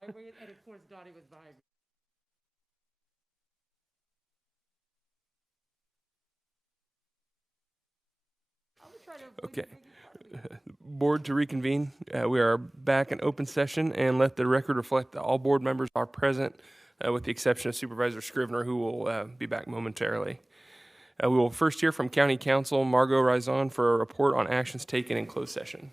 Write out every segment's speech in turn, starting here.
vibrated, and of course Dottie was vibrating. I'm gonna try to avoid Okay. making fun of you. Board to reconvene. We are back in open session, and let the record reflect that all board members are present, with the exception of Supervisor Scrivener, who will be back momentarily. We will first hear from County Counsel Margot Rizon for a report on actions taken in closed session.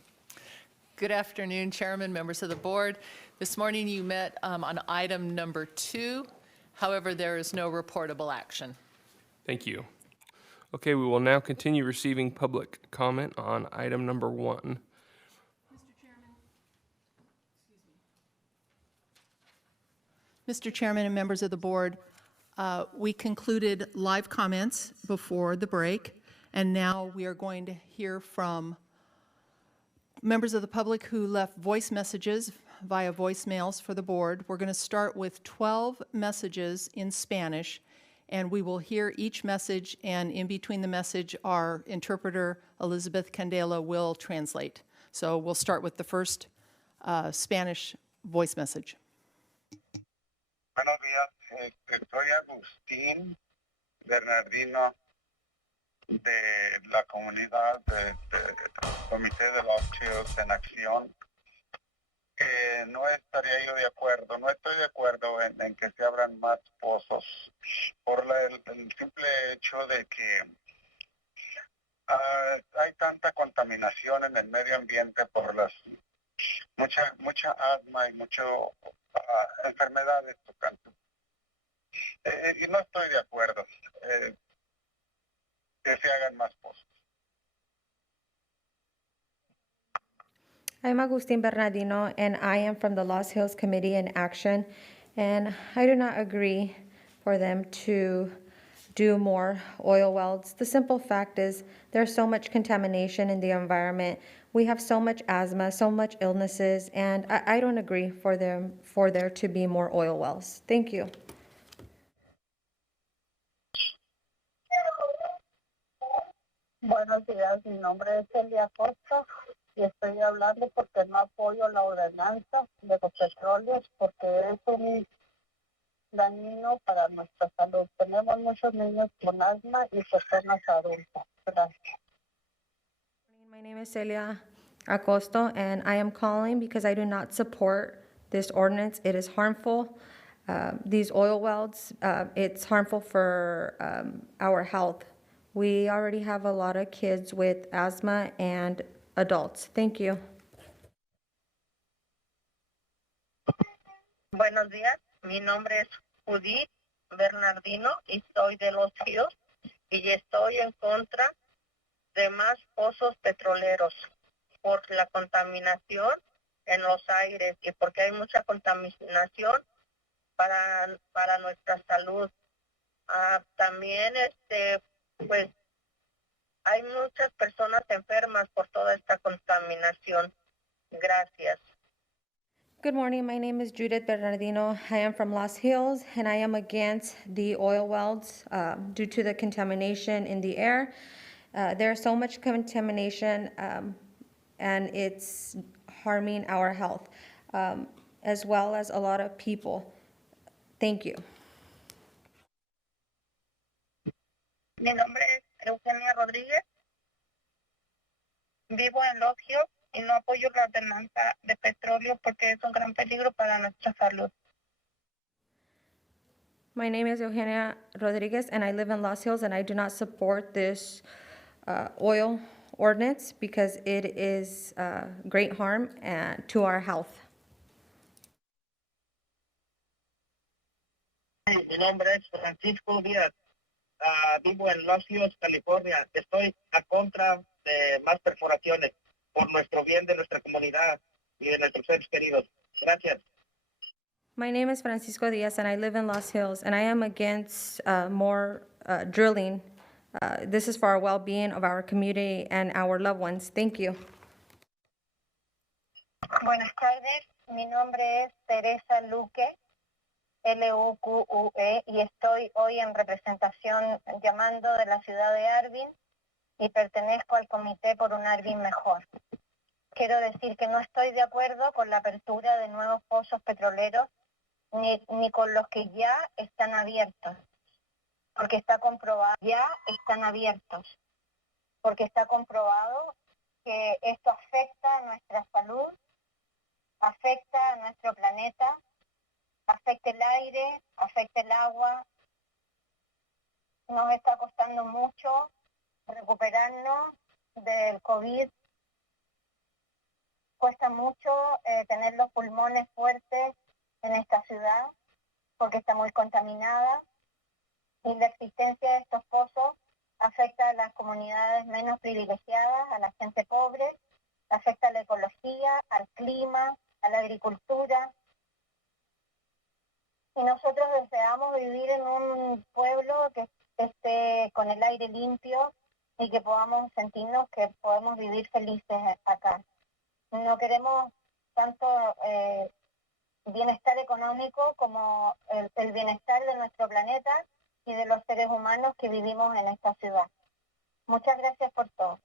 Good afternoon, Chairman, members of the board. This morning you met on item number 2. However, there is no reportable action. Thank you. Okay, we will now continue receiving public comment on item number 1. Mr. Chairman and members of the board, we concluded live comments before the break, and now we are going to hear from members of the public who left voice messages via voicemails for the board. We're going to start with 12 messages in Spanish, and we will hear each message, and in between the message, our interpreter, Elizabeth Candela, will translate. So we'll start with the first Spanish voice message. Buenos días, soy Agustín Bernardino de la comunidad del Comité de los Chicos en Acción. No estaría yo de acuerdo, no estoy de acuerdo en que se abran más pozos por el simple hecho de que hay tanta contaminación en el medio ambiente por las mucha asma y mucho enfermedades tocantes. Y no estoy de acuerdo que se hagan más pozos. I'm Agustin Bernardino, and I am from the Lost Hills Committee in Action, and I do not agree for them to do more oil wells. The simple fact is there's so much contamination in the environment. We have so much asthma, so much illnesses, and I don't agree for there to be more oil wells. Thank you. Buenos días, mi nombre es Elia Costa y estoy hablando porque no apoyo la ordenanza de los petróleos porque es un dañino para nuestra salud. Tenemos muchos niños con asma y personas adultas. Gracias. My name is Celia Acosto, and I am calling because I do not support this ordinance. It is harmful. These oil wells, it's harmful for our health. We already have a lot of kids with asthma and adults. Thank you. Buenos días, mi nombre es Judith Bernardino y soy de Los Ríos y estoy en contra de más pozos petroleros por la contaminación en los aires y porque hay mucha contaminación para nuestra salud. También pues hay muchas personas enfermas por toda esta contaminación. Gracias. Good morning. My name is Judith Bernardino. I am from Los Hills, and I am against the oil wells due to the contamination in the air. There's so much contamination, and it's harming our health, as well as a lot of people. Thank you. Mi nombre es Eugenia Rodríguez. Vivo en Los Ríos y no apoyo la ordenanza de petróleo porque es un gran peligro para nuestra salud. My name is Eugenia Rodriguez, and I live in Los Hills, and I do not support this oil ordinance because it is great harm to our health. Mi nombre es Francisco Díaz. Vivo en Los Ríos, California. Estoy a contra de más perforaciones por nuestro bien de nuestra comunidad y de nuestros seres queridos. Gracias. My name is Francisco Diaz, and I live in Los Hills, and I am against more drilling. This is for our well-being of our community and our loved ones. Thank you. Buenas tardes, mi nombre es Teresa Luque, Luque, y estoy hoy en representación llamando de la ciudad de Arvin y pertenezco al Comité por un Arvin Mejor. quiero decir que no estoy de acuerdo con la apertura de nuevos pozos petroleros ni con los que ya están abiertos, porque está comprobado, ya están abiertos, porque está comprobado que esto afecta a nuestra salud, afecta a nuestro planeta, afecta el aire, afecta el agua. Nos está costando mucho recuperarnos del COVID. Cuesta mucho tener los pulmones fuertes en esta ciudad porque está muy contaminada y la existencia de estos pozos afecta a las comunidades menos privilegiadas, a la gente pobre, afecta a la ecología, al clima, a la agricultura. Y nosotros deseamos vivir en un pueblo que esté con el aire limpio y que podamos sentirnos que podemos vivir felices acá. No queremos tanto bienestar económico como el bienestar de nuestro planeta y de los seres humanos que vivimos en esta ciudad. Muchas gracias por todo.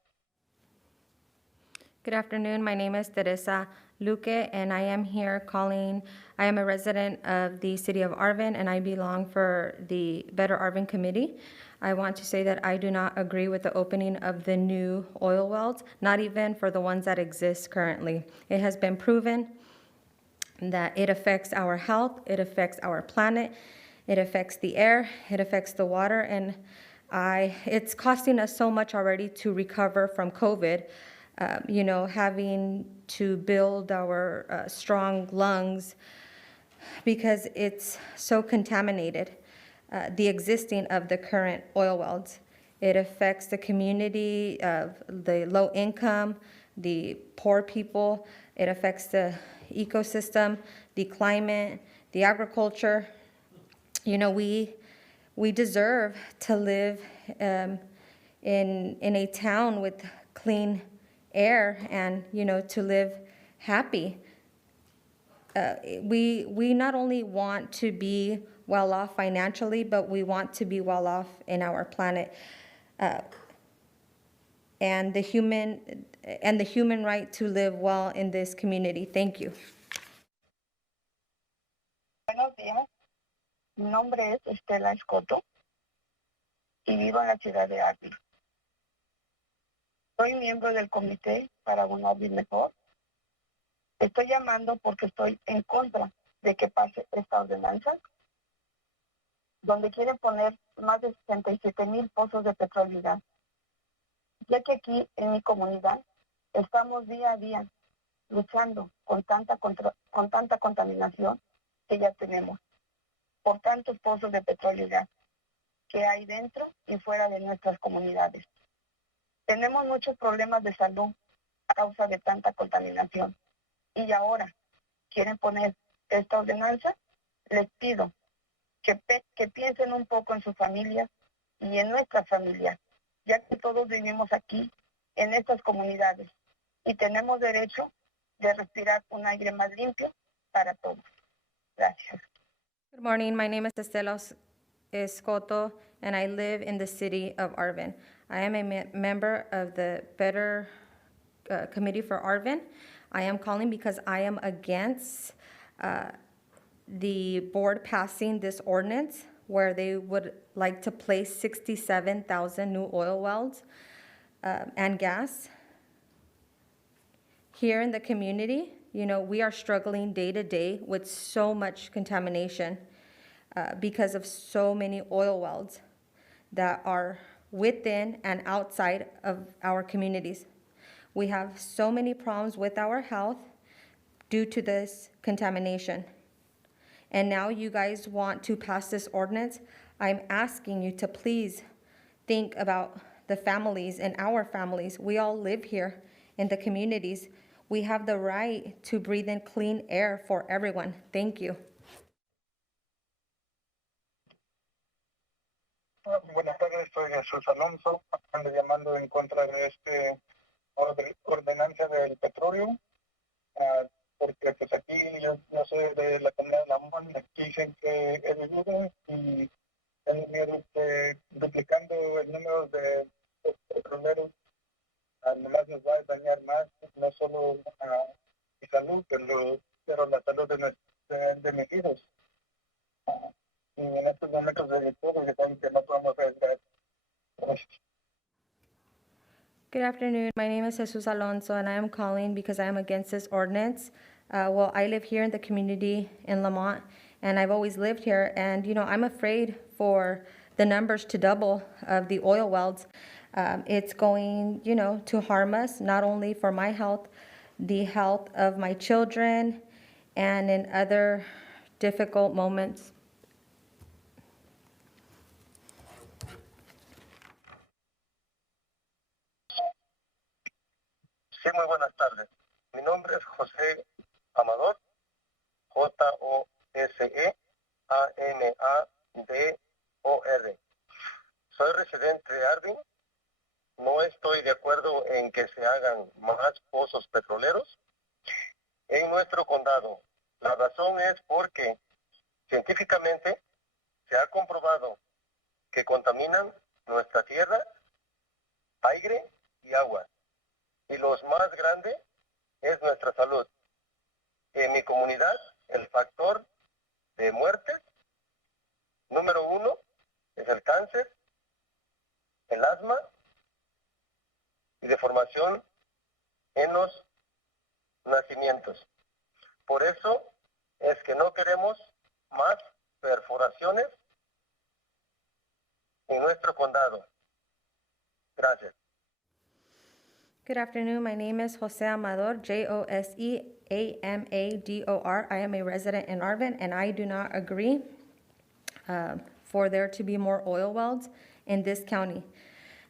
Good afternoon. My name is Teresa Luque, and I am here calling. I am a resident of the city of Arvin, and I belong for the Better Arvin Committee. I want to say that I do not agree with the opening of the new oil wells, not even for the ones that exist currently. It has been proven that it affects our health, it affects our planet, it affects the air, it affects the water, and it's costing us so much already to recover from COVID. Having to build our strong lungs because it's so contaminated, the existing of the current oil wells. It affects the community of the low income, the poor people. It affects the ecosystem, the climate, the agriculture. We deserve to live in a town with clean air and, to live happy. We not only want to be well off financially, but we want to be well off in our planet. And the human right to live well in this community. Thank you. Buenos días. Mi nombre es Estela Escoto y vivo en la ciudad de Arvin. Soy miembro del comité para un Arvin mejor. Estoy llamando porque estoy en contra de que pase esta ordenanza, donde quieren poner más de 67,000 pozos de petróleo y gas. Ya que aquí en mi comunidad estamos día a día luchando con tanta contaminación que ya tenemos, por tantos pozos de petróleo y gas que hay dentro y fuera de nuestras comunidades. Tenemos muchos problemas de salud a causa de tanta contaminación. Y ahora quieren poner esta ordenanza. Les pido que piensen un poco en sus familias y en nuestras familias, ya que todos vivimos aquí, en estas comunidades, y tenemos derecho de respirar un aire más limpio para todos. Gracias. Good morning. My name is Estela Escoto, and I live in the city of Arvin. I am a member of the Better Committee for Arvin. I am calling because I am against the board passing this ordinance where they would like to place 67,000 new oil wells and gas. Here in the community, we are struggling day to day with so much contamination because of so many oil wells that are within and outside of our communities. We have so many problems with our health due to this contamination. And now you guys want to pass this ordinance. I'm asking you to please think about the families and our families. We all live here in the communities. We have the right to breathe in clean air for everyone. Thank you. Buenas tardes, soy Jesús Alonso, ando llamando en contra de esta ordenanza del petróleo, porque pues aquí yo soy de la comunidad de Lamón, aquí dicen que he vivido y tengo miedo que duplicando el número de petroleros nomás nos va a dañar más, no solo mi salud, pero la salud de mis hijos. Y en estos momentos de todo, yo creo que no podemos arriesgar. Good afternoon. My name is Jesus Alonso, and I am calling because I am against this ordinance. Well, I live here in the community in Lamont, and I've always lived here. And, I'm afraid for the numbers to double of the oil wells. It's going, to harm us, not only for my health, the health of my children, and in other difficult moments. Sí, muy buenas tardes. Mi nombre es José Amador, Joseamador. Soy residente de Arvin. No estoy de acuerdo en que se hagan más pozos petroleros en nuestro condado. La razón es porque científicamente se ha comprobado que contaminan nuestra tierra, aire y agua. Y lo más grande es nuestra salud. En mi comunidad, el factor de muerte número 1 es el cáncer, el asma y deformación en los nacimientos. Por eso es que no queremos más perforaciones en nuestro condado. Gracias. Good afternoon. My name is Jose Amador, Joseamador. I am a resident in Arvin, and I do not agree for there to be more oil wells in this county.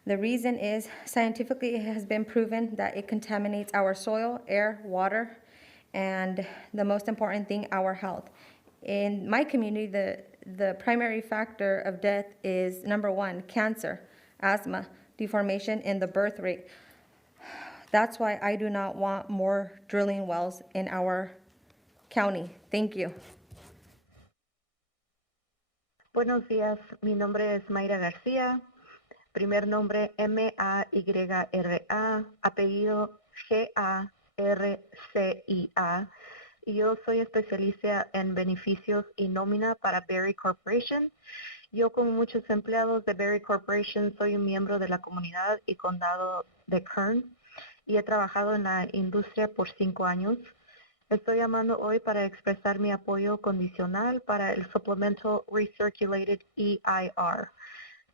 The reason is scientifically it has been proven that it contaminates our soil, air, water, and the most important thing, our health. In my community, the primary factor of death is number 1, cancer, asthma, deformation in the birth rate. That's why I do not want more drilling wells in our county. Thank you. Buenos días, mi nombre es Mayra García, primer nombre Mayra, apellido Garcia, y yo soy especialista en beneficios y nómina para Berry Corporation. Yo, como muchos empleados de Berry Corporation, soy un miembro de la comunidad y condado de Kern y he trabajado en la industria por 5 años. Estoy llamando hoy para expresar mi apoyo condicional para el Supplemental Recirculated EIR.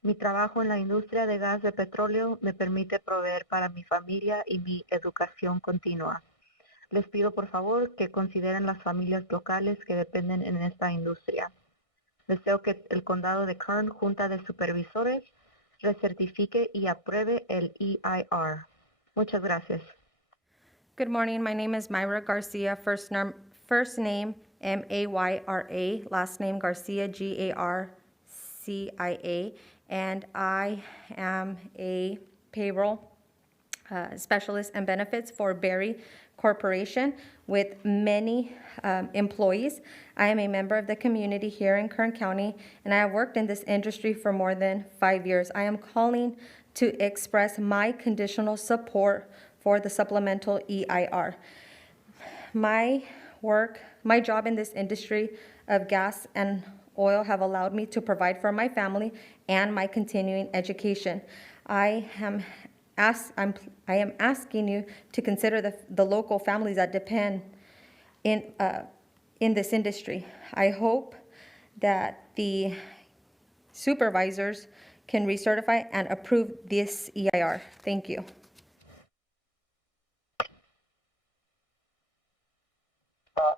Mi trabajo en la industria de gas de petróleo me permite proveer para mi familia y mi educación continua. Les pido por favor que consideren las familias locales que dependen en esta industria. Deseo que el condado de Kern, Junta de Supervisores, recertifique y apruebe el EIR. Muchas gracias. Good morning. My name is Mayra Garcia. First name Mayra, last name Garcia, Garcia, and I am a payroll specialist and benefits for Berry Corporation with many employees. I am a member of the community here in Kern County, and I have worked in this industry for more than 5 years. I am calling to express my conditional support for the supplemental EIR. My job in this industry of gas and oil have allowed me to provide for my family and my continuing education. I am asking you to consider the local families that depend in this industry. I hope that the supervisors can recertify and approve this EIR. Thank you.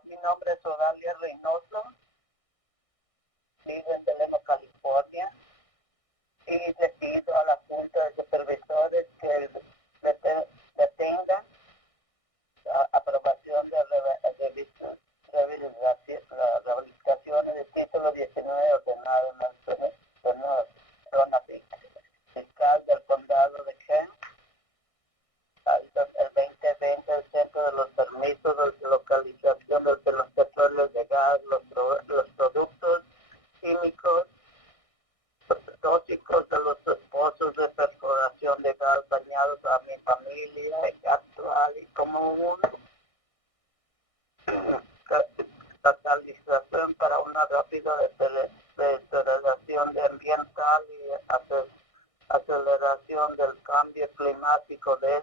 Mi nombre es Odalia Reynoso, vivo en Delano, California, y le pido a la Junta de Supervisores que detengan la aprobación de rehabilitaciones de título 19 ordenado en la zona fiscal del condado de Kern. El 2020, el centro de los permisos de localización de los petróleos de gas, los productos químicos tóxicos de los pozos de perforación de gas dañados a mi familia cambio climático de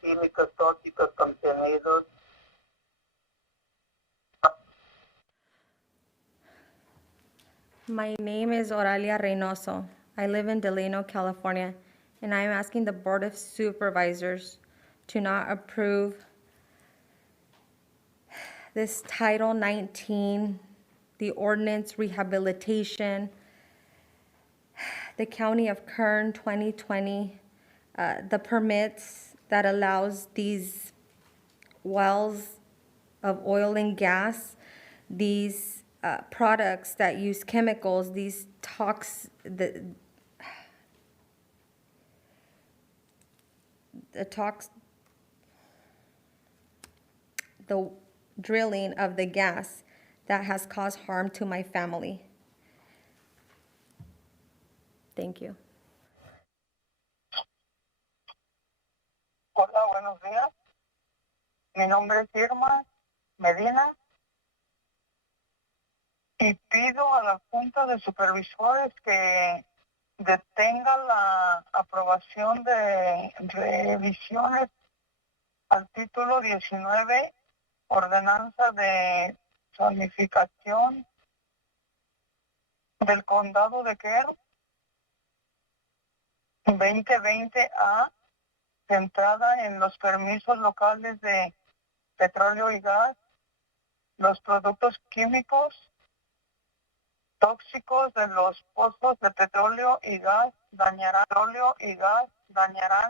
químicos tóxicos contenidos. My name is Oralia Reynoso. I live in Delano, California, and I am asking the Board of Supervisors to not approve this Title 19, the ordinance rehabilitation, the County of Kern 2020, the permits that allows these wells of oil and gas, these products that use chemicals, these the drilling of the gas that has caused harm to my family. Thank you. Hola, buenos días. Mi nombre es Irma Medina y pido a la Junta de Supervisores que detenga la aprobación de revisiones al título 19, ordenanza de zonificación del condado de Kern 2020A, centrada en los permisos locales de petróleo y gas, los productos químicos tóxicos de los pozos de petróleo y gas dañarán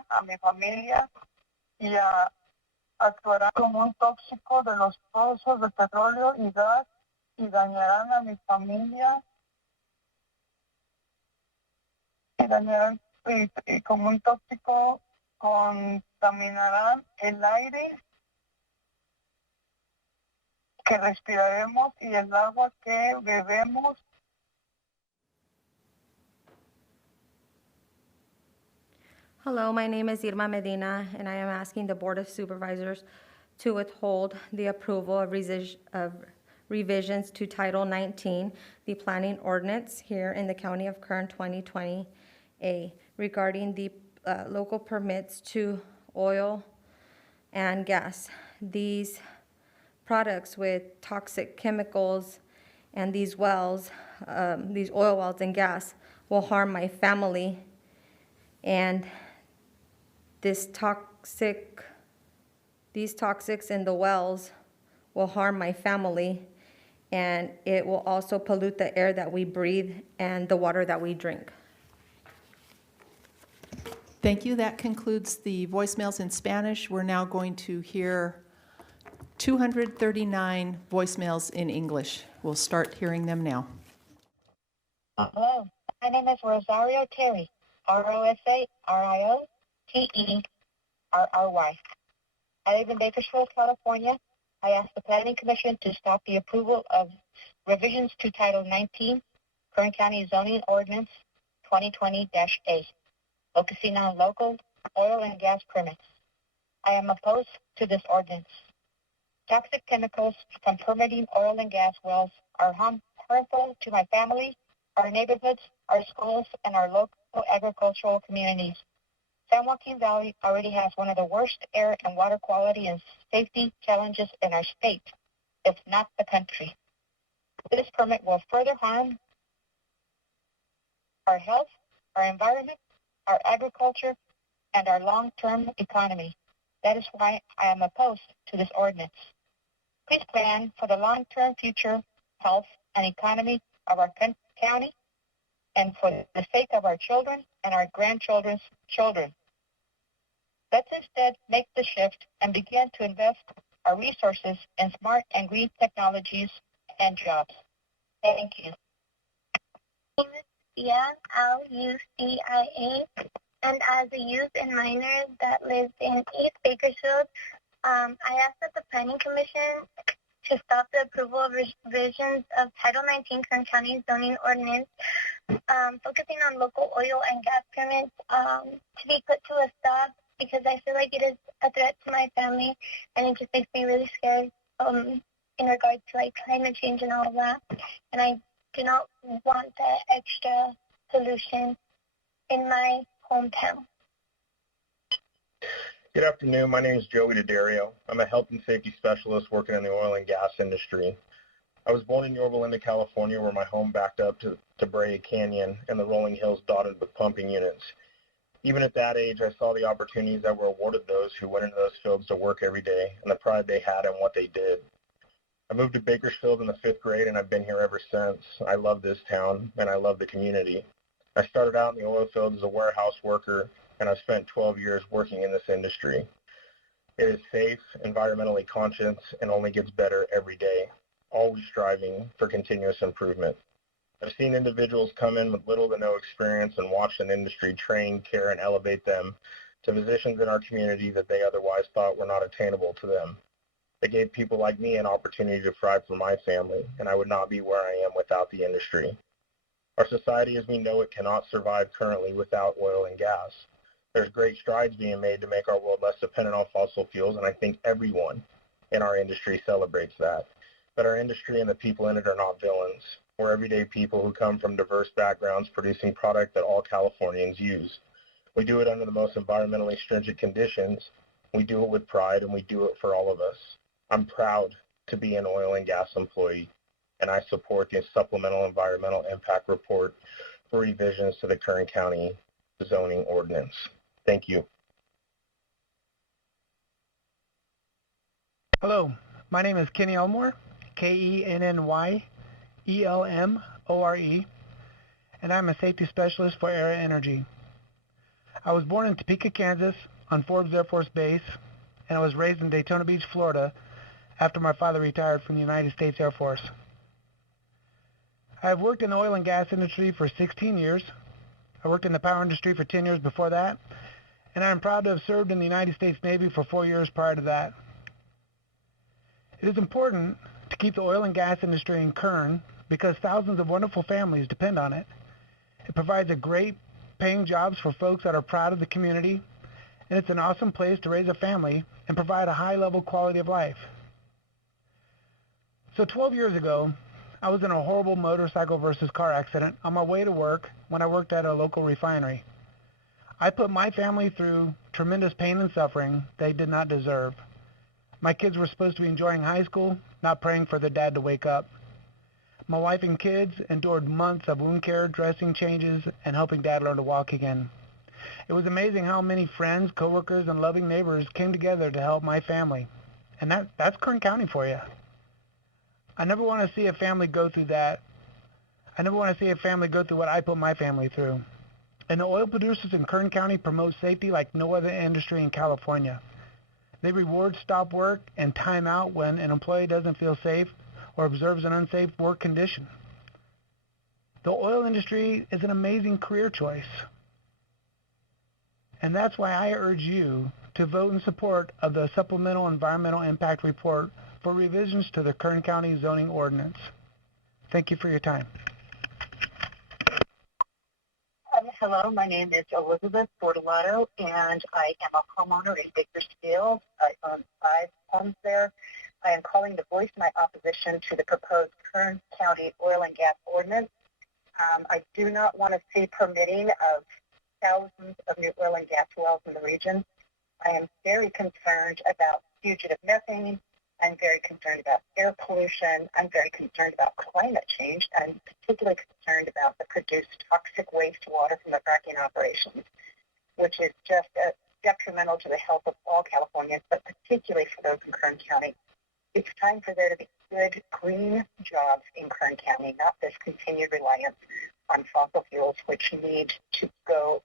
a mi familia y actuarán como un tóxico de los pozos de petróleo y gas y dañarán a mi familia y como un tóxico contaminarán el aire que respiraremos y el agua que bebemos. Hello, my name is Irma Medina, and I am asking the Board of Supervisors to withhold the approval of revisions to Title 19, the planning ordinance here in the County of Kern 2020A, regarding the local permits to oil and gas. These products with toxic chemicals and these wells, these oil wells and gas, will harm my family, and these toxics in the wells will harm my family, and it will also pollute the air that we breathe and the water that we drink. Thank you. That concludes the voicemails in Spanish. We're now going to hear 239 voicemails in English. We'll start hearing them now. Hello, my name is Rosario Terry, ROSARIOTERRY. I live in Bakersfield, California. I asked the Planning Commission to stop the approval of revisions to Title 19, Kern County Zoning Ordinance 2020-A, focusing on local oil and gas permits. I am opposed to this ordinance. Toxic chemicals from permitting oil and gas wells are harmful to my family, our neighborhoods, our schools, and our local agricultural communities. San Joaquin Valley already has one of the worst air and water quality and safety challenges in our state, if not the country. This permit will further harm our health, our environment, our agriculture, and our long-term economy. That is why I am opposed to this ordinance. Please plan for the long-term future health and economy of our county and for the sake of our children and our grandchildren's children. Let's instead make the shift and begin to invest our resources in smart and green technologies and jobs. Thank you. My name is Lucia, Lucia, and as a youth and minor that lives in East Bakersfield, I asked that the Planning Commission to stop the approval of revisions of Title 19 Kern County Zoning Ordinance, focusing on local oil and gas permits, to be put to a stop because I feel like it is a threat to my family, and it just makes me really scared in regards to like climate change and all of that. And I do not want that extra pollution in my hometown. Good afternoon. My name is Joey D'Addario. I'm a health and safety specialist working in the oil and gas industry. I was born in Yorba Linda, California, where my home backed up to Brea Canyon and the rolling hills dotted with pumping units. Even at that age, I saw the opportunities that were awarded those who went into those fields to work every day and the pride they had in what they did. I moved to Bakersfield in the 5th grade, and I've been here ever since. I love this town, and I love the community. I started out in the oil fields as a warehouse worker, and I've spent 12 years working in this industry. It is safe, environmentally conscious, and only gets better every day, always striving for continuous improvement. I've seen individuals come in with little to no experience and watched an industry train, care, and elevate them to positions in our community that they otherwise thought were not attainable to them. They gave people like me an opportunity to thrive for my family, and I would not be where I am without the industry. Our society as we know it cannot survive currently without oil and gas. There's great strides being made to make our world less dependent on fossil fuels, and I think everyone in our industry celebrates that. But our industry and the people in it are not villains. We're everyday people who come from diverse backgrounds producing product that all Californians use. We do it under the most environmentally stringent conditions. We do it with pride, and we do it for all of us. I'm proud to be an oil and gas employee, and I support the supplemental environmental impact report for revisions to the Kern County zoning ordinance. Thank you. Hello, my name is Kenny Elmore, Kennyelmore, and I'm a safety specialist for Era Energy. I was born in Topeka, Kansas, on Forbes Air Force Base, and I was raised in Daytona Beach, Florida, after my father retired from the United States Air Force. I have worked in the oil and gas industry for 16 years. I worked in the power industry for 10 years before that, and I am proud to have served in the United States Navy for 4 years prior to that. It is important to keep the oil and gas industry in Kern because thousands of wonderful families depend on it. It provides a great paying jobs for folks that are proud of the community, and it's an awesome place to raise a family and provide a high level quality of life. So 12 years ago, I was in a horrible motorcycle versus car accident on my way to work when I worked at a local refinery. I put my family through tremendous pain and suffering they did not deserve. My kids were supposed to be enjoying high school, not praying for their dad to wake up. My wife and kids endured months of wound care, dressing changes, and helping dad learn to walk again. It was amazing how many friends, coworkers, and loving neighbors came together to help my family. And that's Kern County for you. I never want to see a family go through that. I never want to see a family go through what I put my family through. And the oil producers in Kern County promote safety like no other industry in California. They reward stop work and time out when an employee doesn't feel safe or observes an unsafe work condition. The oil industry is an amazing career choice. And that's why I urge you to vote in support of the Supplemental Environmental Impact Report for revisions to the Kern County zoning ordinance. Thank you for your time. Hello, my name is Elizabeth Bortolato, and I am a homeowner in Bakersfield. I own 5 homes there. I am calling to voice my opposition to the proposed Kern County oil and gas ordinance. I do not want to see permitting of thousands of new oil and gas wells in the region. I am very concerned about fugitive methane. I'm very concerned about air pollution. I'm very concerned about climate change. I'm particularly concerned about the produced toxic wastewater from the fracking operations, which is just detrimental to the health of all Californians, but particularly for those in Kern County. It's time for there to be good, green jobs in Kern County, not this continued reliance on fossil fuels, which need to go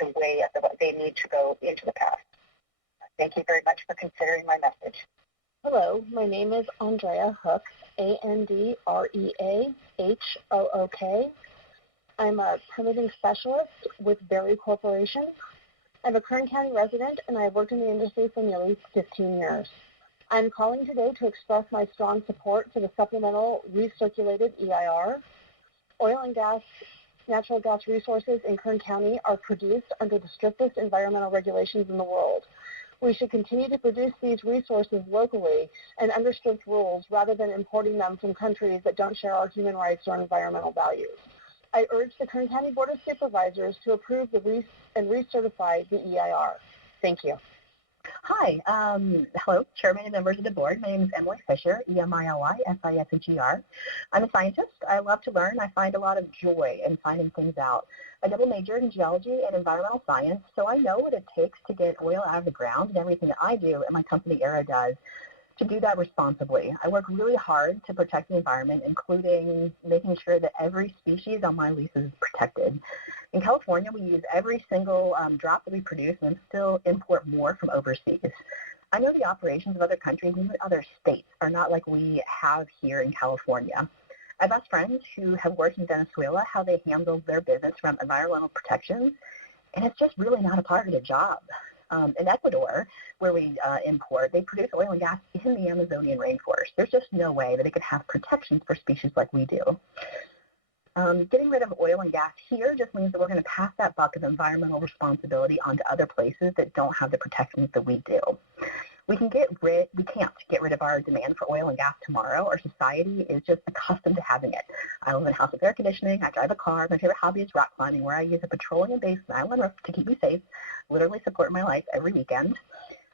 the way they need to go into the past. Thank you very much for considering my message. Hello, my name is Andrea Hook, ANDREAHOOK. I'm a permitting specialist with Berry Corporation. I'm a Kern County resident, and I've worked in the industry for nearly 15 years. I'm calling today to express my strong support for the supplemental recirculated EIR. Oil and gas, natural gas resources in Kern County are produced under the strictest environmental regulations in the world. We should continue to produce these resources locally and under strict rules rather than importing them from countries that don't share our human rights or environmental values. I urge the Kern County Board of Supervisors to approve and recertify the EIR. Thank you. Hi. Hello, Chairman and members of the board. My name is Emily Fisher, E-M-I-L-Y-F-I-S-H-E-R. I'm a scientist. I love to learn. I find a lot of joy in finding things out. I double majored in geology and environmental science, so I know what it takes to get oil out of the ground, and everything that I do and my company ERA does to do that responsibly. I work really hard to protect the environment, including making sure that every species on my leases is protected. In California, we use every single drop that we produce and still import more from overseas. I know the operations of other countries and even other states are not like we have here in California. I've asked friends who have worked in Venezuela how they handle their business from environmental protections, and it's just really not a part of the job. In Ecuador, where we import, they produce oil and gas in the Amazonian rainforest. There's just no way that they could have protections for species like we do. Getting rid of oil and gas here just means that we're going to pass that buck of environmental responsibility onto other places that don't have the protections that we do. We can't get rid of our demand for oil and gas tomorrow. Our society is just accustomed to having it. I live in a house with air conditioning. I drive a car. My favorite hobby is rock climbing, where I use a petroleum-based nylon roof to keep me safe, literally support my life every weekend.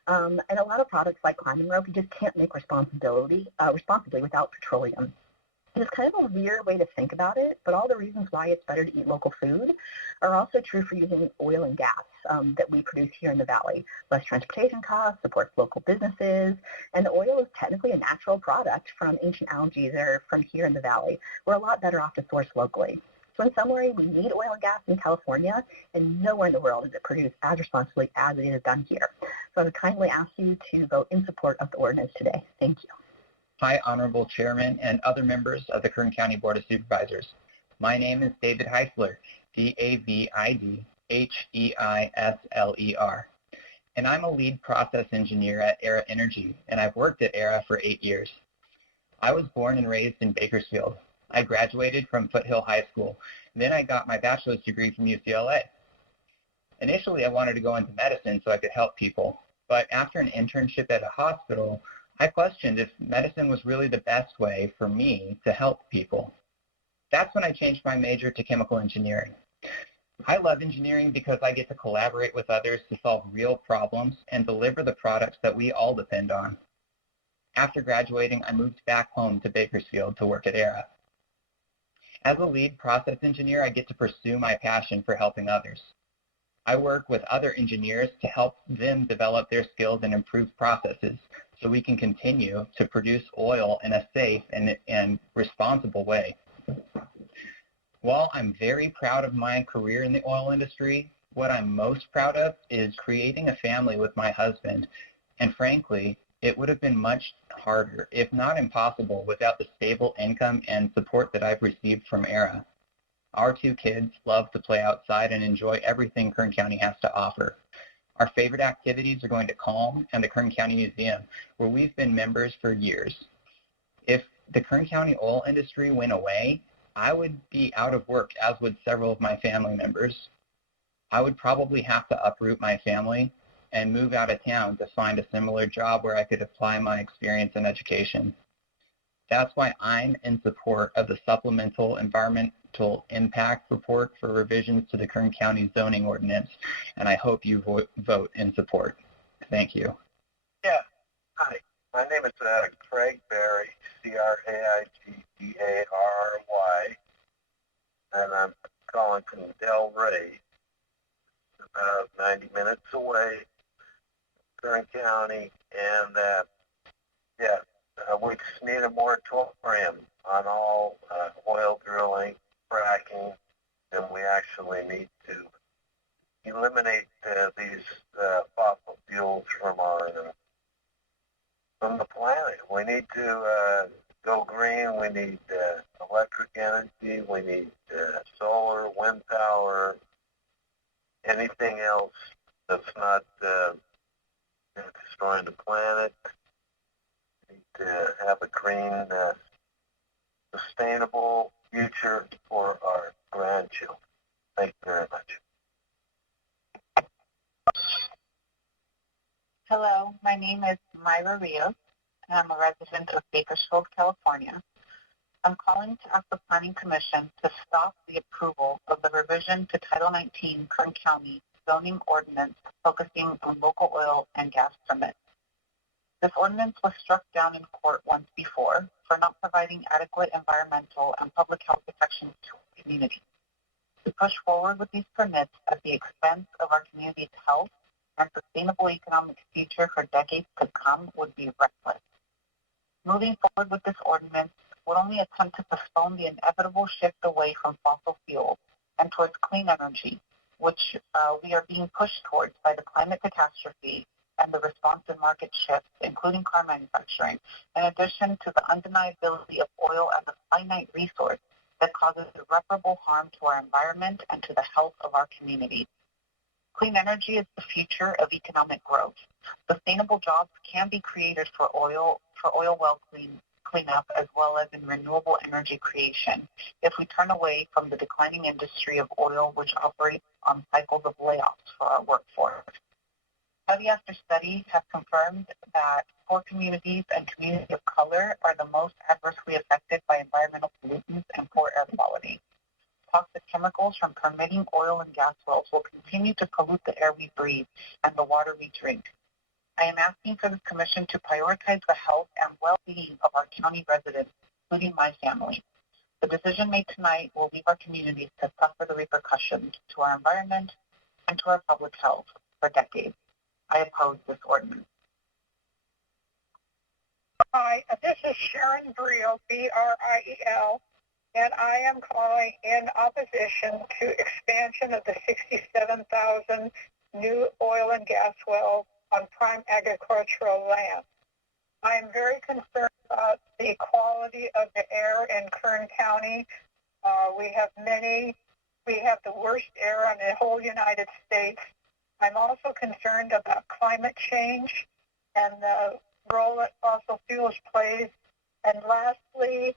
And a lot of products like climbing rope, you just can't make responsibly without petroleum. It's kind of a weird way to think about it, but all the reasons why it's better to eat local food are also true for using oil and gas that we produce here in the Valley. Less transportation costs, supports local businesses, and the oil is technically a natural product from ancient algae that are from here in the Valley. We're a lot better off to source locally. So in summary, we need oil and gas in California, and nowhere in the world is it produced as responsibly as it is done here. So I would kindly ask you to vote in support of the ordinance today. Thank you. Hi, Honorable Chairman and other members of the Kern County Board of Supervisors. My name is David Heisler, D-A-V-I-D-H-E-I-S-L-E-R, and I'm a lead process engineer at ERA Energy, and I've worked at ERA for 8 years. I was born and raised in Bakersfield. I graduated from Foothill High School, and then I got my bachelor's degree from UCLA. Initially, I wanted to go into medicine so I could help people, but after an internship at a hospital, I questioned if medicine was really the best way for me to help people. That's when I changed my major to chemical engineering. I love engineering because I get to collaborate with others to solve real problems and deliver the products that we all depend on. After graduating, I moved back home to Bakersfield to work at ERA. As a lead process engineer, I get to pursue my passion for helping others. I work with other engineers to help them develop their skills and improve processes so we can continue to produce oil in a safe and responsible way. While I'm very proud of my career in the oil industry, what I'm most proud of is creating a family with my husband. And frankly, it would have been much harder, if not impossible, without the stable income and support that I've received from ERA. Our 2 kids love to play outside and enjoy everything Kern County has to offer. Our favorite activities are going to Calm and the Kern County Museum, where we've been members for years. If the Kern County oil industry went away, I would be out of work, as would several of my family members. I would probably have to uproot my family and move out of town to find a similar job where I could apply my experience and education. That's why I'm in support of the Supplemental Environmental Impact Report for revisions to the Kern County zoning ordinance, and I hope you vote in support. Thank you. Yeah. Hi. My name is Craig Berry, C-R-A-I-G-B-A-R-R-Y, and I'm calling from Del Rey, about 90 minutes away, Kern County, and we just need a moratorium on all oil drilling, fracking, and we actually need to eliminate these fossil fuels from the planet. We need to go green. We need electric energy. We need solar, wind power, anything else that's not destroying the planet. We need to have a green, sustainable future for our grandchildren. Thank you very much. Hello, my name is Myra Rios, and I'm a resident of Bakersfield, California. I'm calling to ask the Planning Commission to stop the approval of the revision to Title 19 Kern County zoning ordinance focusing on local oil and gas permits. This ordinance was struck down in court once before for not providing adequate environmental and public health protections to our community. To push forward with these permits at the expense of our community's health and sustainable economic future for decades to come would be reckless. Moving forward with this ordinance would only attempt to postpone the inevitable shift away from fossil fuels and towards clean energy, which we are being pushed towards by the climate catastrophe and the responsive market shifts, including car manufacturing, in addition to the undeniability of oil as a finite resource that causes irreparable harm to our environment and to the health of our community. Clean energy is the future of economic growth. Sustainable jobs can be created for oil well cleanup as well as in renewable energy creation if we turn away from the declining industry of oil, which operates on cycles of layoffs for our workforce. Study after study has confirmed that poor communities and communities of color are the most adversely affected by environmental pollutants and poor air quality. Toxic chemicals from permitting oil and gas wells will continue to pollute the air we breathe and the water we drink. I am asking for this commission to prioritize the health and well-being of our county residents, including my family. The decision made tonight will leave our communities to suffer the repercussions to our environment and to our public health for decades. I oppose this ordinance. Hi, this is Sharon Briel, B-R-I-E-L, and I am calling in opposition to expansion of the 67,000 new oil and gas wells on prime agricultural land. I am very concerned about the quality of the air in Kern County. We have the worst air in the whole United States. I'm also concerned about climate change and the role that fossil fuels plays. And lastly,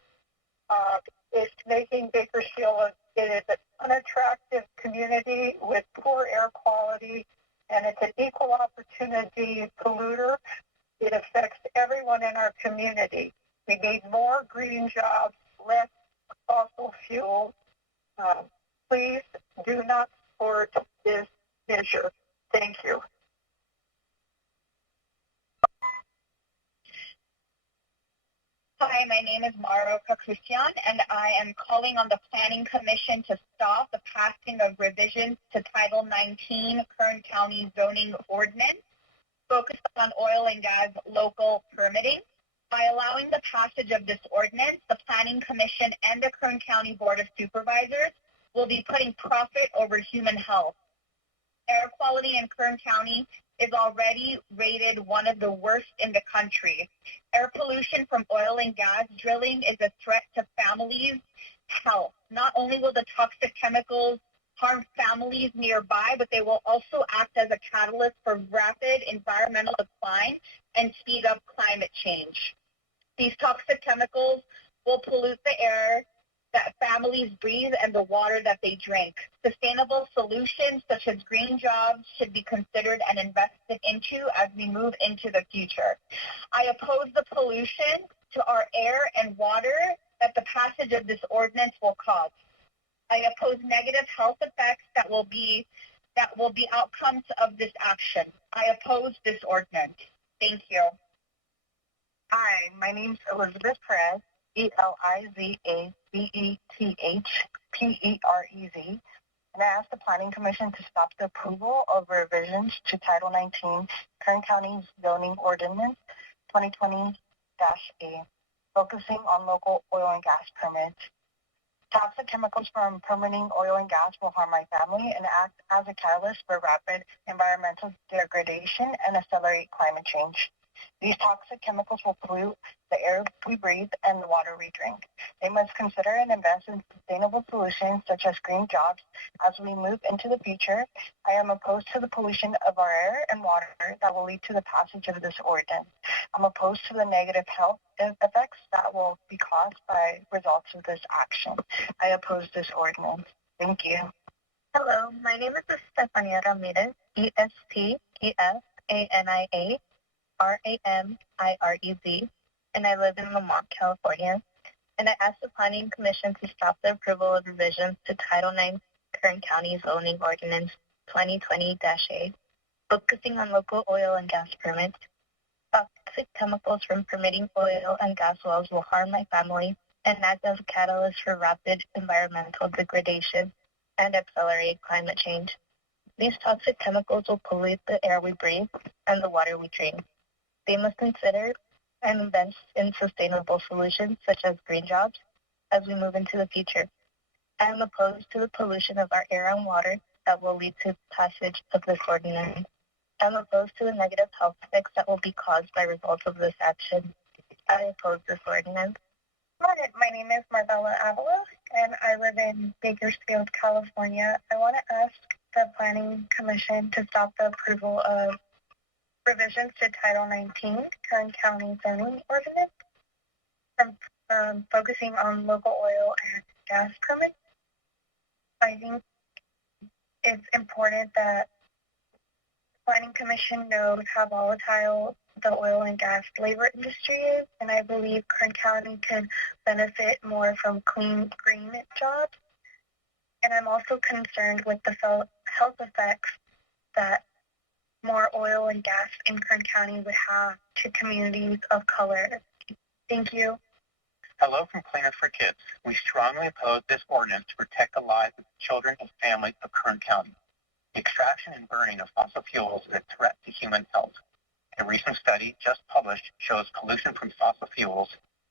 it's making Bakersfield an unattractive community with poor air quality, and it's an equal opportunity polluter. It affects everyone in our community. We need more green jobs, less fossil fuels. Please do not support this measure. Thank you. Hi, my name is Mara Kakrusian, and I am calling on the Planning Commission to stop the passing of revisions to Title 19 Kern County zoning ordinance focused on oil and gas local permitting. By allowing the passage of this ordinance, the Planning Commission and the Kern County Board of Supervisors will be putting profit over human health. Air quality in Kern County is already rated one of the worst in the country. Air pollution from oil and gas drilling is a threat to families' health. Not only will the toxic chemicals harm families nearby, but they will also act as a catalyst for rapid environmental decline and speed up climate change. These toxic chemicals will pollute the air that families breathe and the water that they drink. Sustainable solutions such as green jobs should be considered and invested into as we move into the future. I oppose the pollution to our air and water that the passage of this ordinance will cause. I oppose negative health effects that will be outcomes of this action. I oppose this ordinance. Thank you. Hi, my name's Elizabeth Perez, ELIZABETHPEREZ, and I asked the Planning Commission to stop the approval of revisions to Title 19 Kern County Zoning Ordinance 2020-A, focusing on local oil and gas permits. Toxic chemicals from permitting oil and gas will harm my family and act as a catalyst for rapid environmental degradation and accelerate climate change. These toxic chemicals will pollute the air we breathe and the water we drink. They must consider and invest in sustainable solutions such as green jobs as we move into the future. I am opposed to the pollution of our air and water that will lead to the passage of this ordinance. I'm opposed to the negative health effects that will be caused by results of this action. I oppose this ordinance. Thank you. Hello, my name is Estefania Ramirez, ESTEFANIA RAMIREZ, and I live in Lamont, California. and I ask the Planning Commission to stop the approval of revisions to Title IX Kern County Zoning Ordinance 2020-8, focusing on local oil and gas permits. Toxic chemicals from permitting oil and gas wells will harm my family and act as a catalyst for rapid environmental degradation and accelerate climate change. These toxic chemicals will pollute the air we breathe and the water we drink. They must consider and invest in sustainable solutions such as green jobs as we move into the future. I am opposed to the pollution of our air and water that will lead to passage of this ordinance. I am opposed to the negative health effects that will be caused by results of this action. I oppose this ordinance. Hi, my name is Marvella Avila, and I live in Bakersfield, California. I want to ask the Planning Commission to stop the approval of revisions to Title 19, Kern County Zoning Ordinance, from focusing on local oil and gas permits. I think it's important that the Planning Commission knows how volatile the oil and gas labor industry is, and I believe Kern County could benefit more from clean, green jobs. And I'm also concerned with the health effects that more oil and gas in Kern County would have to communities of color. Thank you. Hello from Cleaners for Kids. We strongly oppose this ordinance to protect the lives of children and families of Kern County. The extraction and burning of fossil fuels is a threat to human health. A recent study just published shows pollution from fossil fuels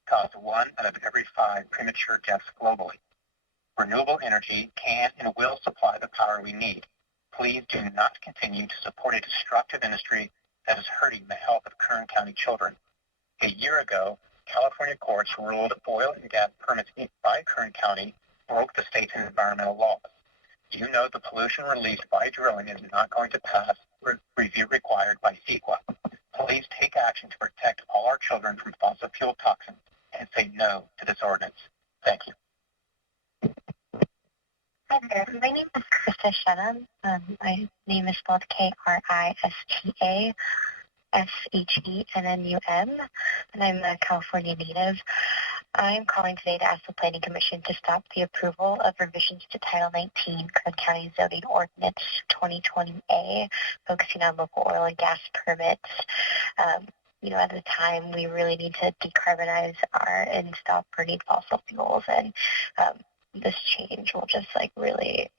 caused 1 out of every 5 premature deaths globally. Renewable energy can and will supply the power we need. Please do not continue to support a destructive industry that is hurting the health of Kern County children. A year ago, California courts ruled oil and gas permits by Kern County broke the state's environmental laws. You know the pollution released by drilling is not going to pass review required by CEQA. Please take action to protect all our children from fossil fuel toxins and say no to this ordinance. Thank you. Hi there. My name is Krista Shenham. My name is spelled KRISTASHENNUM, and I'm a California native. I'm calling today to ask the Planning Commission to stop the approval of revisions to Title 19 Kern County Zoning Ordinance 2020A, focusing on local oil and gas permits. At the time, we really need to decarbonize and stop burning fossil fuels, and this change will just really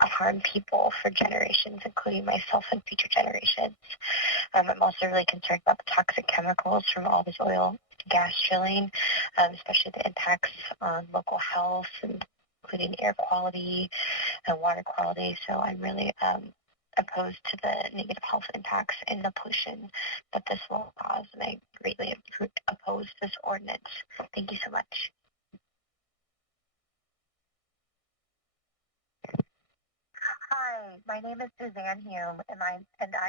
harm people for generations, including myself and future generations. I'm also really concerned about the toxic chemicals from all this oil and gas drilling, especially the impacts on local health, including air quality and water quality. So I'm really opposed to the negative health impacts and the pollution that this will cause, and I greatly oppose this ordinance. Thank you so much. Hi, my name is Suzanne Hume, and I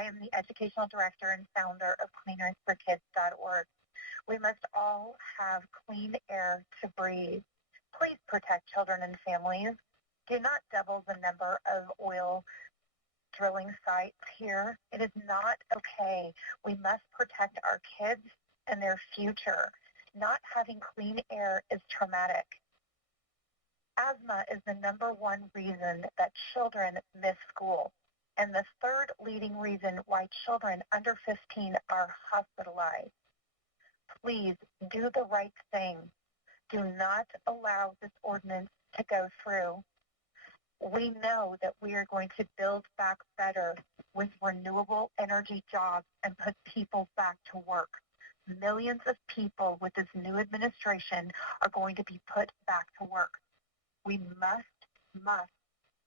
am the Educational Director and founder of CleanersForKids.org. We must all have clean air to breathe. Please protect children and families. Do not double the number of oil drilling sites here. It is not okay. We must protect our kids and their future. Not having clean air is traumatic. Asthma is the #1 reason that children miss school, and the 3rd leading reason why children under 15 are hospitalized. Please do the right thing. Do not allow this ordinance to go through. We know that we are going to build back better with renewable energy jobs and put people back to work. Millions of people with this new administration are going to be put back to work. We must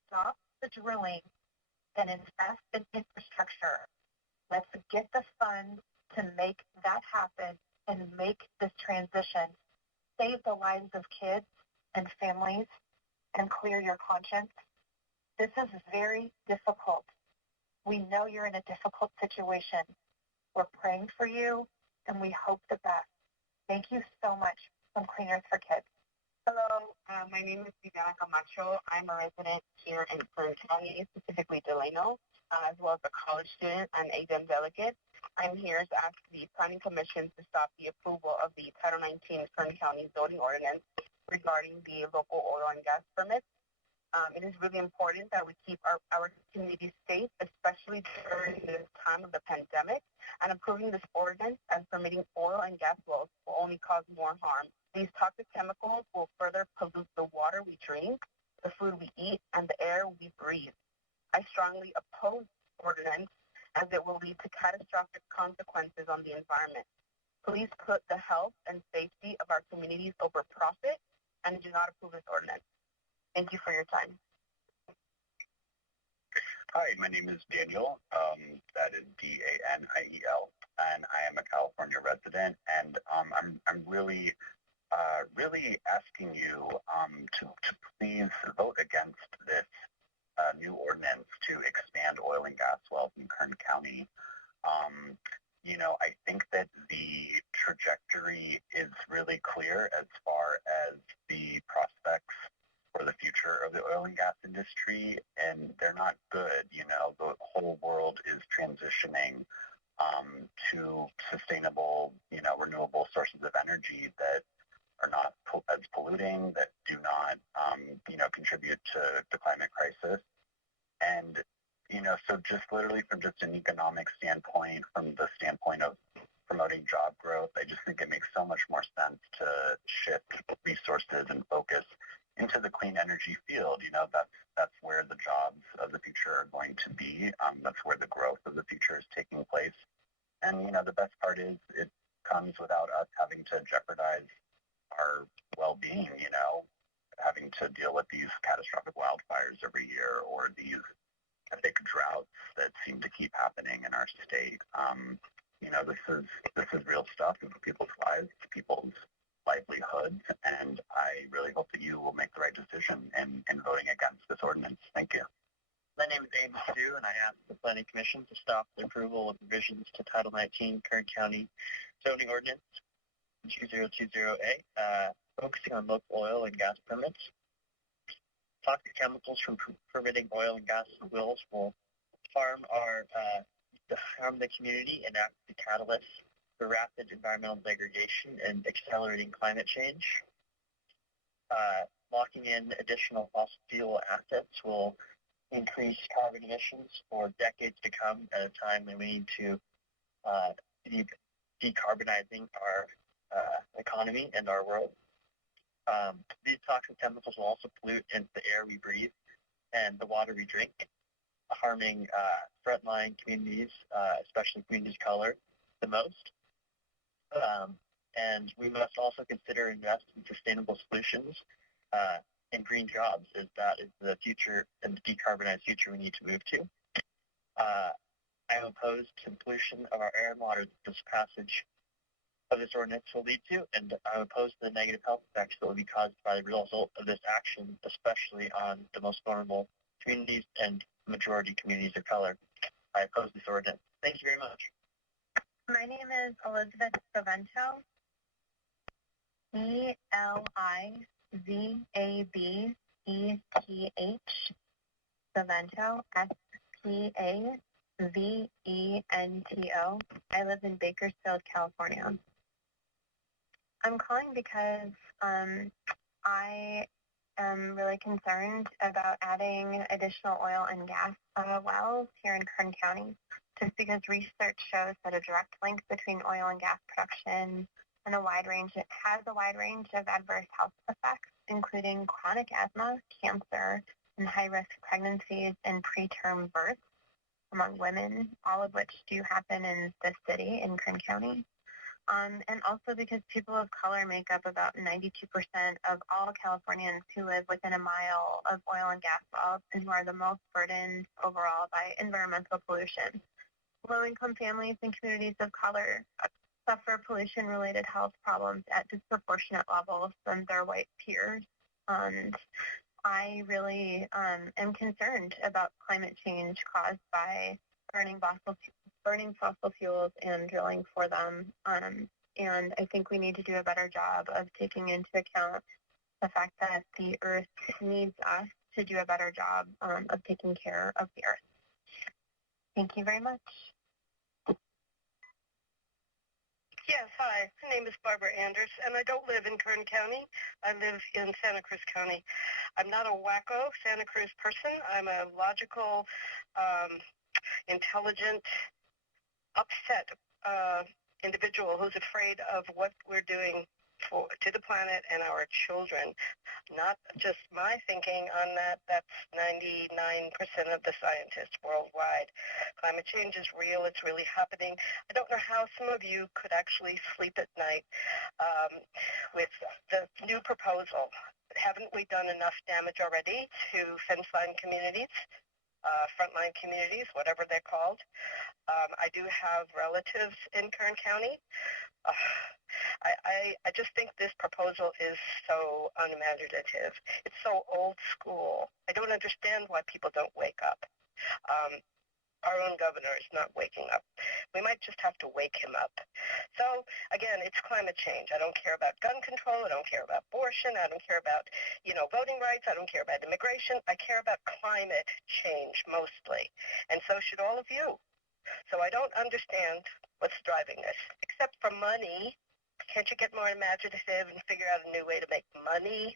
stop the drilling and invest in infrastructure. Let's get the funds to make that happen and make this transition. Save the lives of kids and families and clear your conscience. This is very difficult. We know you're in a difficult situation. We're praying for you, and we hope the best. Thank you so much from Cleaners for Kids. Hello, my name is Viviana Camacho. I'm a resident here in Kern County, specifically Delano, as well as a college student and ADEM delegate. I'm here to ask the Planning Commission to stop the approval of the Title 19 Kern County Zoning Ordinance regarding the local oil and gas permits. It is really important that we keep our communities safe, especially during this time of the pandemic, and approving this ordinance and permitting oil and gas wells will only cause more harm. These toxic chemicals will further pollute the water we drink, the food we eat, and the air we breathe. I strongly oppose this ordinance as it will lead to catastrophic consequences on the environment. Please put the health and safety of our communities over profit and do not approve this ordinance. Thank you for your time. Hi, my name is Daniel. That is Daniel, and I am a California resident. And I'm really asking you to please vote against this new ordinance to expand oil and gas wells in Kern County. I think that the trajectory is really clear as far as the prospects for the future of the oil and gas industry, and they're not good. The whole world is transitioning to sustainable, renewable sources of energy that are not as polluting, that do not, contribute to the climate crisis. And, so just literally from just an economic standpoint, from the standpoint of promoting job growth, I just think it makes so much more sense to shift resources and focus into the clean energy field. That's where the jobs of the future are going to be. That's where the growth of the future is taking place. And, the best part is it comes without us having to jeopardize our well-being, having to deal with these catastrophic wildfires every year or these epic droughts that seem to keep happening in our state. This is real stuff in people's lives, people's livelihoods, and I really hope that you will make the right decision in voting against this ordinance. Thank you. My name is Amos Stu, and I ask the Planning Commission to stop the approval of revisions to Title 19 Kern County Zoning Ordinance 2020A, focusing on local oil and gas permits. Toxic chemicals from permitting oil and gas wells will harm the community and act as a catalyst for rapid environmental degradation and accelerating climate change. Locking in additional fossil fuel assets will increase carbon emissions for decades to come at a time when we need to be decarbonizing our economy and our world. These toxic chemicals will also pollute into the air we breathe and the water we drink, harming frontline communities, especially communities of color, the most. And we must also consider investing in sustainable solutions and green jobs, as that is the future and the decarbonized future we need to move to. I am opposed to the pollution of our air and water that this passage of this ordinance will lead to, and I'm opposed to the negative health effects that will be caused by the result of this action, especially on the most vulnerable communities and majority communities of color. I oppose this ordinance. Thank you very much. My name is Elizabeth Savento. Elizabeth Savento, Savento. I live in Bakersfield, California. I'm calling because I am really concerned about adding additional oil and gas wells here in Kern County, just because research shows that a direct link between oil and gas production and it has a wide range of adverse health effects, including chronic asthma, cancer, and high-risk pregnancies and preterm births among women, all of which do happen in this city, in Kern County. And also because people of color make up about 92% of all Californians who live within a mile of oil and gas wells and who are the most burdened overall by environmental pollution. Low-income families and communities of color suffer pollution-related health problems at disproportionate levels than their white peers. And I really am concerned about climate change caused by burning fossil fuels and drilling for them. And I think we need to do a better job of taking into account the fact that the earth needs us to do a better job of taking care of the earth. Thank you very much. Yes, hi. My name is Barbara Anders, and I don't live in Kern County. I live in Santa Cruz County. I'm not a wacko Santa Cruz person. I'm a logical, intelligent, upset individual who's afraid of what we're doing to the planet and our children. Not just my thinking on that. That's 99% of the scientists worldwide. Climate change is real. It's really happening. I don't know how some of you could actually sleep at night with the new proposal. Haven't we done enough damage already to fence line communities, frontline communities, whatever they're called? I do have relatives in Kern County. I just think this proposal is so unimaginative. It's so old school. I don't understand why people don't wake up. Our own governor is not waking up. We might just have to wake him up. So, again, it's climate change. I don't care about gun control. I don't care about abortion. I don't care about, voting rights. I don't care about immigration. I care about climate change mostly. And so should all of you. So I don't understand what's driving this, except for money. Can't you get more imaginative and figure out a new way to make money?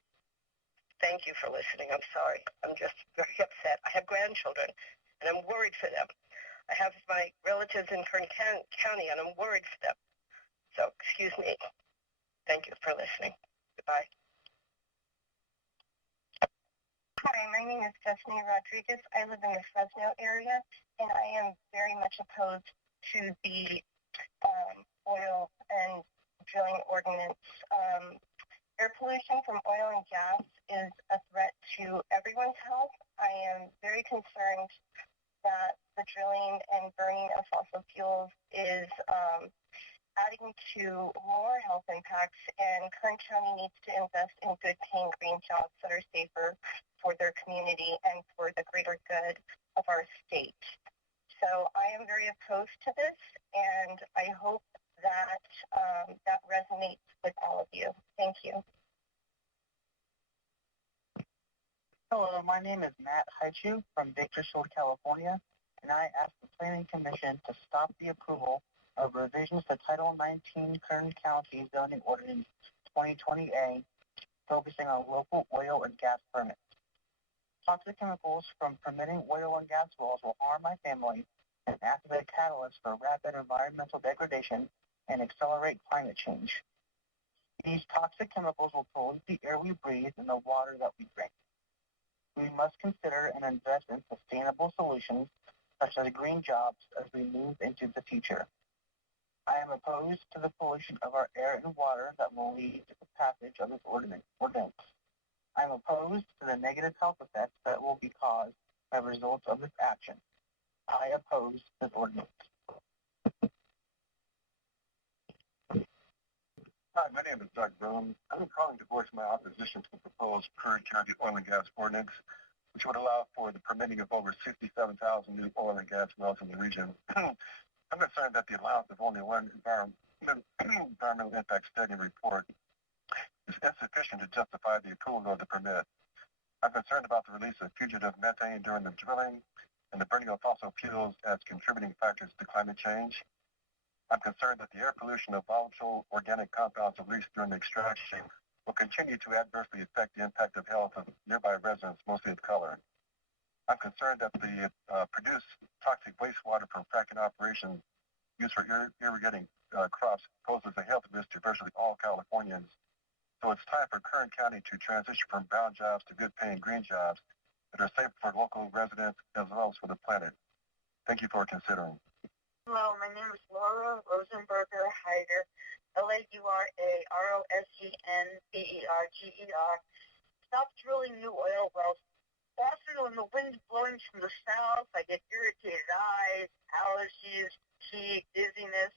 Thank you for listening. I'm sorry. I'm just very upset. I have grandchildren, and I'm worried for them. I have my relatives in Kern County, and I'm worried for them. So, excuse me. Thank you for listening. Goodbye. Hi, my name is Stephanie Rodriguez. I live in the Fresno area, and I am very much opposed to the oil and drilling ordinance. Air pollution from oil and gas is a threat to everyone's health. I am very concerned that the drilling and burning of fossil fuels is adding to more health impacts, and Kern County needs to invest in good-paying green jobs that are safer for their community and for the greater good of our state. So I am very opposed to this, and I hope that that resonates with all of you. Thank you. Hello, my name is Matt Haichu from Bakersfield, California, and I asked the Planning Commission to stop the approval of revisions to Title 19 Kern County Zoning Ordinance 2020A, focusing on local oil and gas permits. Toxic chemicals from permitting oil and gas wells will harm my family and act as a catalyst for rapid environmental degradation and accelerate climate change. These toxic chemicals will pollute the air we breathe and the water that we drink. We must consider and invest in sustainable solutions such as green jobs as we move into the future. I am opposed to the pollution of our air and water that will lead to the passage of this ordinance. I am opposed to the negative health effects that will be caused by results of this action. I oppose this ordinance. Hi, my name is Doug Boone. I'm calling to voice my opposition to the proposed Kern County oil and gas ordinance, which would allow for the permitting of over 67,000 new oil and gas wells in the region. I'm concerned that the allowance of only one environmental impact study report is insufficient to justify the approval of the permit. I'm concerned about the release of fugitive methane during the drilling and the burning of fossil fuels as contributing factors to climate change. I'm concerned that the air pollution of volatile organic compounds released during the extraction will continue to adversely affect the impact of health of nearby residents, mostly of color. I'm concerned that the produced toxic wastewater from fracking operations used for irrigating crops poses a health risk to virtually all Californians. So it's time for Kern County to transition from brown jobs to good-paying green jobs that are safe for local residents as well as for the planet. Thank you for considering. Hello, my name is Laura Rosenberger Heider, Laura-Rosenberger. Stop drilling new oil wells. Also, when the wind's blowing from the south, I get irritated eyes, allergies, fatigue, dizziness.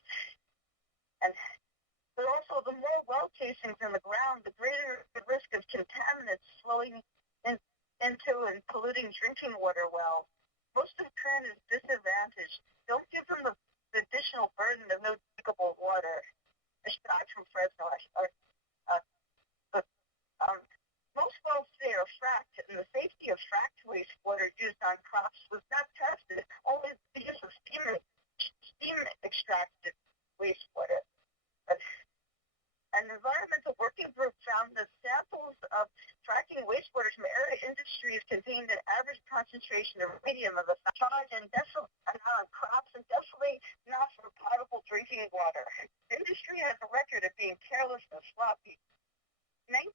But also, the more well casings in the ground, the greater the risk of contaminants flowing into and polluting drinking water wells. Most of Kern is disadvantaged. Don't give them the additional burden of no drinkable water. I'm from Fresno. Most wells today are fracked, and the safety of fracked wastewater used on crops was not tested. Only the use of steam extracted wastewater. That's environmental working group found the samples of fracking wastewaters from area industries contained an average concentration of radium of a charge and definitely not on crops and definitely not for potable drinking water. Industry has a record of being careless and sloppy. Name?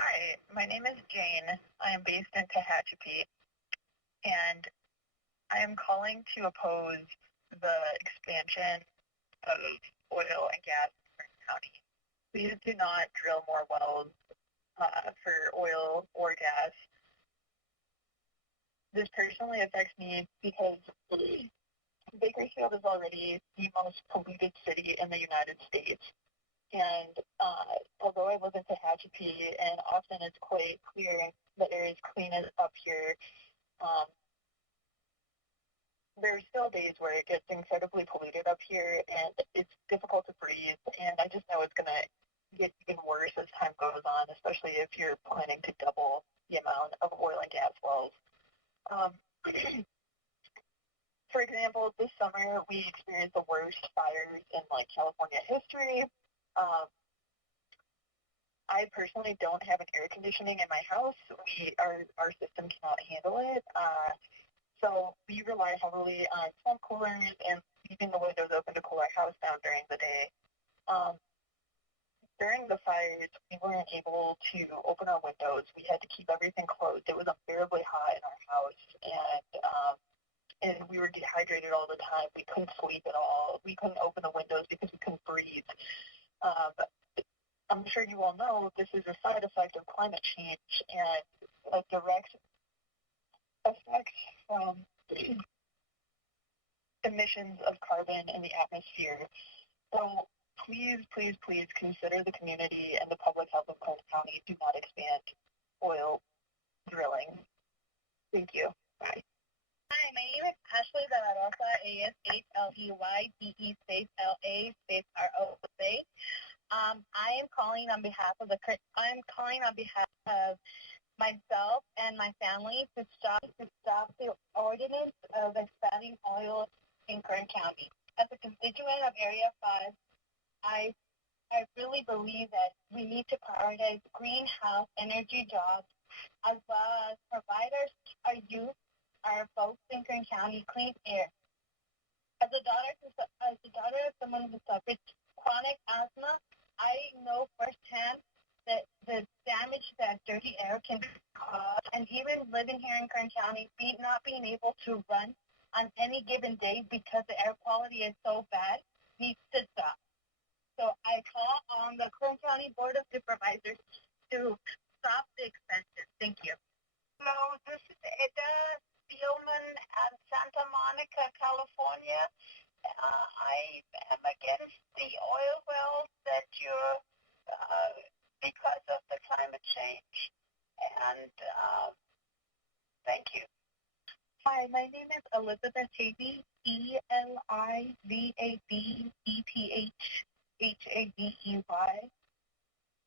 Hi, my name is Jane. I am based in Tehachapi, and I am calling to oppose the expansion of oil and gas in Kern County. Please do not drill more wells for oil or gas. This personally affects me because Bakersfield is already the most polluted city in the United States. And although I live in Tehachapi, and often it's quite clear that it is clean up here, there are still days where it gets incredibly polluted up here, and it's difficult to breathe. And I just know it's going to get even worse as time goes on, especially if you're planning to double the amount of oil and gas wells. For example, this summer we experienced the worst fires in California history. I personally don't have an air conditioning in my house. Our system cannot handle it. So we rely heavily on smoke coolers and leaving the windows open to cool our house down during the day. During the fires, we weren't able to open our windows. We had to keep everything closed. It was unbearably hot in our house, and we were dehydrated all the time. We couldn't sleep at all. We couldn't open the windows because we couldn't breathe. I'm sure you all know this is a side effect of climate change and a direct effect from emissions of carbon in the atmosphere. So please, please, please consider the community and the public health of Kern County. Do not expand oil drilling. Thank you. Bye. Hi, my name is Ashley de la Rosa, ASHLEYDE space LA space ROSA. I am calling on behalf of myself and my family to stop the ordinance of expanding oil in Kern County. As a constituent of Area 5, I really believe that we need to prioritize greenhouse energy jobs as well as provide our youth, our folks in Kern County clean air. As a daughter of someone who suffers chronic asthma, I know firsthand that the damage that dirty air can cause, and even living here in Kern County, not being able to run on any given day because the air quality is so bad, needs to stop. So I call on the Kern County Board of Supervisors to stop the expenses. Thank you. Hello, this is Eda Spielman at Santa Monica, California. I am against the oil wells that you're, because of the climate change. And thank you. Hi, my name is Elizabeth Havey, ELIZABETHHAVEY,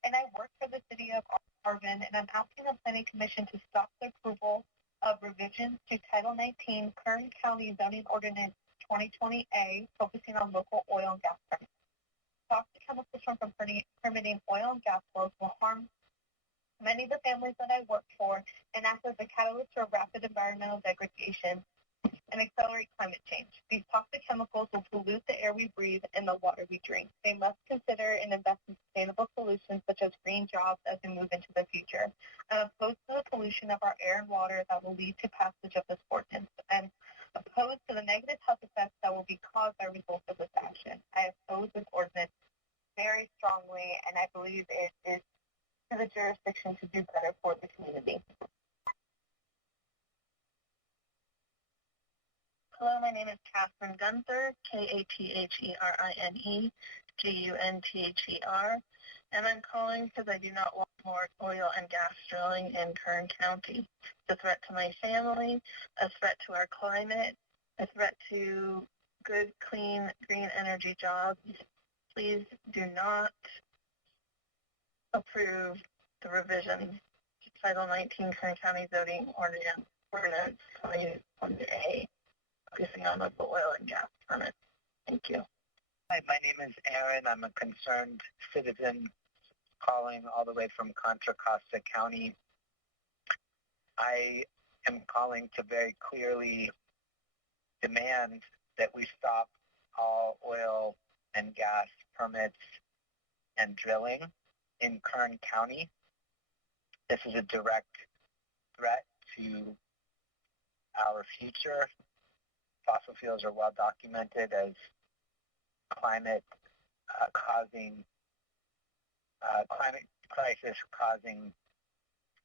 and I work for the City of Arvin, and I'm asking the Planning Commission to stop the approval of revisions to Title 19 Kern County Zoning Ordinance 2020A, focusing on local oil and gas permits. Toxic chemicals from permitting oil and gas wells will harm many of the families that I work for and act as a catalyst for rapid environmental degradation and accelerate climate change. These toxic chemicals will pollute the air we breathe and the water we drink. They must consider and invest in sustainable solutions such as green jobs as we move into the future. I'm opposed to the pollution of our air and water that will lead to passage of this ordinance. I'm opposed to the negative health effects that will be caused by results of this action. I oppose this ordinance very strongly, and I believe it is to the jurisdiction to do better for the community. Hello, my name is Catherine Gunther, KATHERINE, and I'm calling because I do not want more oil and gas drilling in Kern County. It's a threat to my family, a threat to our climate, a threat to good, clean, green energy jobs. Please do not approve the revisions to Title 19 Kern County Zoning Ordinance 2020A, focusing on local oil and gas permits. Thank you. Hi, my name is Aaron. I'm a concerned citizen calling all the way from Contra Costa County. I am calling to very clearly demand that we stop all oil and gas permits and drilling in Kern County. This is a direct threat to our future. Fossil fuels are well documented as climate crisis causing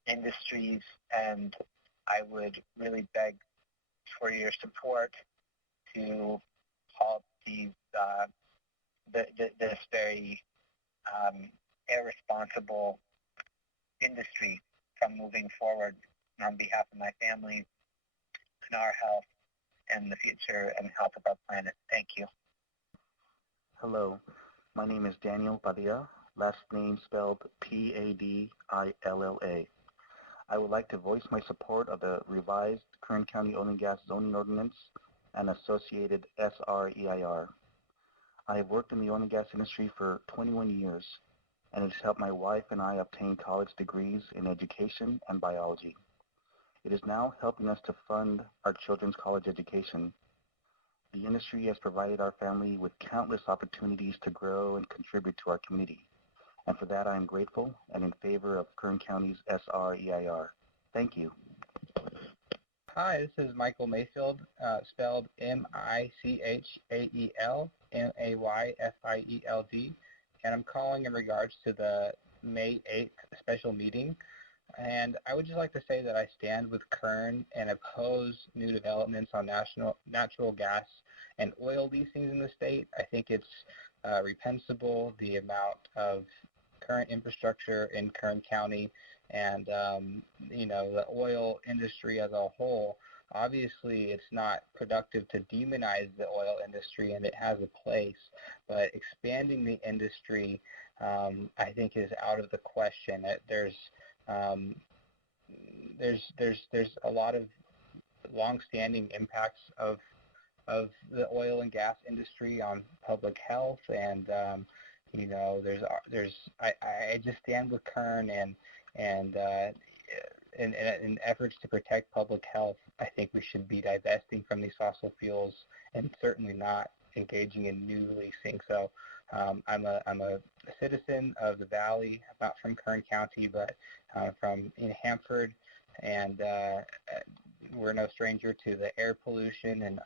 industries, and I would really beg for your support to halt these this very irresponsible industry from moving forward on behalf of my family and our health and the future and health of our planet. Thank you. Hello, my name is Daniel Padilla, last name spelled Padilla. I would like to voice my support of the revised Kern County Oil and Gas Zoning Ordinance and associated SREIR. I have worked in the oil and gas industry for 21 years, and it has helped my wife and I obtain college degrees in education and biology. It is now helping us to fund our children's college education. The industry has provided our family with countless opportunities to grow and contribute to our community, and for that I am grateful and in favor of Kern County's SREIR. Thank you. Hi, this is Michael Mayfield, spelled Michael and I'm calling in regards to the May 8th special meeting. And I would just like to say that I stand with Kern and oppose new developments on natural gas and oil leasings in the state. I think it's reprehensible, the amount of current infrastructure in Kern County and, the oil industry as a whole. Obviously, it's not productive to demonize the oil industry, and it has a place, but expanding the industry, I think, is out of the question. There's a lot of long-standing impacts of the oil and gas industry on public health, and I just stand with Kern and in efforts to protect public health. I think we should be divesting from these fossil fuels and certainly not engaging in new leasing. So I'm a citizen of the Valley, not from Kern County, but from in Hanford, and we're no stranger to the air pollution and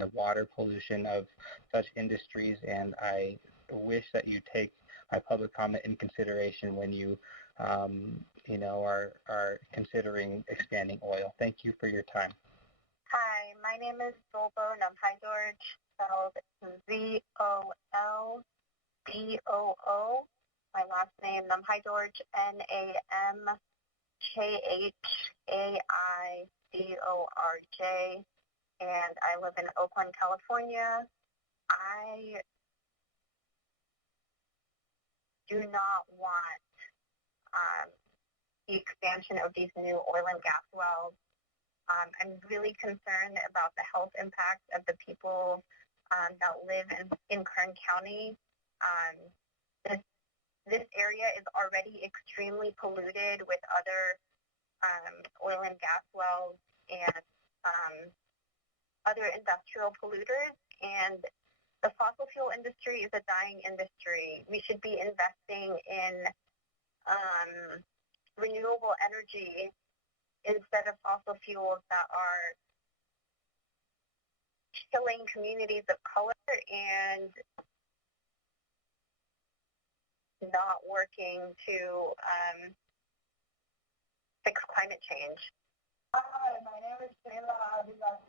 the water pollution of such industries, and I wish that you take my public comment in consideration when you are considering expanding oil. Thank you for your time. Hi, my name is Zolbo Namhaidorj, spelled Zolboo. My last name Namhaidorj, Namhaidorj, and I live in Oakland, California. I do not want the expansion of these new oil and gas wells. I'm really concerned about the health impacts of the people that live in Kern County. This area is already extremely polluted with other oil and gas wells and other industrial polluters, and the fossil fuel industry is a dying industry. We should be investing in renewable energy instead of fossil fuels that are killing communities of color and not working to fix climate change. Hi, my name is Sheila Avila.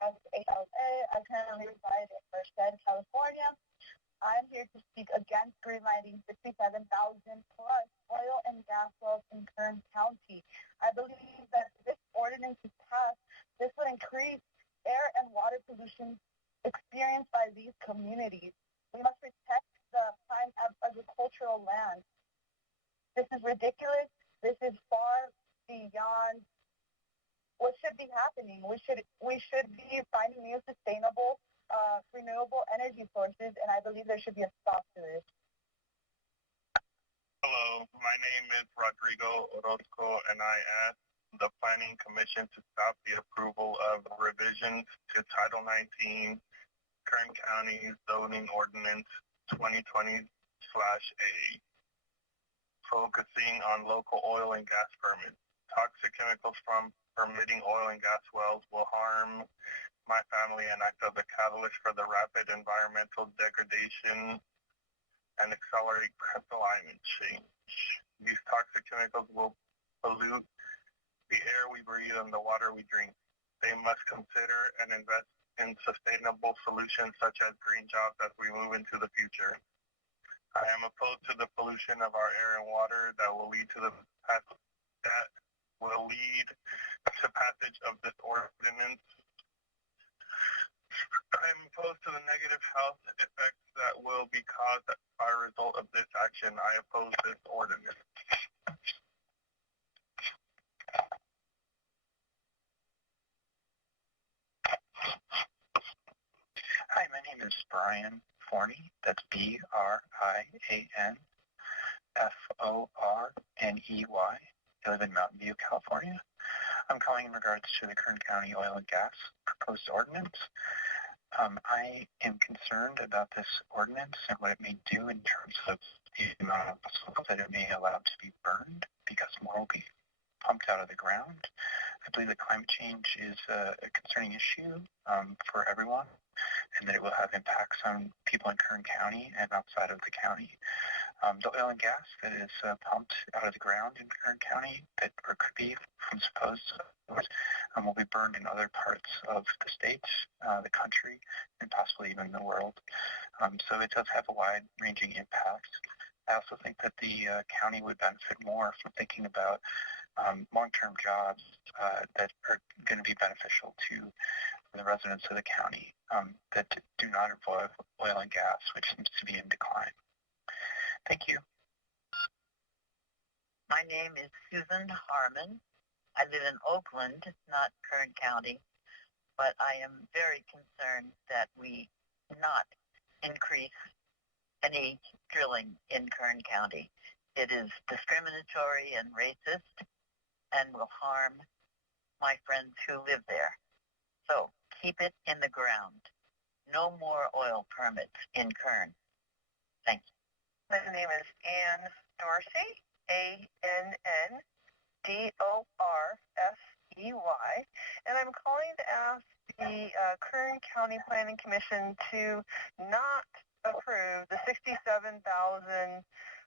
S-A-L-A. I currently reside in Merced, California. I'm here to speak against greenlighting 67,000 plus oil and gas wells in Kern County. I believe that if this ordinance is passed, this would increase air and water pollution experienced by these communities. We must protect the prime agricultural land. This is ridiculous. This is far beyond what should be happening. We should be finding new sustainable renewable energy sources, and I believe there should be a stop to this. Hello, my name is Rodrigo Orozco, and I ask the Planning Commission to stop the approval of revisions to Title 19, Kern County Zoning Ordinance 2020/A, focusing on local oil and gas permits. Toxic chemicals from permitting oil and gas wells will harm my family and act as a catalyst for the rapid environmental degradation and accelerate climate change. These toxic chemicals will pollute the air we breathe and the water we drink. They must consider and invest in sustainable solutions such as green jobs as we move into the future. I am opposed to the pollution of our air and water that will lead to passage of this ordinance. I am opposed to the negative health effects that will be caused by a result of this action. I oppose this ordinance. Hi, my name is Brian Forney. That's BrianForney. I live in Mountain View, California. I'm calling in regards to the Kern County Oil and Gas proposed ordinance. I am concerned about this ordinance and what it may do in terms of the amount of fossil that it may allow to be burned, because more will be pumped out of the ground. I believe that climate change is a concerning issue for everyone, and that it will have impacts on people in Kern County and outside of the county. The oil and gas that is pumped out of the ground in Kern County, that or could be from supposed will be burned in other parts of the state, the country, and possibly even the world. So it does have a wide-ranging impact. I also think that the county would benefit more from thinking about long-term jobs that are going to be beneficial to the residents of the county that do not involve oil and gas, which seems to be in decline. Thank you. My name is Susan Harmon. I live in Oakland, not Kern County, but I am very concerned that we not increase any drilling in Kern County. It is discriminatory and racist and will harm my friends who live there. So keep it in the ground. No more oil permits in Kern. Thank you. My name is Ann Dorsey, ANNDORSEY, and I'm calling to ask the Kern County Planning Commission to not approve the 67,000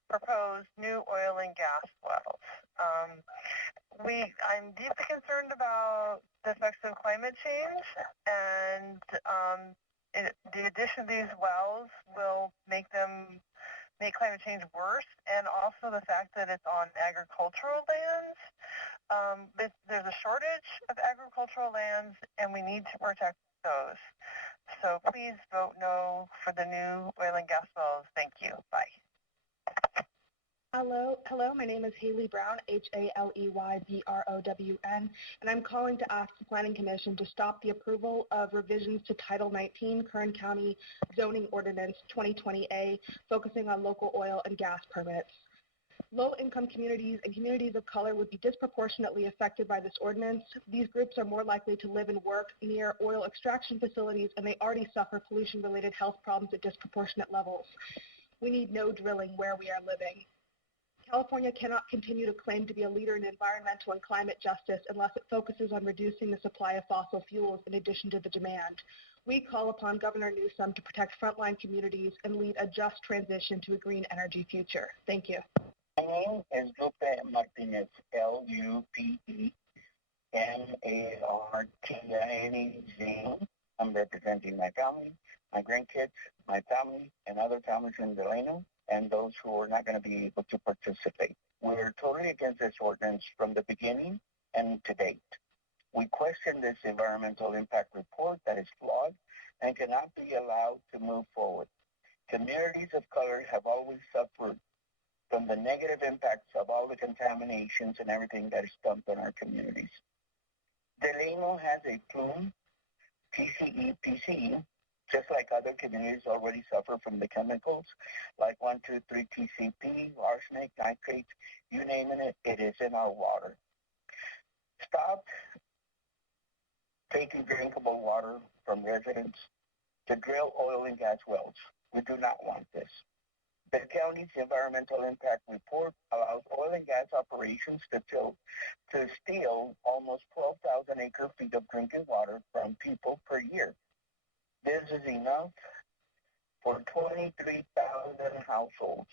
proposed new oil and gas wells. I'm deeply concerned about the effects of climate change, and the addition of these wells will make climate change worse, and also the fact that it's on agricultural lands. There's a shortage of agricultural lands, and we need to protect those. So please vote no for the new oil and gas wells. Thank you. Bye. Hello, my name is Haley Brown, HALEYBROWN, and I'm calling to ask the Planning Commission to stop the approval of revisions to Title 19 Kern County Zoning Ordinance 2020A, focusing on local oil and gas permits. Low-income communities and communities of color would be disproportionately affected by this ordinance. These groups are more likely to live and work near oil extraction facilities, and they already suffer pollution-related health problems at disproportionate levels. We need no drilling where we are living. California cannot continue to claim to be a leader in environmental and climate justice unless it focuses on reducing the supply of fossil fuels in addition to the demand. We call upon Governor Newsom to protect frontline communities and lead a just transition to a green energy future. Thank you. My name is Lupe Martinez, LUPEMARTINEZ. I'm representing my family, my grandkids, my family, and other families in Delano, and those who are not going to be able to participate. We're totally against this ordinance from the beginning and to date. We question this environmental impact report that is flawed and cannot be allowed to move forward. Communities of color have always suffered from the negative impacts of all the contaminations and everything that is dumped on our communities. Delano has a plume, PCE, just like other communities already suffer from the chemicals like 1,2,3-TCP, arsenic, nitrates, you name it, it is in our water. Stop taking drinkable water from residents to drill oil and gas wells. We do not want this. The county's environmental impact report allows oil and gas operations to steal almost 12,000 acre-feet of drinking water from people per year. This is enough for 23,000 households.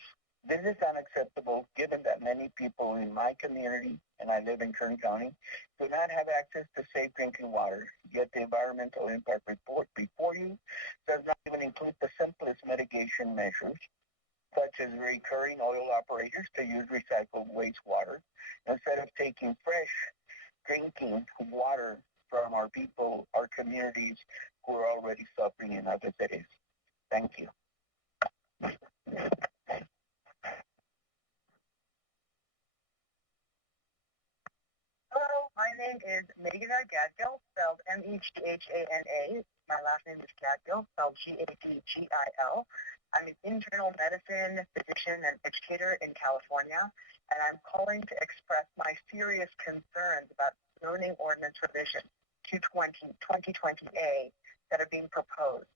This is unacceptable given that many people in my community, and I live in Kern County, do not have access to safe drinking water. Yet the environmental impact report before you does not even include the simplest mitigation measures, such as recurring oil operators to use recycled wastewater instead of taking fresh drinking water from our people, our communities who are already suffering in other cities. Thank you. Hello, my name is Meghana Gadgil, spelled Meghana. My last name is Gadgil, spelled Gadgil. I'm an internal medicine physician and educator in California, and I'm calling to express my serious concerns about zoning ordinance revision 2020A that are being proposed.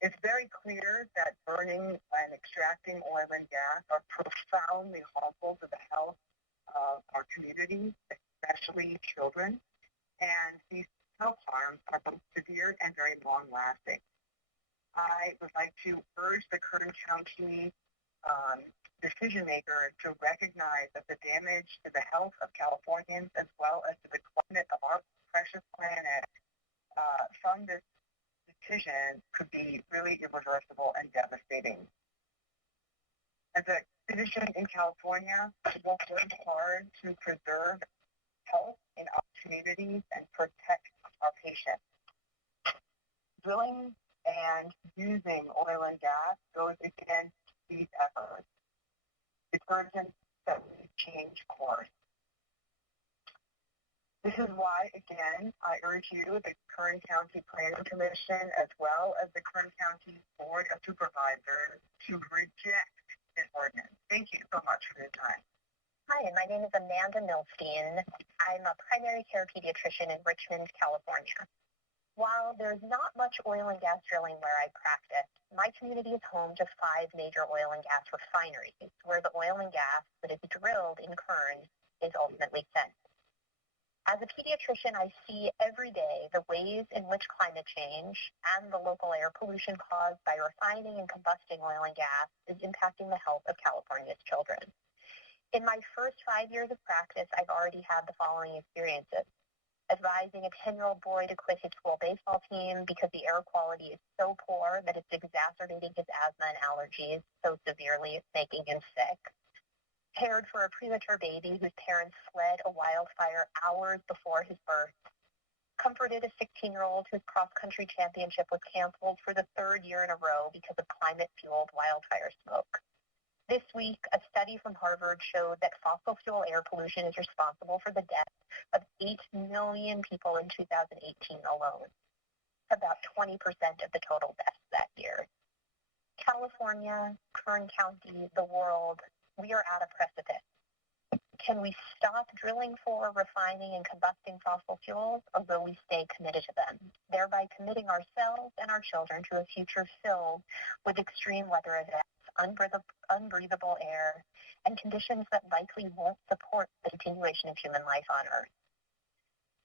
It's very clear that burning and extracting oil and gas are profoundly harmful to the health of our communities, especially children, and these health harms are both severe and very long-lasting. I would like to urge the Kern County decision maker to recognize that the damage to the health of Californians as well as to the climate of our precious planet from this decision could be really irreversible and devastating. As a physician in California, I work very hard to preserve health in our communities and protect our patients. Drilling and using oil and gas goes against these efforts. It's urgent that we change course. This is why, again, I urge you, the Kern County Planning Commission, as well as the Kern County Board of Supervisors, to reject this ordinance. Thank you so much for your time. Hi, my name is Amanda Milstein. I'm a primary care pediatrician in Richmond, California. While there's not much oil and gas drilling where I practice, my community is home to 5 major oil and gas refineries where the oil and gas that is drilled in Kern is ultimately sent. As a pediatrician, I see every day the ways in which climate change and the local air pollution caused by refining and combusting oil and gas is impacting the health of California's children. In my first 5 years of practice, I've already had the following experiences. Advising a 10-year-old boy to quit his school baseball team because the air quality is so poor that it's exacerbating his asthma and allergies so severely it's making him sick. Cared for a premature baby whose parents fled a wildfire hours before his birth. Comforted a 16-year-old whose cross-country championship was canceled for the 3rd year in a row because of climate-fueled wildfire smoke. This week, a study from Harvard showed that fossil fuel air pollution is responsible for the death of 8 million people in 2018 alone, about 20% of the total deaths that year. California, Kern County, the world, we are at a precipice. Can we stop drilling for, refining, and combusting fossil fuels, or will we stay committed to them, thereby committing ourselves and our children to a future filled with extreme weather events, unbreathable air, and conditions that likely won't support the continuation of human life on Earth?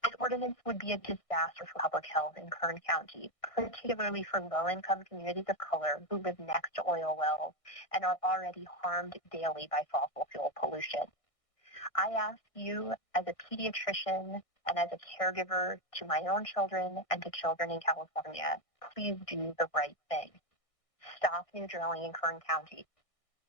This ordinance would be a disaster for public health in Kern County, particularly for low-income communities of color who live next to oil wells and are already harmed daily by fossil fuel pollution. I ask you, as a pediatrician and as a caregiver to my own children and to children in California, please do the right thing. Stop new drilling in Kern County.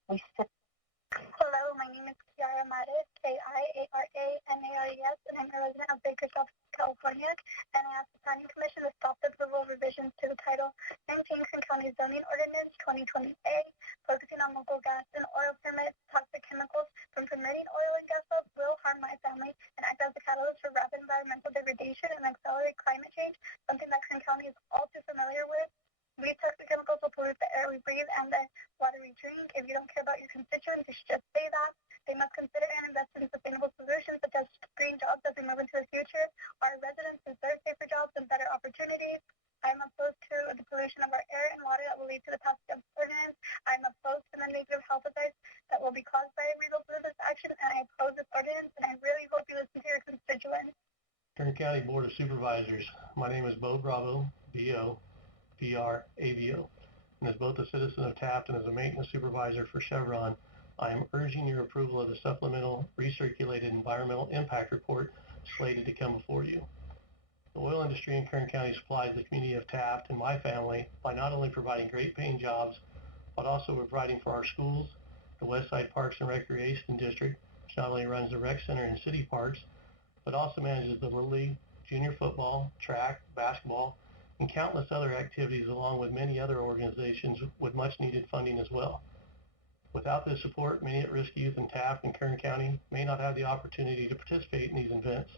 Hello, my name is Kiara Maris, Kiara-Mares, and I'm a resident of Bakersfield, California, and I ask the Planning Commission to stop the approval revisions to the Title 19 Kern County Zoning Ordinance 2020A, focusing on local gas and oil permits. Toxic chemicals from permitting oil and gas wells will harm my family and act as a catalyst for rapid environmental degradation and accelerate climate change, something that Kern County is all too familiar with. These toxic chemicals will pollute the air we breathe and the water we drink. If you don't care about your constituents, you should just say that. They must consider and invest in sustainable solutions such as green jobs as we move into the future. Our residents deserve safer jobs and better opportunities. I'm opposed to the pollution of our air and water that will lead to the passage of ordinance. I'm opposed to the negative health effects that will be caused by a result of this action, and I oppose this ordinance, and I really hope you listen to your constituents. Kern County Board of Supervisors. My name is Bo Bravo, B-O-B-R-A-V-O, and as both a citizen of Taft and as a maintenance supervisor for Chevron, I am urging your approval of the supplemental recirculated environmental impact report slated to come before you. The oil industry in Kern County supplies the community of Taft and my family by not only providing great paying jobs, but also providing for our schools, the Westside Parks and Recreation District, which not only runs the rec center and city parks, but also manages the Little League, junior football, track, basketball, and countless other activities along with many other organizations with much needed funding as well. Without this support, many at-risk youth in Taft and Kern County may not have the opportunity to participate in these events.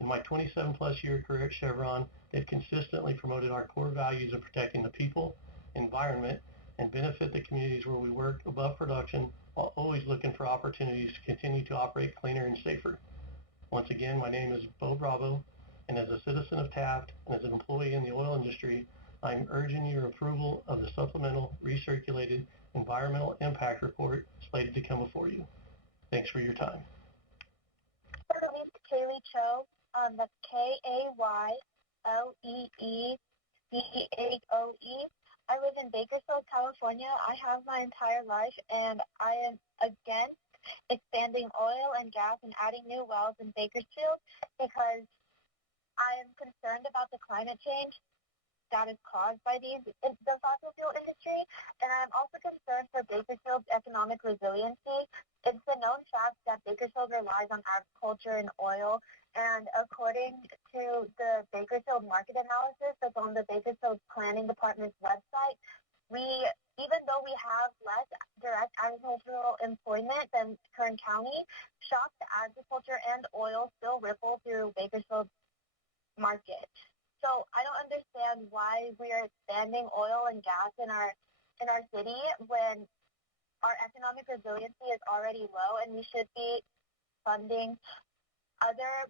In my 27-plus year career at Chevron, they've consistently promoted our core values of protecting the people, environment, and benefit the communities where we work above production while always looking for opportunities to continue to operate cleaner and safer. Once again, my name is Bo Bravo, and as a citizen of Taft and as an employee in the oil industry, I am urging your approval of the supplemental recirculated environmental impact report slated to come before you. Thanks for your time. My name is Kaylee Cho. That's K-A-Y-L-E-E-C-H-O-E. I live in Bakersfield, California. I have my entire life, and I am against expanding oil and gas and adding new wells in Bakersfield because I am concerned about the climate change that is caused by the fossil fuel industry, and I'm also concerned for Bakersfield's economic resiliency. It's a known fact that Bakersfield relies on agriculture and oil, and according to the Bakersfield market analysis that's on the Bakersfield Planning Department's website, even though we have less direct agricultural employment than Kern County, shops to agriculture and oil still ripple through Bakersfield's market. So I don't understand why we are expanding oil and gas in our city when our economic resiliency is already low, and we should be funding other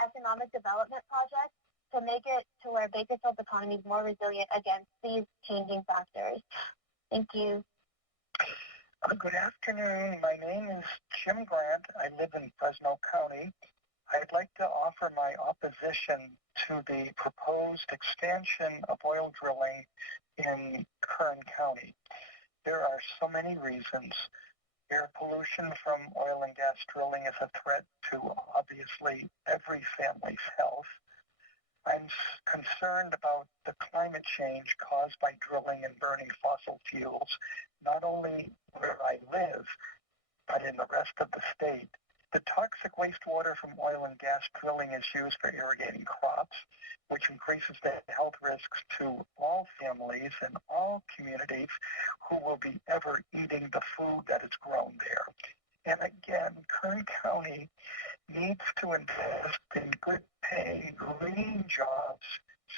economic development projects to make it to where Bakersfield's economy is more resilient against these changing factors. Thank you. Good afternoon. My name is Jim Grant. I live in Fresno County. I'd like to offer my opposition to the proposed expansion of oil drilling in Kern County. There are so many reasons. Air pollution from oil and gas drilling is a threat to obviously every family's health. I'm concerned about the climate change caused by drilling and burning fossil fuels, not only where I live, but in the rest of the state. The toxic wastewater from oil and gas drilling is used for irrigating crops, which increases the health risks to all families and all communities who will be ever eating the food that is grown there. And again, Kern County needs to invest in good-paying green jobs,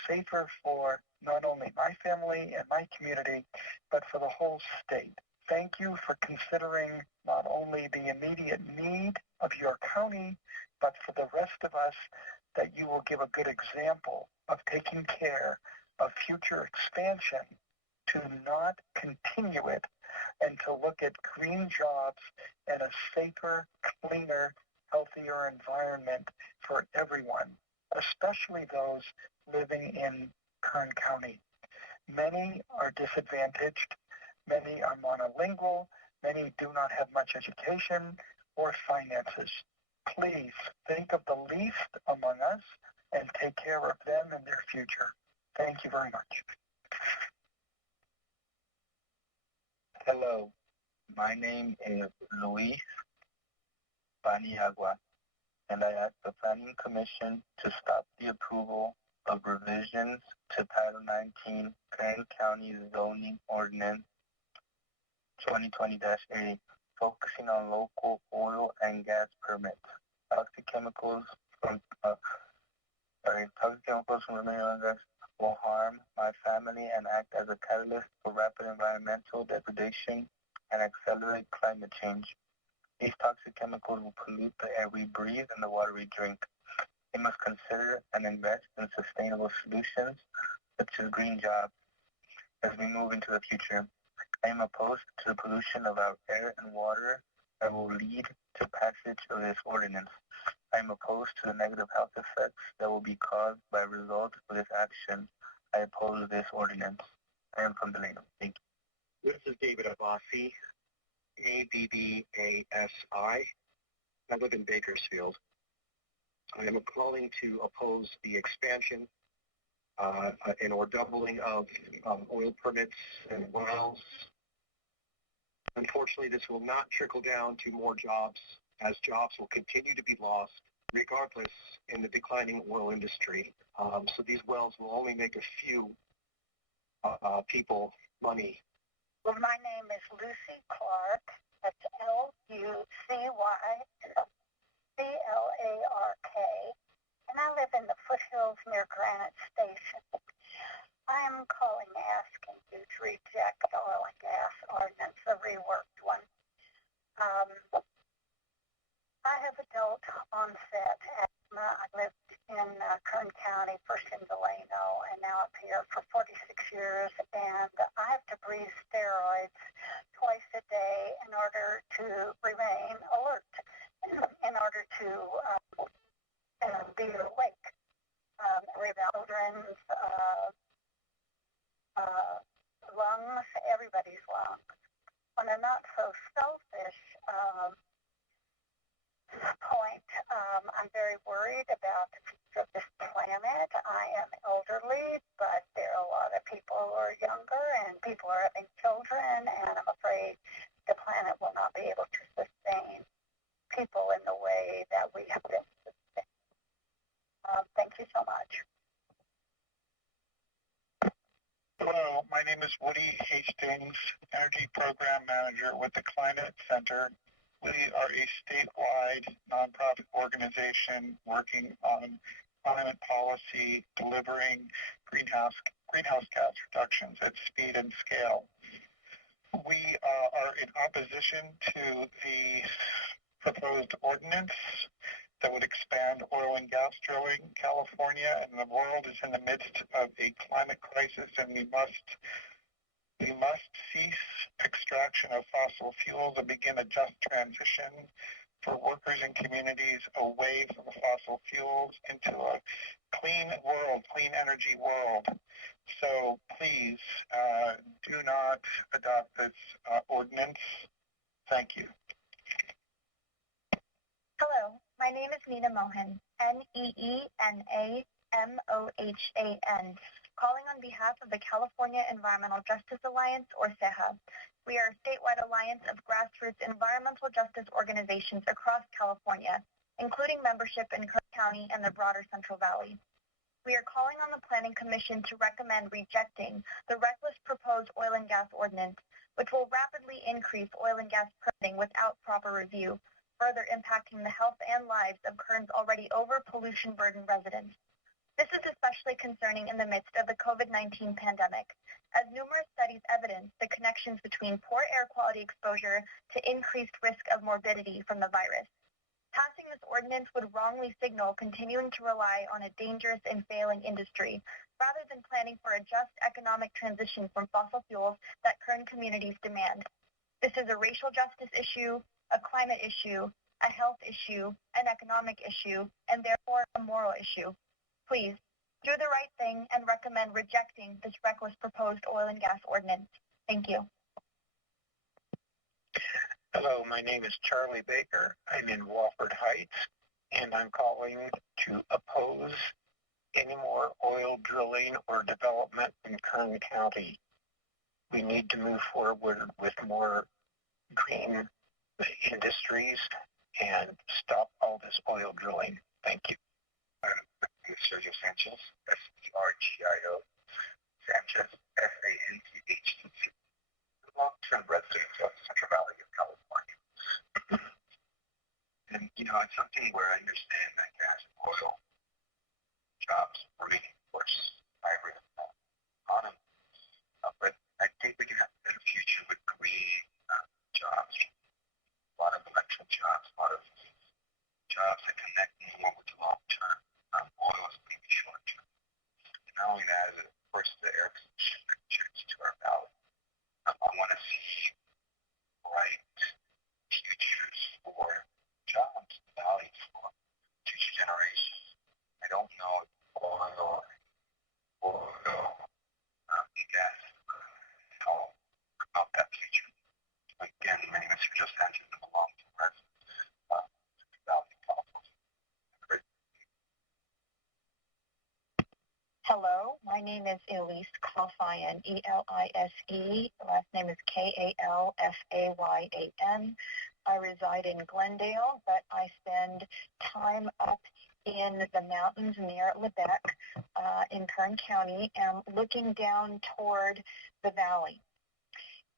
safer for not only my family and my community, but for the whole state. Thank you for considering not only the immediate need of your county, but for the rest of us, that you will give a good example of taking care of future expansion to not continue it and to look at green jobs and a safer, cleaner, healthier environment for everyone, especially those living in Kern County. Many are disadvantaged. Many are monolingual. Many do not have much education or finances. Please think of the least among us and take care of them and their future. Thank you very much. Hello, my name is Luis Paniagua, and I ask the Planning Commission to stop the approval of revisions to Title 19 Kern County Zoning Ordinance 2020-8, focusing on local oil and gas permits. Toxic chemicals from remaining oil and gas will harm my family and act as a catalyst for rapid environmental degradation and accelerate climate change. These toxic chemicals will pollute the air we breathe and the water we drink. We must consider and invest in sustainable solutions such as green jobs as we move into the future. I am opposed to the pollution of our air and water that will lead to passage of this ordinance. I am opposed to the negative health effects that will be caused by a result of this action. I oppose this ordinance. I am from Delano. Thank you. This is David Abbasi, Abbasi. I live in Bakersfield. I am calling to oppose the expansion and or doubling of oil permits and wells. Unfortunately, this will not trickle down to more jobs, as jobs will continue to be lost regardless in the declining oil industry. So these wells will only make a few people money. Well, my name is Lucy Clark. That's Luceyclark, and I live in the foothills near Granite Station. I am calling asking you to reject the oil and gas ordinance, the reworked one. I have adult onset asthma. I lived in Kern County, first in Delano, and now up here for 46 years, and I have to breathe steroids twice a day in order to remain alert, in order to be awake. Children's lungs, everybody's lungs. On a not so selfish point, I'm very worried about the future of this planet. I am elderly, but there are a lot of people who are younger, and people are having children, and I'm afraid the planet will not be able to sustain people in the way that we have been sustained. Thank you so much. Hello, my name is Woody Hastings, Energy Program Manager with the Climate Center. We are a statewide nonprofit organization working on climate policy, delivering greenhouse gas reductions at speed and scale. We are in opposition to the proposed ordinance that would expand oil and gas drilling in California, and the world is in the midst of a climate crisis, and we must cease extraction of fossil fuels and begin a just transition for workers and communities away from fossil fuels into a clean world, clean energy world. So please do not adopt this ordinance. Thank you. Hello, my name is Nina Mohan, Neenamohan, calling on behalf of the California Environmental Justice Alliance, or CEJA. We are a statewide alliance of grassroots environmental justice organizations across California, including membership in Kern County and the broader Central Valley. We are calling on the Planning Commission to recommend rejecting the reckless proposed oil and gas ordinance, which will rapidly increase oil and gas permitting without proper review, further impacting the health and lives of Kern's already over-pollution-burdened residents. This is especially concerning in the midst of the COVID-19 pandemic, as numerous studies evidence the connections between poor air quality exposure to increased risk of morbidity from the virus. Passing this ordinance would wrongly signal continuing to rely on a dangerous and failing industry, rather than planning for a just economic transition from fossil fuels that Kern communities demand. This is a racial justice issue, a climate issue, a health issue, an economic issue, and therefore a moral issue. Please, do the right thing and recommend rejecting this reckless proposed oil and gas ordinance. Thank you. Hello, my name is Charlie Baker. I'm in Wofford Heights, and I'm calling to oppose any more oil drilling or development in Kern County. We need to move forward with more green industries and stop all this oil drilling. Thank you. Sergio Sanchez, S-E-R-G-I-O, Sanchez, S-A-N-C-H-E-Z, long-term resident of the Central Valley of California. And, it's something where I understand that gas and oil jobs are making, of course, I agree with name is Elise Kalfayan, E-L-I-S-E. Last name is K-A-L-F-A-Y-A-N. I reside in Glendale, but I spend time up in the mountains near Lebec in Kern County and looking down toward the valley.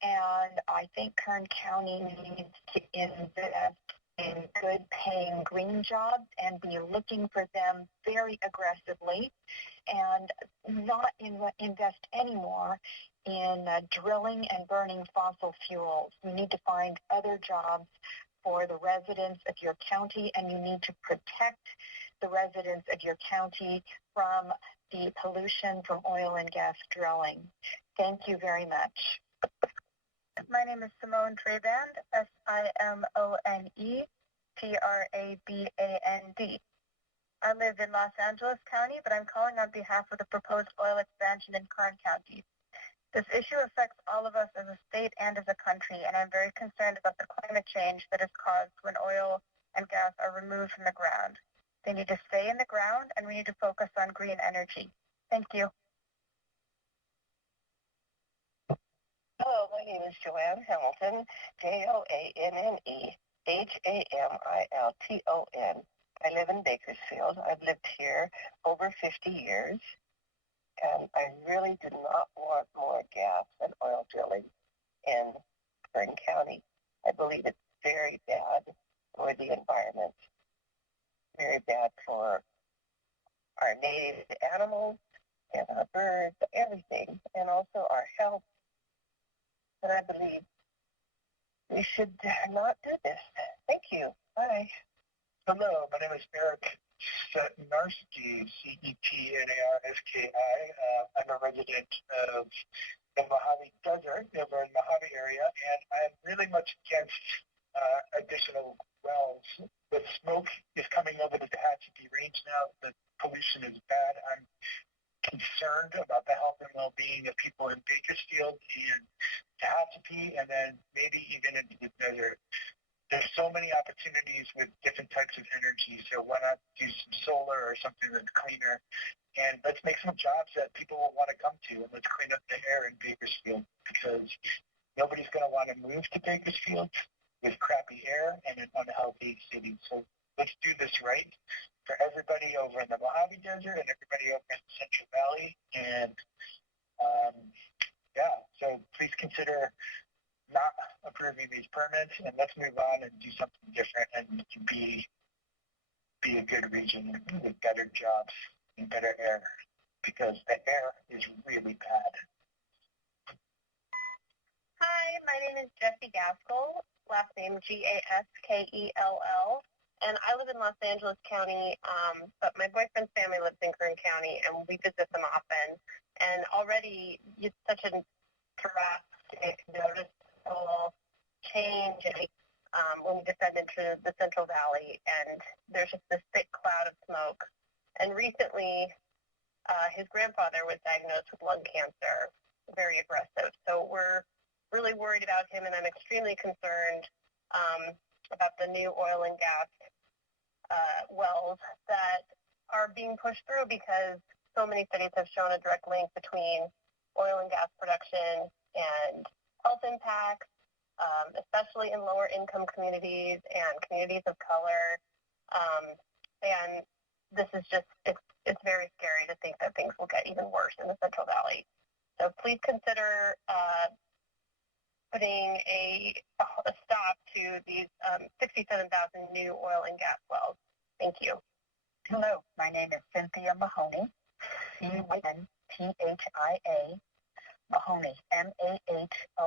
And I think Kern County needs to invest in good paying green jobs and be looking for them very aggressively and not invest anymore in drilling and burning fossil fuels. You need to find other jobs for the residents of your county, and you need to protect the residents of your county from the pollution from oil and gas drilling. Thank you very much. My name is Simone Traband, Simonettraband. I live in Los Angeles County, but I'm calling on behalf of the proposed oil expansion in Kern County. This issue affects all of us as a state and as a country, and I'm very concerned about the climate change that is caused when oil and gas are removed from the ground. They need to stay in the ground, and we need to focus on green energy. Thank you. Hello, my name is Joanne Hamilton, Joannehilton. I live in Bakersfield. I've lived here over 50 years, and I really do not want more gas and oil drilling in Kern County. I believe it's very bad for the environment, very bad for our native animals and our birds, everything, and also our health. And I believe we should not do this. Thank you. Bye. Hello, my name is Eric Setnarski, C-E-T-N-A-R-S-K-I. I'm a resident of the Mojave Desert over in the Mojave area, and I'm really much against additional wells. The smoke is coming over the Tehachapi Range now. The pollution is bad. I'm concerned about the health and well-being of people in Bakersfield and Tehachapi, and then maybe even into the desert. There's so many opportunities with different types of energy, so why not do some solar or something that's cleaner? And let's make some jobs that people will want to come to, and let's clean up the air in Bakersfield, because nobody's going to want to move to Bakersfield with crappy air and an unhealthy city. So let's do this right for everybody over in the Mojave Desert and everybody over in the Central Valley. And so please consider not approving these permits, and let's move on and do something different and be a good region with better jobs and better air, because the air is really bad. Hi, my name is Jessie Gaskell, last name Gaskell, and I live in Los Angeles County, but my boyfriend's family lives in Kern County, and we visit them often. And already it's such a drastic, noticeable change when we descend into the Central Valley, and there's just this thick cloud of smoke. And recently, his grandfather was diagnosed with lung cancer, very aggressive. So we're really worried about him, and I'm extremely concerned about the new oil and gas wells that are being pushed through, because so many studies have shown a direct link between oil and gas production and health impacts, especially in lower income communities and communities of color. And this is just, it's very scary to think that things will get even worse in the Central Valley. So please consider putting a stop to these 67,000 new oil and gas wells. Thank you. Hello, my name is Cynthia Mahoney, C-Y-N-T-H-I-A, Mahoney, M-A-H-O-N-E-Y.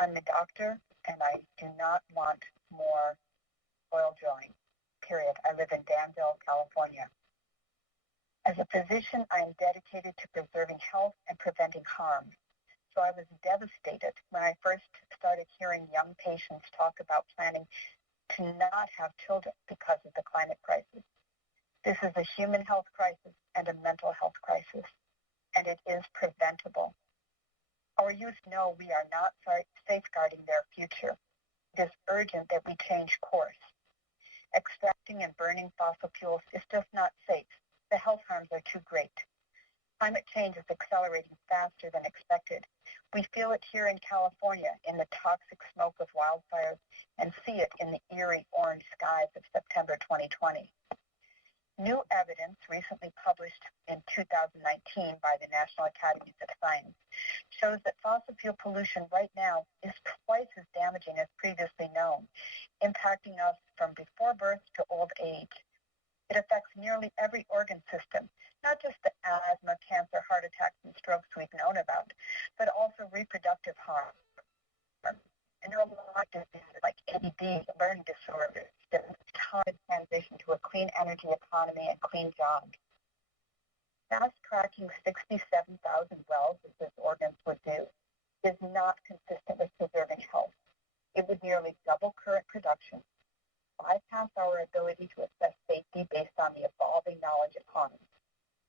I'm a doctor, and I do not want more oil drilling, period. I live in Danville, California. As a physician, I am dedicated to preserving health and preventing harm. So I was devastated when I first started hearing young patients talk about planning to not have children because of the climate crisis. This is a human health crisis and a mental health crisis, and it is preventable. Our youth know we are not safeguarding their future. It is urgent that we change course. Extracting and burning fossil fuels is just not safe. The health harms are too great. Climate change is accelerating faster than expected. We feel it here in California in the toxic smoke of wildfires and see it in the eerie orange skies of September 2020. New evidence recently published in 2019 by the National Academies of Science shows that fossil fuel pollution right now is twice as damaging as previously known, impacting us from before birth to old age. It affects nearly every organ system, not just the asthma, cancer, heart attacks, and strokes we've known about, but also reproductive harm, and neurological diseases like ADD, learning disorders, the time transition to a clean energy economy and clean jobs. Fast-tracking 67,000 wells, as this ordinance would do, is not consistent with preserving health. It would nearly double current production, bypass our ability to assess safety based on the evolving knowledge economy,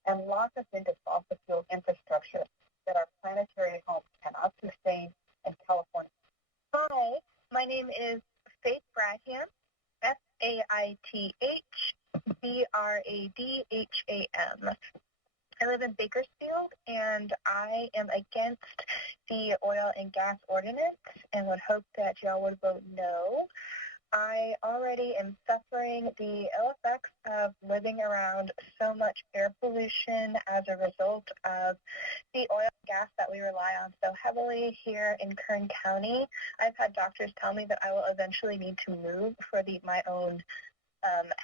and lock us into fossil fuel infrastructure that our planetary homes cannot sustain in California. Hi, my name is Faith Bradham, FAITH BRADHAM. I live in Bakersfield, and I am against the oil and gas ordinance and would hope that y'all would vote no. I already am suffering the ill effects of living around so much air pollution as a result of the oil and gas that we rely on so heavily here in Kern County. I've had doctors tell me that I will eventually need to move for my own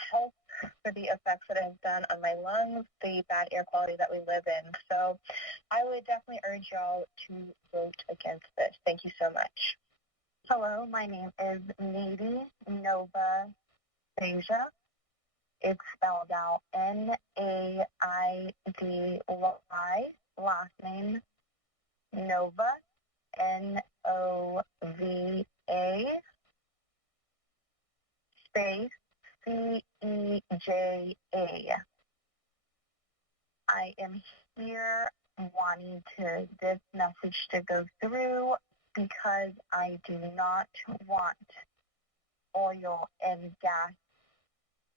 health, for the effects that it has done on my lungs, the bad air quality that we live in. So I would definitely urge y'all to vote against this. Thank you so much. Hello, my name is Nady Nova Deja. It's spelled out Naidy, last name Nova, Nova, space CEJA. I am here wanting this message to go through because I do not want oil and gas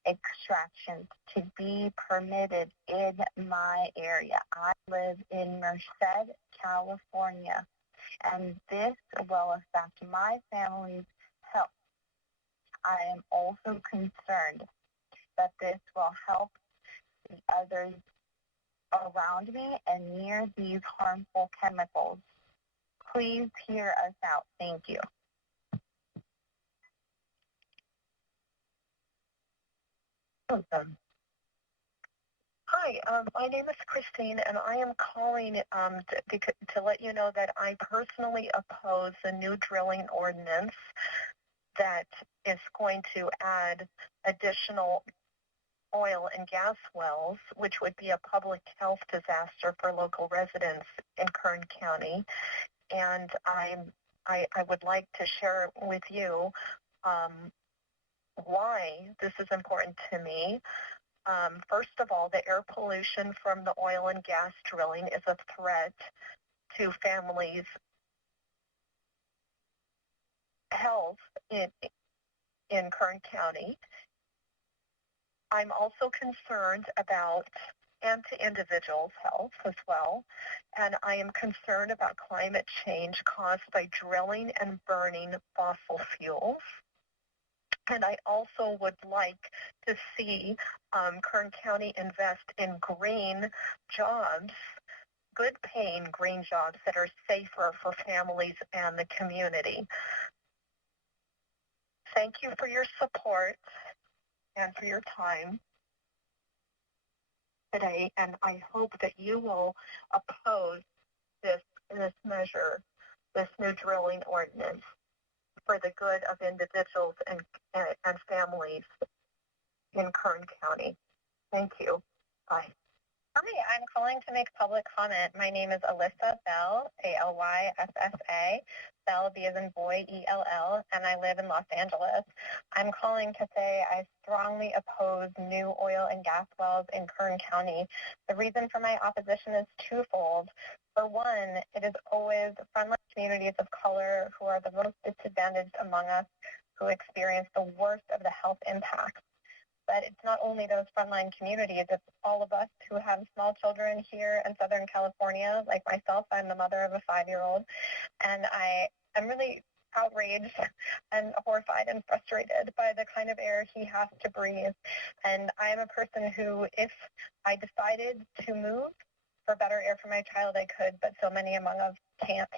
extractions to be permitted in my area. I live in Merced, California, and this will affect my family's health. I am also concerned that this will help the others around me and near these harmful chemicals. Please hear us out. Thank you. Awesome. Hi, my name is Christine, and I am calling to let you know that I personally oppose the new drilling ordinance that is going to add additional oil and gas wells, which would be a public health disaster for local residents in Kern County. And I would like to share with you why this is important to me. First of all, the air pollution from the oil and gas drilling is a threat to families' health in Kern County. I'm also concerned about and to individuals' health as well, and I am concerned about climate change caused by drilling and burning fossil fuels. And I also would like to see Kern County invest in green jobs, good-paying green jobs that are safer for families and the community. Thank you for your support and for your time today, and I hope that you will oppose this measure, this new drilling ordinance, for the good of individuals and families in Kern County. Thank you. Bye. Hi, I'm calling to make public comment. My name is Alyssa Bell, Alyssa. Bell, B as in boy, ELL, and I live in Los Angeles. I'm calling to say I strongly oppose new oil and gas wells in Kern County. The reason for my opposition is twofold. For one, it is always frontline communities of color who are the most disadvantaged among us who experience the worst of the health impacts. But it's not only those frontline communities, it's all of us who have small children here in Southern California. Like myself, I'm the mother of a 5-year-old, and I'm really outraged and horrified and frustrated by the kind of air he has to breathe. And I am a person who, if I decided to move for better air for my child, I could, but so many among us can't.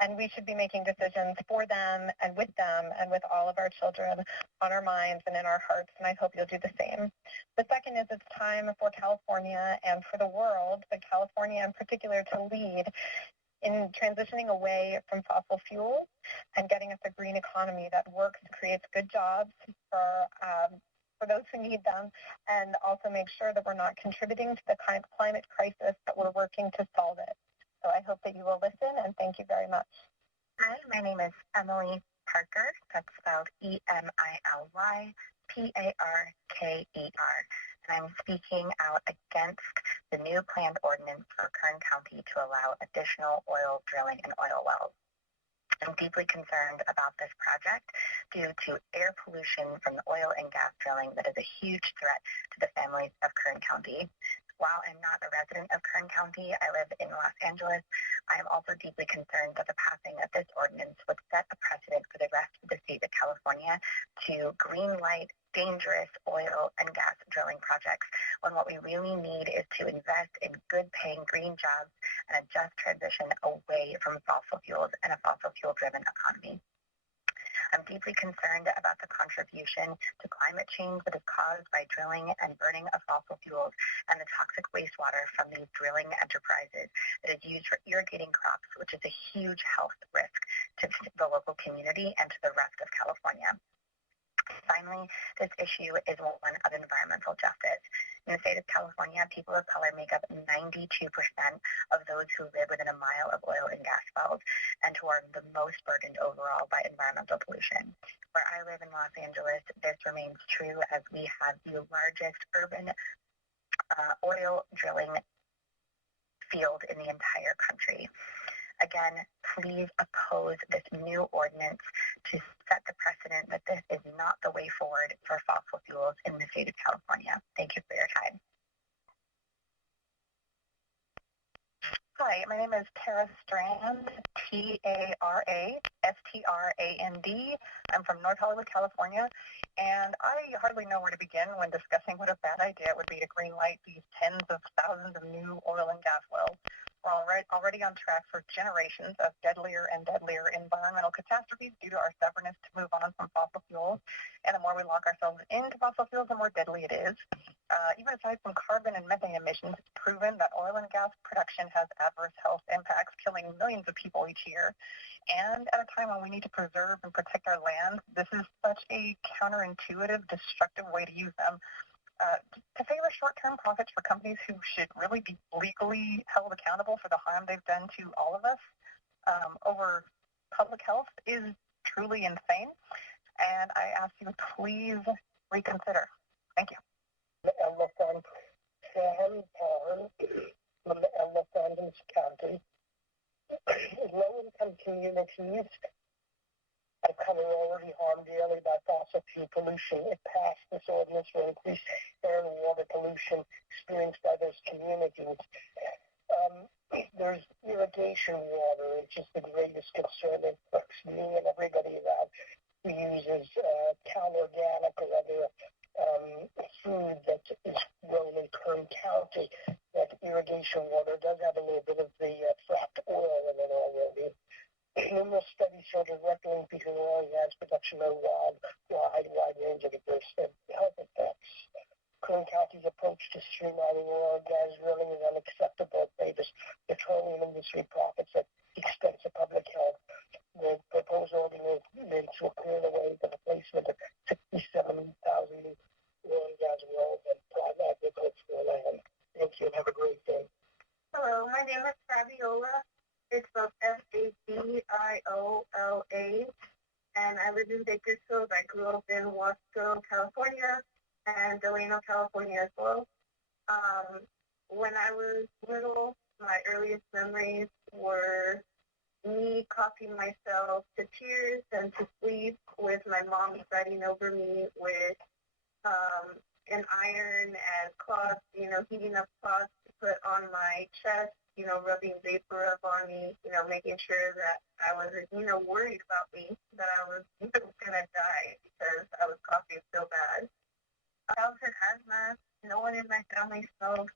And we should be making decisions for them and with all of our children on our minds and in our hearts, and I hope you'll do the same. The second is it's time for California and for the world, but California in particular, to lead in transitioning away from fossil fuels and getting us a green economy that works, creates good jobs for those who need them, and also make sure that we're not contributing to the kind of climate crisis that we're working to solve it. So I hope that you will listen, and thank you very much. Hi, my name is Emily Parker. That's spelled EMILYPARKER. And I'm speaking out against the new planned ordinance for Kern County to allow additional oil drilling and oil wells. I'm deeply concerned about this project due to air pollution from the oil and gas drilling that is a huge threat to the families of Kern County. While I'm not a resident of Kern County, I live in Los Angeles, I am also deeply concerned that the passing of this ordinance would set a precedent for the rest of the state of California to green light dangerous oil and gas drilling projects, when what we really need is to invest in good-paying green jobs and a just transition away from fossil fuels and a fossil fuel-driven economy. I'm deeply concerned about the contribution to climate change that is caused by drilling and burning of fossil fuels and the toxic wastewater from these drilling enterprises that is used for irrigating crops, which is a huge health risk to the local community and to the rest of California. Finally, this issue is one of environmental justice. In the state of California, people of color make up 92% of those who live within a mile of oil and gas wells and who are the most burdened overall by environmental pollution. Where I live in Los Angeles, this remains true as we have the largest urban oil drilling field in the entire country. Again, please oppose this new ordinance to set the precedent that this is not the way forward for fossil fuels in the state of California. Thank you for your time. Hi, my name is Tara Strand, Tarastrand. I'm from North Hollywood, California, and I hardly know where to begin when discussing what a bad idea it would be to greenlight these tens of thousands of new oil and gas wells. We're already on track for generations of deadlier and deadlier environmental catastrophes due to our stubbornness to move on from fossil fuels. And the more we lock ourselves into fossil fuels, the more deadly it is. Even aside from carbon and methane emissions, it's proven that oil and gas production has adverse health impacts, killing millions of people each year. And at a time when we need to preserve and protect our land, this is such a counterintuitive, destructive way to use them. To favor short-term profits for companies who should really be legally held accountable for the harm they've done to all of us over public health is truly insane. And I ask you to please reconsider. Thank you. Los Angeles County. Low-income communities are coming already harmed daily by fossil fuel pollution. If passed, this ordinance will increase air and water pollution experienced by those communities. There's irrigation water, which is the greatest concern. It affects me and everybody around who uses cow organic or other food that is grown in Kern County. That irrigation water does have a little bit of the fracked oil in it already. Numerous studies show direct link between oil and gas production and wide range of adverse health effects. Kern County's approach to streamlining oil and gas drilling is unacceptable. It favors petroleum industry profits at the expense of public health. The proposed ordinance will clear the way for the placement of 67,000 oil and gas wells and private agricultural land. Thank you and have a great day. Hello, my name is Fabiola. It's spelled Fabiola, and I live in Bakersfield. I grew up in Wasco, California, and Delano, California as well. When I was little, my earliest memories were me coughing myself to tears and to sleep with my mom fighting over me with and iron and cloths, heating up cloths to put on my chest, rubbing vapor up on me, making sure that I wasn't, worried about me, that I was going to die because I was coughing so bad. Childhood asthma, no one in my family smoked.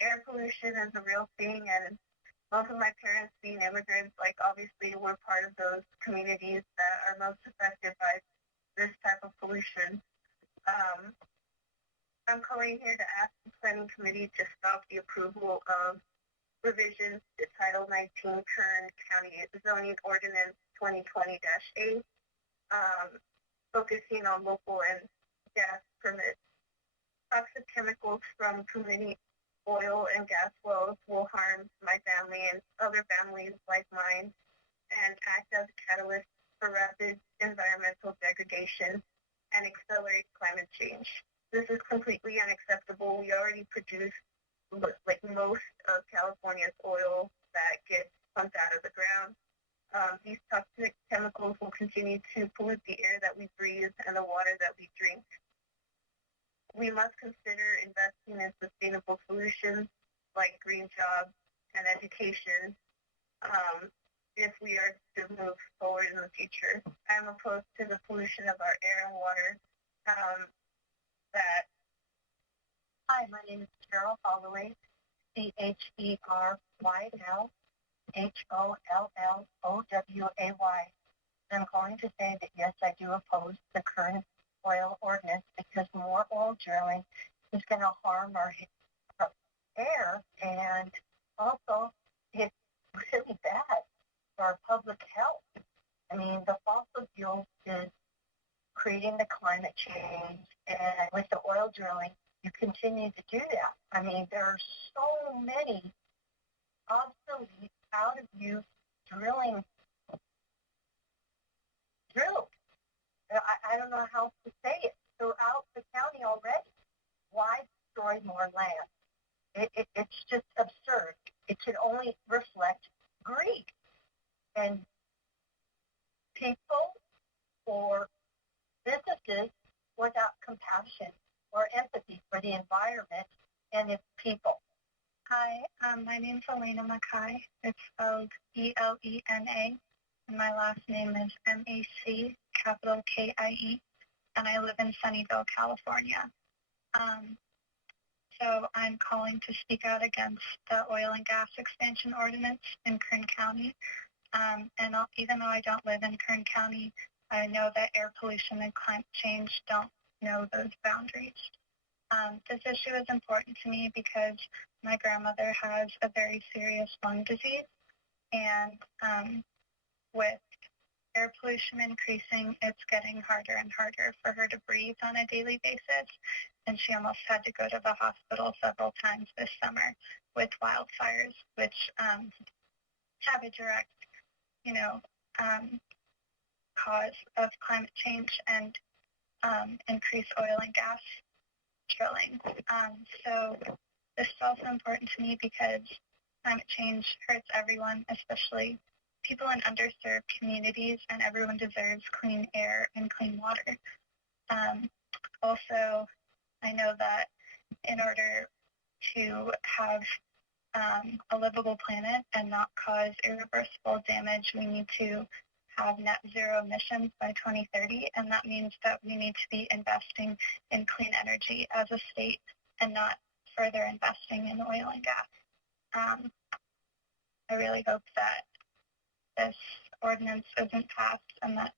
Air pollution is a real thing, and both of my parents being immigrants, obviously we're part of those communities that are most affected by this type of pollution. I'm calling here to ask the Planning Committee to stop the approval of revisions to Title 19 Kern County Zoning Ordinance 2020-8, focusing on local and gas permits. Toxic chemicals from polluting oil and gas wells will harm my family and other families like mine and act as a catalyst for rapid environmental degradation and accelerate climate change. This is completely unacceptable. We already produce most of California's oil that gets pumped out of the ground. These toxic chemicals will continue to pollute the air that we breathe and the water that we drink. We must consider investing in sustainable solutions like green jobs and education if we are to move forward in the future. I am opposed to the pollution of our air and water. Hi, my name is Cheryl Holloway, CHERYL, HOLLOWAY. I'm calling to say that yes, I do oppose the current oil ordinance because more oil drilling is going to harm our air, and also it's really bad for our public health. I mean, the fossil fuel is creating the climate change, and with the oil drilling, you continue to do that. I mean, there are so many obsolete, out-of-use drills. I don't know how to say it. Throughout the county already. Why destroy more land? It's just absurd. It should only reflect greed. And people or businesses without compassion or empathy for the environment and its people. Hi, my name's Elena Mackay. It's spelled E-L-E-N-A, and my last name is M-A-C, capital K-I-E, and I live in Sunnyvale, California. So I'm calling to speak out against the oil and gas expansion ordinance in Kern County. Even though I don't live in Kern County, I know that air pollution and climate change don't know those boundaries. This issue is important to me because my grandmother has a very serious lung disease, and with air pollution increasing, it's getting harder and harder for her to breathe on a daily basis, and she almost had to go to the hospital several times this summer with wildfires, which have a direct, cause of climate change and increased oil and gas drilling. So this is also important to me because climate change hurts everyone, especially people in underserved communities, and everyone deserves clean air and clean water. Also, I know that in order to have a livable planet and not cause irreversible damage, we need to have net zero emissions by 2030, and that means that we need to be investing in clean energy as a state and not further investing in oil and gas. I really hope that this ordinance isn't passed and that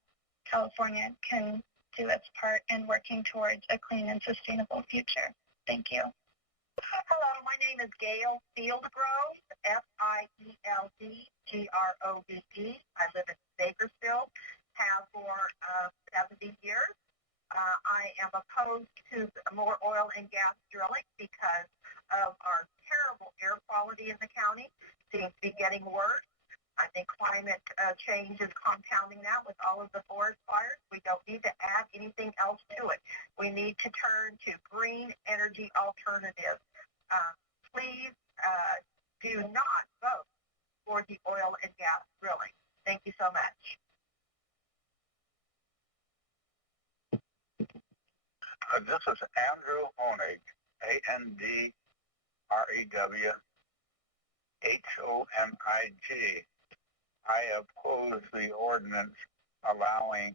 California can do its part in working towards a clean and sustainable future. Thank you. Hello, my name is Gail Fieldgrove, Fieldgrove. I live in Bakersfield, have for 70 years. I am opposed to more oil and gas drilling because of our terrible air quality in the county. Seems to be getting worse. I think climate change is compounding that with all of the forest fires. We don't need to add anything else to it. We need to turn to green energy alternatives. Please do not vote for the oil and gas drilling. Thank you so much. This is Andrew Honig, AndrewHonig. I oppose the ordinance allowing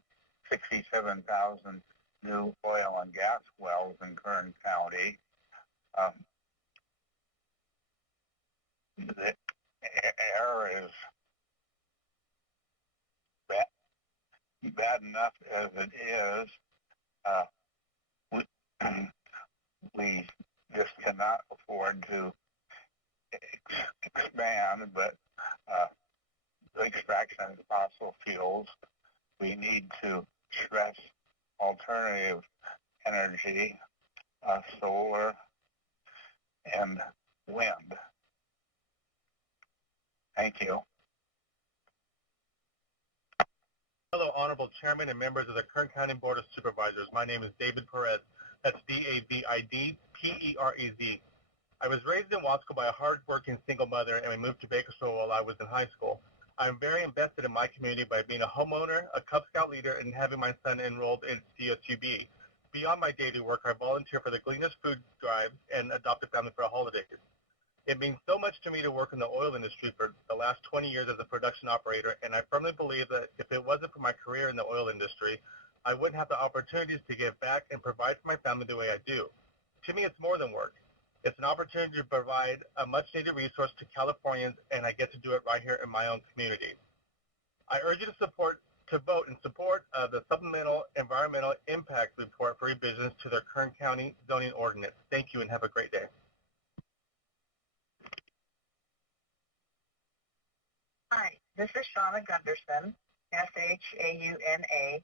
67,000 new oil and gas wells in Kern County. The air is bad enough as it is. We just cannot afford to expand, but the extraction of fossil fuels, we need to stress alternative energy, solar and wind. Thank you. Hello, Honorable Chairman and members of the Kern County Board of Supervisors. My name is David Perez. That's D-A-V-I-D-P-E-R-E-Z. I was raised in Wasco by a hard-working single mother, and we moved to Bakersfield while I was in high school. I am very invested in my community by being a homeowner, a Cub Scout leader, and having my son enrolled in CSUB. Beyond my daily work, I volunteer for the Gleaners Food Drive and adopt a family for a holiday. It means so much to me to work in the oil industry for the last 20 years as a production operator, and I firmly believe that if it wasn't for my career in the oil industry, I wouldn't have the opportunities to give back and provide for my family the way I do. To me, it's more than work. It's an opportunity to provide a much-needed resource to Californians, and I get to do it right here in my own community. I urge you to vote in support of the Supplemental Environmental Impact Report for revisions to the Kern County zoning ordinance. Thank you, and have a great day. Hi, this is Shauna Gunderson, SHAUNAGUNDERSON.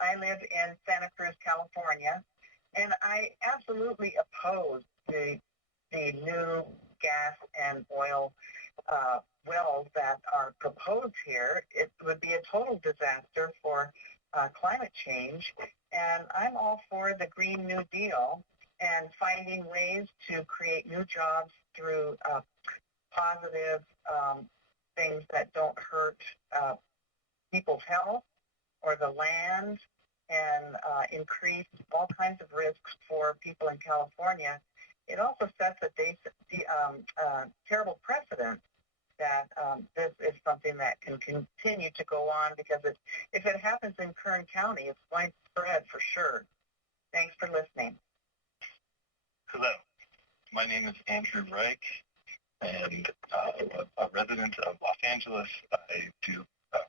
I live in Santa Cruz, California, and I absolutely oppose the new gas and oil wells that are proposed here. It would be a total disaster for climate change, and I'm all for the Green New Deal and finding ways to create new jobs through positive things that don't hurt people's health or the land, and increase all kinds of risks for people in California. It also sets a terrible precedent that this is something that can continue to go on, because if it happens in Kern County, it's going to spread for sure. Thanks for listening. Hello, my name is Andrew Reich, and a resident of Los Angeles. I do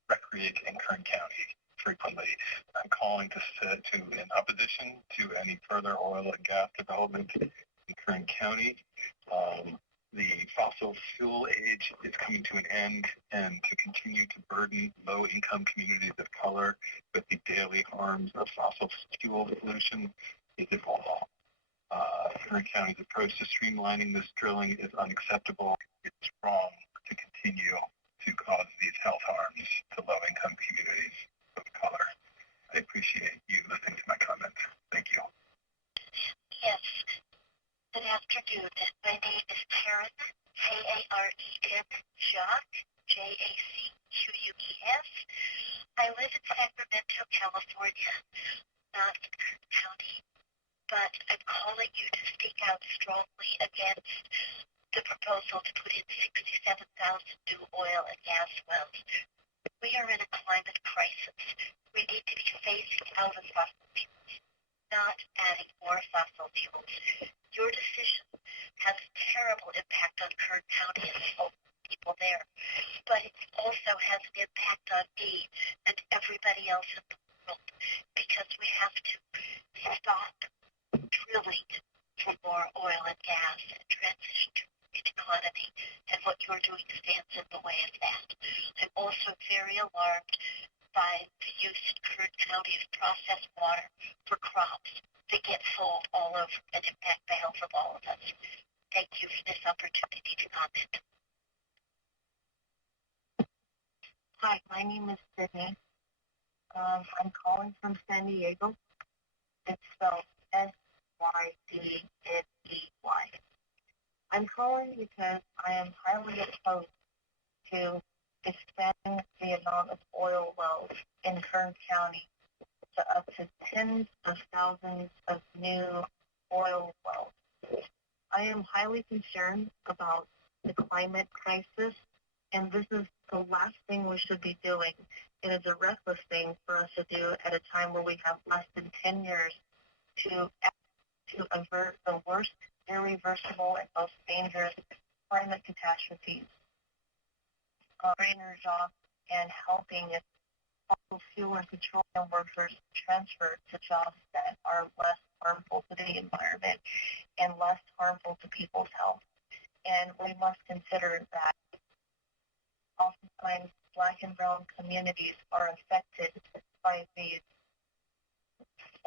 recreate in Kern County frequently. I'm calling in opposition to any further oil and gas development in Kern County. The fossil fuel age is coming to an end, and to continue to burden low-income communities of color with the daily harms of fossil fuel pollution is immoral. Kern County's approach to streamlining this drilling is unacceptable. It's wrong to continue to cause these health harms to low-income communities of color. I appreciate you listening to my comments. Thank you. Yes. Good afternoon. My name is Karen, Karen, Jacques, Jacques. I live in Sacramento, California, not in Kern County, but I'm calling you to speak out strongly against the proposal to put in 67,000 new oil and gas wells. We are in a climate crisis. We need to be phasing out of fossil fuels, not adding more fossil fuels. Your decision has a terrible impact on Kern County and all the people there, but it also has an impact on me and everybody else in the world, because we have to stop drilling for more oil and gas and transition to an economy, and what you're doing stands in the way of that. I'm also very alarmed by the use in Kern County of processed water for crops that get sold all over and impact the health of all of us. Thank you for this opportunity to comment. Hi, my name is Sydney. I'm calling from San Diego. It's spelled Sydney. I'm calling because I am highly opposed to expanding the amount of oil wells in Kern County to up to tens of thousands of new oil wells. I am highly concerned about the climate crisis, and this is the last thing we should be doing. It is a reckless thing for us to do at a time where we have less than 10 years to avert the worst, irreversible, and most dangerous climate catastrophes. Greater job and helping fossil fuel and petroleum workers transfer to jobs that are less harmful to the environment and less harmful to people's health. And we must consider that oftentimes Black and brown communities are affected by these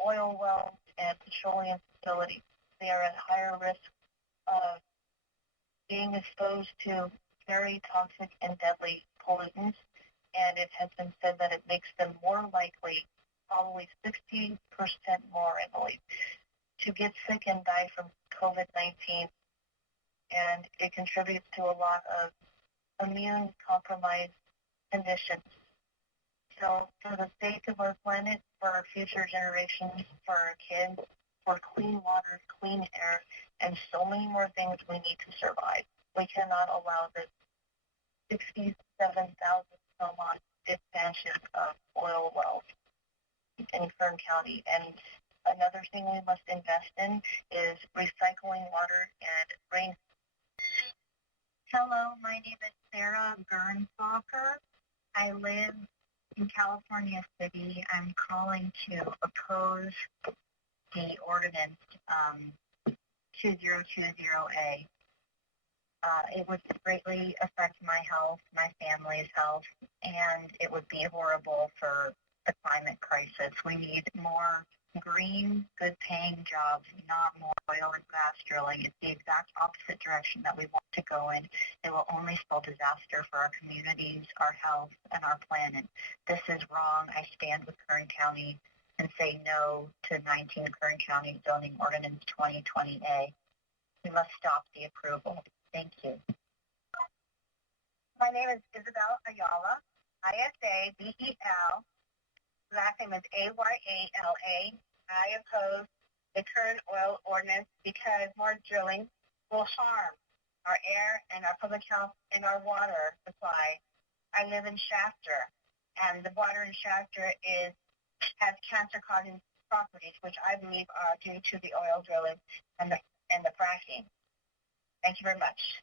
oil wells and petroleum facilities. They are at higher risk of being exposed to very toxic and deadly pollutants, and it has been said that it makes them more likely, probably 60% more, I believe, to get sick and die from COVID-19, and it contributes to a lot of immune-compromised conditions. So for the sake of our planet, for our future generations, for our kids, for clean water, clean air, and so many more things we need to survive, we cannot allow this 67,000 some odd expansion of oil wells in Kern County. And another thing we must invest in is recycling water and rain. Hello, my name is Sarah Gernsbacher. I live in California City. I'm calling to oppose the ordinance 2020A. It would greatly affect my health, my family's health, and it would be horrible for the climate crisis. We need more green, good-paying jobs, not more oil and gas drilling. It's the exact opposite direction that we want to go in. It will only spell disaster for our communities, our health, and our planet. This is wrong. I stand with Kern County and say no to 19 Kern County Zoning Ordinance 2020A. We must stop the approval. Thank you. My name is Isabel Ayala, ISABEL. Last name is AYALA. I oppose the current oil ordinance because more drilling will harm our air and our public health and our water supply. I live in Shafter, and the water in Shafter has cancer-causing properties, which I believe are due to the oil drilling and the fracking. Thank you very much.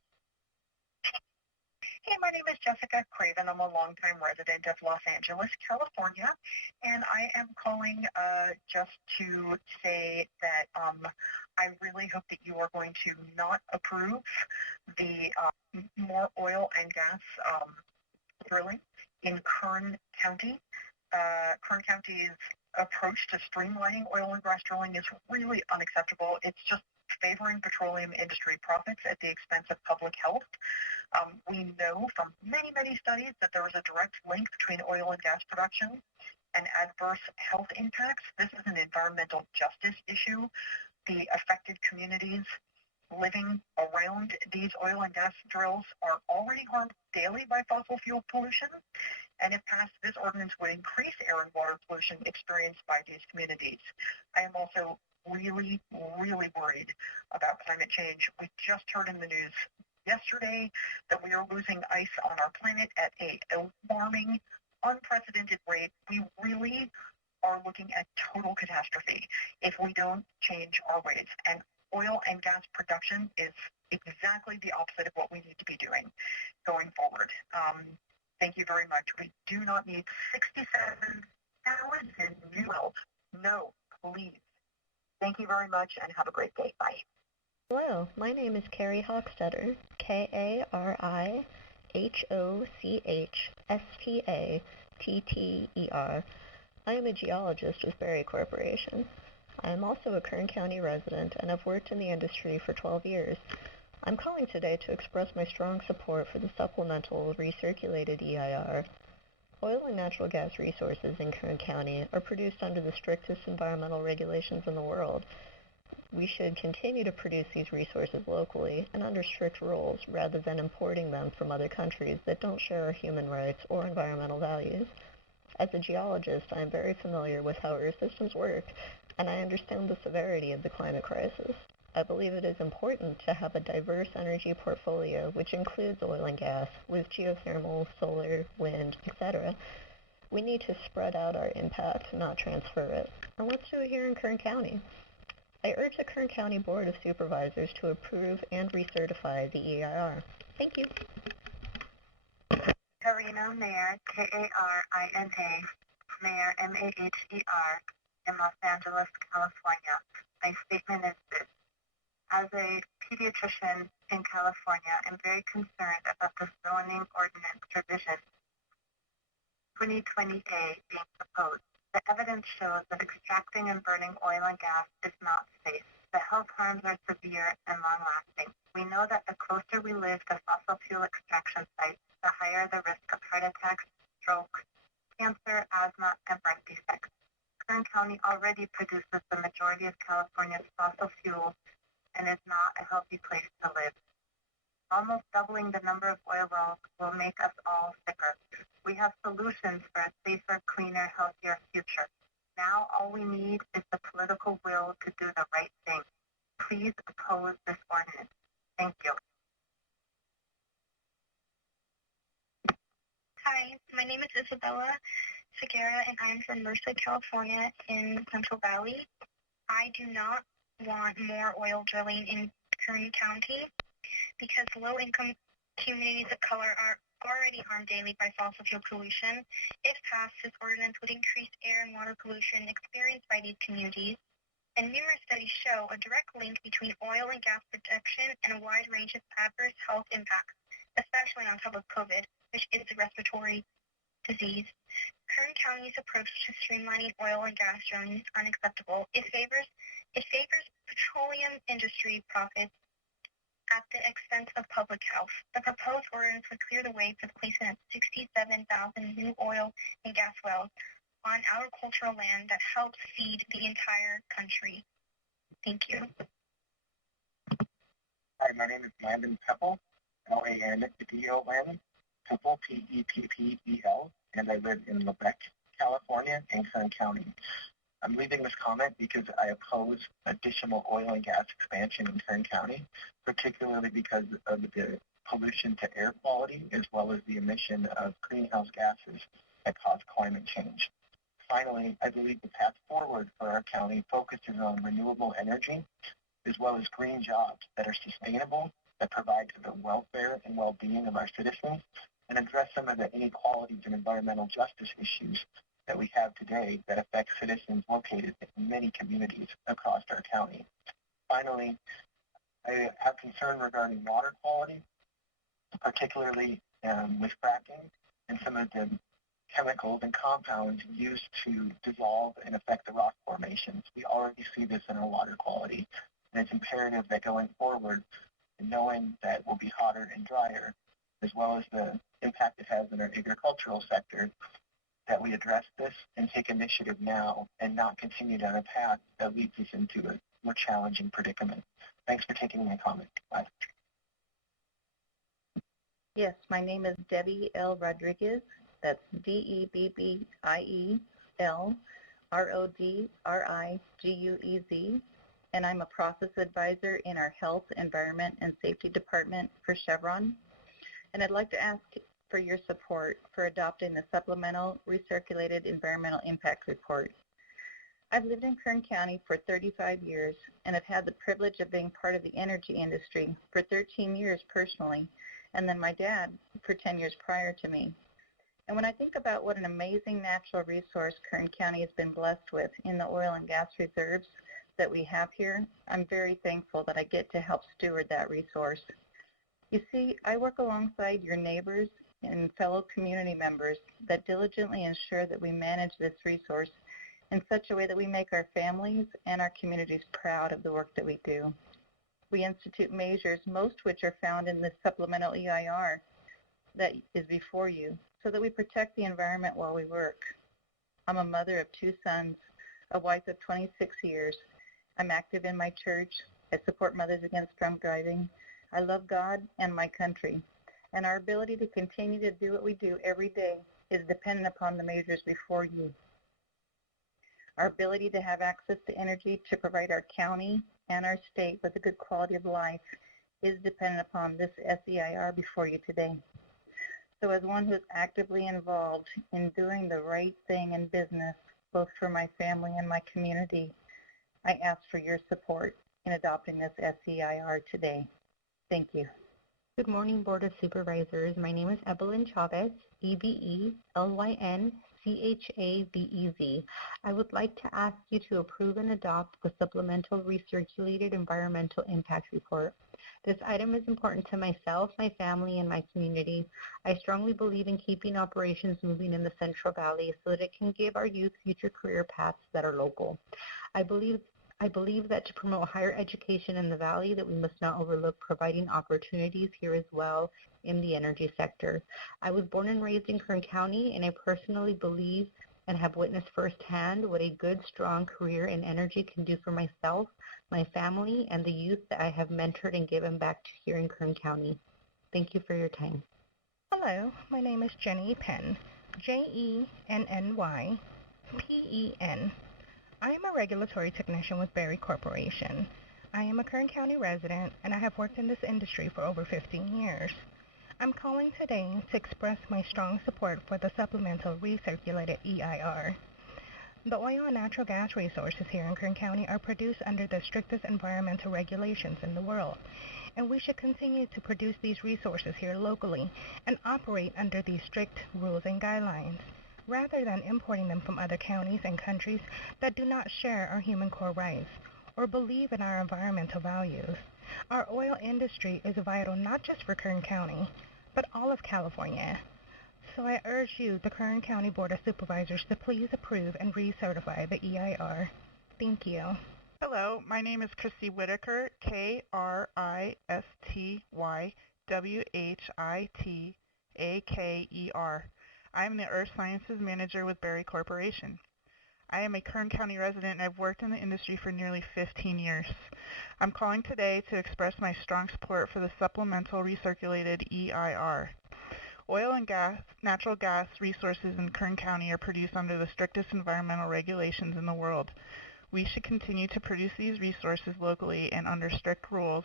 Hey, my name is Jessica Craven. I'm a longtime resident of Los Angeles, California, and I am calling just to say that I really hope that you are going to not approve the more oil and gas drilling in Kern County. Kern County's approach to streamlining oil and gas drilling is really unacceptable. It's just favoring petroleum industry profits at the expense of public health. We know from many, many studies that there is a direct link between oil and gas production and adverse health impacts. This is an environmental justice issue. The affected communities living around these oil and gas drills are already harmed daily by fossil fuel pollution, and if passed, this ordinance would increase air and water pollution experienced by these communities. I am also really, really worried about climate change. We just heard in the news yesterday that we are losing ice on our planet at a alarming, unprecedented rate. We really are looking at total catastrophe if we don't change our ways. And oil and gas production is exactly the opposite of what we need to be doing going forward. Thank you very much. We do not need 67,000 new wells. No, please. Thank you very much and have a great day. Bye. Hello, my name is Carrie Hochstetter, KariHochspatter. I am a geologist with Berry Corporation. I am also a Kern County resident and have worked in the industry for 12 years. I'm calling today to express my strong support for the supplemental recirculated EIR. Oil and natural gas resources in Kern County are produced under the strictest environmental regulations in the world. We should continue to produce these resources locally and under strict rules rather than importing them from other countries that don't share our human rights or environmental values. As a geologist, I am very familiar with how Earth systems work, and I understand the severity of the climate crisis. I believe it is important to have a diverse energy portfolio, which includes oil and gas, with geothermal, solar, wind, etc. We need to spread out our impact, not transfer it. And let's do it here in Kern County. I urge the Kern County Board of Supervisors to approve and recertify the EIR. Thank you. Karina Mayer, Karina, Mayer, Maher, in Los Angeles, California. My statement is this. As a pediatrician in California, I'm very concerned about the zoning ordinance revision 2020A being proposed. The evidence shows that extracting and burning oil and gas is not safe. The health harms are severe and long-lasting. We know that the closer we live to fossil fuel extraction sites, the higher the risk of heart attacks, stroke, cancer, asthma, and birth defects. Kern County already produces the majority of California's fossil fuels and is not a healthy place to live. Almost doubling the number of oil wells will make us all sicker. We have solutions for a safer, cleaner, healthier future. Now all we need is the political will to do the right thing. Please oppose this ordinance. Thank you. Hi, my name is Isabella Segura, and I'm from Merced, California in Central Valley. I do not want more oil drilling in Kern County because low-income communities of color are already harmed daily by fossil fuel pollution. If passed, this ordinance would increase air and water pollution experienced by these communities. And numerous studies show a direct link between oil and gas production and a wide range of adverse health impacts, especially on top of COVID, which is a respiratory disease. Kern County's approach to streamlining oil and gas drilling is unacceptable. It favors petroleum industry profits at the expense of public health. The proposed ordinance would clear the way for the placement of 67,000 new oil and gas wells on agricultural land that helps feed the entire country. Thank you. Hi, my name is Landon Peppel, Landon, Peppel, Peppel, and I live in Lebec, California, and Kern County. I'm leaving this comment because I oppose additional oil and gas expansion in Kern County, particularly because of the pollution to air quality as well as the emission of greenhouse gases that cause climate change. Finally, I believe the path forward for our county focuses on renewable energy as well as green jobs that are sustainable, that provide to the welfare and well-being of our citizens, and address some of the inequalities and environmental justice issues that we have today that affect citizens located in many communities across our county. Finally, I have concern regarding water quality, particularly with fracking and some of the chemicals and compounds used to dissolve and affect the rock formations. We already see this in our water quality, and it's imperative that going forward, knowing that we'll be hotter and drier, as well as the impact it has in our agricultural sector, that we address this and take initiative now and not continue down a path that leads us into a more challenging predicament. Thanks for taking my comment. Bye. Yes, my name is Debbie L. Rodriguez. That's DebbieLRodriguez, and I'm a process advisor in our Health, Environment, and Safety Department for Chevron. And I'd like to ask for your support for adopting the Supplemental Recirculated Environmental Impact Report. I've lived in Kern County for 35 years and have had the privilege of being part of the energy industry for 13 years personally, and then my dad for 10 years prior to me. And when I think about what an amazing natural resource Kern County has been blessed with in the oil and gas reserves that we have here, I'm very thankful that I get to help steward that resource. You see, I work alongside your neighbors and fellow community members that diligently ensure that we manage this resource in such a way that we make our families and our communities proud of the work that we do. We institute measures, most which are found in the supplemental EIR that is before you, so that we protect the environment while we work. I'm a mother of 2 sons, a wife of 26 years. I'm active in my church. I support Mothers Against Drunk Driving. I love God and my country. And our ability to continue to do what we do every day is dependent upon the measures before you. Our ability to have access to energy to provide our county and our state with a good quality of life is dependent upon this SEIR before you today. So as one who is actively involved in doing the right thing in business, both for my family and my community, I ask for your support in adopting this SEIR today. Thank you. Good morning, Board of Supervisors. My name is Evelyn Chavez, EBELYNCHAVEZ. I would like to ask you to approve and adopt the Supplemental Recirculated Environmental Impact Report. This item is important to myself, my family, and my community. I strongly believe in keeping operations moving in the Central Valley so that it can give our youth future career paths that are local. I believe that to promote higher education in the Valley, that we must not overlook providing opportunities here as well in the energy sector. I was born and raised in Kern County, and I personally believe and have witnessed firsthand what a good, strong career in energy can do for myself, my family, and the youth that I have mentored and given back to here in Kern County. Thank you for your time. Hello, my name is Jenny Penn, JENNYPEN. I am a regulatory technician with Berry Corporation. I am a Kern County resident, and I have worked in this industry for over 15 years. I'm calling today to express my strong support for the Supplemental Recirculated EIR. The oil and natural gas resources here in Kern County are produced under the strictest environmental regulations in the world, and we should continue to produce these resources here locally and operate under these strict rules and guidelines, rather than importing them from other counties and countries that do not share our human core rights or believe in our environmental values. Our oil industry is vital not just for Kern County, but all of California. So I urge you, the Kern County Board of Supervisors, to please approve and recertify the EIR. Thank you. Hello, my name is Christy Whitaker, KRISTYWHITAKER. I am the Earth Sciences Manager with Berry Corporation. I am a Kern County resident and I've worked in the industry for nearly 15 years. I'm calling today to express my strong support for the Supplemental Recirculated EIR. Oil and natural gas resources in Kern County are produced under the strictest environmental regulations in the world. We should continue to produce these resources locally and under strict rules,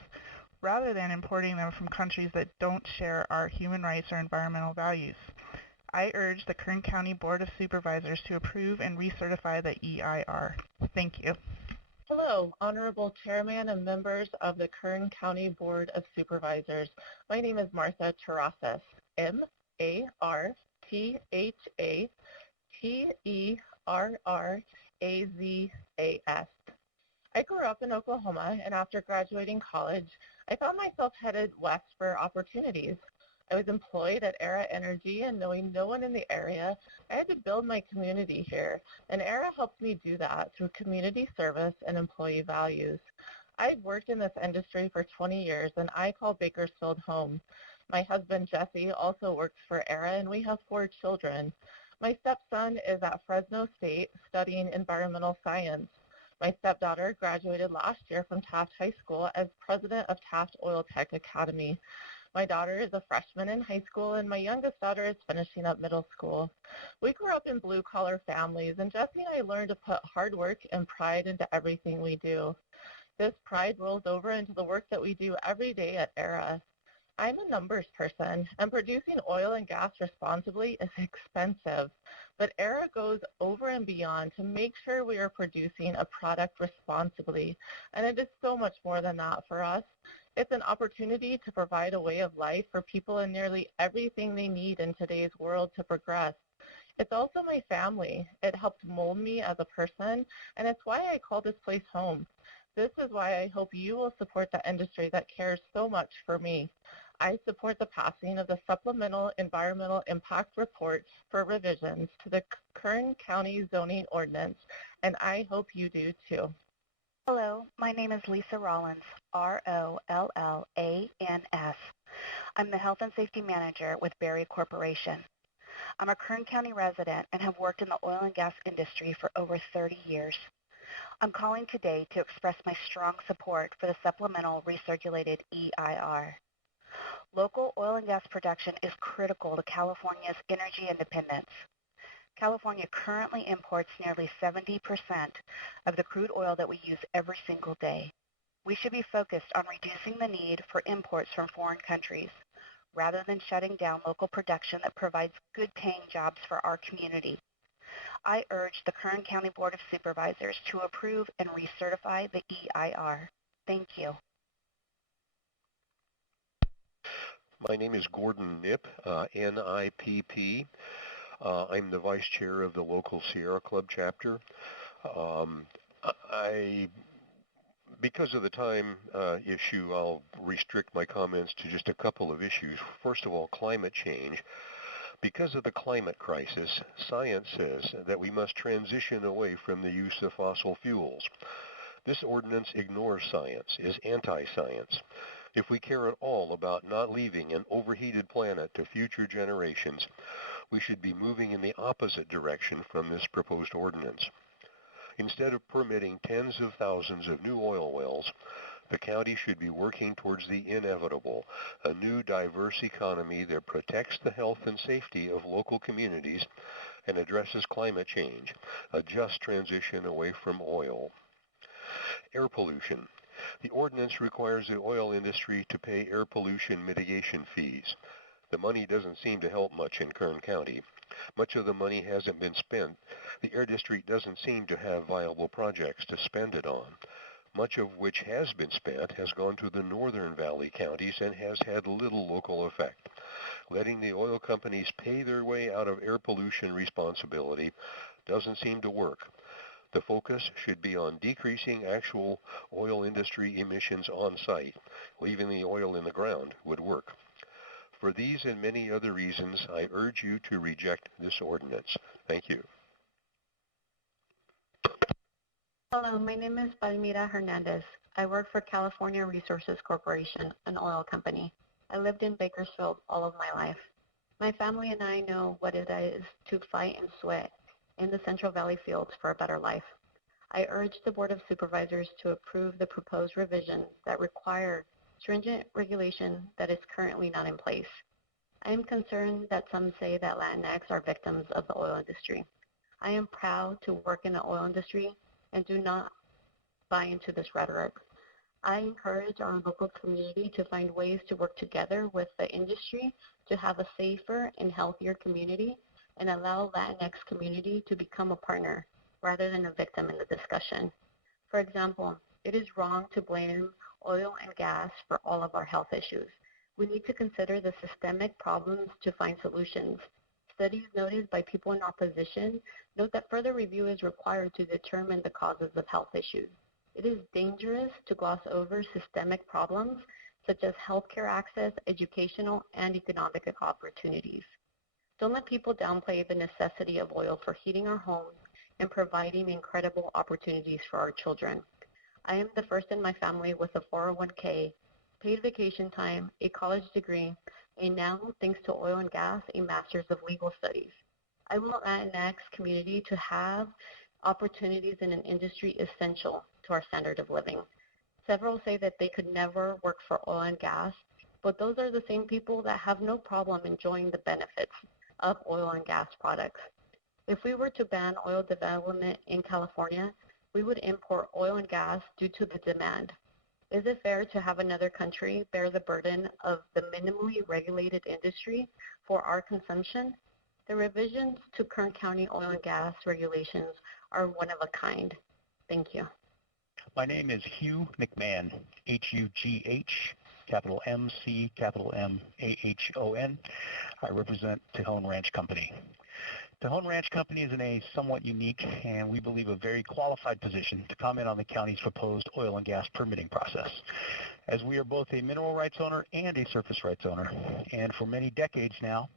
rather than importing them from countries that don't share our human rights or environmental values. I urge the Kern County Board of Supervisors to approve and recertify the EIR. Thank you. Hello, Honorable Chairman and members of the Kern County Board of Supervisors. My name is Martha Terrazas, MARTHATERRAZAS. I grew up in Oklahoma, and after graduating college, I found myself headed west for opportunities. I was employed at Era Energy, and knowing no one in the area, I had to build my community here, and Era helped me do that through community service and employee values. I've worked in this industry for 20 years, and I call Bakersfield home. My husband, Jesse, also works for Era, and we have 4 children. My stepson is at Fresno State studying environmental science. My stepdaughter graduated last year from Taft High School as president of Taft Oil Tech Academy. My daughter is a freshman in high school, and my youngest daughter is finishing up middle school. We grew up in blue-collar families, and Jesse and I learned to put hard work and pride into everything we do. This pride rolls over into the work that we do every day at ERA. I'm a numbers person, and producing oil and gas responsibly is expensive, but ERA goes over and beyond to make sure we are producing a product responsibly, and it is so much more than that for us. It's an opportunity to provide a way of life for people in nearly everything they need in today's world to progress. It's also my family. It helped mold me as a person, and it's why I call this place home. This is why I hope you will support the industry that cares so much for me. I support the passing of the Supplemental Environmental Impact Report for revisions to the Kern County Zoning Ordinance, and I hope you do too. Hello, my name is Lisa Rollins, ROLLANS. I'm the Health and Safety Manager with Berry Corporation. I'm a Kern County resident and have worked in the oil and gas industry for over 30 years. I'm calling today to express my strong support for the Supplemental Recirculated EIR. Local oil and gas production is critical to California's energy independence. California currently imports nearly 70% of the crude oil that we use every single day. We should be focused on reducing the need for imports from foreign countries, rather than shutting down local production that provides good-paying jobs for our community. I urge the Kern County Board of Supervisors to approve and recertify the EIR. Thank you. My name is Gordon Nipp, N-I-P-P. I'm the vice chair of the local Sierra Club chapter. Because of the time issue, I'll restrict my comments to just a couple of issues. First of all, climate change. Because of the climate crisis, science says that we must transition away from the use of fossil fuels. This ordinance ignores science, is anti-science. If we care at all about not leaving an overheated planet to future generations, we should be moving in the opposite direction from this proposed ordinance. Instead of permitting tens of thousands of new oil wells, the county should be working towards the inevitable, a new diverse economy that protects the health and safety of local communities and addresses climate change, a just transition away from oil. Air pollution. The ordinance requires the oil industry to pay air pollution mitigation fees. The money doesn't seem to help much in Kern County. Much of the money hasn't been spent. The Air District doesn't seem to have viable projects to spend it on. Much of which has been spent has gone to the northern valley counties and has had little local effect. Letting the oil companies pay their way out of air pollution responsibility doesn't seem to work. The focus should be on decreasing actual oil industry emissions on site. Leaving the oil in the ground would work. For these and many other reasons, I urge you to reject this ordinance. Thank you. Hello, my name is Palmira Hernandez. I work for California Resources Corporation, an oil company. I lived in Bakersfield all of my life. My family and I know what it is to fight and sweat in the Central Valley fields for a better life. I urge the Board of Supervisors to approve the proposed revisions that require stringent regulation that is currently not in place. I am concerned that some say that Latinx are victims of the oil industry. I am proud to work in the oil industry and do not buy into this rhetoric. I encourage our local community to find ways to work together with the industry to have a safer and healthier community and allow Latinx community to become a partner rather than a victim in the discussion. For example, it is wrong to blame oil and gas for all of our health issues. We need to consider the systemic problems to find solutions. Studies noted by people in opposition note that further review is required to determine the causes of health issues. It is dangerous to gloss over systemic problems such as healthcare access, educational, and economic opportunities. Don't let people downplay the necessity of oil for heating our homes and providing incredible opportunities for our children. I am the first in my family with a 401k, paid vacation time, a college degree, and now, thanks to oil and gas, a master's of legal studies. I want Latinx community to have opportunities in an industry essential to our standard of living. Several say that they could never work for oil and gas, but those are the same people that have no problem enjoying the benefits of oil and gas products. If we were to ban oil development in California, we would import oil and gas due to the demand. Is it fair to have another country bear the burden of the minimally regulated industry for our consumption? The revisions to Kern County oil and gas regulations are one of a kind. Thank you. My name is Hugh McMahon, H-U-G-H, capital M-C, capital M-A-H-O-N. I represent Tejon Ranch Company. Tejon Ranch Company is in a somewhat unique and we believe a very qualified position to comment on the county's proposed oil and gas permitting process, as we are both a mineral rights owner and a surface rights owner. And for many decades now,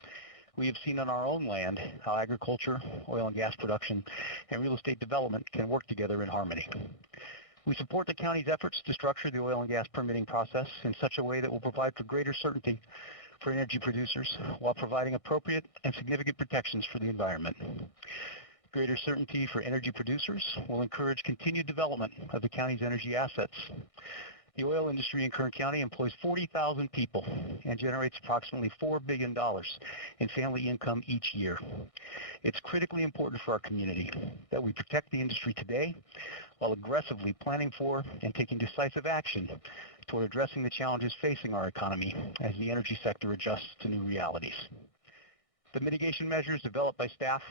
we have seen on our own land how agriculture, oil and gas production, and real estate development can work together in harmony. We support the county's efforts to structure the oil and gas permitting process in such a way that will provide for greater certainty for energy producers while providing appropriate and significant protections for the environment. Greater certainty for energy producers will encourage continued development of the county's energy assets. The oil industry in Kern County employs 40,000 people and generates approximately $4 billion in family income each year. It's critically important for our community that we protect the industry today while aggressively planning for and taking decisive action toward addressing the challenges facing our economy as the energy sector adjusts to new realities. The mitigation measures developed by staff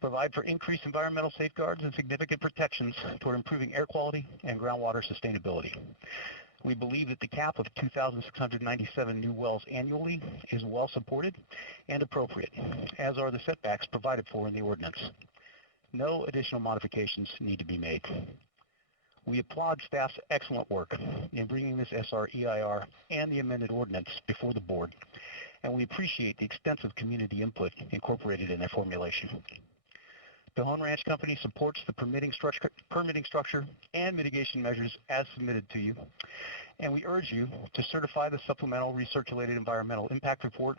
provide for increased environmental safeguards and significant protections toward improving air quality and groundwater sustainability. We believe that the cap of 2,697 new wells annually is well supported and appropriate, as are the setbacks provided for in the ordinance. No additional modifications need to be made. We applaud staff's excellent work in bringing this SREIR and the amended ordinance before the board, and we appreciate the extensive community input incorporated in their formulation. Tejon Ranch Company supports the permitting structure and mitigation measures as submitted to you, and we urge you to certify the supplemental recirculated environmental impact report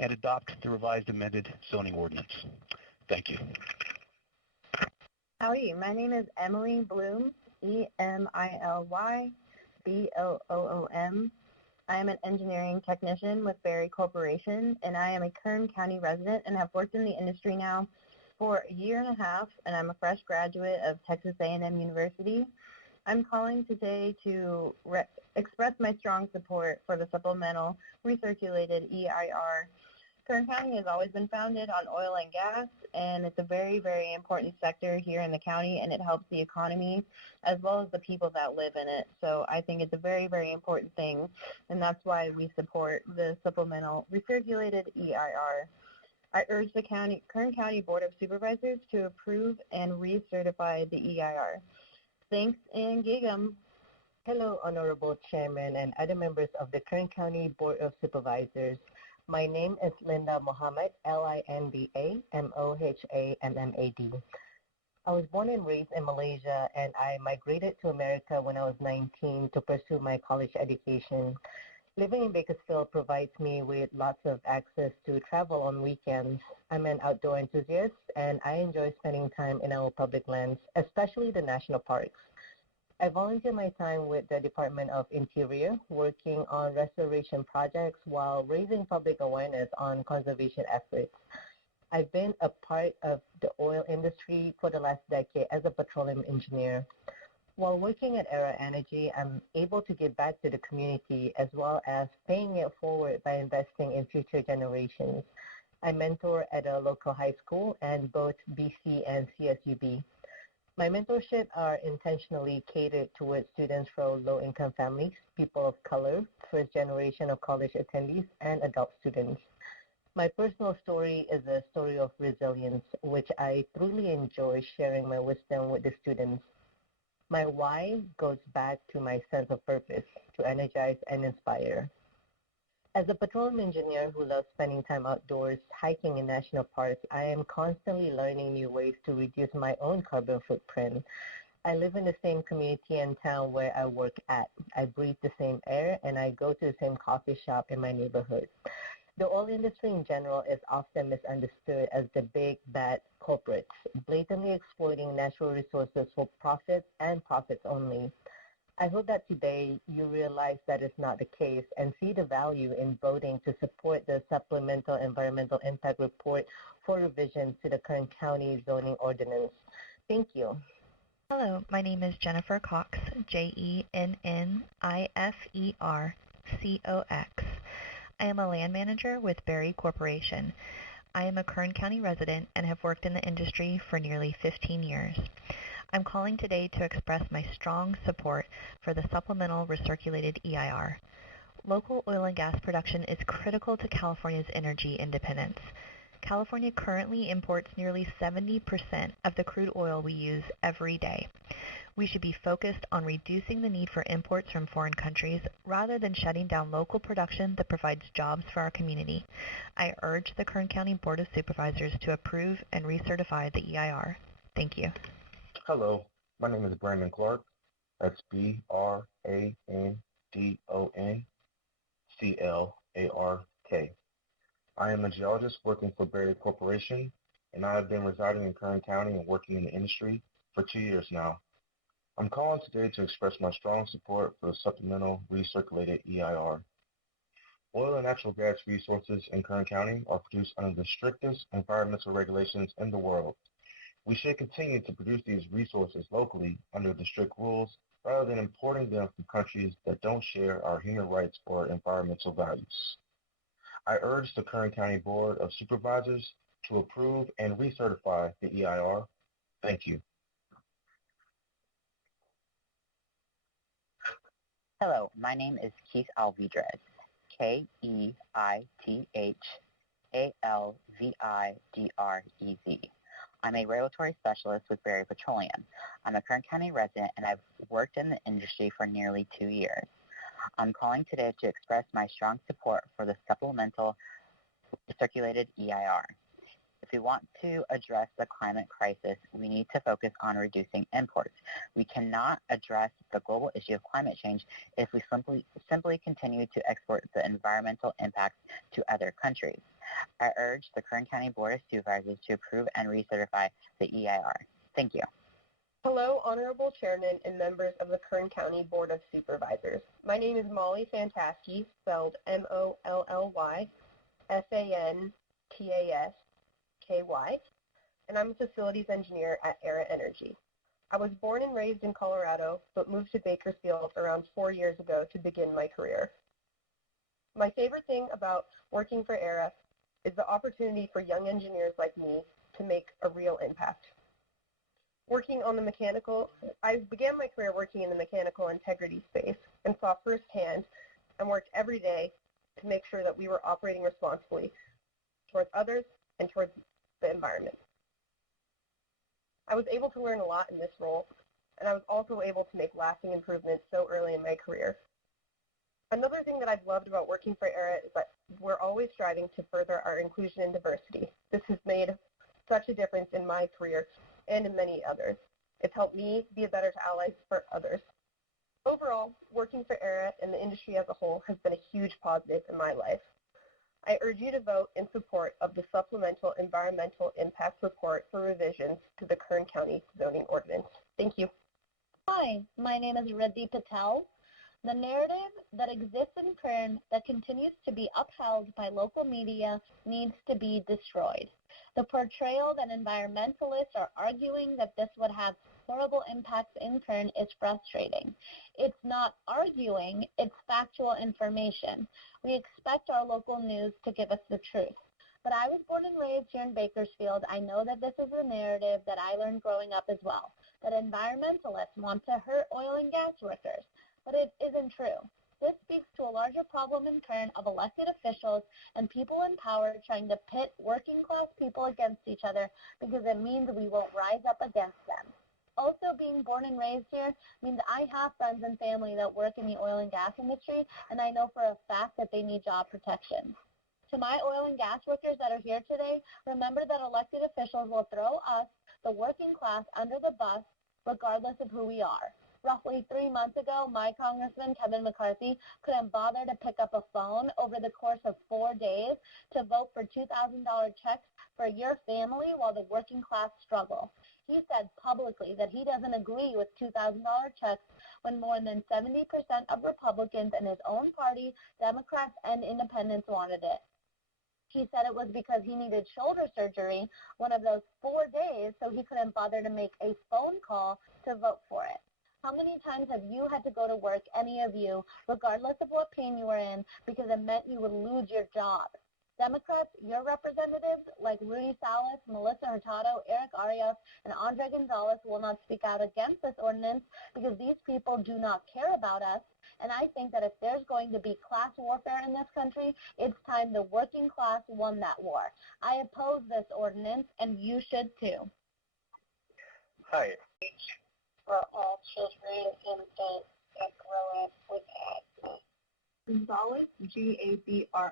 and adopt the revised amended zoning ordinance. Thank you. Howdy, my name is Emily Bloom, EMILYBLOOM. I am an engineering technician with Berry Corporation, and I am a Kern County resident and have worked in the industry now for a year and a half, and I'm a fresh graduate of Texas A&M University. I'm calling today to express my strong support for the supplemental recirculated EIR. Kern County has always been founded on oil and gas, and it's a very, very important sector here in the county, and it helps the economy as well as the people that live in it. So I think it's a very, very important thing, and that's why we support the supplemental recirculated EIR. I urge the Kern County Board of Supervisors to approve and recertify the EIR. Thanks, and gig 'em. Hello, Honorable Chairman and other members of the Kern County Board of Supervisors. My name is Linda Mohammed, LINDA MOHAMMAD. I was born and raised in Malaysia, and I migrated to America when I was 19 to pursue my college education. Living in Bakersfield provides me with lots of access to travel on weekends. I'm an outdoor enthusiast, and I enjoy spending time in our public lands, especially the national parks. I volunteer my time with the Department of Interior, working on restoration projects while raising public awareness on conservation efforts. I've been a part of the oil industry for the last decade as a petroleum engineer. While working at Era Energy, I'm able to give back to the community as well as paying it forward by investing in future generations. I mentor at a local high school and both BC and CSUB. My mentorship are intentionally catered towards students from low-income families, people of color, first generation of college attendees, and adult students. My personal story is a story of resilience, which I truly enjoy sharing my wisdom with the students. My why goes back to my sense of purpose, to energize and inspire. As a petroleum engineer who loves spending time outdoors, hiking in national parks, I am constantly learning new ways to reduce my own carbon footprint. I live in the same community and town where I work at. I breathe the same air, and I go to the same coffee shop in my neighborhood. The oil industry in general is often misunderstood as the big, bad culprits, blatantly exploiting natural resources for profits and profits only. I hope that today you realize that is not the case and see the value in voting to support the Supplemental Environmental Impact Report for revisions to the Kern County Zoning Ordinance. Thank you. Hello, my name is Jennifer Cox, JENNIFERCOX. I am a land manager with Berry Corporation. I am a Kern County resident and have worked in the industry for nearly 15 years. I'm calling today to express my strong support for the supplemental recirculated EIR. Local oil and gas production is critical to California's energy independence. California currently imports nearly 70% of the crude oil we use every day. We should be focused on reducing the need for imports from foreign countries rather than shutting down local production that provides jobs for our community. I urge the Kern County Board of Supervisors to approve and recertify the EIR. Thank you. Hello, my name is Brandon Clark. That's BRANDON CLARK. I am a geologist working for Berry Corporation, and I have been residing in Kern County and working in the industry for 2 years now. I'm calling today to express my strong support for the supplemental recirculated EIR. Oil and natural gas resources in Kern County are produced under the strictest environmental regulations in the world. We should continue to produce these resources locally under the strict rules rather than importing them from countries that don't share our human rights or environmental values. I urge the Kern County Board of Supervisors to approve and recertify the EIR. Thank you. Hello, my name is Keith Alvidrez, KeithAlvidrez. I'm a regulatory specialist with Berry Petroleum. I'm a Kern County resident and I've worked in the industry for nearly 2 years. I'm calling today to express my strong support for the supplemental recirculated EIR. If we want to address the climate crisis, we need to focus on reducing imports. We cannot address the global issue of climate change if we simply continue to export the environmental impacts to other countries. I urge the Kern County Board of Supervisors to approve and recertify the EIR. Thank you. Hello, Honorable Chairman and members of the Kern County Board of Supervisors. My name is Molly Fantasky, spelled MOLLY-FANTASKY, and I'm a facilities engineer at Era Energy. I was born and raised in Colorado, but moved to Bakersfield around 4 years ago to begin my career. My favorite thing about working for Era is the opportunity for young engineers like me to make a real impact. I began my career working in the mechanical integrity space and saw firsthand and worked every day to make sure that we were operating responsibly towards others and towards the environment. I was able to learn a lot in this role, and I was also able to make lasting improvements so early in my career. Another thing that I've loved about working for ERA is that we're always striving to further our inclusion and diversity. This has made such a difference in my career and in many others. It's helped me be a better ally for others. Overall, working for ERA and the industry as a whole has been a huge positive in my life. I urge you to vote in support of the Supplemental Environmental Impact Report for revisions to the Kern County Zoning Ordinance. Thank you. Hi, my name is Riddhi Patel. The narrative that exists in Kern that continues to be upheld by local media needs to be destroyed. The portrayal that environmentalists are arguing that this would have horrible impacts in Kern is frustrating. It's not arguing, it's factual information. We expect our local news to give us the truth. But I was born and raised here in Bakersfield. I know that this is a narrative that I learned growing up as well, that environmentalists want to hurt oil and gas workers. But it isn't true. This speaks to a larger problem in Kern of elected officials and people in power trying to pit working class people against each other because it means we won't rise up against them. Also, being born and raised here means I have friends and family that work in the oil and gas industry, and I know for a fact that they need job protection. To my oil and gas workers that are here today, remember that elected officials will throw us, the working class, under the bus regardless of who we are. Roughly 3 months ago, my Congressman, Kevin McCarthy, couldn't bother to pick up a phone over the course of 4 days to vote for $2,000 checks for your family while the working class struggle. He said publicly that he doesn't agree with $2,000 checks when more than 70% of Republicans in his own party, Democrats and independents, wanted it. He said it was because he needed shoulder surgery one of those 4 days, so he couldn't bother to make a phone call to vote for it. How many times have you had to go to work, any of you, regardless of what pain you were in, because it meant you would lose your job? Democrats, your representatives, like Rudy Salas, Melissa Hurtado, Eric Arias, and Andre Gonzalez, will not speak out against this ordinance because these people do not care about us. And I think that if there's going to be class warfare in this country, it's time the working class won that war. I oppose this ordinance, and you should too. Hi. For all children and adults that grow up with asthma. Gonzalez, Gabrielle.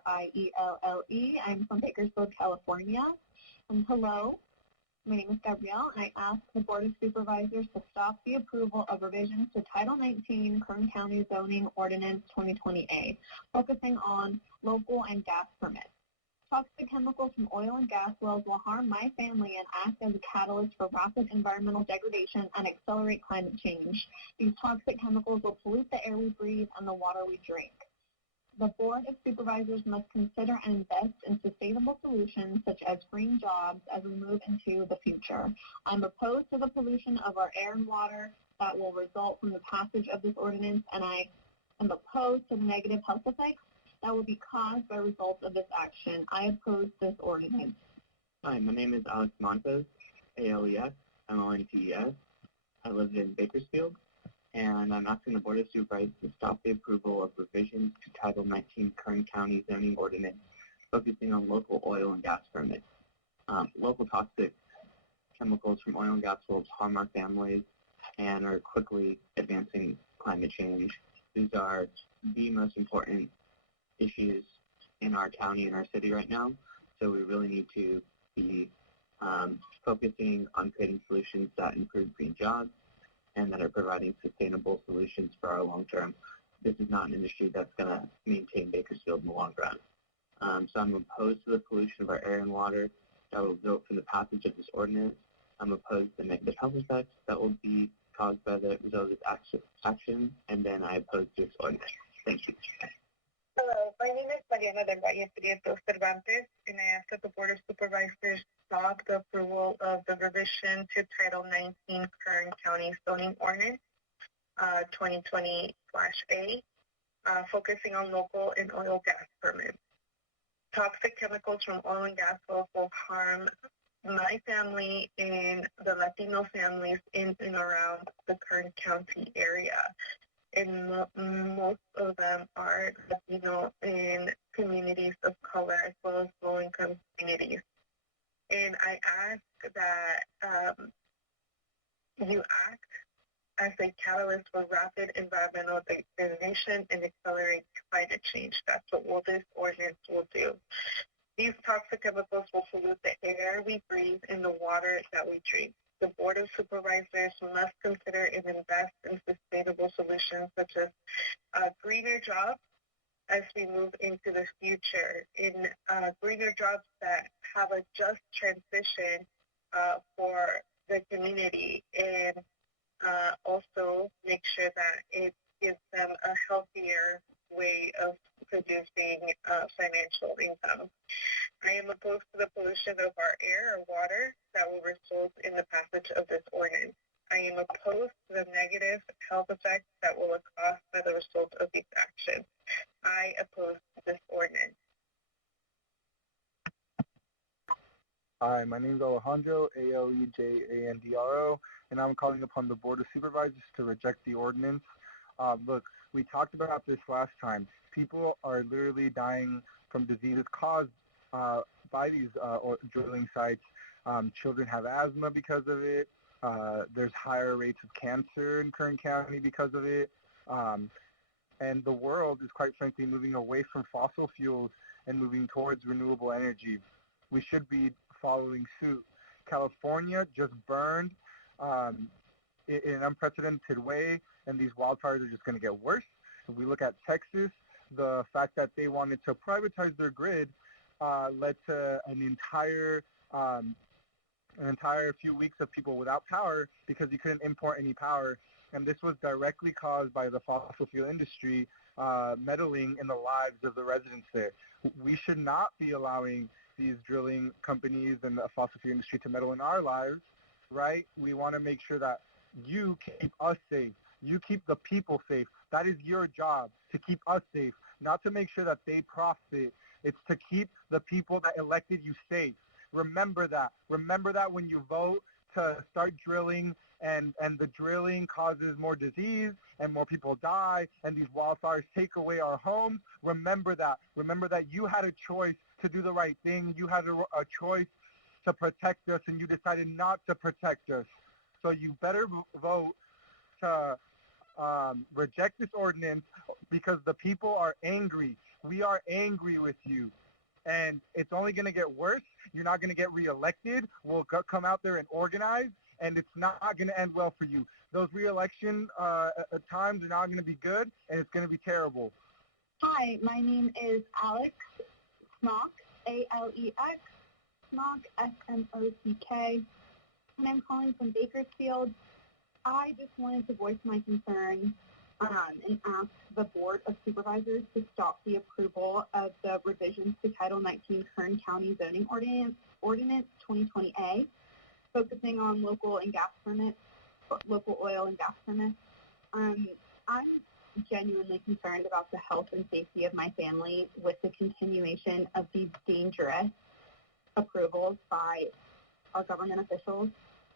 I'm from Bakersfield, California. Hello, my name is Gabrielle, and I ask the Board of Supervisors to stop the approval of revisions to Title 19 Kern County Zoning Ordinance 2020A, focusing on local and gas permits. toxic chemicals from oil and gas wells will harm my family and act as a catalyst for rapid environmental degradation and accelerate climate change. These toxic chemicals will pollute the air we breathe and the water we drink. The Board of Supervisors must consider and invest in sustainable solutions such as green jobs as we move into the future. I'm opposed to the pollution of our air and water that will result from the passage of this ordinance, and I am opposed to the negative health effects that will be caused by results of this action. I oppose this ordinance. Hi, my name is Alex Montes, ALES, MONTES. I live in Bakersfield, and I'm asking the Board of Supervisors to stop the approval of revisions to Title 19 Kern County zoning ordinance focusing on local oil and gas permits. Local toxic chemicals from oil and gas wells harm our families and are quickly advancing climate change. These are the most important issues in our county and our city right now, so we really need to be focusing on creating solutions that improve green jobs and that are providing sustainable solutions for our long term. This is not an industry that's going to maintain Bakersfield in the long run. So I'm opposed to the pollution of our air and water that will result from the passage of this ordinance. I'm opposed to the negative health effects that will be caused by the result of this action, and then I oppose this ordinance. Thank you. Hello, my name is Mariana del Valle Prieto Cervantes, and I ask that the Board of Supervisors stop the approval of the revision to Title 19 Kern County Zoning Ordinance 2020/A, focusing on local and oil gas permits. Toxic chemicals from oil and gas wells will harm my family and the Latino families in and around the Kern County area. And most of them are Latino and communities of color as well as low-income communities. And I ask that you act as a catalyst for rapid environmental degradation and accelerate climate change. That's what this ordinance will do. These toxic chemicals will pollute the air we breathe and the water that we drink. The Board of Supervisors must consider and invest in sustainable solutions such as greener jobs as we move into the future, in greener jobs that have a just transition for the community, and also make sure that it gives them a healthier way of producing financial income. I am opposed to the pollution of our air or water that will result in the passage of this ordinance. I am opposed to the negative health effects that will be caused by the result of these actions. I oppose this ordinance. Hi, my name is Alejandro, Alejandro, and I'm calling upon the Board of Supervisors to reject the ordinance. Look, we talked about this last time. People are literally dying from diseases caused by these drilling sites. Children have asthma because of it. There's higher rates of cancer in Kern County because of it. And the world is quite frankly moving away from fossil fuels and moving towards renewable energy. We should be following suit. California just burned in an unprecedented way, and these wildfires are just going to get worse. If we look at Texas, the fact that they wanted to privatize their grid led to an entire few weeks of people without power because you couldn't import any power. And this was directly caused by the fossil fuel industry meddling in the lives of the residents there. We should not be allowing these drilling companies and the fossil fuel industry to meddle in our lives, right? We want to make sure that you keep us safe. You keep the people safe. That is your job, to keep us safe, not to make sure that they profit. It's to keep the people that elected you safe. Remember that. Remember that when you vote to start drilling and the drilling causes more disease and more people die and these wildfires take away our homes. Remember that. Remember that you had a choice to do the right thing. You had a choice to protect us, and you decided not to protect us. So you better vote to reject this ordinance because the people are angry. We are angry with you. And it's only going to get worse. You're not going to get reelected. We'll come out there and organize, and it's not going to end well for you. Those reelection times are not going to be good, and it's going to be terrible. Hi, my name is Alex Smock, ALEX, Smock, SMOCK, and I'm calling from Bakersfield. I just wanted to voice my concern and ask the Board of Supervisors to stop the approval of the revisions to Title 19 Kern County Zoning Ordinance 2020A, focusing on local oil and gas permits. I'm genuinely concerned about the health and safety of my family with the continuation of these dangerous approvals by our government officials.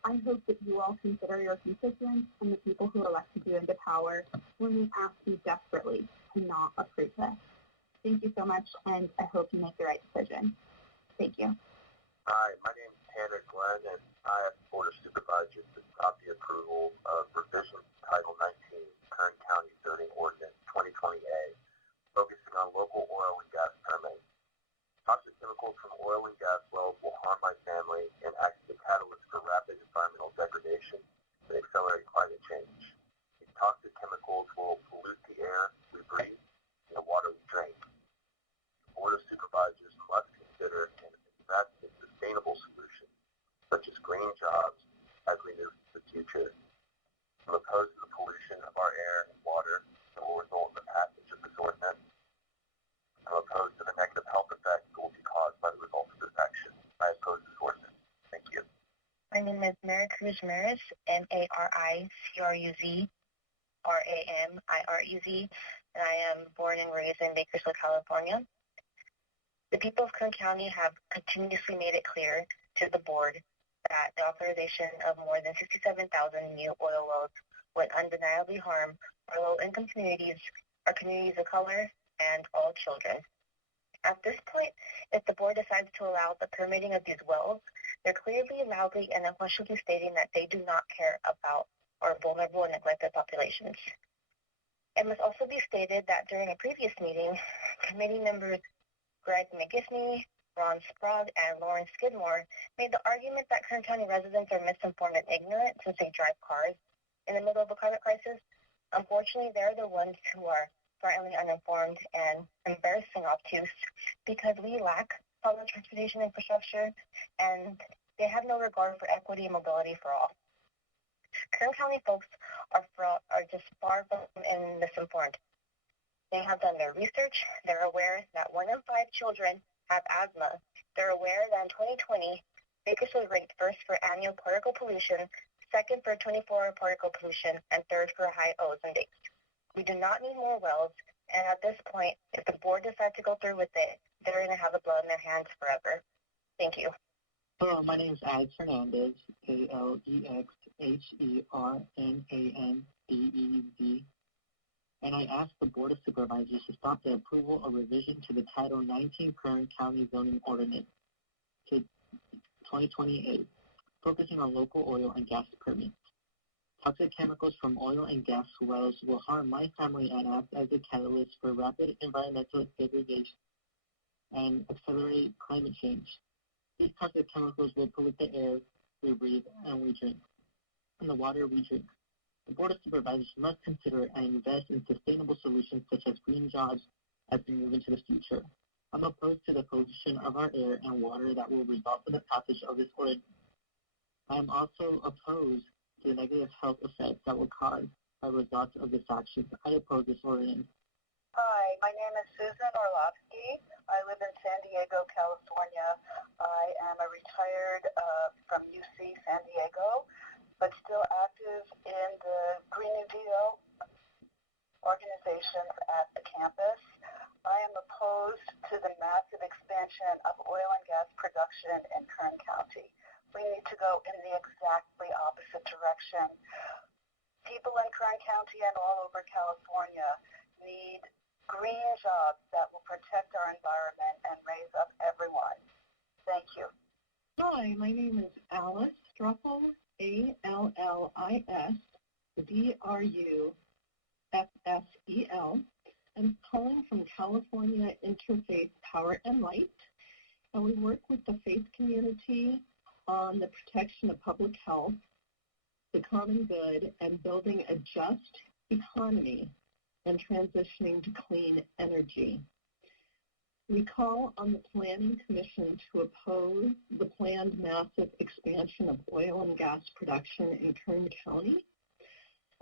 I hope that you all consider your constituents and the people who elected you into power when we ask you desperately to not approve this. Thank you so much, and I hope you make the right decision. Thank you. Hi, my name is Tanner Glenn, and I ask the Board of Supervisors to stop the approval of revision to Title 19 Kern County Zoning Ordinance 2020A, focusing on local oil and gas permits. Toxic chemicals from oil and gas wells will harm my family and act as a catalyst for rapid environmental degradation and accelerate climate change. These toxic chemicals will pollute the air we breathe and the water we drink. The Board of Supervisors must consider and invest in sustainable solutions, such as green jobs, as we move to the future. I'm opposed to the pollution of our air and water that will result in the passage of this ordinance. I'm opposed to the negative health effects that will be caused by the result of this action. I oppose this ordinance. Thank you. My name is Maricruz Ramirez, MARICRUZ, RAMIRUZ, and I am born and raised in Bakersfield, California. The people of Kern County have continuously made it clear to the board that the authorization of more than 67,000 new oil wells would undeniably harm our low-income communities, our communities of color, and all children. At this point, if the board decides to allow the permitting of these wells, they're clearly, loudly, and unquestionably stating that they do not care about our vulnerable and neglected populations. It must also be stated that during a previous meeting, committee members Greg McGiffney, Ron Sprague, and Lauren Skidmore made the argument that Kern County residents are misinformed and ignorant since they drive cars in the middle of a climate crisis. Unfortunately, they're the ones who are frighteningly uninformed and embarrassing obtuse because we lack public transportation infrastructure and they have no regard for equity and mobility for all. Kern County folks are just far from misinformed. They have done their research. They're aware that 1 in 5 children have asthma. They're aware that in 2020, Bakersfield ranked first for annual particle pollution, second for 24-hour particle pollution, and third for high ozone dates. We do not need more wells, and at this point, if the board decides to go through with it, they're going to have the blood in their hands forever. Thank you. Hello, my name is Alex Hernandez, ALEXHERNANDEZ, and I ask the Board of Supervisors to stop the approval of revision to the Title 19 Kern County Zoning Ordinance to 2028, focusing on local oil and gas permits. Toxic chemicals from oil and gas wells will harm my family and act as a catalyst for rapid environmental degradation and accelerate climate change. These toxic chemicals will pollute the air we breathe and we drink, and the water we drink. The Board of Supervisors must consider and invest in sustainable solutions such as green jobs as we move into the future. I'm opposed to the pollution of our air and water that will result from the passage of this ordinance. I am also opposed to the negative health effects that will cause by results of this action. I oppose this ordinance. Hi, my name is Susan Orlovsky. I live in San Diego, California. I am a retired from UC San Diego, but still active in the Green New Deal organizations at the campus. I am opposed to the massive expansion of oil and gas production in Kern County. We need to go in the exactly opposite direction. People in Kern County and all over California need green jobs that will protect our environment and raise up everyone. Thank you. Hi, my name is Alice Struffel, ALLISDRUFFSEL. I'm calling from California Interfaith Power and Light, and we work with the faith community on the protection of public health, the common good, and building a just economy and transitioning to clean energy. We call on the Planning Commission to oppose the planned massive expansion of oil and gas production in Kern County,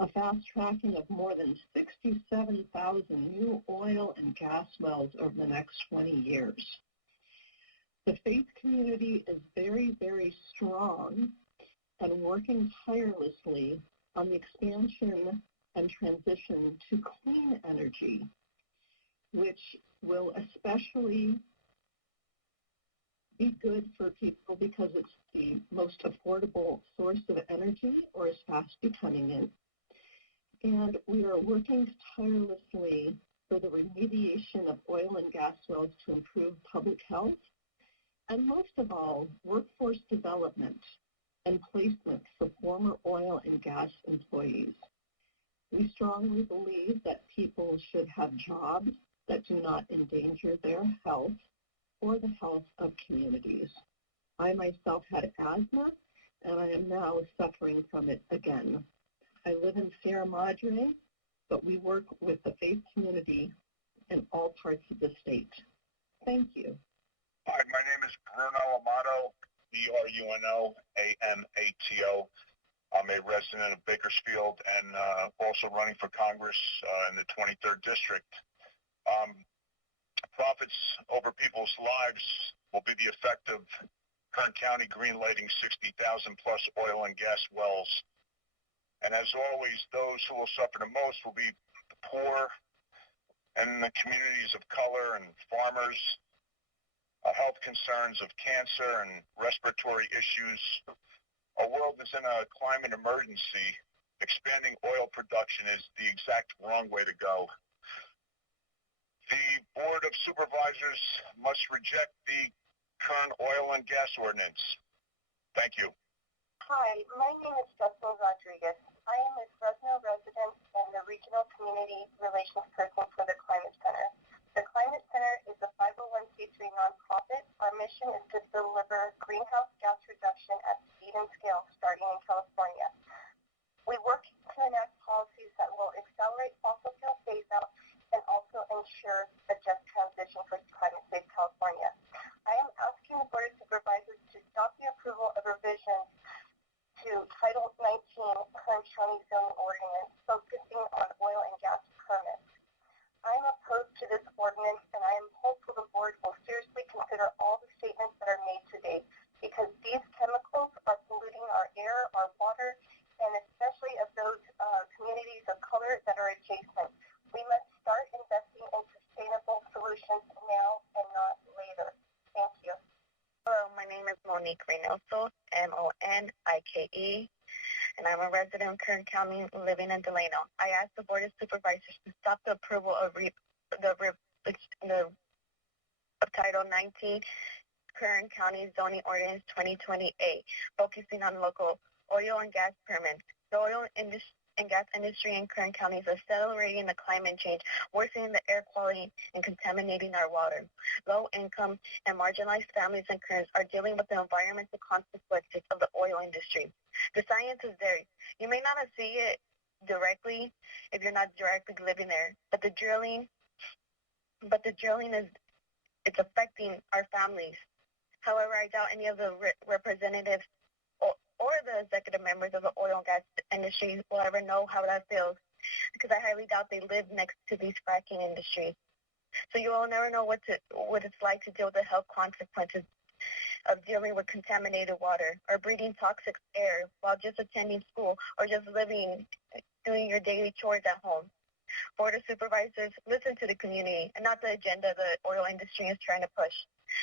a fast-tracking of more than 67,000 new oil and gas wells over the next 20 years. The faith community is very, very strong and working tirelessly on the expansion and transition to clean energy, which will especially be good for people because it's the most affordable source of energy, or is fast becoming it. And we are working tirelessly for the remediation of oil and gas wells to improve public health, and most of all, workforce development and placement for former oil and gas employees. We strongly believe that people should have jobs that do not endanger their health or the health of communities. I myself had asthma, and I am now suffering from it again. I live in Sierra Madre, but we work with the faith community in all parts of the state. Thank you. Hi, my name is Bruno Amato, B-R-U-N-O-A-M-A-T-O. I'm a resident of Bakersfield and also running for Congress in the 23rd District. Profits over people's lives will be the effect of Kern County greenlighting 60,000 plus oil and gas wells. And as always, those who will suffer the most will be the poor and the communities of color and farmers. Health concerns of cancer and respiratory issues. Our world is in a climate emergency. Expanding oil production is the exact wrong way to go. The Board of Supervisors must reject the Kern oil and gas ordinance. Thank you. Hi, my name is Justin Rodriguez. I am a Fresno resident and the Regional Community Relations Person for the Climate Center. The Climate Center is a 501c3 nonprofit. Our mission is to deliver greenhouse gas reduction at speed and scale, starting in California. We work to enact policies that will accelerate fossil fuel phase-out and also ensure a just transition for climate-safe California. I am asking the Board of Supervisors to stop the approval of revisions to Title 19 Kern County Zoning Ordinance, focusing on oil and gas permits. I am opposed to this ordinance, and I am hopeful the board will seriously consider all the statements that are made today, because these chemicals are polluting our air, our water, and especially of those communities of color that are adjacent. We must start investing in sustainable solutions now and not later. Thank you. Hello, my name is Monique Reynoso, M-O-N-I-K-E, and I'm a resident of Kern County living in Delano. I ask the Board of Supervisors to stop the approval of Title 19 Kern County Zoning Ordinance 2028, focusing on local oil and gas permits. The oil and gas industry in Kern County is accelerating the climate change, worsening the air quality and contaminating our water. Low-income and marginalized families in Kern are dealing with the environmental consequences of the oil industry. The science is there. You may not see it directly if you're not directly living there, but the drilling is it's affecting our families. However, I doubt any of the representatives or the executive members of the oil and gas industry will ever know how that feels, because I highly doubt they live next to these fracking industries. So you will never know what it's like to deal with the health consequences of dealing with contaminated water or breathing toxic air while just attending school or just doing your daily chores at home. Board of Supervisors, listen to the community and not the agenda the oil industry is trying to push.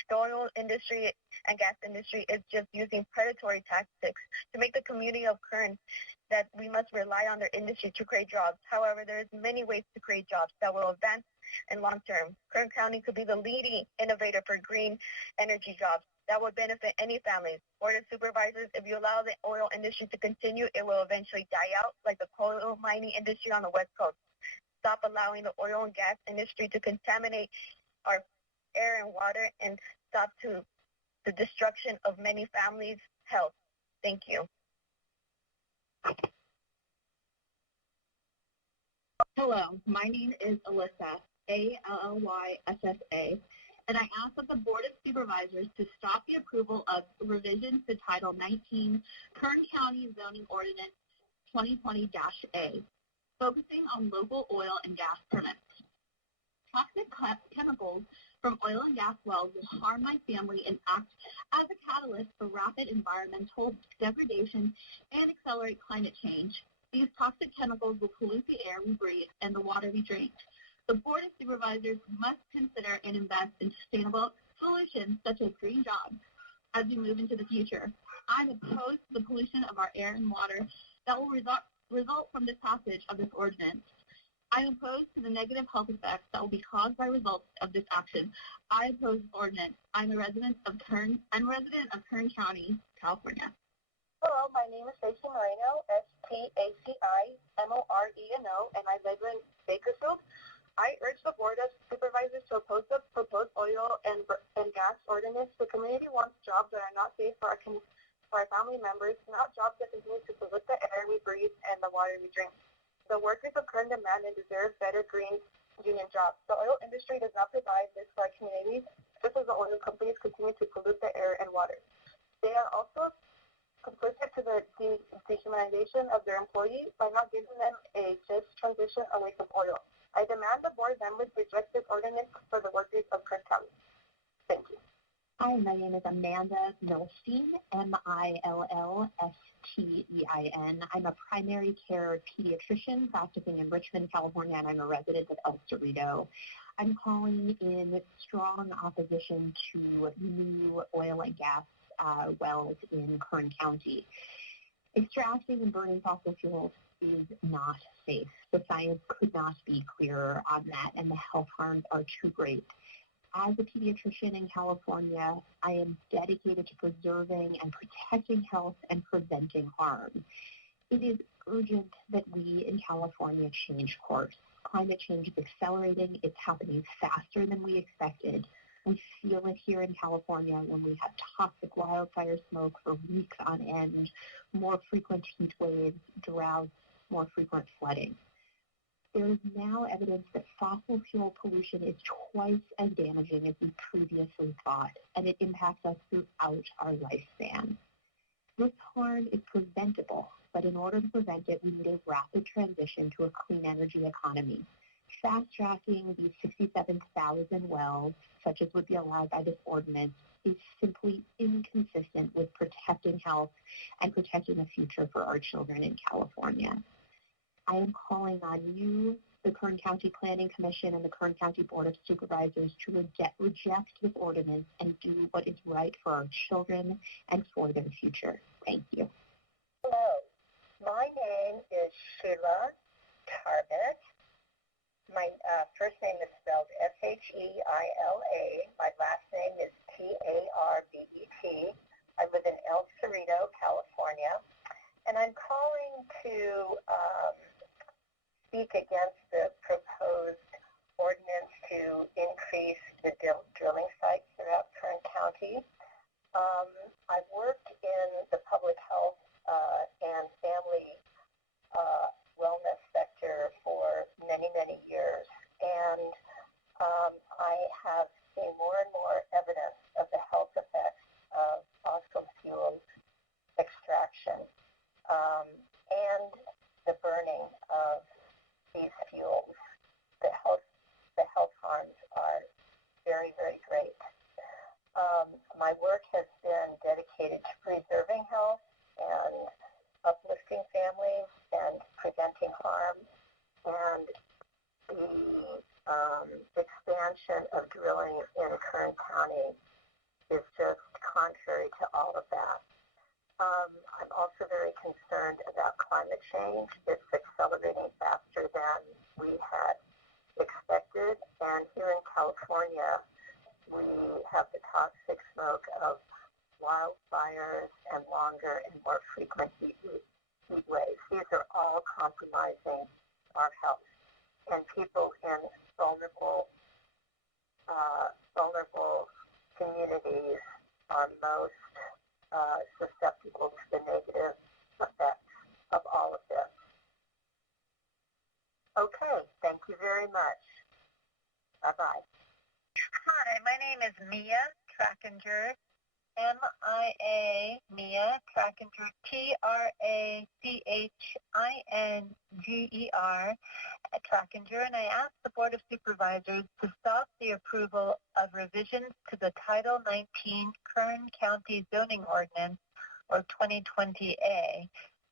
The oil industry and gas industry is just using predatory tactics to make the community of Kern that we must rely on their industry to create jobs. However, there's many ways to create jobs that will advance in long term. Kern County could be the leading innovator for green energy jobs that would benefit any families. Board of Supervisors, if you allow the oil industry to continue, it will eventually die out like the coal mining industry on the West Coast. Stop allowing the oil and gas industry to contaminate our air and water, and stop to the destruction of many families' health. Thank you. Hello, my name is Alyssa, A-L-L-Y-S-S-A, that I ask that the Board of Supervisors to stop the approval of revisions to Title 19 Kern County Zoning Ordinance 2020-A, focusing on local oil and gas permits. Toxic chemicals from oil and gas wells will harm my family and act as a catalyst for rapid environmental degradation and accelerate climate change. These toxic chemicals will pollute the air we breathe and the water we drink. The Board of Supervisors must consider and invest in sustainable solutions such as green jobs as we move into the future. I'm opposed to the pollution of our air and water that will result from this passage of this ordinance. I am opposed to the negative health effects that will be caused by results of this action. I oppose this ordinance. I'm a resident of Kern County, California. Hello, my name is Stacey Moreno, Stacimoreno, and I live in Bakersfield. I urge the Board of Supervisors to oppose the proposed oil and gas ordinance. The community wants jobs that are not safe for our family members, not jobs that continue to pollute the air we breathe and the water we drink. The workers of Kern demand and deserve better green union jobs. The oil industry does not provide this for our communities, just as the oil companies continue to pollute the air and water. They are also complicit to the dehumanization of their employees by not giving them a just transition away from oil. I demand the board members reject this ordinance for the workers of Kern County. Thank you. Hi, my name is Amanda Milstein, Millstein. I'm a primary care pediatrician practicing in Richmond, California, and I'm a resident of El Cerrito. I'm calling in strong opposition to new oil and gas wells in Kern County. Extracting and burning fossil fuels is not safe. The science could not be clearer on that, and the health harms are too great. As a pediatrician in California, I am dedicated to preserving and protecting health and preventing harm. It is urgent that we in California change course. Climate change is accelerating. It's happening faster than we expected. We feel it here in California when we have toxic wildfire smoke for weeks on end, more frequent heat waves, droughts, more frequent flooding. There is now evidence that fossil fuel pollution is twice as damaging as we previously thought, and it impacts us throughout our lifespan. This harm is preventable, but in order to prevent it, we need a rapid transition to a clean energy economy. Fast-tracking these 67,000 wells, such as would be allowed by this ordinance, is simply inconsistent with protecting health and protecting a future for our children in California. I am calling on you, the Kern County Planning Commission, and the Kern County Board of Supervisors to reject this ordinance and do what is right for our children and for their future. Thank you. Hello, my name is Sheila Tarbet. My first name is spelled Sheila. My last name is Tarbet. I live in El Cerrito, California, and I'm calling to speak against the proposed ordinance to increase the drilling sites throughout Kern County. I've worked in the public health and family wellness sector for many, many years, and I have seen more and more evidence of the health effects of fossil fuel extraction and the burning of these fuels. The health harms are very, very great. My work has been dedicated to preserving health and uplifting families and preventing harm, and the expansion of drilling in Kern County is just contrary to all of that. I'm also very concerned about climate change. It's accelerating faster than we had expected, and here in California, we have the toxic smoke of wildfires and longer and more frequent heat waves. These are all compromising our health, and people in vulnerable communities are most susceptible to the negative effects of all of this. Okay, thank you very much. Bye-bye. Hi, my name is Mia Trackinger, M-I-A, Mia Trackinger, Trackinger, Trackinger, and I asked the Board of Supervisors to stop the approval of revisions to the Title 19 Kern County Zoning Ordinance, or 2020A,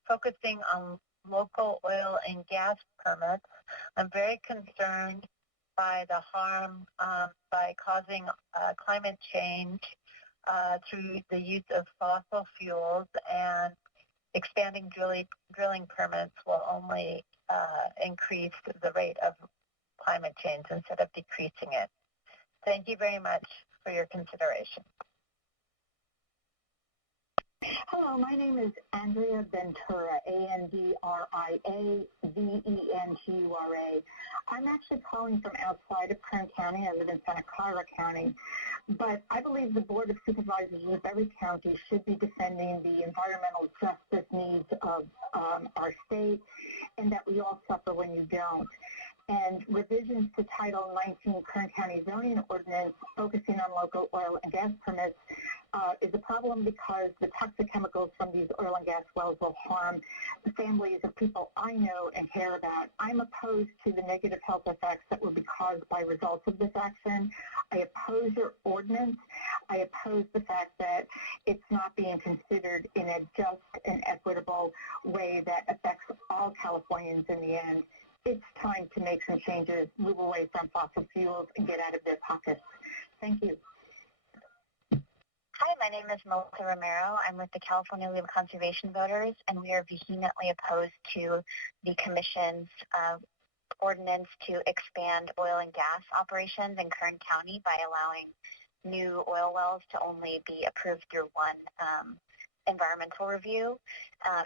focusing on local oil and gas permits. I'm very concerned by the harm by causing climate change through the use of fossil fuels, and expanding drilling permits will only increase the rate of climate change instead of decreasing it. Thank you very much for your consideration. Hello, my name is Andrea Ventura, A-N-D-R-I-A-V-E-N-T-U-R-A. I'm actually calling from outside of Kern County. I live in Santa Clara County. But I believe the Board of Supervisors of every county should be defending the environmental justice needs of our state, and that we all suffer when you don't. And revisions to Title 19 Kern County Zoning Ordinance focusing on local oil and gas permits is a problem because the toxic chemicals from these oil and gas wells will harm the families of people I know and care about. I'm opposed to the negative health effects that will be caused by results of this action. I oppose your ordinance. I oppose the fact that it's not being considered in a just and equitable way that affects all Californians in the end. It's time to make some changes, move away from fossil fuels, and get out of their pockets. Thank you. Hi, my name is Melissa Romero. I'm with the California League of Conservation Voters, and we are vehemently opposed to the Commission's ordinance to expand oil and gas operations in Kern County by allowing new oil wells to only be approved through one environmental review.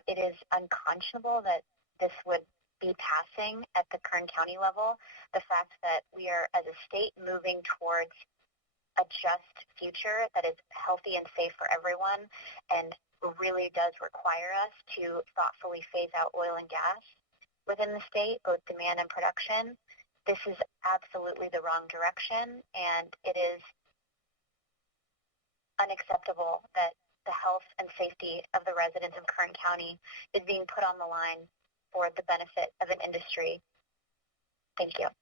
It is unconscionable that this would be passing at the Kern County level. The fact that we are, as a state, moving towards a just future that is healthy and safe for everyone, and really does require us to thoughtfully phase out oil and gas within the state, both demand and production. This is absolutely the wrong direction, and it is unacceptable that the health and safety of the residents of Kern County is being put on the line for the benefit of an industry. Thank you.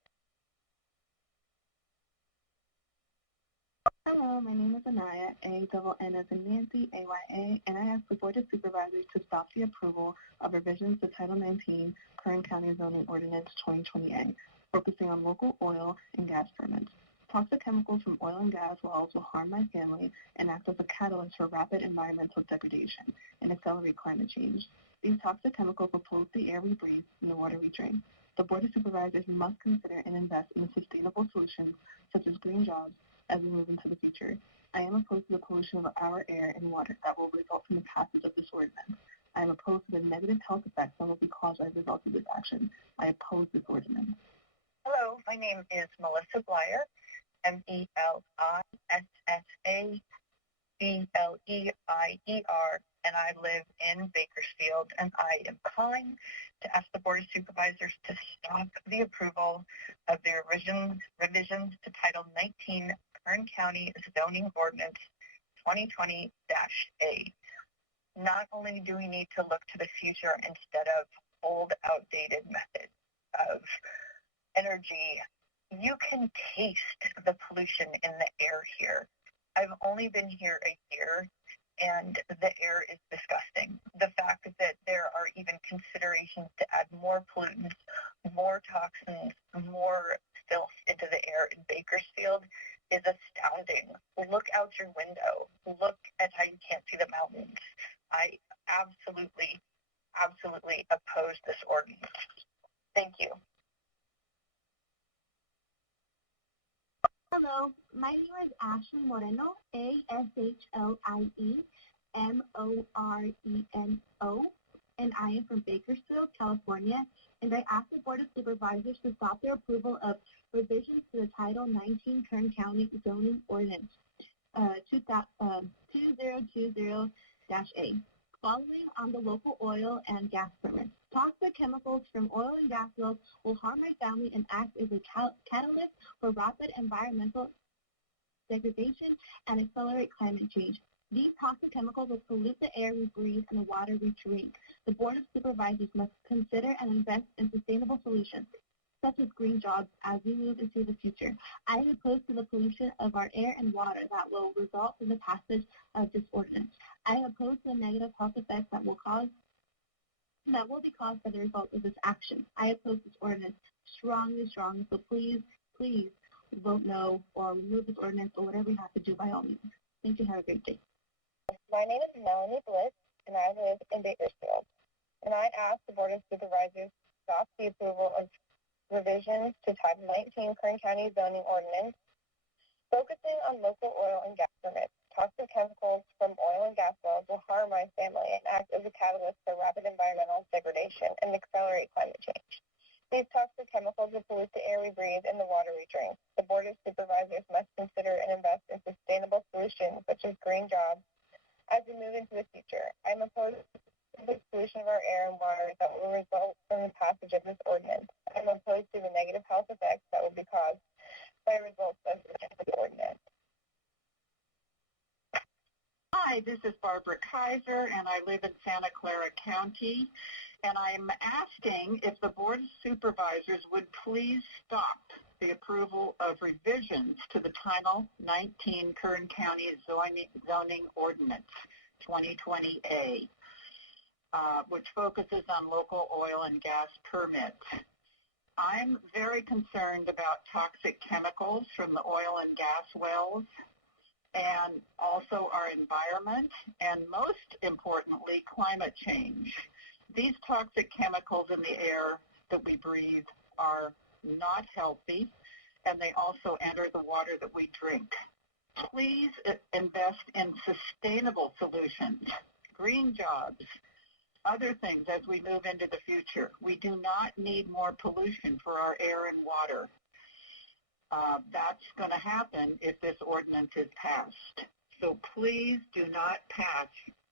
Hello, my name is Anaya, A-double-N as in Nancy, A-Y-A, and I ask the Board of Supervisors to stop the approval of revisions to Title 19 Kern County Zoning Ordinance 2020A, focusing on local oil and gas permits. Toxic chemicals from oil and gas wells will harm my family and act as a catalyst for rapid environmental degradation and accelerate climate change. These toxic chemicals will pollute the air we breathe and the water we drink. The Board of Supervisors must consider and invest in sustainable solutions such as green jobs as we move into the future. I am opposed to the pollution of our air and water that will result from the passage of this ordinance. I am opposed to the negative health effects that will be caused as a result of this action. I oppose this ordinance. Hello, my name is Melissa Blyer, Melissa-BLEIER, and I live in Bakersfield, and I am calling to ask the Board of Supervisors to stop the approval of the revisions to Title 19 Kern County Zoning Ordinance 2020-A. Not only do we need to look to the future instead of old, outdated methods of energy, you can taste the pollution in the air here. I've only been here a year, and the air is disgusting. The fact that there are even considerations to add more pollutants, more toxins, more filth into the air in Bakersfield is astounding. Look out your window. Look at how you can't see the mountains. I absolutely oppose this ordinance. Thank you. Hello, my name is Ashley Moreno, A-S-H-L-I-E-M-O-R-E-N-O, and I am from Bakersfield, California, and I ask the Board of Supervisors to stop their approval of revisions to the Title 19 Kern County Zoning Ordinance 2020-A, following on the local oil and gas permits. Toxic chemicals from oil and gas wells will harm my family and act as a catalyst for rapid environmental degradation, and accelerate climate change. These toxic chemicals will pollute the air we breathe and the water we drink. The Board of Supervisors must consider and invest in sustainable solutions, such as green jobs, as we move into the future. I am opposed to the pollution of our air and water that will result from the passage of this ordinance. I am opposed to the negative health effects that will be caused by the result of this action. I oppose this ordinance strongly, so please vote no or remove this ordinance or whatever you have to do by all means. Thank you. Have a great day. My name is Melanie Blitz, and I live in Bakersfield. And I ask the Board of Supervisors to stop the approval of revisions to Title 19 Kern County zoning ordinance, focusing on local oil and gas permits. Toxic chemicals from oil and gas wells will harm my family and act as a catalyst for rapid environmental degradation and accelerate climate change. These toxic chemicals will pollute the air we breathe and the water we drink. The Board of Supervisors must consider and invest in sustainable solutions such as green jobs as we move into the future. I am opposed to the pollution of our air and water that will result from the passage of this ordinance. I am opposed to the negative health effects that will be caused by results of the ordinance. Hi, this is Barbara Kaiser, and I live in Santa Clara County, and I'm asking if the Board of Supervisors would please stop the approval of revisions to the Title 19 Kern County Zoning Ordinance 2020A, which focuses on local oil and gas permits. I'm very concerned about toxic chemicals from the oil and gas wells, and also our environment, and most importantly, climate change. These toxic chemicals in the air that we breathe are not healthy, and they also enter the water that we drink. Please invest in sustainable solutions, green jobs, other things as we move into the future. We do not need more pollution for our air and water. That's going to happen if this ordinance is passed. So please do not pass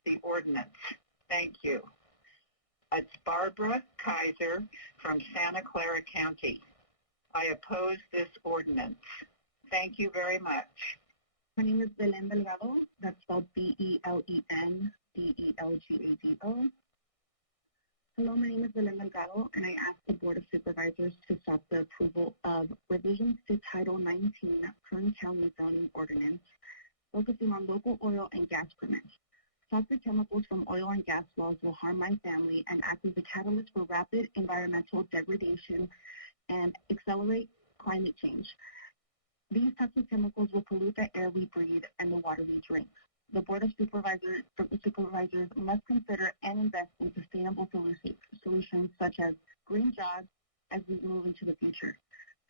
the ordinance. Thank you. It's Barbara Kaiser from Santa Clara County. I oppose this ordinance. Thank you very much. My name is Belen Delgado. That's spelled BelenDelgado. Hello, my name is Belen Delgado, and I ask the Board of Supervisors to stop the approval of revisions to Title 19 Kern County Zoning Ordinance, focusing on local oil and gas permits. Toxic chemicals from oil and gas wells will harm my family and act as a catalyst for rapid environmental degradation and accelerate climate change. These toxic chemicals will pollute the air we breathe and the water we drink. The Board of Supervisors must consider and invest in sustainable solutions such as green jobs as we move into the future.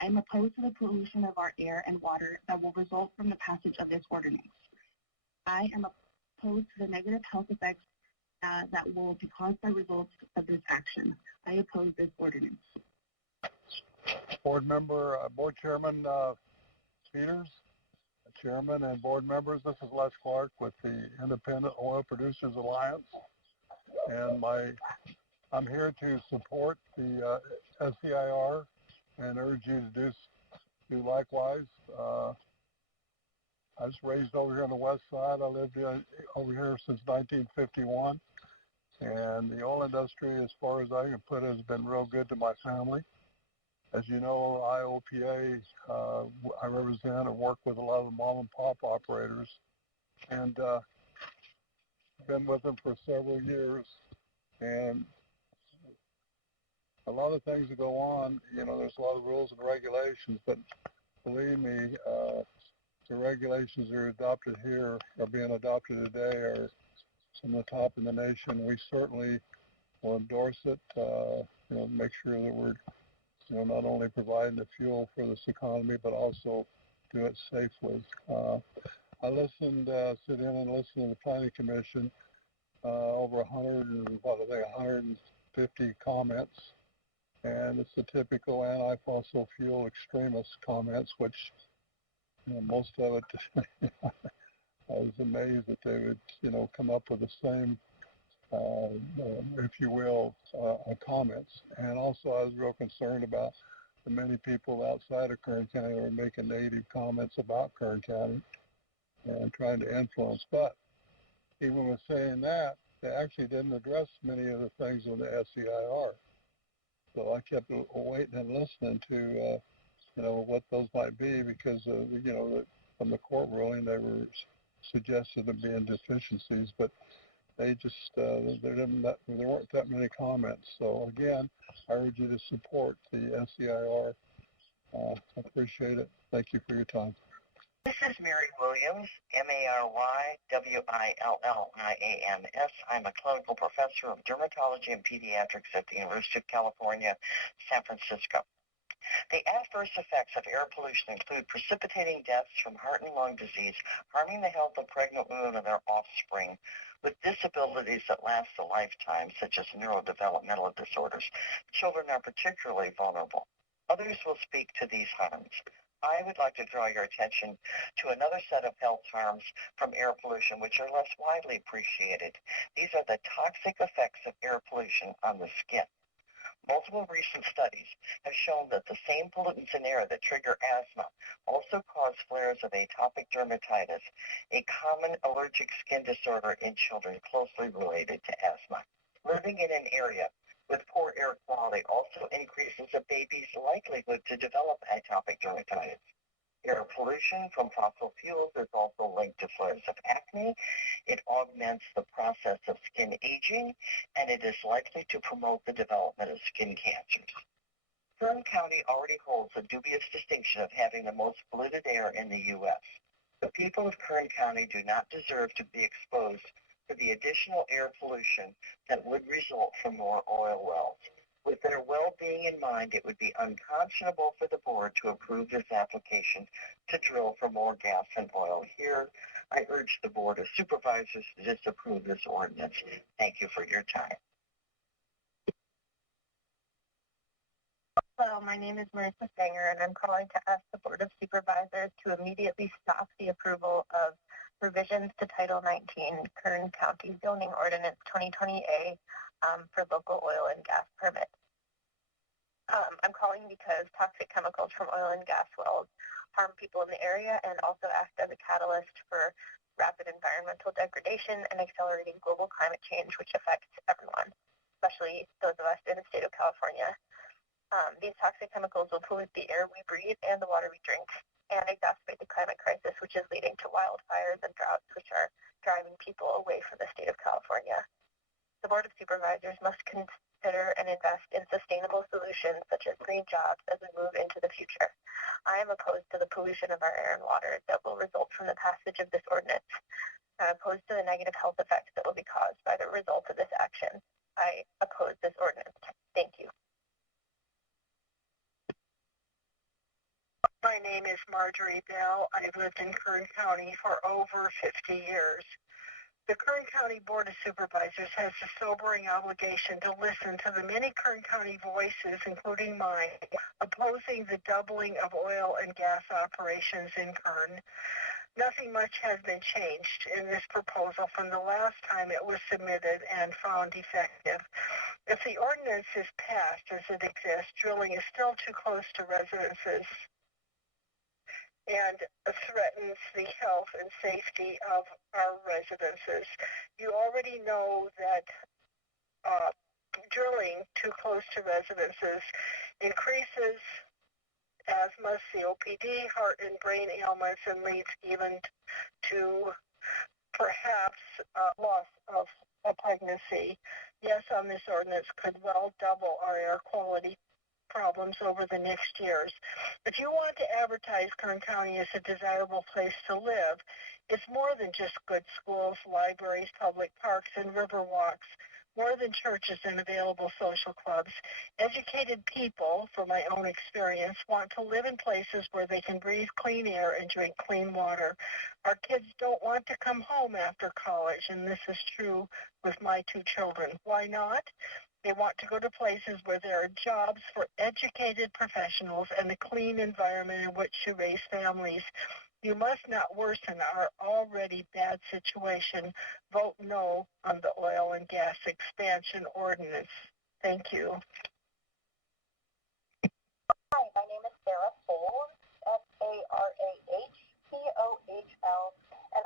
I am opposed to the pollution of our air and water that will result from the passage of this ordinance. I am opposed to the negative health effects that will be caused by results of this action. I oppose this ordinance. Board Chairman Peters, Chairman and board members, this is Les Clark with the Independent Oil Producers Alliance, and I'm here to support the SEIR and urge you to do likewise. I was raised over here on the west side. I lived over here since 1951, and the oil industry, as far as I can put it, has been real good to my family. As you know, IOPA, I represent and work with a lot of the mom and pop operators, and been with them for several years. And a lot of things that go on, there's a lot of rules and regulations, but believe me, the regulations that are adopted here, are being adopted today, are some of the top in the nation. We certainly will endorse it, make sure that we're not only providing the fuel for this economy, but also do it safely. I sit in and listen to the Planning Commission, over 150 comments, and it's the typical anti-fossil fuel extremist comments, which, most of it, I was amazed that they would, come up with the same if you will, comments. And also I was real concerned about the many people outside of Kern County are making negative comments about Kern County and trying to influence. But even with saying that, they actually didn't address many of the things on the SEIR. So I kept waiting and listening to, what those might be, because, from the court ruling, they were suggested to be in deficiencies, but they just, there weren't that many comments. So again, I urge you to support the SEIR. I appreciate it. Thank you for your time. This is Mary Williams, MaryWilliams. I'm a clinical professor of dermatology and pediatrics at the University of California, San Francisco. The adverse effects of air pollution include precipitating deaths from heart and lung disease, harming the health of pregnant women and their offspring with disabilities that last a lifetime, such as neurodevelopmental disorders. Children are particularly vulnerable. Others will speak to these harms. I would like to draw your attention to another set of health harms from air pollution, which are less widely appreciated. These are the toxic effects of air pollution on the skin. Multiple recent studies have shown that the same pollutants in air that trigger asthma also cause flares of atopic dermatitis, a common allergic skin disorder in children closely related to asthma. Living in an area with poor air quality also increases a baby's likelihood to develop atopic dermatitis. Air pollution from fossil fuels is also linked to flares of acne. It augments the process of skin aging, and it is likely to promote the development of skin cancers. Kern County already holds a dubious distinction of having the most polluted air in the U.S. The people of Kern County do not deserve to be exposed to the additional air pollution that would result from more oil wells. With their well-being in mind, it would be unconscionable for the board to approve this application to drill for more gas and oil here. I urge the Board of Supervisors to disapprove this ordinance. Thank you for your time. Hello, my name is Marissa Sanger, and I'm calling to ask the Board of Supervisors to immediately stop the approval of revisions to Title 19 Kern County Zoning Ordinance 2020A for local oil and gas permits. I'm calling because toxic chemicals from oil and gas wells harm people in the area and also act as a catalyst for rapid environmental degradation and accelerating global climate change, which affects everyone, especially those of us in the state of California. These toxic chemicals will pollute the air we breathe and the water we drink and exacerbate the climate crisis, which is leading to wildfires and droughts, which are driving people away from the state of California. The Board of Supervisors must consider and invest in sustainable solutions such as green jobs as we move into the future. I am opposed to the pollution of our air and water that will result from the passage of this ordinance. I'm opposed to the negative health effects that will be caused by the result of this action. I oppose this ordinance. Thank you. My name is Marjorie Bell. I've lived in Kern County for over 50 years. The Kern County Board of Supervisors has the sobering obligation to listen to the many Kern County voices, including mine, opposing the doubling of oil and gas operations in Kern. Nothing much has been changed in this proposal from the last time it was submitted and found effective. If the ordinance is passed as it exists, drilling is still too close to residences and threatens the health and safety of our residences. You already know that drilling too close to residences increases asthma, COPD, heart and brain ailments, and leads even to perhaps loss of a pregnancy. Yes, on this ordinance could well double our air quality problems over the next years. If you want to advertise Kern County as a desirable place to live, it's more than just good schools, libraries, public parks, and river walks, more than churches and available social clubs. Educated people, from my own experience, want to live in places where they can breathe clean air and drink clean water. Our kids don't want to come home after college, and this is true with my two children. Why not? They want to go to places where there are jobs for educated professionals and a clean environment in which to raise families. You must not worsen our already bad situation. Vote no on the oil and gas expansion ordinance. Thank you. Hi,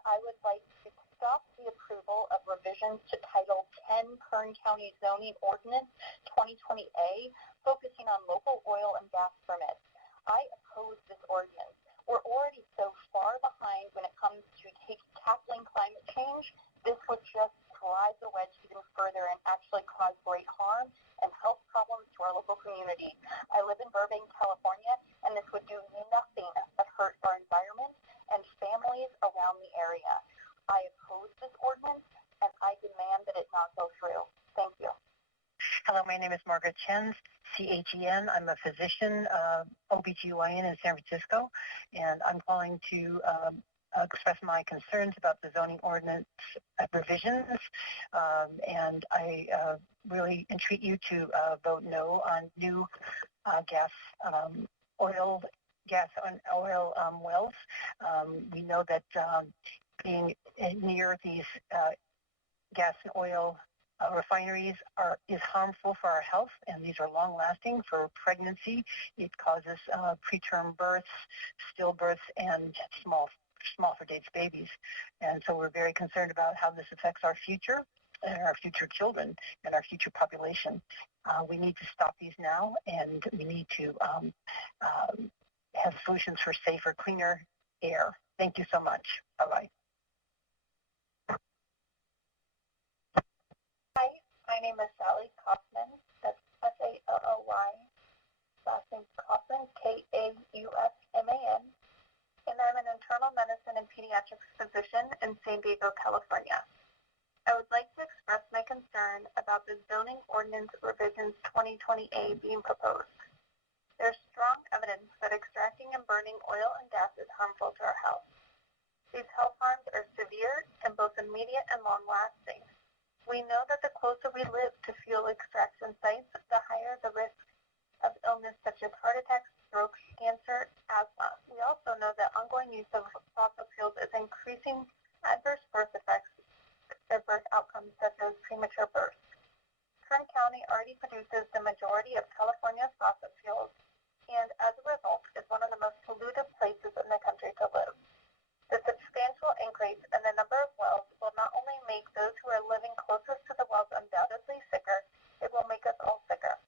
I would like to stop the approval of revisions to Title 10 Kern County Zoning Ordinance 2020A, focusing on local oil and gas permits. I oppose this ordinance. We're already so far behind when it comes to tackling climate change. This would just drive the wedge even further and actually cause great harm and health problems to our local community. I live in Burbank, California, and this would do nothing but hurt our environment and families around the area. I oppose this ordinance, and I demand that it not go through. Thank you. Hello, my name is Margaret Chen, C-H-E-N. I'm a physician, OBGYN in San Francisco, and I'm calling to express my concerns about the zoning ordinance revisions, and I really entreat you to vote no on new oil wells. We know that being near these gas and oil refineries is harmful for our health, and these are long-lasting for pregnancy. It causes preterm births, stillbirths, and small for dates babies. And so we're very concerned about how this affects our future and our future children and our future population. We need to stop these now, and we need to have solutions for safer, cleaner air. Thank you so much. Bye-bye. Hi, my name is Sally Kaufman. That's S-A-L-L-Y. Last name Kaufman, K-A-U-F-M-A-N. And I'm an internal medicine and pediatrics physician in San Diego, California. I would like to express my concern about the zoning ordinance revisions 2020A being proposed. There's strong evidence that extracting and burning oil and gas is harmful to our health. These health harms are severe and both immediate and long-lasting. We know that the closer we live to fuel extraction sites, the higher the risk of illness such as heart attacks, stroke, cancer, asthma. We also know that ongoing use of fossil fuels is increasing adverse birth effects or birth outcomes such as premature birth. Kern County already produces the majority of California's fossil fuels, and as a result is one of the most polluted places in the country to live. The substantial increase in the number of wells will not only make those who are living closest to the wells undoubtedly sicker, it will make us all sicker.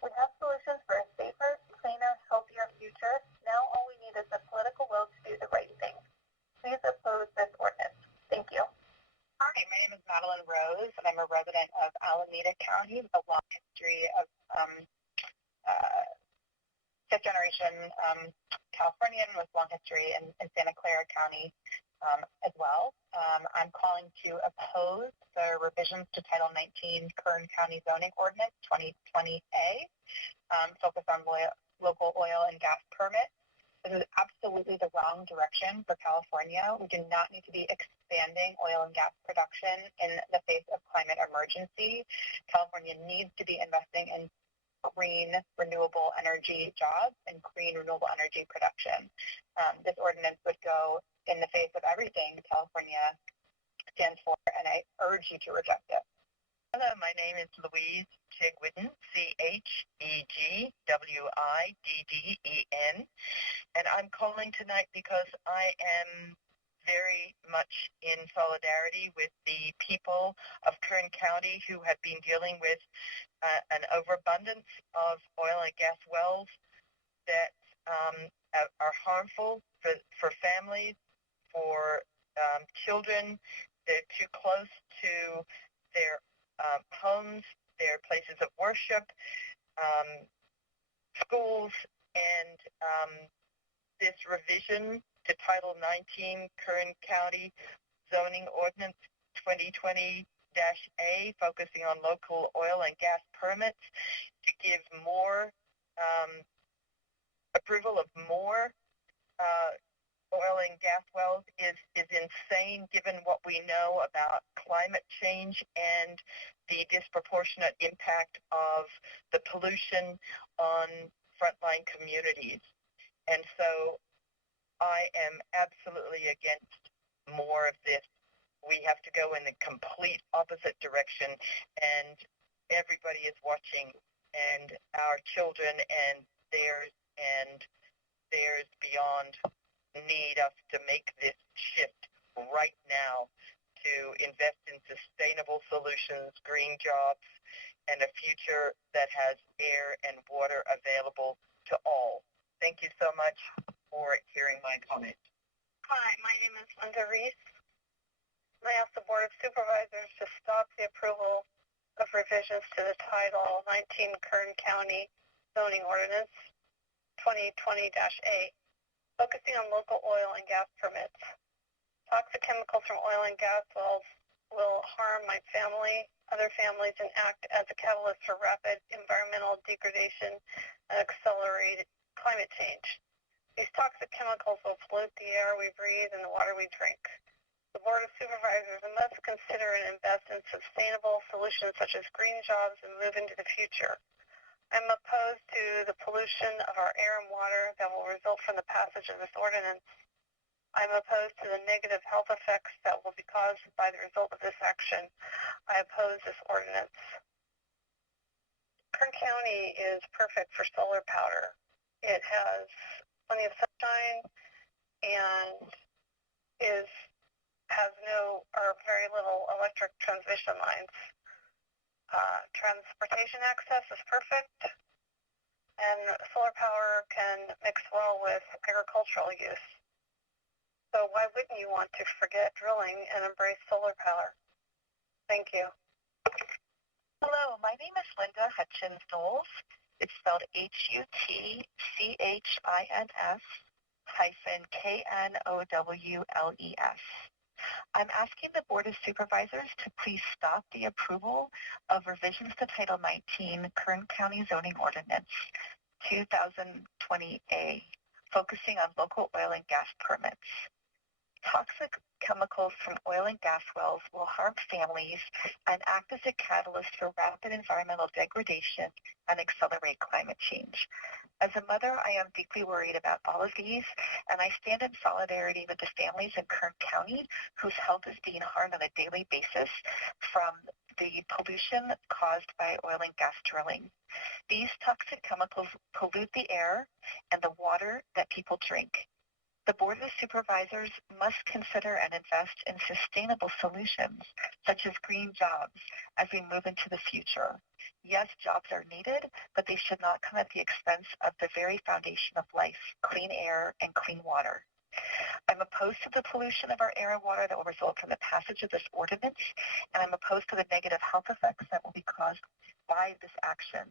We have solutions for a safer, cleaner, healthier future. Now all we need is the political will to do the right thing. Please oppose this ordinance. Thank you. Hi, my name is Madeline Rose, and I'm a resident of Alameda County with a long history of fifth-generation Californian with long history in Santa Clara County as well. I'm calling to oppose the revisions to Title 19 Kern County Zoning Ordinance 2020A, focus on local oil and gas permits. This is absolutely the wrong direction for California. We do not need to be expanding oil and gas production in the face of climate emergency. California needs to be investing in green renewable energy jobs and green renewable energy production. This ordinance would go in the face of everything California stands for, and I urge you to reject it. Hello, my name is Louise Chigwidden, C-H-E-G-W-I-D-D-E-N, and I'm calling tonight because I am very much in solidarity with the people of Kern County who have been dealing with an overabundance of oil and gas wells that are harmful for families, for children. They're too close to their homes, their places of worship, schools, and this revision to Title 19 Kern County Zoning Ordinance 2020-A, focusing on local oil and gas permits to give more approval of more oil and gas wells is insane, given what we know about climate change and the disproportionate impact of the pollution on frontline communities. And so I am absolutely against more of this. We have to go in the complete opposite direction, and everybody is watching, and our children and theirs beyond. need us to make this shift right now to invest in sustainable solutions, green jobs, and a future that has air and water available to all. Thank you so much for hearing my comment. Hi, my name is Linda Reese. I ask the Board of Supervisors to stop the approval of revisions to the Title 19 Kern County Zoning Ordinance 2020-A, focusing on local oil and gas permits. Toxic chemicals from oil and gas wells will harm my family, other families, and act as a catalyst for rapid environmental degradation and accelerated climate change. These toxic chemicals will pollute the air we breathe and the water we drink. The Board of Supervisors must consider and invest in sustainable solutions such as green jobs and move into the future. I'm opposed to the pollution of our air and water that will result from the passage of this ordinance. I'm opposed to the negative health effects that will be caused by the result of this action. I oppose this ordinance. Kern County is perfect for solar power. It has plenty of sunshine and has no or very little electric transmission lines. Transportation access is perfect, and solar power can mix well with agricultural use. So why wouldn't you want to forget drilling and embrace solar power? Thank you. Hello, my name is Linda Hutchins-Knowles. It's spelled HUTCHINS-KNOWLES. I'm asking the Board of Supervisors to please stop the approval of revisions to Title 19 Kern County Zoning Ordinance 2020-A, focusing on local oil and gas permits. Toxic chemicals from oil and gas wells will harm families and act as a catalyst for rapid environmental degradation and accelerate climate change. As a mother, I am deeply worried about all of these, and I stand in solidarity with the families in Kern County whose health is being harmed on a daily basis from the pollution caused by oil and gas drilling. These toxic chemicals pollute the air and the water that people drink. The Board of Supervisors must consider and invest in sustainable solutions, such as green jobs, as we move into the future. Yes, jobs are needed, but they should not come at the expense of the very foundation of life, clean air and clean water. I'm opposed to the pollution of our air and water that will result from the passage of this ordinance, and I'm opposed to the negative health effects that will be caused by this action.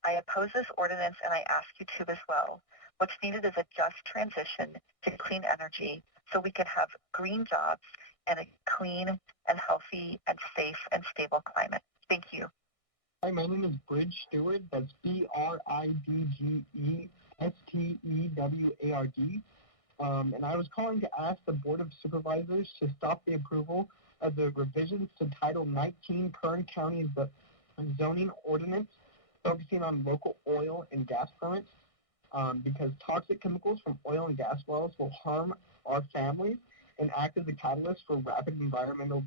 I oppose this ordinance, and I ask you to as well. What's needed is a just transition to clean energy so we can have green jobs and a clean and healthy and safe and stable climate. Thank you. Hi, my name is Bridge Stewart. That's BRIDGESTEWARD. And I was calling to ask the Board of Supervisors to stop the approval of the revisions to Title 19 Kern County Zoning Ordinance, focusing on local oil and gas permits. Because toxic chemicals from oil and gas wells will harm our families and act as a catalyst for rapid environmental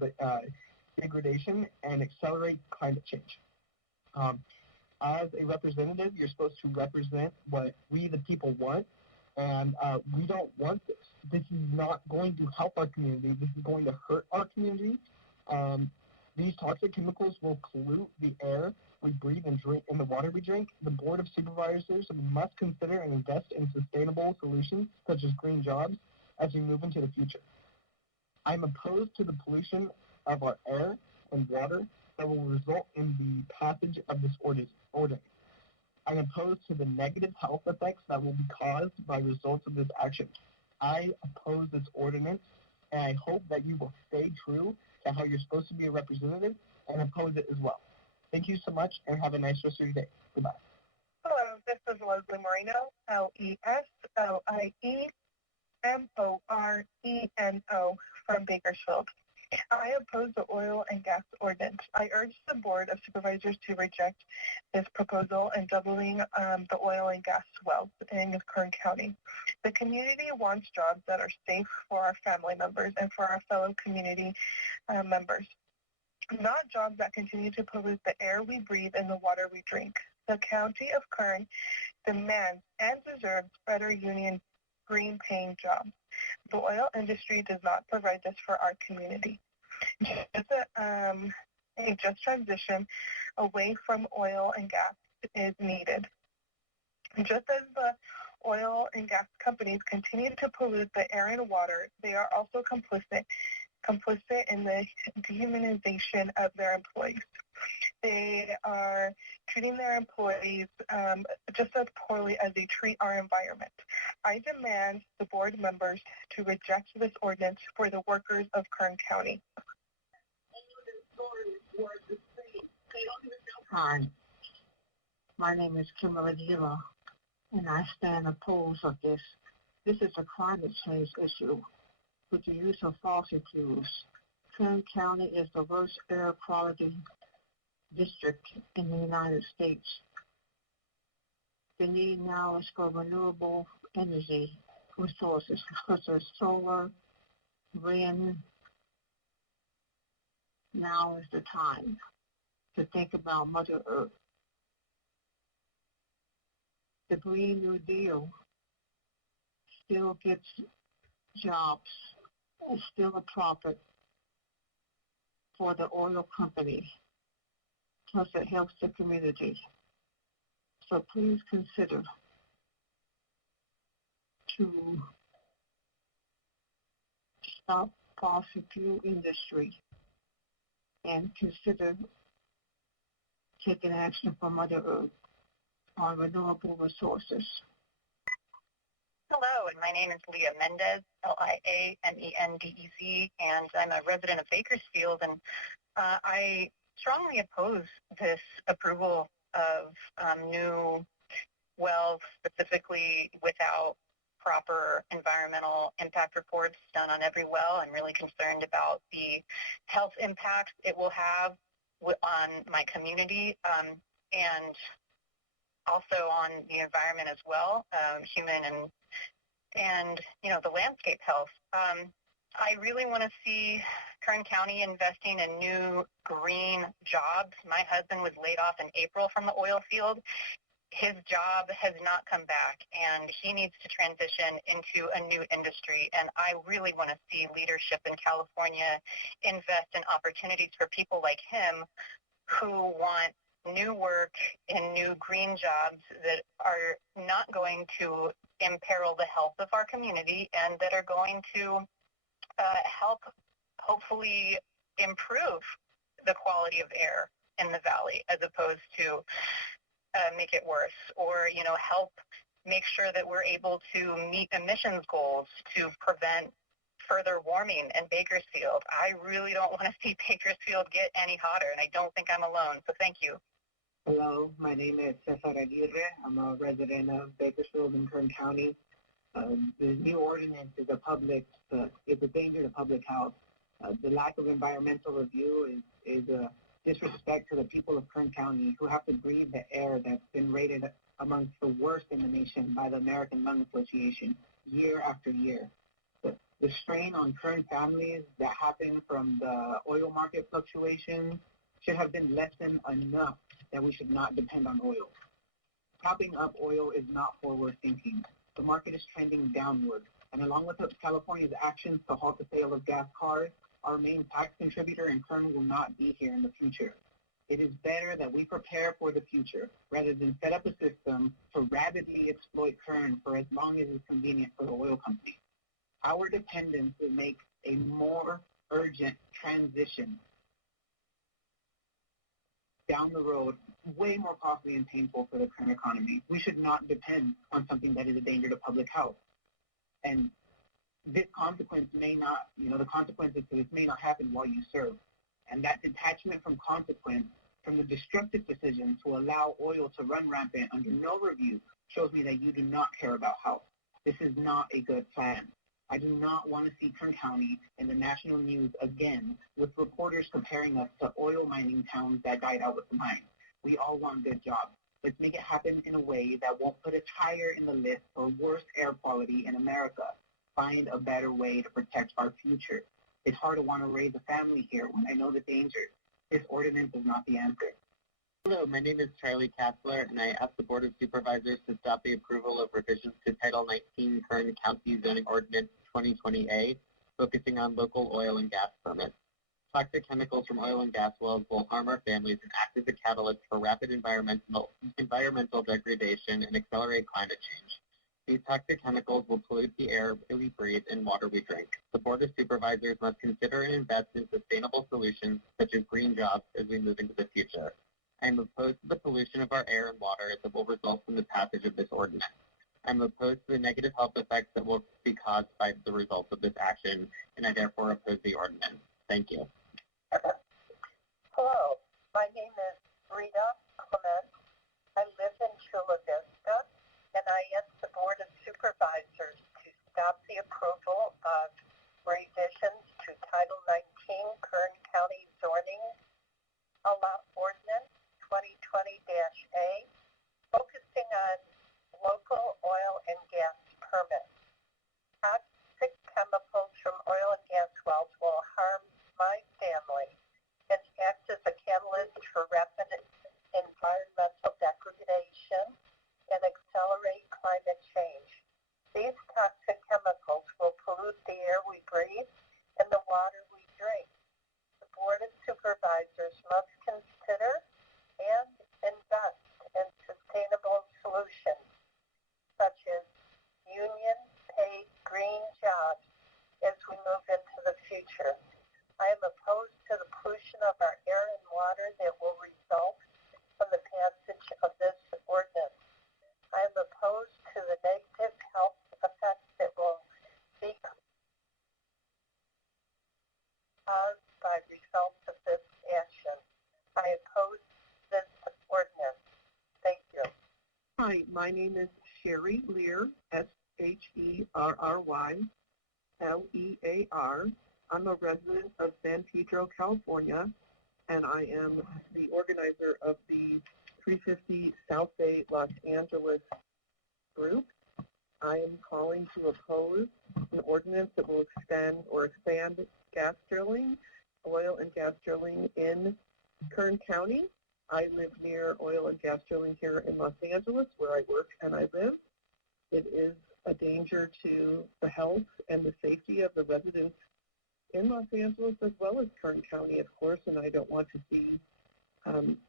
degradation and accelerate climate change. As a representative, you're supposed to represent what we, the people, want, and we don't want this. This is not going to help our community. This is going to hurt our community. These toxic chemicals will pollute the air we breathe and drink and the water we drink. The Board of Supervisors must consider and invest in sustainable solutions such as green jobs as we move into the future. I'm opposed to the pollution of our air and water that will result in the passage of this ordinance. I'm opposed to the negative health effects that will be caused by results of this action. I oppose this ordinance, and I hope that you will stay true to how you're supposed to be a representative and oppose it as well. Thank you so much, and have a nice rest of your day. Goodbye. Hello, this is Leslie Moreno, LESLIEMORENO from Bakersfield. I oppose the oil and gas ordinance. I urge the Board of Supervisors to reject this proposal and doubling the oil and gas wells in Kern County. The community wants jobs that are safe for our family members and for our fellow community members, not jobs that continue to pollute the air we breathe and the water we drink. The County of Kern demands and deserves better union green-paying jobs. The oil industry does not provide this for our community. A just transition away from oil and gas is needed. Just as the oil and gas companies continue to pollute the air and water, they are also complicit in the dehumanization of their employees. They are treating their employees just as poorly as they treat our environment. I demand the board members to reject this ordinance for the workers of Kern County. Hi, my name is Kimberly Gila, and I stand opposed of this. This is a climate change issue with the use of fossil fuels. Kern County is the worst air quality district in the United States. The need now is for renewable energy resources, such as solar, wind. Now is the time to think about Mother Earth. The Green New Deal still gets jobs. It's still a profit for the oil company, plus it helps the community. So please consider to stop fossil fuel industry and consider taking action for Mother Earth on renewable resources. Hello, and my name is Leah Mendez, Liamendez, and I'm a resident of Bakersfield, and I strongly oppose this approval of new wells, specifically without proper environmental impact reports done on every well. I'm really concerned about the health impacts it will have on my community and also on the environment as well, human and the landscape health. I really want to see Kern County investing in new green jobs. My husband was laid off in April from the oil field. His job has not come back, and he needs to transition into a new industry. And I really want to see leadership in California invest in opportunities for people like him who want new work in new green jobs that are not going to imperil the health of our community and that are going to help hopefully improve the quality of air in the valley as opposed to make it worse, or help make sure that we're able to meet emissions goals to prevent further warming in Bakersfield. I really don't want to see Bakersfield get any hotter, and I don't think I'm alone, so thank you. Hello, my name is Cesar Aguirre. I'm a resident of Bakersfield in Kern County. The new ordinance is it's a danger to public health. The lack of environmental review is a disrespect to the people of Kern County who have to breathe the air that's been rated amongst the worst in the nation by the American Lung Association year after year. The strain on Kern families that happen from the oil market fluctuations should have been lessened enough that we should not depend on oil. Propping up oil is not forward thinking. The market is trending downward, and along with California's actions to halt the sale of gas cars, our main tax contributor in Kern will not be here in the future. It is better that we prepare for the future rather than set up a system to rapidly exploit Kern for as long as it's convenient for the oil company. Our dependence will make a more urgent transition down the road way more costly and painful for the Kern economy. We should not depend on something that is a danger to public health. And this consequence may not, the consequences to this may not happen while you serve. And that detachment from consequence, from the destructive decision to allow oil to run rampant under no review, shows me that you do not care about health. This is not a good plan. I do not want to see Kern County in the national news again with reporters comparing us to oil mining towns that died out with the mine. We all want good jobs. Let's make it happen in a way that won't put us higher in the list for worst air quality in America. Find a better way to protect our future. It's hard to want to raise a family here when I know the dangers. This ordinance is not the answer. Hello, my name is Charlie Kassler, and I ask the Board of Supervisors to stop the approval of revisions to Title 19 Kern County Zoning Ordinance 2020A, focusing on local oil and gas permits. Toxic chemicals from oil and gas wells will harm our families and act as a catalyst for rapid environmental degradation and accelerate climate change. These toxic chemicals will pollute the air we breathe and water we drink. The Board of Supervisors must consider and invest in sustainable solutions such as green jobs as we move into the future. I am opposed to the pollution of our air and water that will result from the passage of this ordinance. I am opposed to the negative health effects that will be caused by the results of this action, and I therefore oppose the ordinance. Thank you. Hello, my name is Rita Clement. I live in Chula Vista, and I ask the Board of Supervisors to stop the approval of revisions to Title 19 Kern County Zoning Ordinance 2020-A, focusing on local oil and gas permits. Toxic chemicals from oil and gas wells will harm my family and act as a catalyst for rapid environmental degradation and accelerate climate change. These toxic chemicals will pollute the air we breathe and the water we drink. The Board of Supervisors must consider and invest in sustainable solutions such as union-paid green jobs as we move into the future. I am opposed to the pollution of our air and water that will result from the passage of this ordinance. I am opposed to the negative health effects that will be caused by results of this action. I oppose this ordinance. Thank you. Hi, my name is Sherry Lear, Sherry Lear. I'm a resident of San Pedro, California, and I am the organizer of the 350 South Bay Los Angeles group. I am calling to oppose an ordinance that will expand or expand gas drilling, oil and gas drilling in Kern County. I live near oil and gas drilling here in Los Angeles, where I work and I live. It is a danger to the health and the safety of the residents in Los Angeles as well as Kern County, of course, and I don't want to see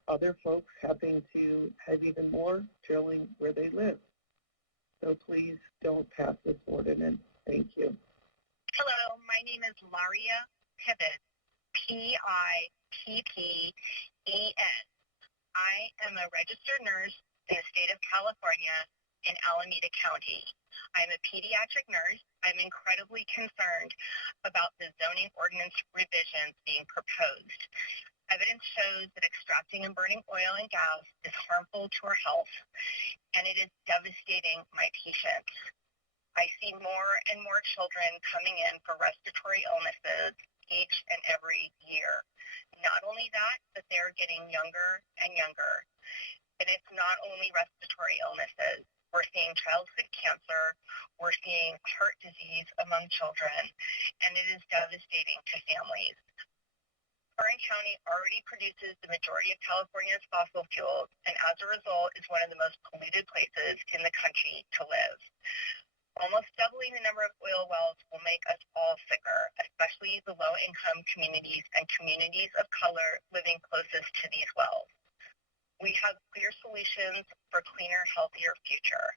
other folks having to have even more drilling where they live. So please don't pass this ordinance. Thank you. Hello, my name is Laria Pippin, P-I-P-P-E-N. I am a registered nurse in the state of California in Alameda County. I'm a pediatric nurse. I'm incredibly concerned about the zoning ordinance revisions being proposed. Evidence shows that extracting and burning oil and gas is harmful to our health, and it is devastating my patients. I see more and more children coming in for respiratory illnesses each and every year. Not only that, but they're getting younger and younger. And it's not only respiratory illnesses. We're seeing childhood cancer, we're seeing heart disease among children, and it is devastating to families. Kern County already produces the majority of California's fossil fuels, and as a result is one of the most polluted places in the country to live. Almost doubling the number of oil wells will make us all sicker, especially the low-income communities and communities of color living closest to these wells. We have clear solutions for cleaner, healthier future.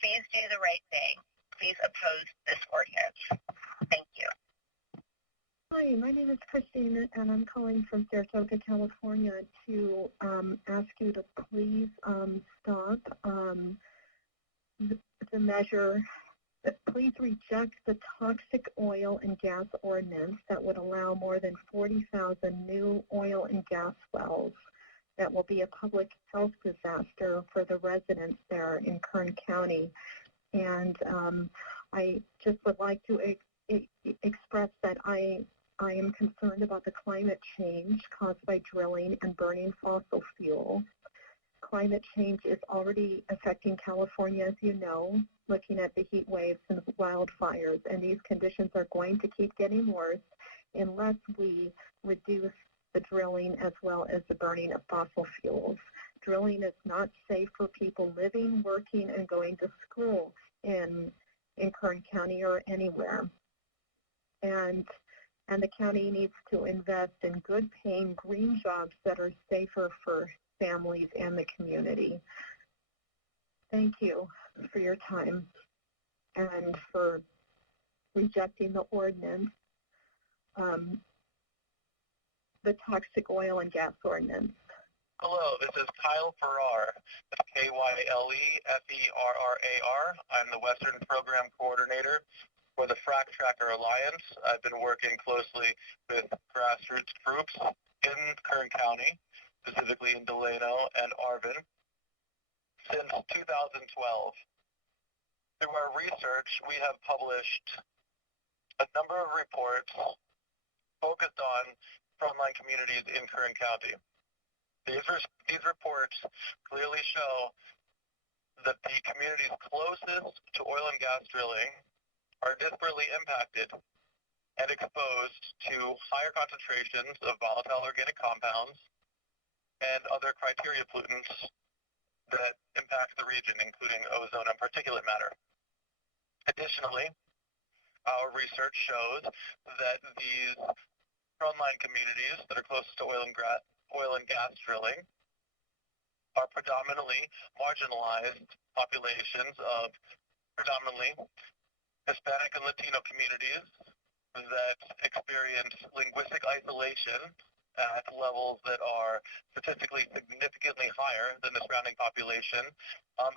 Please do the right thing. Please oppose this ordinance. Thank you. Hi, my name is Christine, and I'm calling from Saratoga, California, to ask you to please stop the measure. Please reject the toxic oil and gas ordinance that would allow more than 40,000 new oil and gas wells. That will be a public health disaster for the residents there in Kern County. And I just would like to express that I am concerned about the climate change caused by drilling and burning fossil fuel. Climate change is already affecting California, as you know, looking at the heat waves and wildfires, and these conditions are going to keep getting worse unless we reduce the the drilling as well as the burning of fossil fuels. Drilling is not safe for people living, working, and going to school in Kern County or anywhere. And the county needs to invest in good-paying green jobs that are safer for families and the community. Thank you for your time and for rejecting the ordinance, the toxic oil and gas ordinance. Hello, this is Kyle Farrar. That's K-Y-L-E-F-E-R-R-A-R. I'm the Western Program Coordinator for the Frac Tracker Alliance. I've been working closely with grassroots groups in Kern County, specifically in Delano and Arvin, since 2012. Through our research, we have published a number of reports focused on frontline communities in Kern County. These reports clearly show that the communities closest to oil and gas drilling are disparately impacted and exposed to higher concentrations of volatile organic compounds and other criteria pollutants that impact the region, including ozone and particulate matter. Additionally, our research shows that these frontline communities that are closest to oil and gas drilling are predominantly marginalized populations of predominantly Hispanic and Latino communities that experience linguistic isolation at levels that are statistically significantly higher than the surrounding population,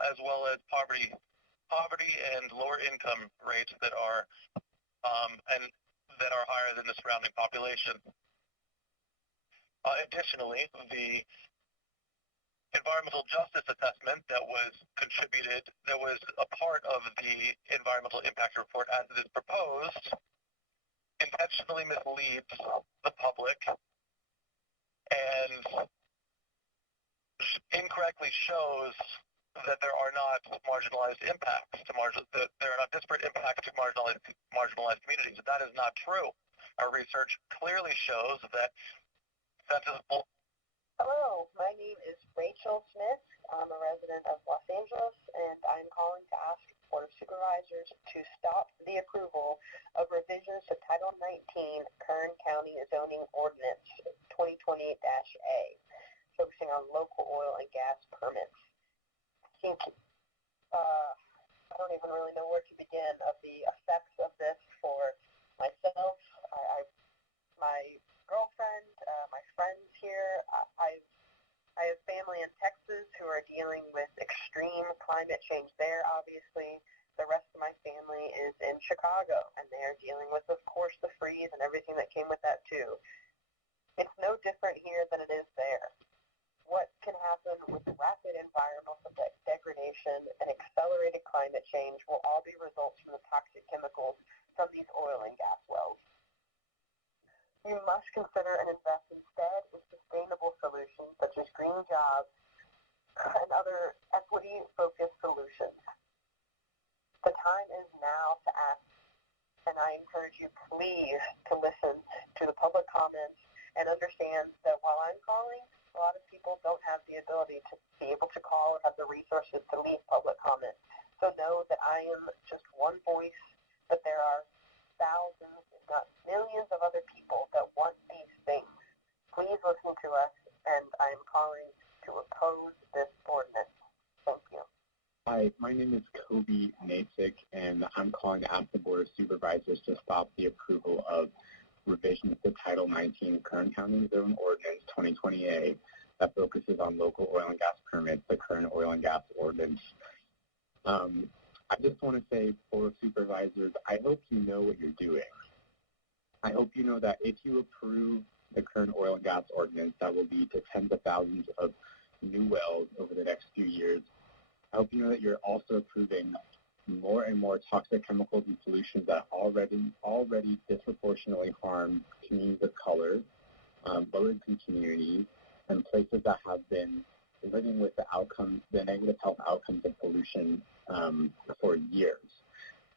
as well as poverty and lower income rates that are higher than the surrounding population. Additionally, the environmental justice assessment that was a part of the environmental impact report as it is proposed, intentionally misleads the public and incorrectly shows that there are not marginalized impacts that there are not disparate impacts to marginalized communities. That is not true. Our research clearly shows that sensible. Hello, my name is Rachel Smith. I'm a resident of Los Angeles, and I'm calling to ask the Board of Supervisors to stop the approval of revisions to Title 19 Kern County Zoning Ordinance 2020-A, focusing on local oil and gas permits. I think I don't even really know where to begin of the effects of this for myself, my girlfriend, my friends here. I have family in Texas who are dealing with extreme climate change there, obviously. The rest of my family is in Chicago, and they are dealing with, of course, the freeze and everything that came with that, too. It's no different here than it is there. What can happen with rapid environmental degradation and accelerated climate change will all be results from the toxic chemicals from these oil and gas wells. We must consider and invest instead in sustainable solutions such as green jobs and other equity-focused solutions. The time is now to act, and I encourage you please to listen to the public comments and understand that while I'm calling, a lot of people don't have the ability to be able to call or have the resources to leave public comment. So know that I am just one voice, but there are thousands, if not millions of other people that want these things. Please listen to us, and I am calling to oppose this ordinance. Thank you. Hi, my name is Kobe Nasik, and I'm calling to ask the Board of Supervisors to stop the approval of revisions to Title 19 Kern County Zone Ordinance 2020-A that focuses on local oil and gas permits, the Kern Oil and Gas Ordinance. I just want to say, Board of Supervisors, I hope you know what you're doing. I hope you know that if you approve the Kern Oil and Gas Ordinance, that will lead to tens of thousands of new wells over the next few years. I hope you know that you're also approving more and more toxic chemicals and pollutions that already disproportionately harm communities of color, low-income communities, and places that have been living with the negative health outcomes of pollution for years.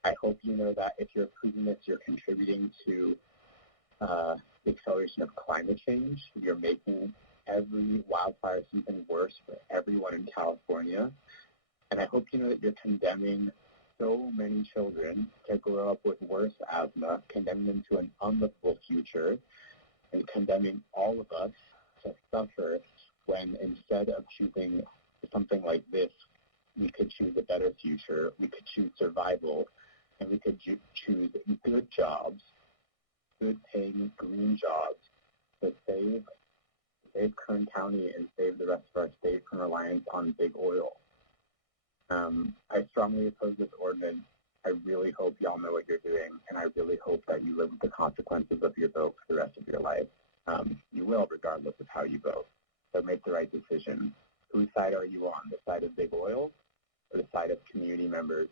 I hope you know that if you're approving this, you're contributing to the acceleration of climate change. You're making every wildfire season worse for everyone in California. And I hope you know that you're condemning so many children to grow up with worse asthma, condemning them to an unlivable future, and condemning all of us to suffer when instead of choosing something like this, we could choose a better future, we could choose survival, and we could choose good jobs, good paying green jobs to save Kern County and save the rest of our state from reliance on big oil. I strongly oppose this ordinance. I really hope y'all know what you're doing, and I really hope that you live with the consequences of your vote for the rest of your life. You will, regardless of how you vote. So make the right decision. Whose side are you on? The side of big oil or the side of community members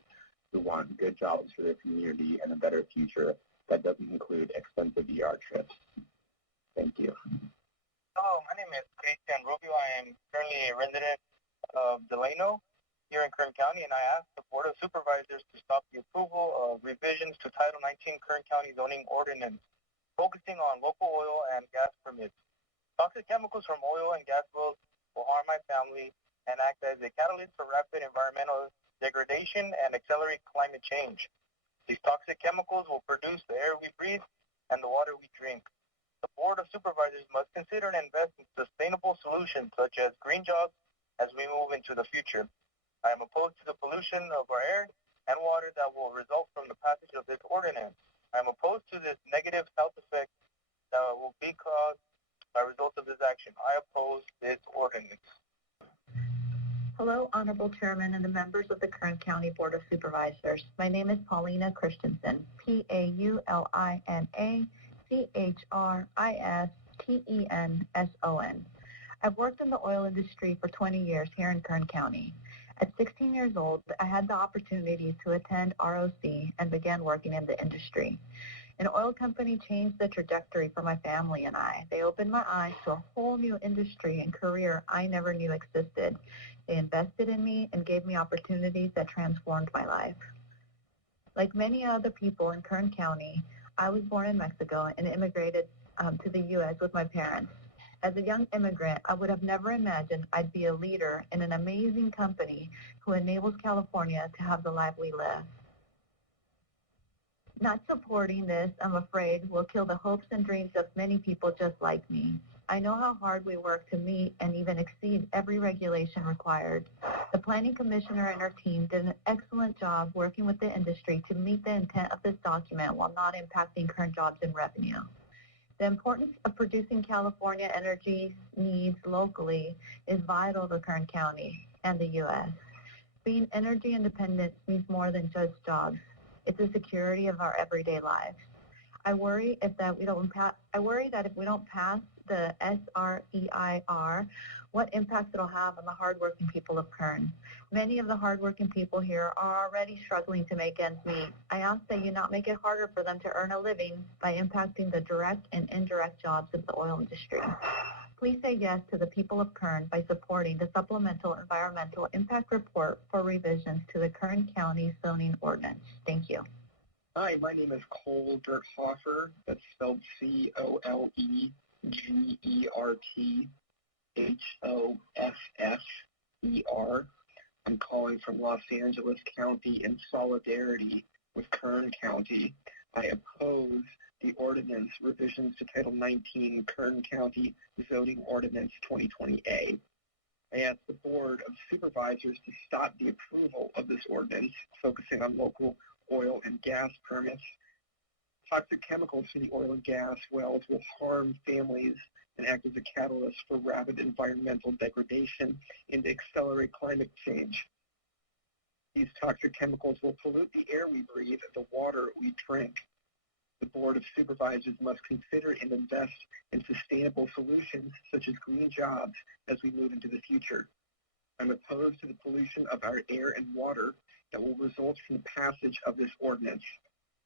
who want good jobs for their community and a better future that doesn't include expensive ER trips? Thank you. Hello, my name is Christian Rubio. I am currently a resident of Delano here in Kern County, and I asked the Board of Supervisors to stop the approval of revisions to Title 19 Kern County zoning ordinance, focusing on local oil and gas permits. Toxic chemicals from oil and gas wells will harm my family and act as a catalyst for rapid environmental degradation and accelerate climate change. These toxic chemicals will produce the air we breathe and the water we drink. The Board of Supervisors must consider and invest in sustainable solutions such as green jobs as we move into the future. I am opposed to the pollution of our air and water that will result from the passage of this ordinance. I am opposed to this negative health effect that will be caused by result of this action. I oppose this ordinance. Hello, Honorable Chairman and the members of the Kern County Board of Supervisors. My name is Paulina Christensen, Paulina Christensen. I've worked in the oil industry for 20 years here in Kern County. At 16 years old, I had the opportunity to attend ROC and began working in the industry. An oil company changed the trajectory for my family and I. They opened my eyes to a whole new industry and career I never knew existed. They invested in me and gave me opportunities that transformed my life. Like many other people in Kern County, I was born in Mexico and immigrated to the U.S. with my parents. As a young immigrant, I would have never imagined I'd be a leader in an amazing company who enables California to have the life we live. Not supporting this, I'm afraid, will kill the hopes and dreams of many people just like me. I know how hard we work to meet and even exceed every regulation required. The Planning Commissioner and her team did an excellent job working with the industry to meet the intent of this document while not impacting current jobs and revenue. The importance of producing California energy needs locally is vital to Kern County and the U.S. Being energy independent means more than just jobs. It's the security of our everyday lives. I worry that if we don't pass the SREIR, what impact it'll have on the hardworking people of Kern. Many of the hardworking people here are already struggling to make ends meet. I ask that you not make it harder for them to earn a living by impacting the direct and indirect jobs of the oil industry. Please say yes to the people of Kern by supporting the Supplemental Environmental Impact Report for revisions to the Kern County zoning ordinance. Thank you. Hi, my name is Cole Gerthofer. That's spelled COLEGERTHOFFER. I'm calling from Los Angeles County in solidarity with Kern County. I oppose the ordinance revisions to Title 19 Kern County Zoning Ordinance 2020A. I ask the Board of Supervisors to stop the approval of this ordinance, focusing on local oil and gas permits. Toxic chemicals from the oil and gas wells will harm families and act as a catalyst for rapid environmental degradation and accelerate climate change. These toxic chemicals will pollute the air we breathe and the water we drink. The Board of Supervisors must consider and invest in sustainable solutions such as green jobs as we move into the future. I'm opposed to the pollution of our air and water that will result from the passage of this ordinance.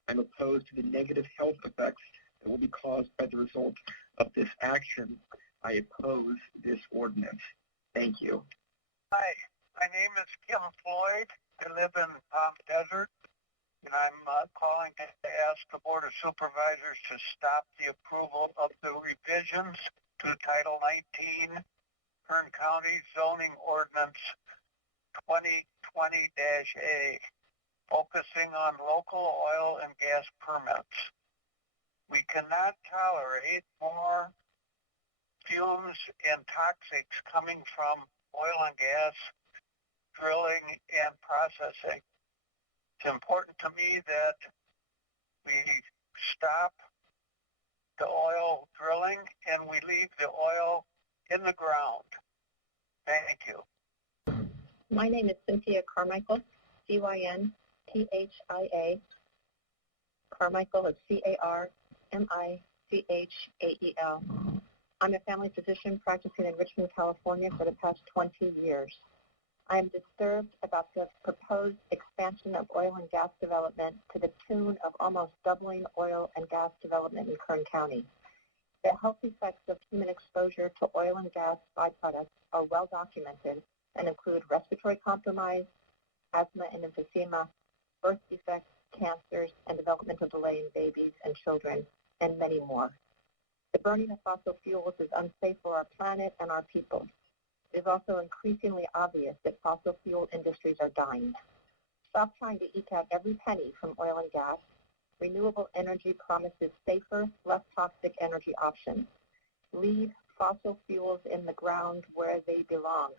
I'm opposed to the negative health effects that will be caused by the result of this action. I oppose this ordinance. Thank you. Hi, my name is Kim Floyd. I live in Palm Desert. and I'm calling to ask the Board of Supervisors to stop the approval of the revisions to Title 19 Kern County Zoning Ordinance 2020-A, focusing on local oil and gas permits. We cannot tolerate more fumes and toxics coming from oil and gas drilling and processing. It's important to me that we stop the oil drilling and we leave the oil in the ground. Thank you. My name is Cynthia Carmichael, C-Y-N-T-H-I-A. Carmichael is C-A-R-M-I-C-H-A-E-L. I'm a family physician practicing in Richmond, California for the past 20 years. I am disturbed about the proposed expansion of oil and gas development to the tune of almost doubling oil and gas development in Kern County. The health effects of human exposure to oil and gas byproducts are well documented and include respiratory compromise, asthma and emphysema, birth defects, cancers, and developmental delay in babies and children, and many more. The burning of fossil fuels is unsafe for our planet and our people. It is also increasingly obvious that fossil fuel industries are dying. Stop trying to eke out every penny from oil and gas. Renewable energy promises safer, less toxic energy options. Leave fossil fuels in the ground where they belong.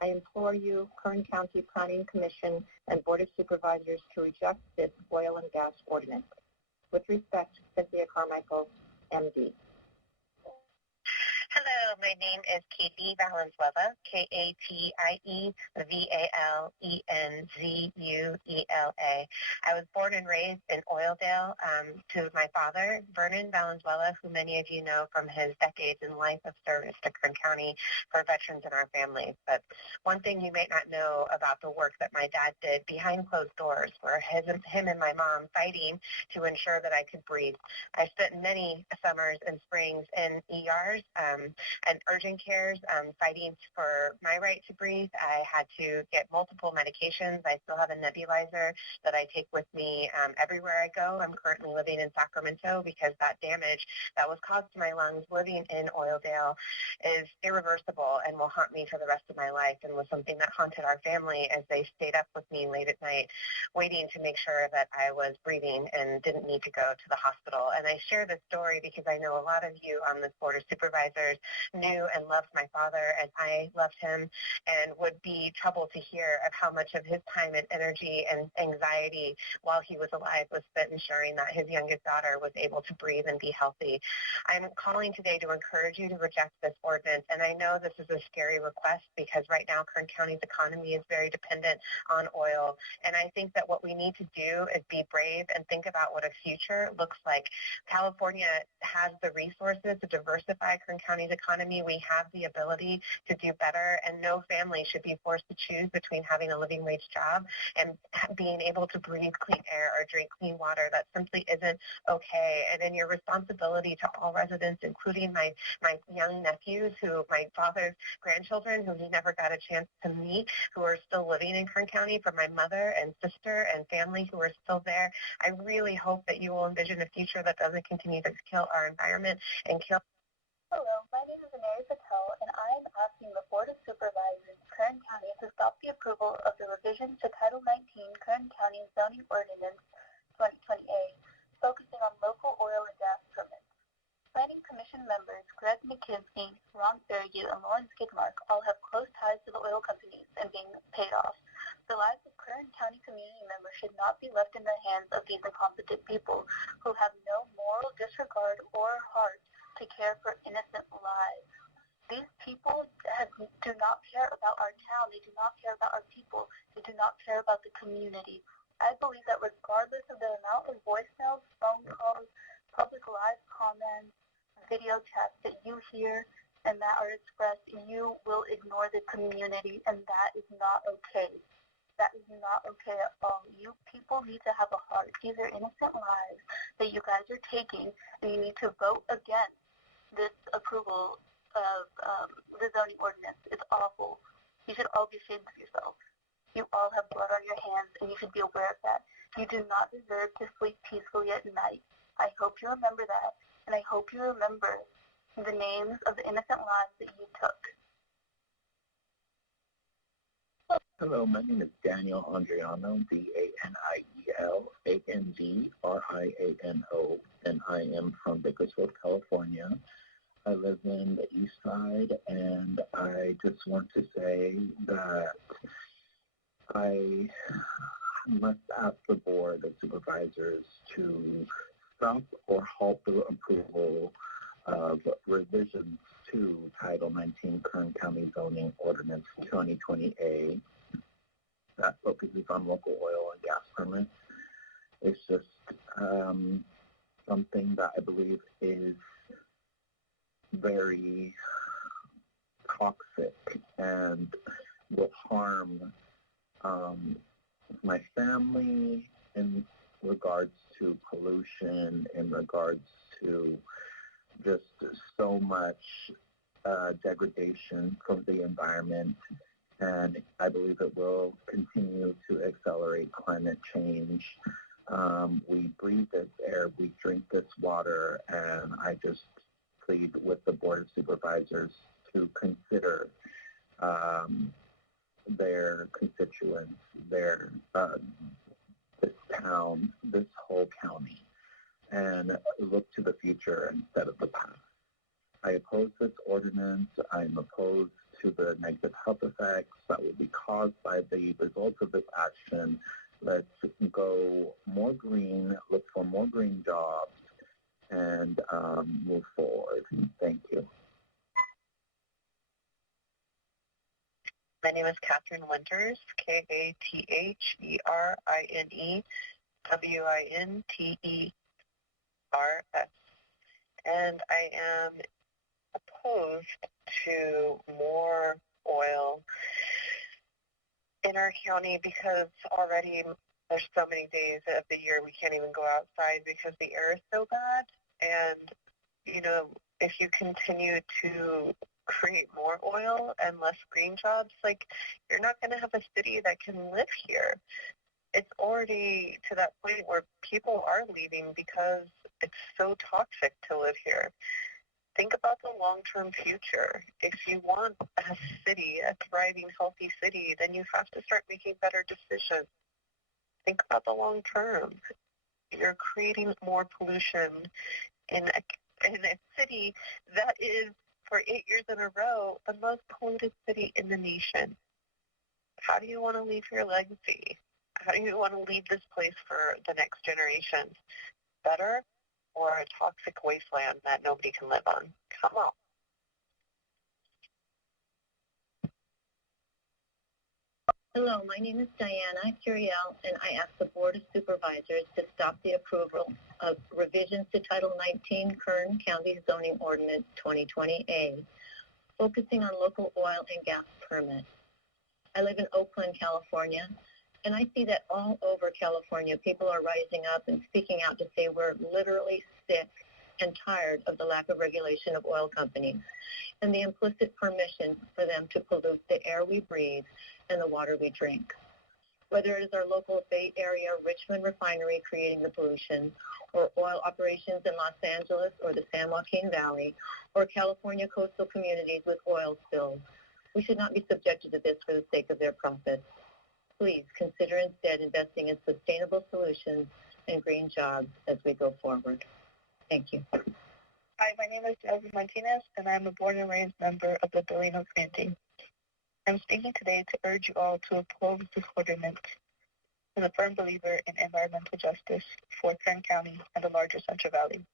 I implore you, Kern County Planning Commission and Board of Supervisors, to reject this oil and gas ordinance. With respect, Cynthia Carmichael, MD. Hello, my name is Katie Valenzuela, Katie-Valenzuela. I was born and raised in Oildale to my father, Vernon Valenzuela, who many of you know from his decades in life of service to Kern County for veterans in our family. But one thing you may not know about the work that my dad did behind closed doors were him and my mom fighting to ensure that I could breathe. I spent many summers and springs in ERs and urgent cares, fighting for my right to breathe. I had to get multiple medications. I still have a nebulizer that I take with me everywhere I go. I'm currently living in Sacramento because that damage that was caused to my lungs living in Oildale is irreversible and will haunt me for the rest of my life, and was something that haunted our family as they stayed up with me late at night waiting to make sure that I was breathing and didn't need to go to the hospital. And I share this story because I know a lot of you on this Board of Supervisors knew and loved my father, and I loved him, and would be troubled to hear of how much of his time and energy and anxiety while he was alive was spent ensuring that his youngest daughter was able to breathe and be healthy. I'm calling today to encourage you to reject this ordinance, and I know this is a scary request because right now Kern County's economy is very dependent on oil, and I think that what we need to do is be brave and think about what a future looks like. California has the resources to diversify Kern County's economy. We have the ability to do better, and no family should be forced to choose between having a living wage job and being able to breathe clean air or drink clean water. That simply isn't okay. And in your responsibility to all residents, including my young nephews, who my father's grandchildren, who he never got a chance to meet, who are still living in Kern County, from my mother and sister and family who are still there, I really hope that you will envision a future that doesn't continue to kill our environment and kill. Hello, my name is Aneri Patel, and I am asking the Board of Supervisors of Kern County to stop the approval of the revision to Title 19 Kern County Zoning Ordinance 2020A, focusing on local oil and gas permits. Planning Commission members Greg McKinsey, Ron Fairview, and Lawrence Skidmark all have close ties to the oil companies and being paid off. The lives of Kern County community members should not be left in the hands of these incompetent people who have no moral disregard or heart to care for innocent lives. These people do not care about our town. They do not care about our people. They do not care about the community. I believe that regardless of the amount of voicemails, phone calls, public live comments, video chats that you hear and that are expressed, you will ignore the community, and that is not okay. That is not okay at all. You people need to have a heart. These are innocent lives that you guys are taking, and you need to vote against this approval of the zoning ordinance. It's awful. You should all be ashamed of yourselves. You all have blood on your hands, and you should be aware of that. You do not deserve to sleep peacefully at night. I hope you remember that, and I hope you remember the names of the innocent lives that you took. Hello, my name is Daniel Andriano, DanielAndriano, and I am from Bakersfield, California. I live in the East Side, and I just want to say that I must ask the Board of Supervisors to stop or halt the approval of revisions to Title 19 Kern County Zoning Ordinance 2020A that focuses on local oil and gas permits. It's just something that I believe is very toxic and will harm my family in regards to pollution, in regards to just so much degradation from the environment, and I believe it will continue to accelerate climate change. We breathe this air, we drink this water, and I just plead with the Board of Supervisors to consider their constituents, this town, this whole county, and look to the future instead of the past. I oppose this ordinance. I'm opposed to the negative health effects that will be caused by the results of this action. Let's go more green, look for more green jobs, and move forward. Thank you. My name is Catherine Winters, Katherine and I am opposed to more oil in our county because already there's so many days of the year we can't even go outside because the air is so bad. And, you know, if you continue to create more oil and less green jobs, like, you're not going to have a city that can live here. It's already to that point where people are leaving because it's so toxic to live here. Think about the long-term future. If you want a city, a thriving, healthy city, then you have to start making better decisions. Think about the long term. You're creating more pollution in a city that is, for 8 years in a row, the most polluted city in the nation. How do you want to leave your legacy? How do you want to leave this place for the next generation? Better or a toxic wasteland that nobody can live on? Come on. Hello, my name is Diana Curiel, and I ask the Board of Supervisors to stop the approval of revisions to Title 19 Kern County Zoning Ordinance 2020A, focusing on local oil and gas permits. I live in Oakland, California, and I see that all over California, people are rising up and speaking out to say we're literally sick and tired of the lack of regulation of oil companies and the implicit permission for them to pollute the air we breathe and the water we drink. Whether it is our local Bay Area Richmond refinery creating the pollution, or oil operations in Los Angeles or the San Joaquin Valley, or California coastal communities with oil spills, we should not be subjected to this for the sake of their profits. Please consider instead investing in sustainable solutions and green jobs as we go forward. Thank you. Hi, my name is Joseph Martinez, and I'm a born and raised member of the Delano community. I'm speaking today to urge you all to oppose this ordinance. I'm a firm believer in environmental justice for Kern County and the larger Central Valley.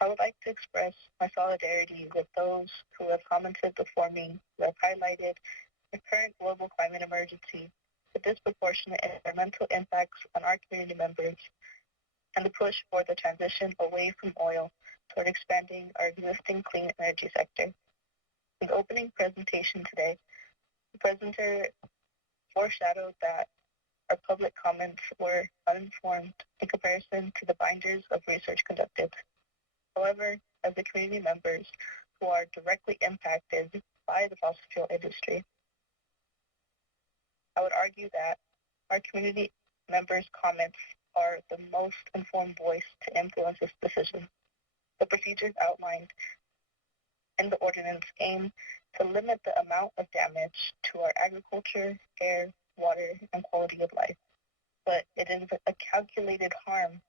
I would like to express my solidarity with those who have commented before me, who have highlighted the current global climate emergency, the disproportionate environmental impacts on our community members, and the push for the transition away from oil toward expanding our existing clean energy sector. In the opening presentation today, the presenter foreshadowed that our public comments were uninformed in comparison to the binders of research conducted. However, as the community members who are directly impacted by the fossil fuel industry, I would argue that Our community members' comments are the most informed voice to influence this decision. The procedures outlined in the ordinance aim to limit the amount of damage to our agriculture, air, water, and quality of life. But it is a calculated harm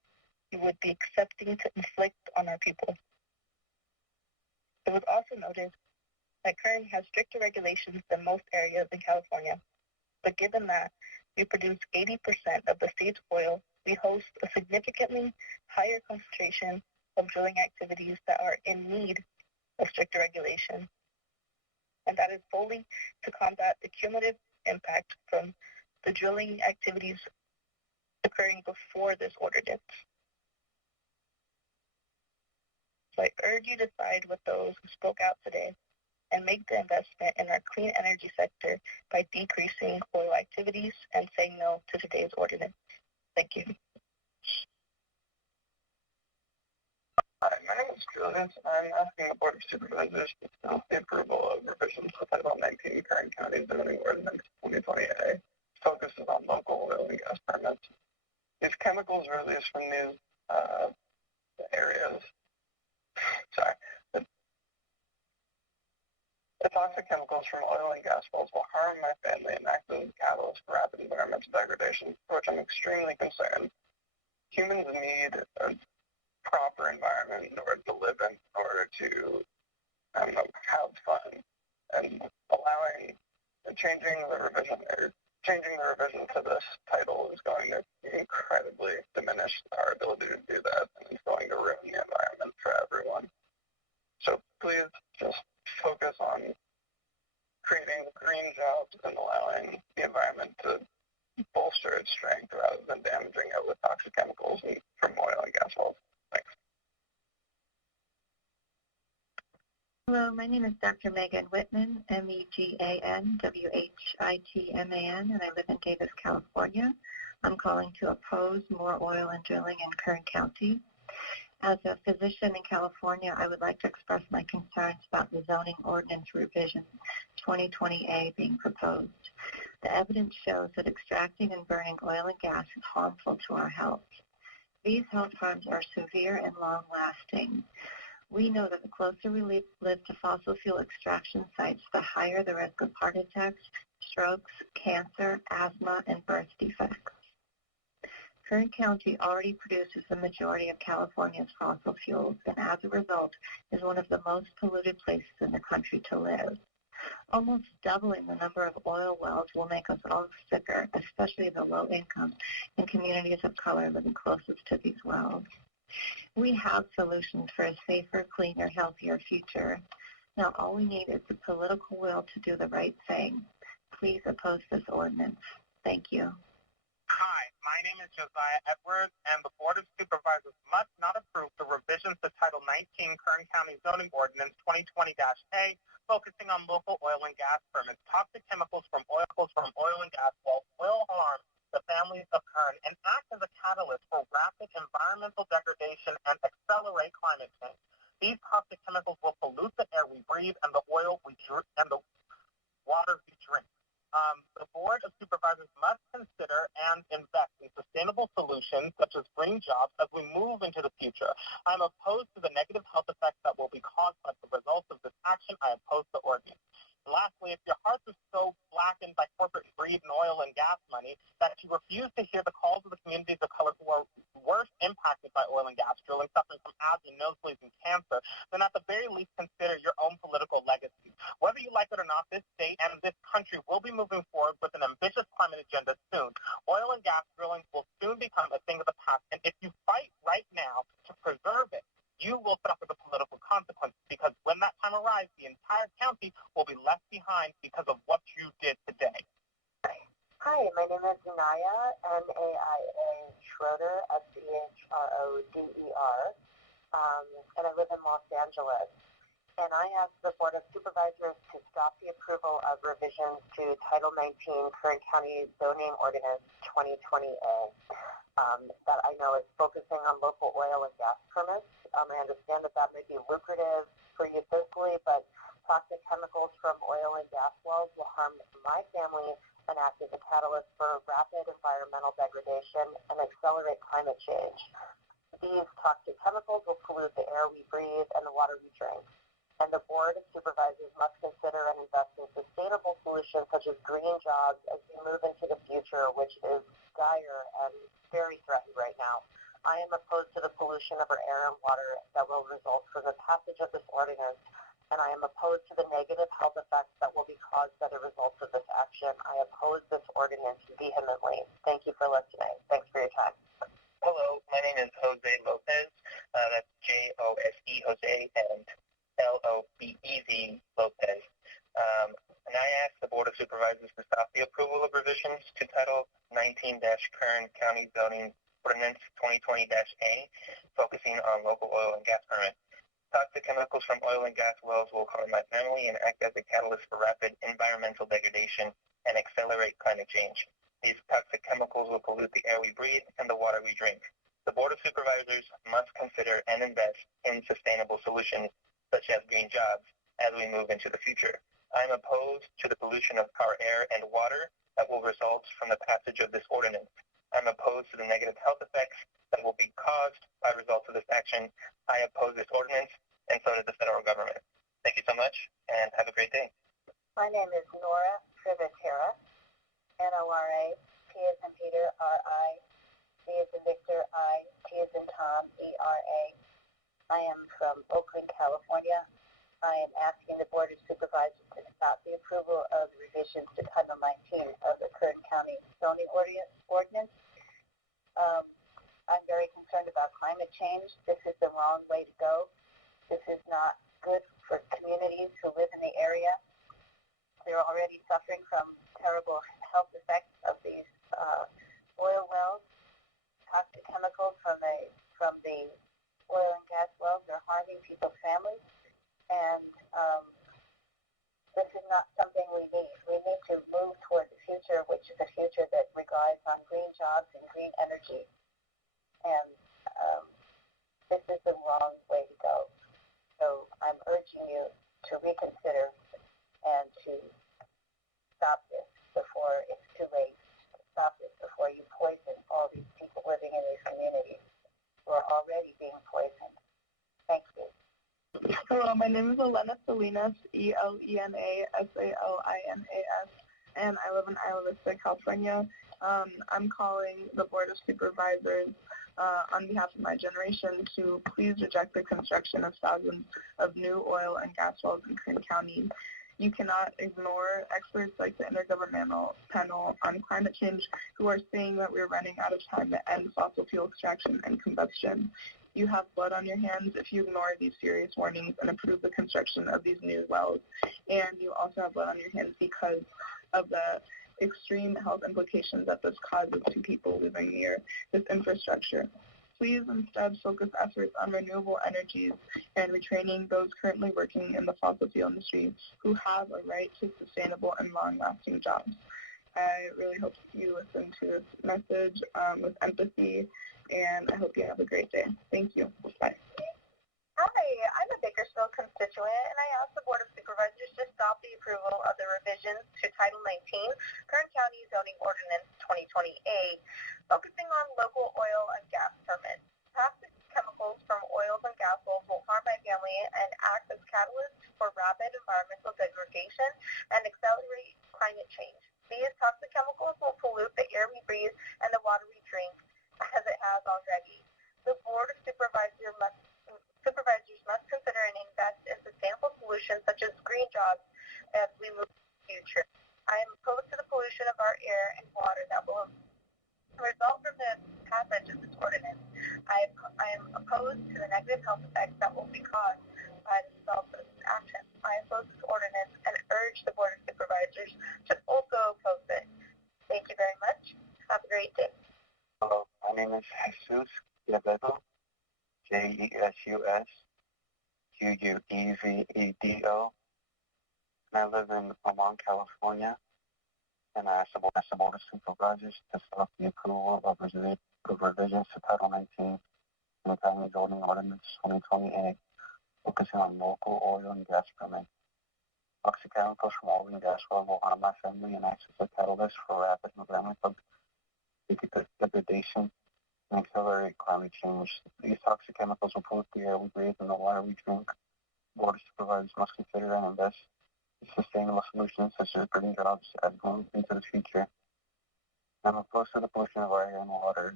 we would be accepting to inflict on our people. It was also noted that Kern has stricter regulations than most areas in California. But given that we produce 80% of the state's oil, we host a significantly higher concentration of drilling activities that are in need of stricter regulation. And that is solely to combat the cumulative impact from the drilling activities occurring before this ordinance. So I urge you to side with those who spoke out today and make the investment in our clean energy sector by decreasing oil activities and saying no to today's ordinance. Thank you. Hi, my name is Julius. I'm asking the Board of Supervisors to stop the approval of revisions to Title 19 Kern County Zoning Ordinance 2020A. Focuses on local oil and gas permits. These chemicals released from these areas, the toxic chemicals from oil and gas wells will harm my family and act as a catalyst for rapid environmental degradation, for which I'm extremely concerned. Humans need a proper environment in order to live in order to have fun, and changing the revision to this title is going to incredibly diminish our ability to do that, and it's going to ruin the environment for everyone. So please just focus on creating green jobs and allowing the environment to bolster its strength rather than damaging it with toxic chemicals from oil and gas wells. Thanks. Hello, my name is Dr. Megan Whitman, MEGANWHITMAN, and I live in Davis, California. I'm calling to oppose more oil and drilling in Kern County. As a physician in California, I would like to express my concerns about the zoning ordinance revision 2020A being proposed. The evidence shows that extracting and burning oil and gas is harmful to our health. These health harms are severe and long-lasting. We know that the closer we live to fossil fuel extraction sites, the higher the risk of heart attacks, strokes, cancer, asthma, and birth defects. Kern County already produces the majority of California's fossil fuels, and as a result, is one of the most polluted places in the country to live. Almost doubling the number of oil wells will make us all sicker, especially the low income and communities of color living closest to these wells. We have solutions for a safer, cleaner, healthier future. Now all we need is the political will to do the right thing. Please oppose this ordinance. Thank you. Hi, my name is Josiah Edwards, and the Board of Supervisors must not approve the revisions to Title 19 Kern County Zoning Ordinance 2020-A, focusing on local oil and gas permits. Toxic chemicals from oil and gas wells will harm the families of Kern and act as a catalyst for rapid environmental degradation and accelerate climate change. These toxic chemicals will pollute the air we breathe and the oil we drink and the water we drink. The Board of Supervisors must consider and invest in sustainable solutions such as green jobs as we move into the future. I'm opposed to the negative health effects that will be caused by the results of this action. I oppose the ordinance. And lastly, if your hearts are so blackened by corporate greed and oil and gas money that you refuse to hear the calls of the communities of color who are worst impacted by oil and gas drilling, suffering from asthma, nosebleeds, and cancer, then at the very least consider your own political legacy. Whether you like it or not, this state and this country will be moving forward with an ambitious climate agenda soon. Oil and gas drilling will soon become a thing of the past, and if you fight right now to preserve it, you will suffer the political consequences, because when that time arrives, the entire county will be left behind because of what you did today. Hi, my name is Naya, N-A-I-A Schroeder, S-C-H-R-O-D-E-R, and I live in Los Angeles. And I ask the Board of Supervisors to stop the approval of revisions to Title 19 Kern County Zoning Ordinance 2020A. That I know is focusing on local oil and gas permits. I understand that may be lucrative for you fiscally, but toxic chemicals from oil and gas wells will harm my family and act as a catalyst for rapid environmental degradation and accelerate climate change. These toxic chemicals will pollute the air we breathe and the water we drink. And the Board of Supervisors must consider and invest in sustainable solutions such as green jobs as we move into the future, which is dire and very threatened right now. I am opposed to the pollution of our air and water that will result from the passage of this ordinance, and I am opposed to the negative health effects that will be caused by the results of this action. I oppose this ordinance vehemently. Thank you for listening. Thanks for your time. Hello, my name is Jose Lopez. That's Jose, Jose, and Lobez Lopez. And I ask the Board of Supervisors to stop the approval of revisions to Title 19-Kern County Zoning Ordinance 2020-A, focusing on local oil and gas permits. Toxic chemicals from oil and gas wells will harm my family and act as a catalyst for rapid environmental degradation and accelerate climate change. These toxic chemicals will pollute the air we breathe and the water we drink. The Board of Supervisors must consider and invest in sustainable solutions, such as green jobs, as we move into the future. I am opposed to the pollution of our air and water that will result from the passage of this ordinance. I'm opposed to the negative health effects that will be caused by results of this action. I oppose this ordinance, and so does the federal government. Thank you so much, and have a great day. My name is Nora Privatera, Nora, P as in Peter, R-I, V as in Victor, I, T as in Tom, E-R-A. I am from Oakland, California. I am asking the Board of Supervisors to stop the approval of revisions to Title 19 of the Kern County Zoning Ordinance. I'm very concerned about climate change. This is the wrong way to go. This is not good for communities who live in the area. They're already suffering from terrible health effects of these oil wells. Toxic chemicals from the oil and gas wells are harming people's families. And this is not something we need. We need to move toward the future, which is a future that relies on green jobs and green energy. And this is the wrong way to go. So I'm urging you to reconsider and to stop this before it's too late. Stop this before you poison all these people living in these communities who are already being poisoned. Thank you. Hello, my name is Elena Salinas, ElenaSalinas, and I live in Isla Vista, California. I'm calling the Board of Supervisors on behalf of my generation to please reject the construction of thousands of new oil and gas wells in Kern County. You cannot ignore experts like the Intergovernmental Panel on Climate Change who are saying that we're running out of time to end fossil fuel extraction and combustion. You have blood on your hands if you ignore these serious warnings and approve the construction of these new wells. And you also have blood on your hands because of the extreme health implications that this causes to people living near this infrastructure. Please instead focus efforts on renewable energies and retraining those currently working in the fossil fuel industry who have a right to sustainable and long-lasting jobs. I really hope you listen to this message with empathy, and I hope you have a great day. Thank you. Bye. Hi, I'm a Bakersfield constituent, and I ask the Board of Supervisors to stop the approval of the revisions to Title 19, Kern County Zoning Ordinance 2020-A, focusing on local oil and gas permits. Toxic chemicals from oils and gas wells will harm my family and act as catalysts for rapid environmental degradation and accelerate climate change. These toxic chemicals will pollute the air we breathe and the water we drink, as it has already. The Board of Supervisors must consider and invest in sustainable solutions such as green jobs as we move to the future. I am opposed to the pollution of our air and water that will result from the passage of this ordinance. I am opposed to the negative health effects that will be caused by the result of this action. I oppose this ordinance and urge the Board of Supervisors to also oppose it. Thank you very much. Have a great day. Hello, my name is Jesus Quevedo, JesusQuevedo, and I live in Oman, California, and I ask the Board of Supervisors to stop the approval of revisions to Title 19 in the County Zoning Ordinance 2020-A, focusing on local oil and gas permits. Toxic chemicals from oil and gas wells will harm my family and act as a catalyst for rapid environmental degradation and accelerate climate change. These toxic chemicals will pollute the air we breathe and the water we drink. Board of Supervisors must consider and invest in sustainable solutions such as green jobs as we move into the future. I'm opposed to the pollution of our air and water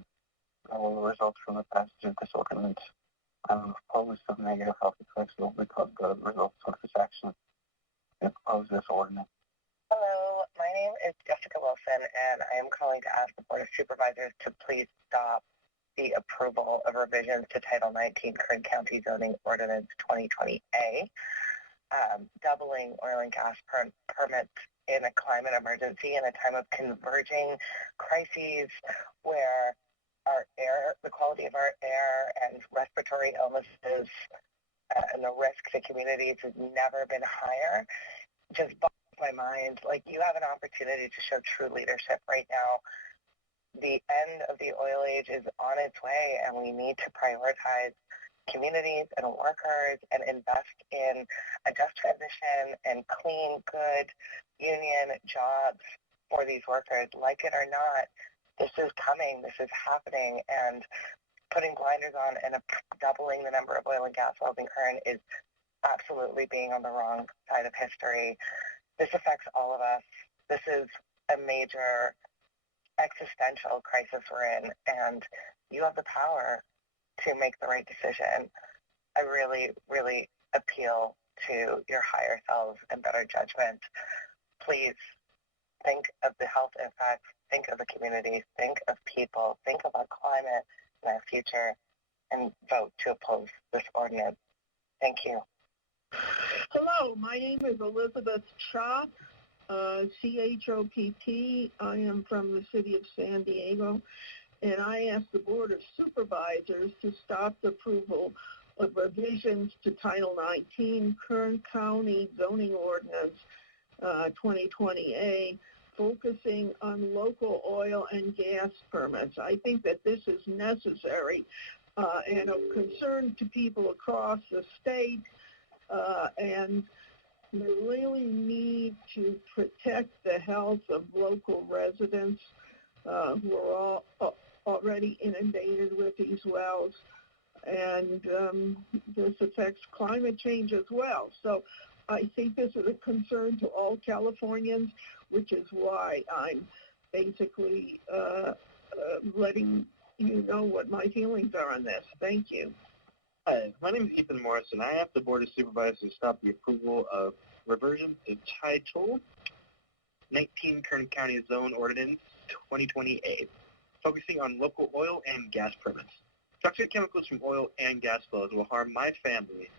that will result from the passage of this ordinance. I'm opposed to the negative health effects that will be caused by the results of this action. I oppose this ordinance. Hello, my name is Jessica Wilson, and I am calling to ask the Board of Supervisors to please stop the approval of revisions to Title 19 Kern County Zoning Ordinance 2020A, doubling oil and gas permits in a climate emergency in a time of converging crises where our air, the quality of our air and respiratory illnesses and the risk to communities has never been higher. Just boggles my mind. Like, you have an opportunity to show true leadership right now. The end of the oil age is on its way, and we need to prioritize communities and workers and invest in a just transition and clean, good union jobs for these workers. Like it or not, this is coming, this is happening, and putting blinders on and doubling the number of oil and gas wells in Kern is absolutely being on the wrong side of history. This affects all of us. This is a major existential crisis we're in, and you have the power to make the right decision. I really, really appeal to your higher selves and better judgment. Please think of the health impacts, think of the communities, think of people, think of our climate and our future, and vote to oppose this ordinance. Thank you. Hello, my name is Elizabeth Chop, C-H-O-P-P. I am from the city of San Diego, and I ask the Board of Supervisors to stop the approval of revisions to Title 19 Kern County Zoning Ordinance 2020A, focusing on local oil and gas permits. I think that this is necessary and of concern to people across the state, and we really need to protect the health of local residents who are already inundated with these wells, and this affects climate change as well. So I think this is a concern to all Californians, which is why I'm basically letting you know what my feelings are on this. Thank you. Hi, my name is Ethan Morrison. I ask the Board of Supervisors to stop the approval of reversion to Title 19 Kern County Zone Ordinance 2020A, focusing on local oil and gas permits. Toxic chemicals from oil and gas flows will harm my family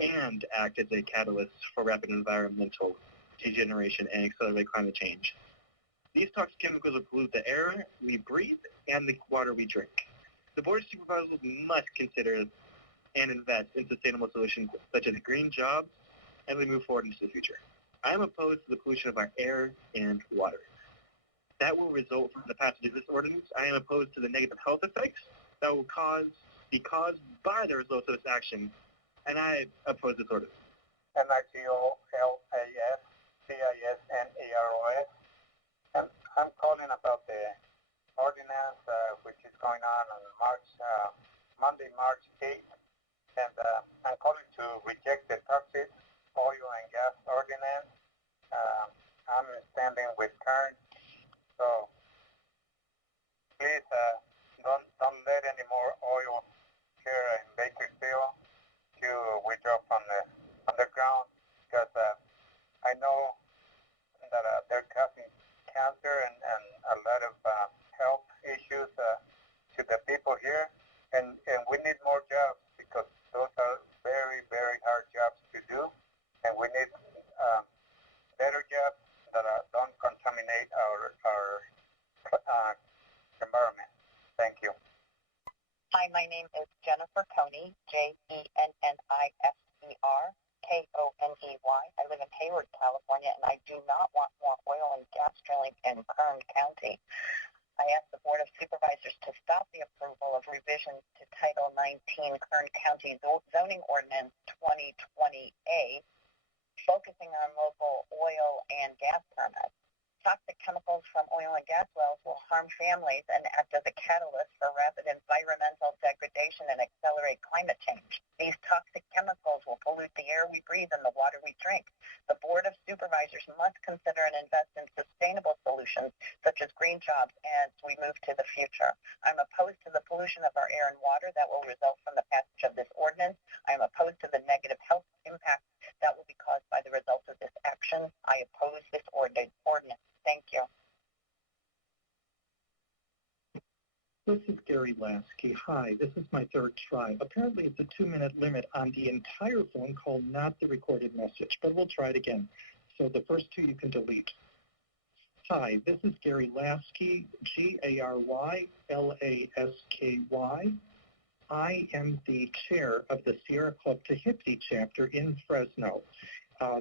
and act as a catalyst for rapid environmental degeneration and accelerate climate change. These toxic chemicals will pollute the air we breathe and the water we drink. The Board of Supervisors must consider and invest in sustainable solutions such as green jobs as we move forward into the future. I am opposed to the pollution of our air and water. That will result from the passage of this ordinance. I am opposed to the negative health effects that will be caused by the results of this action, and I oppose this ordinance. NICOLASCISNEROS, and I'm calling about the ordinance which is going on Monday, March 8th, and I'm calling to reject the toxic oil and gas ordinance. I'm standing with Kern, so please don't let any more oil here in Bakersfield to withdraw from the underground, because I know that they're causing cancer and a lot of health issues to the people here, and we need more jobs, because those are very, very hard jobs to do, and we need better jobs that don't contaminate our environment. Thank you. Hi, my name is Jennifer Coney, JENNIFER KONEY. I live in Hayward, California, and I do not want more oil and gas drilling in Kern County. I ask the Board of Supervisors to stop the approval of revisions to Title 19 Kern County Zoning Ordinance 2020A, focusing on local oil and gas permits. Toxic chemicals from oil and gas wells will harm families and act as a catalyst for rapid environmental degradation and accelerate climate change. These toxic chemicals will pollute the air we breathe and the water we drink. The Board of Supervisors must consider and invest in sustainable solutions such as green jobs as we move to the future. I'm opposed to the pollution of our air and water that will result from the passage of this ordinance. I am opposed to the negative health impact that will be caused by the result of this action. I oppose this ordinance. Thank you. This is Gary Lasky. Hi, this is my third try. Apparently it's a 2-minute limit on the entire phone call, not the recorded message, but we'll try it again. So the first two you can delete. Hi, this is Gary Lasky, Garylasky. I am the chair of the Sierra Club Tehipite chapter in Fresno.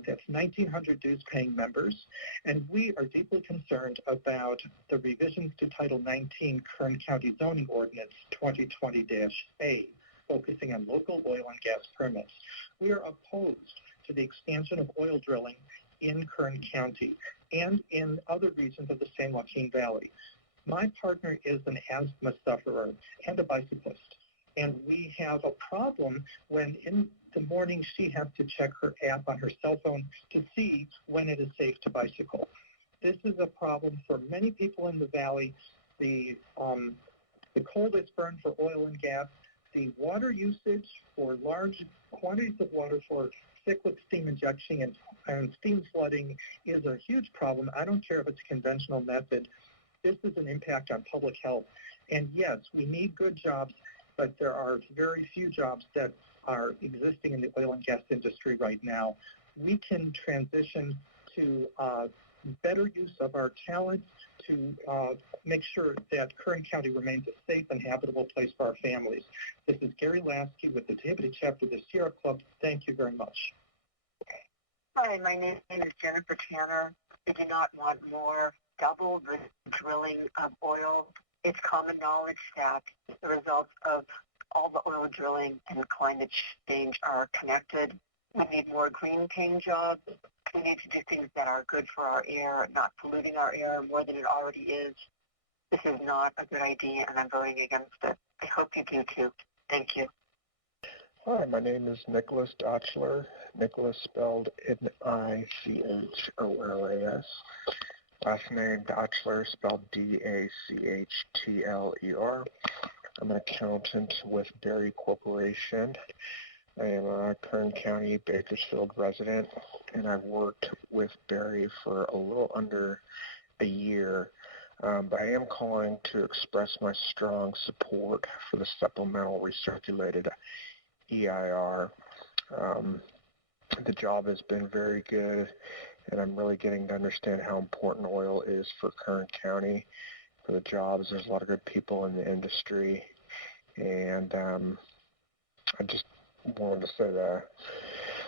That's 1,900 dues-paying members, and we are deeply concerned about the revisions to Title 19 Kern County Zoning Ordinance 2020-A, focusing on local oil and gas permits. We are opposed to the expansion of oil drilling in Kern County and in other regions of the San Joaquin Valley. My partner is an asthma sufferer and a bicyclist, and we have a problem when in the morning she has to check her app on her cell phone to see when it is safe to bicycle. This is a problem for many people in the valley. The coal that's burned for oil and gas, the water usage for large quantities of water for cyclic steam injection and steam flooding is a huge problem. I don't care if it's a conventional method. This is an impact on public health. And yes, we need good jobs, but there are very few jobs that are existing in the oil and gas industry right now. We can transition to better use of our talents to make sure that Kern County remains a safe and habitable place for our families. This is Gary Lasky with the Tehipite chapter of the Sierra Club. Thank you very much. Hi, my name is Jennifer Tanner. I do not want more double the drilling of oil. It's common knowledge that the results of all the oil drilling and climate change are connected. We need more green paying jobs. We need to do things that are good for our air, not polluting our air more than it already is. This is not a good idea, and I'm voting against it. I hope you do too. Thank you. Hi, my name is Nicholas Dachler. Nicholas spelled Nichcholas. Last name Dachler spelled Dachtler. I'm an accountant with Berry Corporation. I am a Kern County Bakersfield resident, and I've worked with Berry for a little under a year. But I am calling to express my strong support for the supplemental recirculated EIR. The job has been very good, and I'm really getting to understand how important oil is for Kern County, for the jobs. There's a lot of good people in the industry, and I just wanted to say that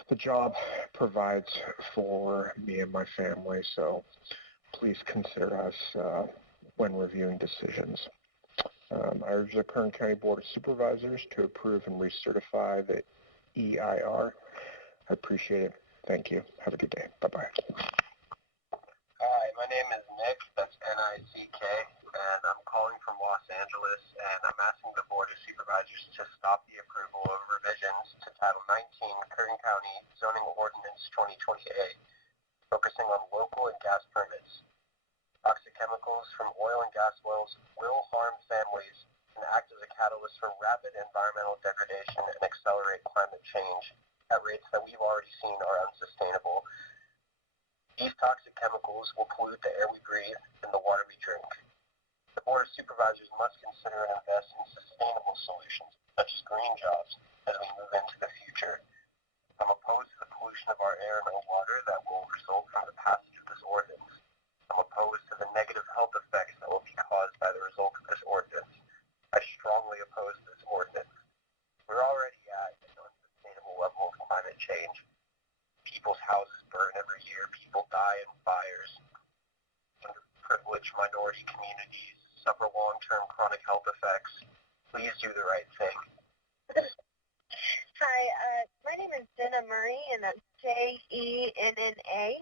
the job provides for me and my family, so please consider us when reviewing decisions. I urge the Kern County Board of Supervisors to approve and recertify the EIR. I appreciate it. Thank you. Have a good day. Bye-bye. Hi, my name is Nick. That's Nick, and I'm calling from Los Angeles, and I'm asking the Board of Supervisors to stop the approval of revisions to Title 19 Kern County Zoning Ordinance 2020-A, focusing on local and gas permits. Toxic chemicals from oil and gas wells will harm families and act as a catalyst for rapid environmental degradation and accelerate climate change at rates that we've already seen are unsustainable. These toxic chemicals will pollute the air we breathe and the water we drink. The Board of Supervisors must consider and invest in sustainable solutions, such as green jobs, as we move into the future. I'm opposed to the pollution of our air and our water that will result from the passage of this ordinance. I'm opposed to the negative health effects that will be caused by the result of this ordinance. I strongly oppose this ordinance. We're already at an unsustainable level of climate change. People's houses burn every year. People die in fires. Underprivileged minority communities suffer long-term chronic health effects. Please do the right thing. Hi, my name is Jenna Murray, and that's JENNAMURRAY.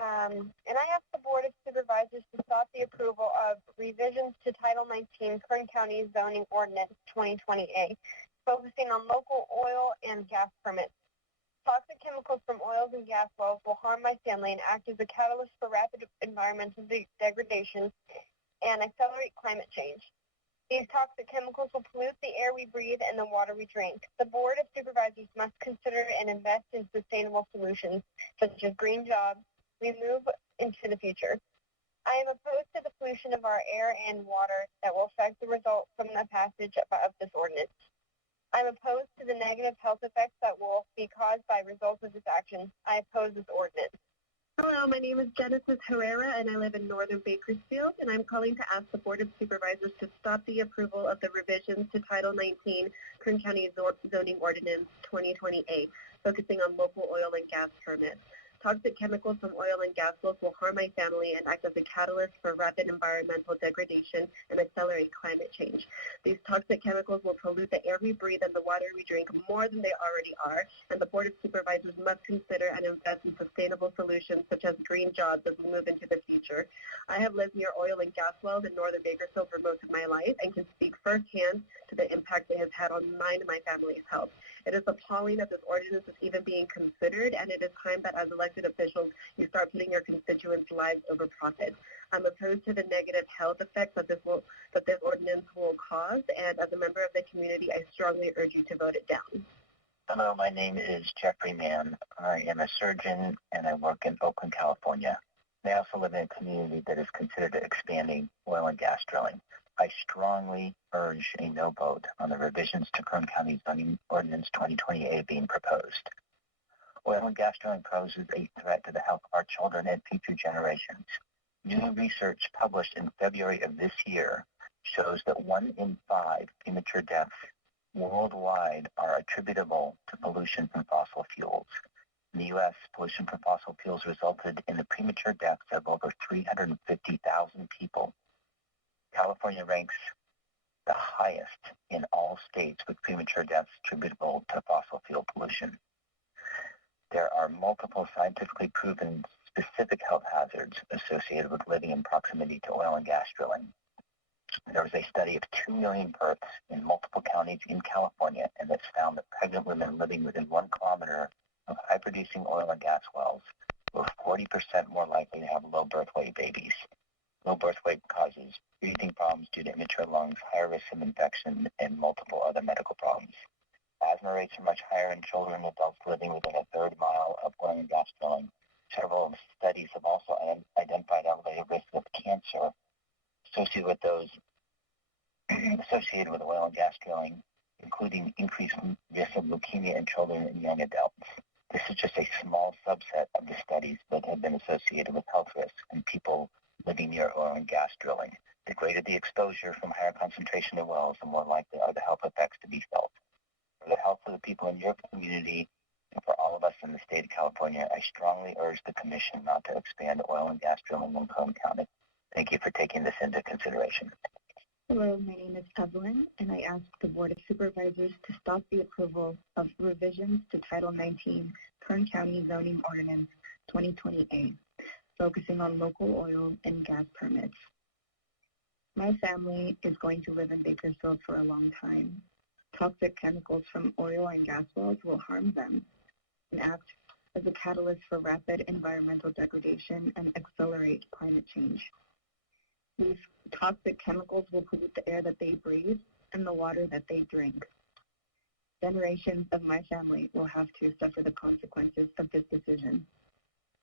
And I asked the Board of Supervisors to stop the approval of revisions to Title 19 Kern County Zoning Ordinance 2020A, focusing on local oil and gas permits. Toxic chemicals from oils and gas wells will harm my family and act as a catalyst for rapid environmental degradation and accelerate climate change. These toxic chemicals will pollute the air we breathe and the water we drink. The Board of Supervisors must consider and invest in sustainable solutions, such as green jobs, we move into the future. I am opposed to the pollution of our air and water that will affect the results from the passage of this ordinance. I'm opposed to the negative health effects that will be caused by results of this action. I oppose this ordinance. Hello, my name is Genesis Herrera, and I live in northern Bakersfield, and I'm calling to ask the Board of Supervisors to stop the approval of the revisions to Title 19 Kern County Zoning Ordinance 2020A, focusing on local oil and gas permits. Toxic chemicals from oil and gas wells will harm my family and act as a catalyst for rapid environmental degradation and accelerate climate change. These toxic chemicals will pollute the air we breathe and the water we drink more than they already are, and the Board of Supervisors must consider and invest in sustainable solutions such as green jobs as we move into the future. I have lived near oil and gas wells in northern Bakersfield for most of my life and can speak firsthand to the impact it has had on mine and my family's health. It is appalling that this ordinance is even being considered, and it is time that as elected officials, you start putting your constituents' lives over profit. I'm opposed to the negative health effects that this ordinance will cause, and as a member of the community, I strongly urge you to vote it down. Hello, my name is Jeffrey Mann. I am a surgeon, and I work in Oakland, California. I also live in a community that is considered expanding oil and gas drilling. I strongly urge a no vote on the revisions to Kern County Zoning Ordinance 2020A being proposed. Oil and gas drilling poses a threat to the health of our children and future generations. New research published in February of this year shows that 1 in 5 premature deaths worldwide are attributable to pollution from fossil fuels. In the U.S., pollution from fossil fuels resulted in the premature deaths of over 350,000 people. California ranks the highest in all states with premature deaths attributable to fossil fuel pollution. There are multiple scientifically proven specific health hazards associated with living in proximity to oil and gas drilling. There was a study of 2 million births in multiple counties in California, and it's found that pregnant women living within 1 kilometer of high-producing oil and gas wells were 40% more likely to have low birth weight babies. Low birth weight causes breathing problems due to immature lungs, higher risk of infection, and multiple other medical problems. Asthma rates are much higher in children and adults living within a 1/3 mile of oil and gas drilling. Several studies have also identified elevated risk of cancer associated with oil and gas drilling, including increased risk of leukemia in children and young adults. This is just a small subset of the studies that have been associated with health risks in people living near oil and gas drilling. The greater the exposure from higher concentration of wells, the more likely are the health effects to be felt. For the health of the people in your community and for all of us in the state of California, I strongly urge the Commission not to expand oil and gas drilling in Kern County. Thank you for taking this into consideration. Hello, my name is Evelyn, and I ask the Board of Supervisors to stop the approval of revisions to Title 19 Kern County Zoning Ordinance 2020A, focusing on local oil and gas permits. My family is going to live in Bakersfield for a long time. Toxic chemicals from oil and gas wells will harm them and act as a catalyst for rapid environmental degradation and accelerate climate change. These toxic chemicals will pollute the air that they breathe and the water that they drink. Generations of my family will have to suffer the consequences of this decision.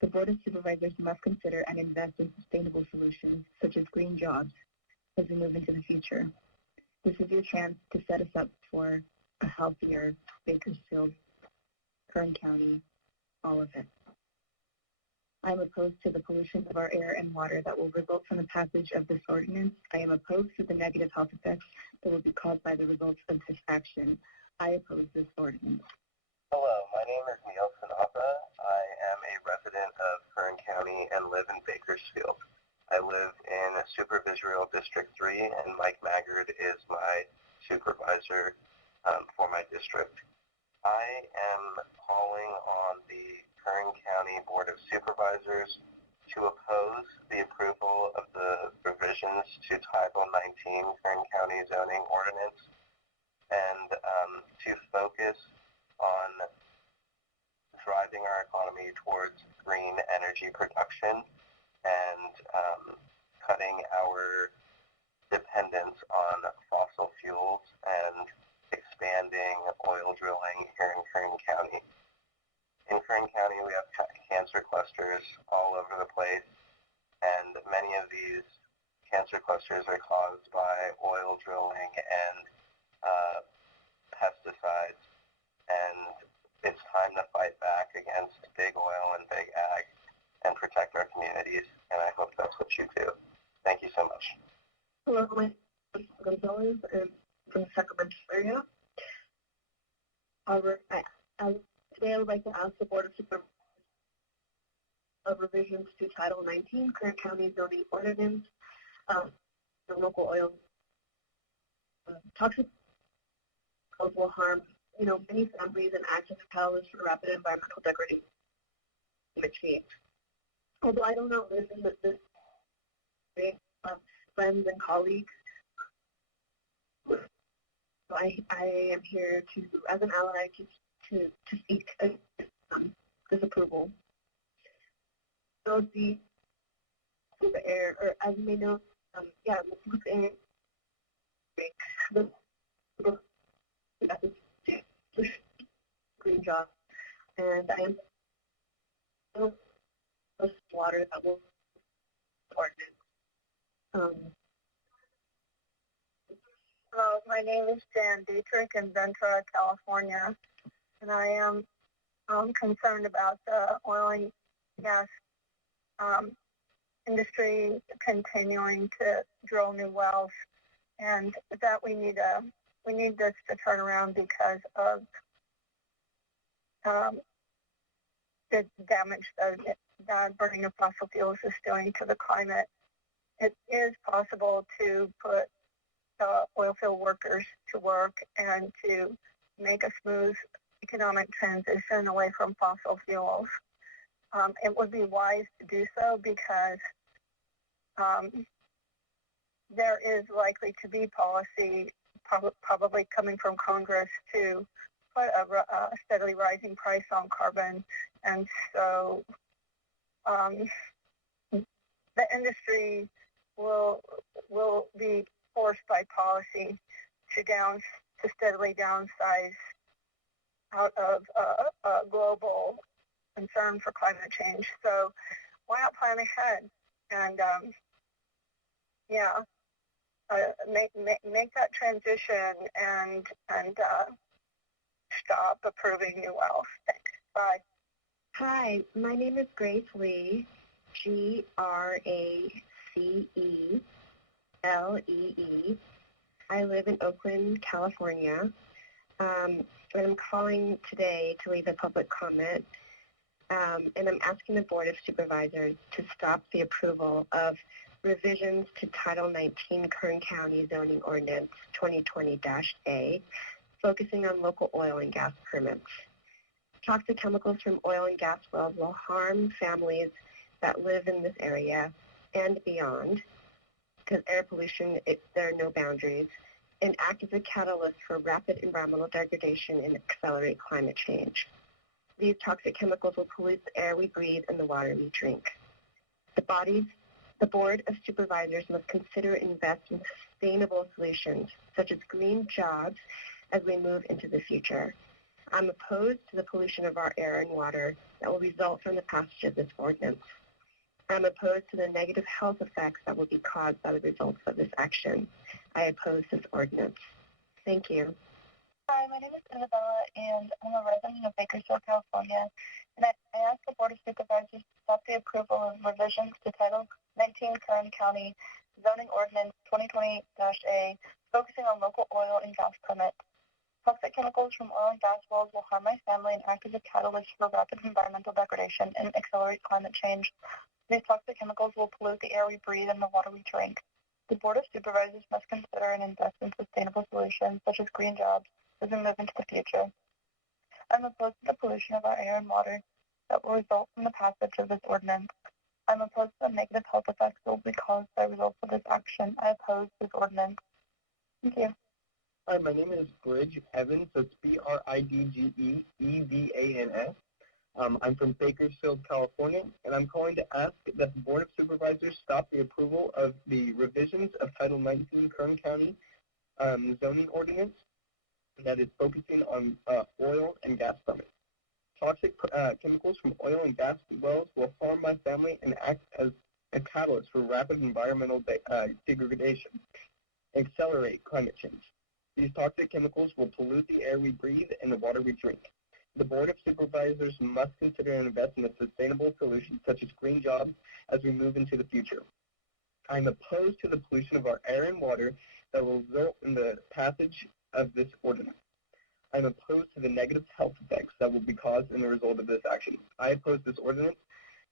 The Board of Supervisors must consider and invest in sustainable solutions such as green jobs as we move into the future. This is your chance to set us up for a healthier Bakersfield, Kern County, all of it. I am opposed to the pollution of our air and water that will result from the passage of this ordinance. I am opposed to the negative health effects that will be caused by the results of this action. I oppose this ordinance. Hello, my name is Neil Sinatra. I am a resident of Kern County and live in Bakersfield. I live in Supervisors District 3, and Mike Maggard is my supervisor for my district. I am calling on the Kern County Board of Supervisors to oppose the approval of the revisions to Title 19 Kern County zoning ordinance and to focus on driving our economy towards green energy production and cutting our dependence on fossil fuels and expanding oil drilling here in Kern County. In Kern County, we have cancer clusters all over the place, and many of these cancer clusters are caused by oil drilling and pesticides, and it's time to fight back against big oil and big ag and protect our communities, and I hope that's what you do. Thank you so much. Hello, my name is Gonzalez. I'm from the Sacramento area. However, today I would like to ask the Board of Supervisors of revisions to Title 19 Kern County zoning ordinance, the local oil toxic will harm, many families and act as a catalyst for rapid environmental degradation and change. Although I do not live in this friends and colleagues, I am here to, as an ally, to seek this approval. So the air, or as you may know, the air, the green job, and I am water that will support it. Hello, my name is Jan Dietrich in Ventura, California, and I am concerned about the oil and gas industry continuing to drill new wells, and that we need this to turn around because of the damage that burning of fossil fuels is doing to the climate. It is possible to put oil field workers to work and to make a smooth economic transition away from fossil fuels. It would be wise to do so because there is likely to be policy probably coming from Congress to put a steadily rising price on carbon, and so the industry will be forced by policy to steadily downsize out of a global concern for climate change. So why not plan ahead and make that transition and stop approving new wells. Thanks. Bye. Hi, my name is Grace Lee, Gracelee. I live in Oakland, California, and I'm calling today to leave a public comment, and I'm asking the Board of Supervisors to stop the approval of revisions to Title 19 Kern County Zoning Ordinance 2020-A, focusing on local oil and gas permits. Toxic chemicals from oil and gas wells will harm families that live in this area and beyond, because air pollution, there are no boundaries, and act as a catalyst for rapid environmental degradation and accelerate climate change. These toxic chemicals will pollute the air we breathe and the water we drink. The Board of Supervisors must consider and invest in sustainable solutions, such as green jobs, as we move into the future. I'm opposed to the pollution of our air and water that will result from the passage of this ordinance. I'm opposed to the negative health effects that will be caused by the results of this action. I oppose this ordinance. Thank you. Hi, my name is Isabella, and I'm a resident of Bakersfield, California, and I ask the Board of Supervisors to stop the approval of revisions to Title 19 Kern County Zoning Ordinance 2020-A, focusing on local oil and gas permits. Toxic chemicals from oil and gas wells will harm my family and act as a catalyst for rapid environmental degradation and accelerate climate change. These toxic chemicals will pollute the air we breathe and the water we drink. The Board of Supervisors must consider and invest in sustainable solutions such as green jobs, as we move into the future. I'm opposed to the pollution of our air and water that will result from the passage of this ordinance. I'm opposed to the negative health effects that will be caused by results of this action. I oppose this ordinance. Thank you. Hi, my name is Bridge Evans. That's Bridgeevans. I'm from Bakersfield, California, and I'm calling to ask that the Board of Supervisors stop the approval of the revisions of Title 19 Kern County zoning ordinance that is focusing on oil and gas permits. Toxic chemicals from oil and gas wells will harm my family and act as a catalyst for rapid environmental degradation and accelerate climate change. These toxic chemicals will pollute the air we breathe and the water we drink. The Board of Supervisors must consider and invest in a sustainable solution such as green jobs as we move into the future. I'm opposed to the pollution of our air and water that will result in the passage of this ordinance. I'm opposed to the negative health effects that will be caused in the result of this action. I oppose this ordinance,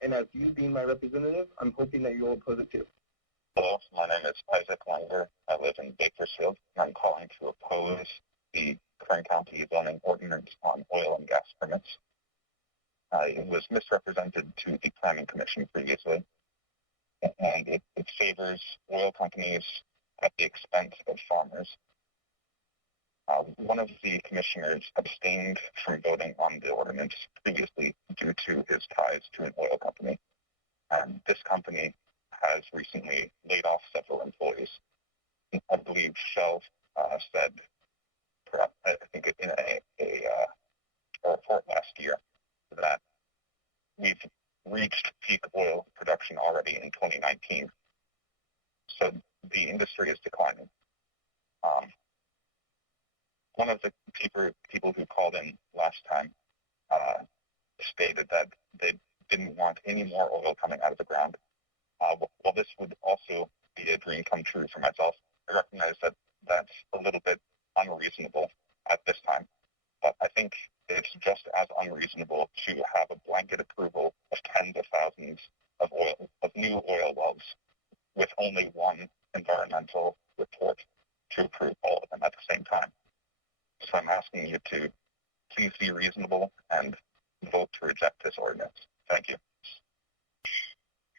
and as you being my representative, I'm hoping that you will oppose it too. Hello, my name is Isaac Langer. I live in Bakersfield, and I'm calling to oppose the Kern County zoning ordinance on oil and gas permits. It was misrepresented to the Planning Commission previously, and it favors oil companies at the expense of farmers. One of the commissioners abstained from voting on the ordinance previously due to his ties to an oil company, and this company has recently laid off several employees. I believe Shell said, I think in a report last year, that we've reached peak oil production already in 2019. So the industry is declining. One of the people who called in last time stated that they didn't want any more oil coming out of the ground. While this would also be a dream come true for myself, I recognize that that's a little bit unreasonable at this time. But I think it's just as unreasonable to have a blanket approval of tens of thousands of new oil wells with only one environmental report to approve all of them at the same time. So I'm asking you to please be reasonable and vote to reject this ordinance. Thank you.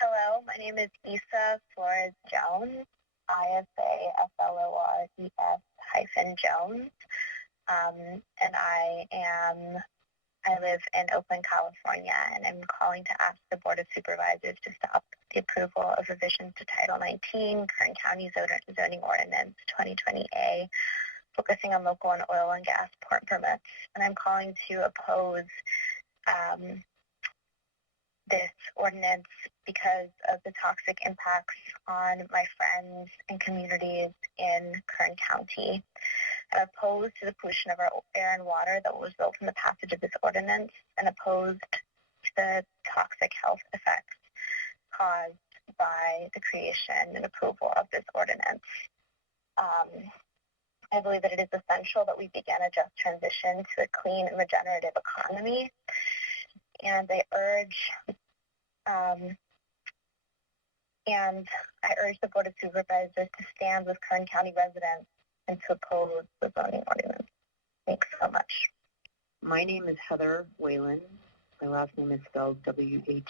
Hello, my name is Isa Flores Jones, ISAFLORES-Jones, and I live in Oakland, California, and I'm calling to ask the Board of Supervisors to stop the approval of revisions to Title 19, Kern County Zoning Ordinance 2020A, focusing on local and oil and gas permits. And I'm calling to oppose this ordinance because of the toxic impacts on my friends and communities in Kern County. I'm opposed to the pollution of our air and water that will result from the passage of this ordinance, and opposed to the toxic health effects caused by the creation and approval of this ordinance. I believe that it is essential that we begin a just transition to a clean and regenerative economy, and I urge the Board of Supervisors to stand with Kern County residents and to oppose the zoning ordinance. Thanks so much. My name is Heather Whalen. My last name is spelled Whelan.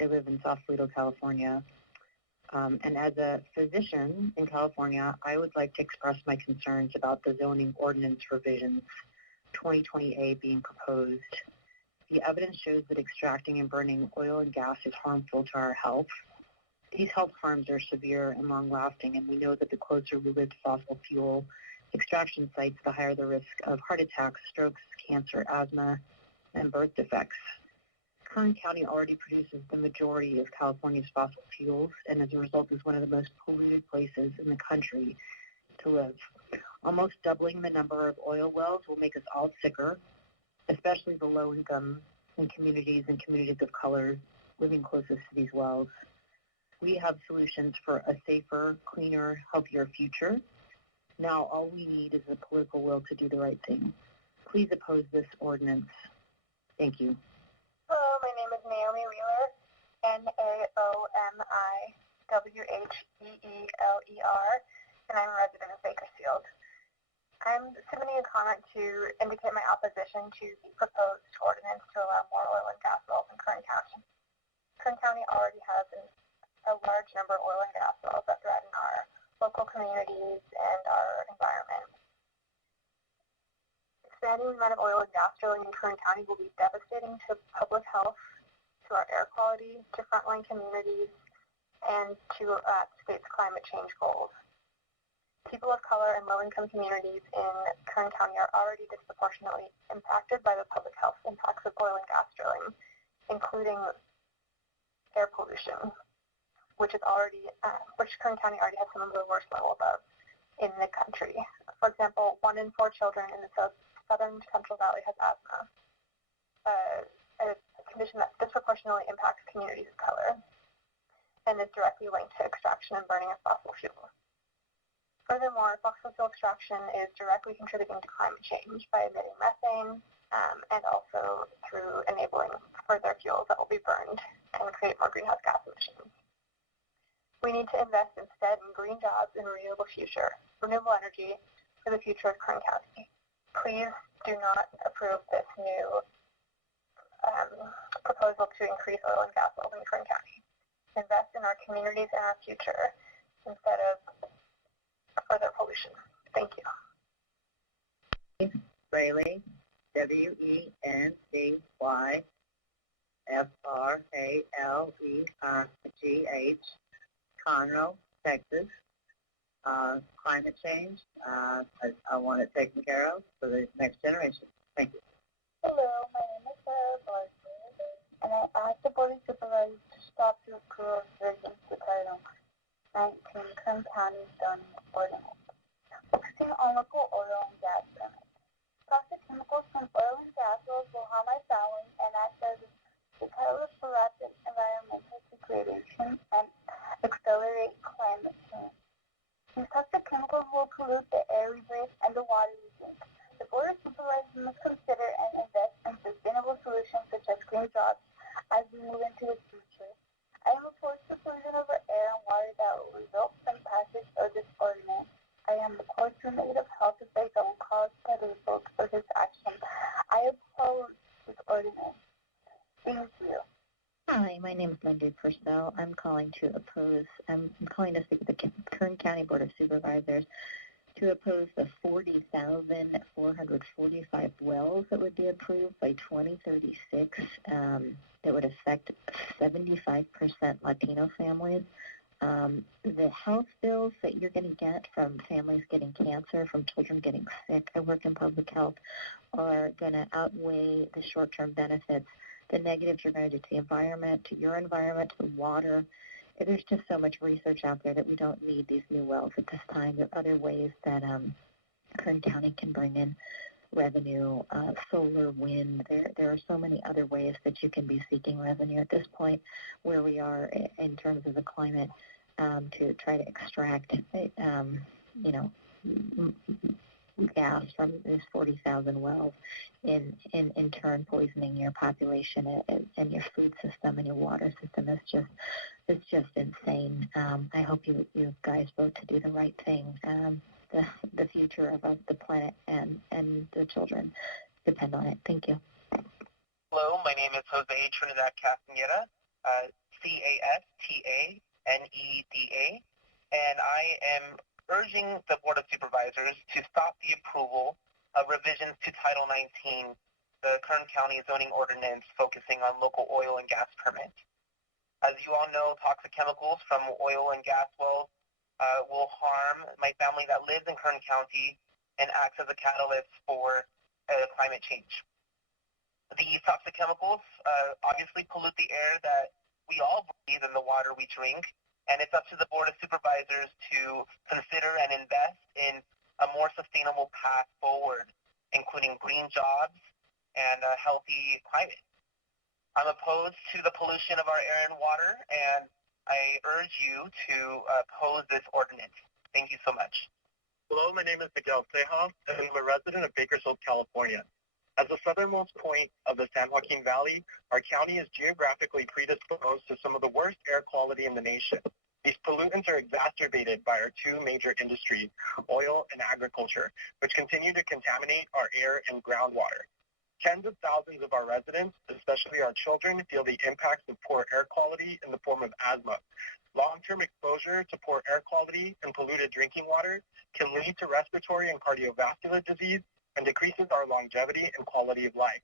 I live in Sausalito, California. And as a physician in California, I would like to express my concerns about the zoning ordinance revisions 2020A being proposed. The evidence shows that extracting and burning oil and gas is harmful to our health. These health harms are severe and long-lasting, and we know that the closer we live to fossil fuel extraction sites, the higher the risk of heart attacks, strokes, cancer, asthma, and birth defects. Kern County already produces the majority of California's fossil fuels, and as a result is one of the most polluted places in the country to live. Almost doubling the number of oil wells will make us all sicker, especially the low-income and communities of color living closest to these wells. We have solutions for a safer, cleaner, healthier future. Now all we need is the political will to do the right thing. Please oppose this ordinance. Thank you. Hello, my name is Naomi Wheeler, NaomiWheeler, and I'm a resident of Bakersfield. I'm submitting a comment to indicate my opposition to the proposed ordinance to allow more oil and gas wells in Kern County. Kern County already has a large number of oil and gas wells that threaten our local communities and our environment. Expanding the amount of oil and gas drilling in Kern County will be devastating to public health, to our air quality, to frontline communities, and to the state's climate change goals. People of color and low-income communities in Kern County are already disproportionately impacted by the public health impacts of oil and gas drilling, including air pollution, which Kern County already has some of the worst levels of in the country. For example, 1 in 4 children in the southern Central Valley has asthma, a condition that disproportionately impacts communities of color and is directly linked to extraction and burning of fossil fuels. Furthermore, fossil fuel extraction is directly contributing to climate change by emitting methane and also through enabling further fuels that will be burned and create more greenhouse gas emissions. We need to invest instead in green jobs and renewable energy for the future of Kern County. Please do not approve this new proposal to increase oil and gas wells in Kern County. Invest in our communities and our future instead of further pollution. Thank you. Fraley, WENCYFRALEIGH, Conroe, Texas. Climate change, I want it taken care of for the next generation. Thank you. Hello, my name is Sarah Barker, and I asked the Board of Supervisors to stop the approval of revisions to Title 19 Kern County zoning ordinance, focusing on local oil and gas permits. Toxic chemicals from oil and gas wells will harm my family and act as a catalyst for rapid environmental degradation and accelerate climate change. These toxic chemicals will pollute the air we breathe and the water we drink. The Board of Supervisors must consider and invest in sustainable solutions such as green jobs as we move into the future. I am opposed to pollution over air and water that will result from passage of this ordinance. I am opposed to negative health effects that will cause by the result of this action. I oppose this ordinance. Thank you. Hi, my name is Linda Purcell. I'm calling to speak with the Kern County Board of Supervisors to oppose the 40,445 wells that would be approved by 2036 that would affect 75% Latino families. The health bills that you're going to get from families getting cancer, from children getting sick, I work in public health, are going to outweigh the short-term benefits. The negatives you're going to do to the environment, to your environment, to the water. There's just so much research out there that we don't need these new wells at this time. There are other ways that Kern County can bring in revenue, solar, wind. There are so many other ways that you can be seeking revenue at this point where we are in terms of the climate to try to extract, gas from these 40,000 wells, in turn poisoning your population and your food system and your water system. It's just insane. I hope you guys vote to do the right thing. The future of the planet and the children depend on it. Thank you. Hello, my name is Jose Trinidad Castaneda, Castaneda, and I am urging the Board of Supervisors to stop the approval of revisions to Title 19, the Kern County zoning ordinance focusing on local oil and gas permits. As you all know, toxic chemicals from oil and gas wells will harm my family that lives in Kern County and acts as a catalyst for climate change. These toxic chemicals obviously pollute the air that we all breathe and the water we drink, and it's up to the Board of Supervisors to consider and invest in a more sustainable path forward, including green jobs and a healthy climate. I'm opposed to the pollution of our air and water, and I urge you to oppose this ordinance. Thank you so much. Hello, my name is Miguel Ceja, and I'm a resident of Bakersfield, California. As the southernmost point of the San Joaquin Valley, our county is geographically predisposed to some of the worst air quality in the nation. These pollutants are exacerbated by our two major industries, oil and agriculture, which continue to contaminate our air and groundwater. Tens of thousands of our residents, especially our children, feel the impacts of poor air quality in the form of asthma. Long-term exposure to poor air quality and polluted drinking water can lead to respiratory and cardiovascular disease and decreases our longevity and quality of life.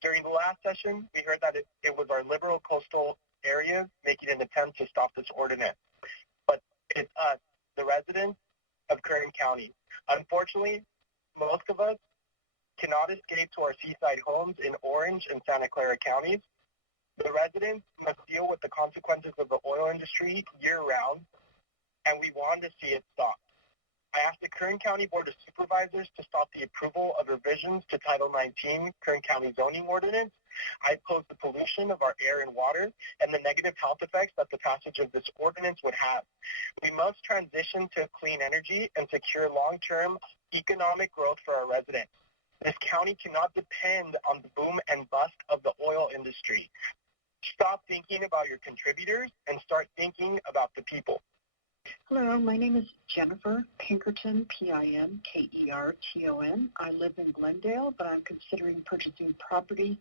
During the last session, we heard that it was our liberal coastal areas making an attempt to stop this ordinance. But it's us, the residents of Kern County. Unfortunately, most of us cannot escape to our seaside homes in Orange and Santa Clara counties. The residents must deal with the consequences of the oil industry year-round, and we want to see it stop. I asked the Kern County Board of Supervisors to stop the approval of revisions to Title 19 Kern County zoning ordinance. I oppose the pollution of our air and water and the negative health effects that the passage of this ordinance would have. We must transition to clean energy and secure long-term economic growth for our residents. This county cannot depend on the boom and bust of the oil industry. Stop thinking about your contributors and start thinking about the people. Hello, my name is Jennifer Pinkerton, Pinkerton. I live in Glendale, but I'm considering purchasing property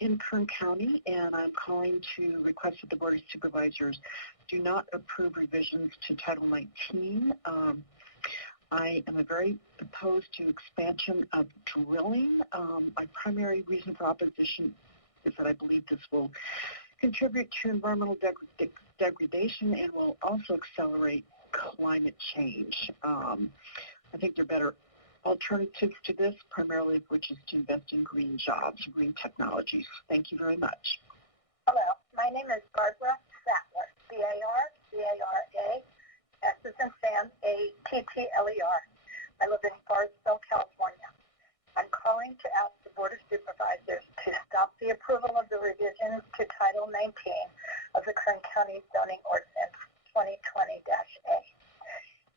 in Kern County, and I'm calling to request that the Board of Supervisors do not approve revisions to Title 19. I am very opposed to expansion of drilling. My primary reason for opposition is that I believe this will contribute to environmental degradation and will also accelerate climate change. I think there are better alternatives to this, primarily of which is to invest in green jobs, green technologies. Thank you very much. Hello, my name is Barbara Sattler, B-A-R-C-A-R-A, S as in Sam, A-T-T-L-E-R. I live in Forestville, California. I'm calling to ask the Board of Supervisors to stop the approval of the revisions to Title 19 of the Kern County Zoning Ordinance 2020-A.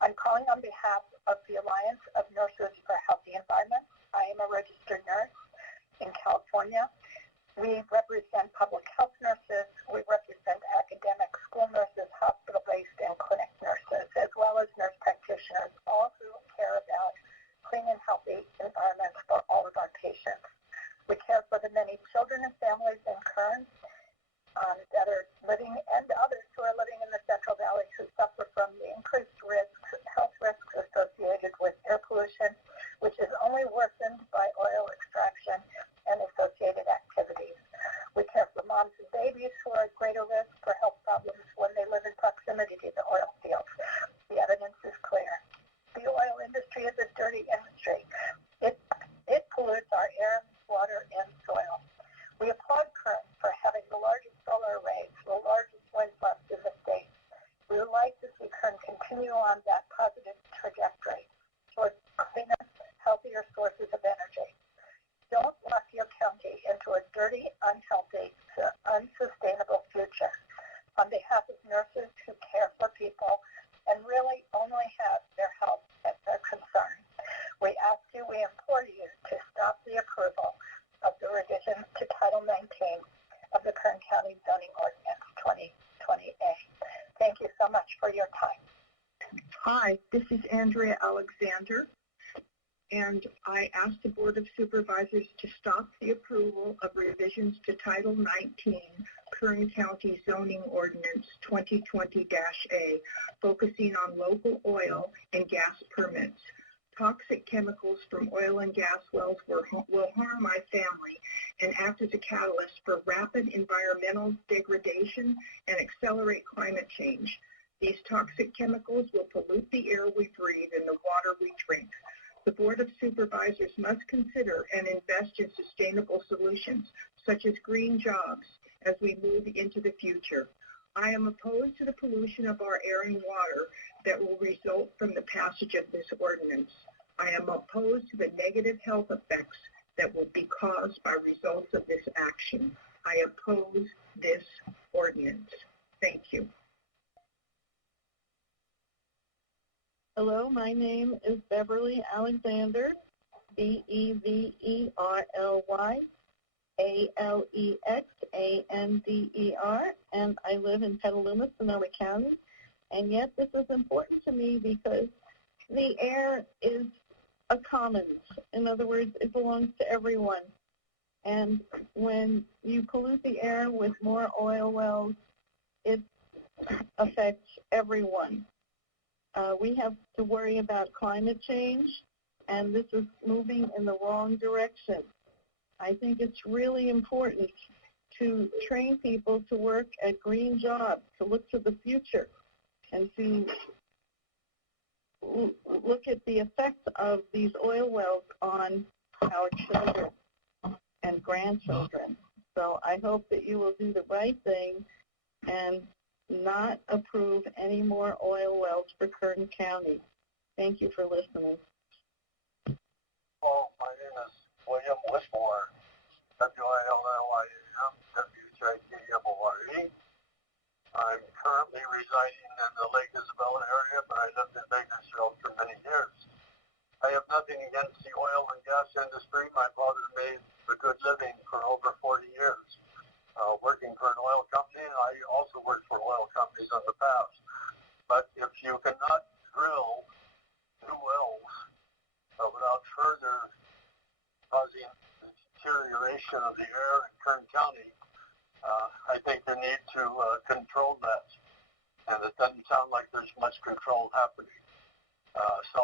I'm calling on behalf of the Alliance of Nurses for a Healthy Environment. I am a registered nurse in California. We represent public health nurses. We represent academic school nurses, hospital-based and clinic nurses, as well as nurse practitioners, all who care about clean and healthy environments for all of our patients. We care for the many children and families in Kern that are living, and others who are living in the Central Valley who suffer from the increased risks, health risks associated with air pollution, which is only worsened by oil extraction and associated activities. We care for moms and babies who are at greater risk for health problems when they live in proximity to the oil fields. The evidence is clear. The oil industry is a dirty industry. It pollutes our air, water, and soil. We applaud Kern for having the largest solar arrays, the largest wind farms in the state. We would like to see Kern continue on that positive trajectory towards cleaner, healthier sources of energy. Don't lock your county into a dirty, unhealthy, unsustainable future. On behalf of nurses who care for people and really only have their health as their concern, we ask you, we implore you to stop the approval of the revisions to Title 19 of the Kern County Zoning Ordinance 2020-A. Thank you so much for your time. Hi, this is Andrea Alexander, and I ask the Board of Supervisors to stop the approval of revisions to Title 19 Kern County Zoning Ordinance 2020-A, focusing on local oil and gas permits. Toxic chemicals from oil and gas wells will harm my family and act as a catalyst for rapid environmental degradation and accelerate climate change. These toxic chemicals will pollute the air we breathe and the water we drink. The Board of Supervisors must consider and invest in sustainable solutions, such as green jobs, as we move into the future. I am opposed to the pollution of our air and water that will result from the passage of this ordinance. I am opposed to the negative health effects that will be caused by results of this action. I oppose this ordinance. Thank you. Hello, my name is Beverly Alexander, B-E-V-E-R-L-Y, A-L-E-X-A-N-D-E-R, and I live in Petaluma, Sonoma County. And yet this is important to me because the air is a commons. In other words, it belongs to everyone. And when you pollute the air with more oil wells, it affects everyone. We have to worry about climate change, and this is moving in the wrong direction. I think it's really important to train people to work at green jobs, to look to the future, and to look at the effects of these oil wells on our children and grandchildren. So I hope that you will do the right thing and not approve any more oil wells for Kern County. Thank you for listening. Hello, my name is William Whitmore, W-I-L-L-I-A-M, W-H-I-T-M-O-R-E. I'm currently residing in the Lake Isabella area, but I lived in Bakersfield for many years. I have nothing against the oil and gas industry. My father made a good living for over 40 years working for an oil company, and I also worked for oil companies in the past. But if you cannot drill new wells without further causing the deterioration of the air in Kern County, I think you need to control that. And it doesn't sound like there's much control happening. So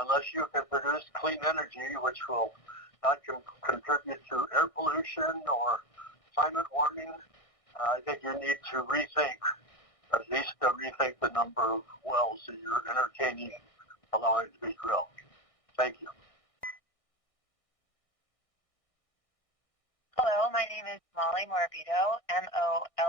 unless you can produce clean energy, which will not contribute to air pollution or climate warming, I think you need to at least rethink the number of wells that you're entertaining allowing to be drilled. Thank you. Hello, my name is Molly Morabito, MOLLYMORABITO,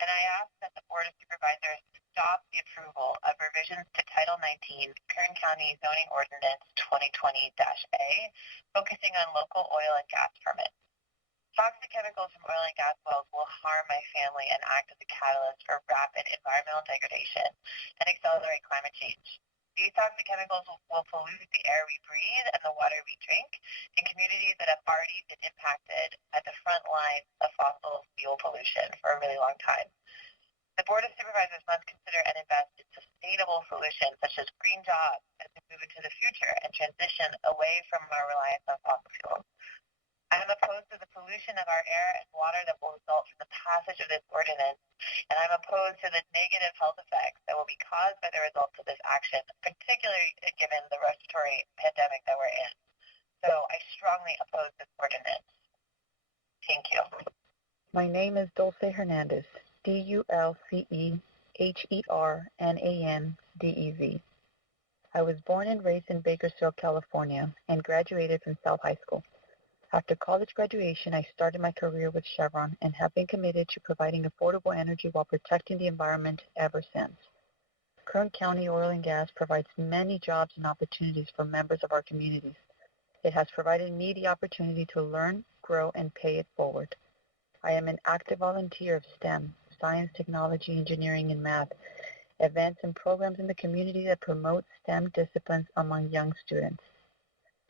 and I ask that the Board of Supervisors stop the approval of revisions to Title 19 Kern County Zoning Ordinance 2020-A, focusing on local oil and gas permits. Toxic chemicals from oil and gas wells will harm my family and act as a catalyst for rapid environmental degradation and accelerate climate change. These toxic chemicals will pollute the air we breathe and the water we drink in communities that have already been impacted at the front lines of fossil fuel pollution for a really long time. The Board of Supervisors must consider and invest in sustainable solutions such as green jobs as we move into the future and transition away from our reliance on fossil fuels. I am opposed to the pollution of our air and water that will result from the passage of this ordinance, and I'm opposed to the negative health effects that will be caused by the results of this action, particularly given the respiratory pandemic that we're in. So I strongly oppose this ordinance. Thank you. My name is Dulce Hernandez, DulceHernandez. I was born and raised in Bakersfield, California, and graduated from South High School. After college graduation, I started my career with Chevron and have been committed to providing affordable energy while protecting the environment ever since. Kern County Oil and Gas provides many jobs and opportunities for members of our communities. It has provided me the opportunity to learn, grow, and pay it forward. I am an active volunteer of STEM, science, technology, engineering, and math, events and programs in the community that promote STEM disciplines among young students.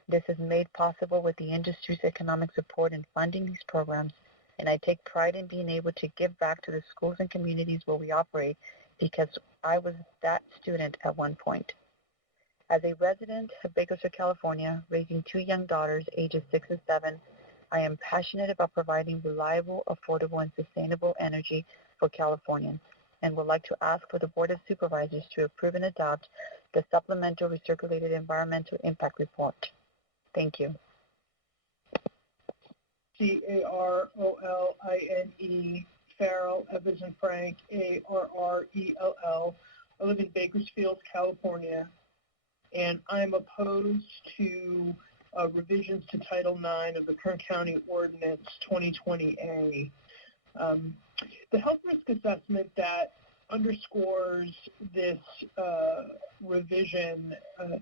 This is made possible with the industry's economic support in funding these programs, and I take pride in being able to give back to the schools and communities where we operate because I was that student at one point. As a resident of Bakersfield, California, raising two young daughters, ages 6 and 7, I am passionate about providing reliable, affordable, and sustainable energy for Californians, and would like to ask for the Board of Supervisors to approve and adopt the Supplemental Recirculated Environmental Impact Report. Thank you. C-A-R-O-L-I-N-E, Farrell, Evans and Frank, A-R-R-E-L-L. I live in Bakersfield, California, and I'm opposed to revisions to Title IX of the Kern County Ordinance 2020-A. The health risk assessment that underscores this revision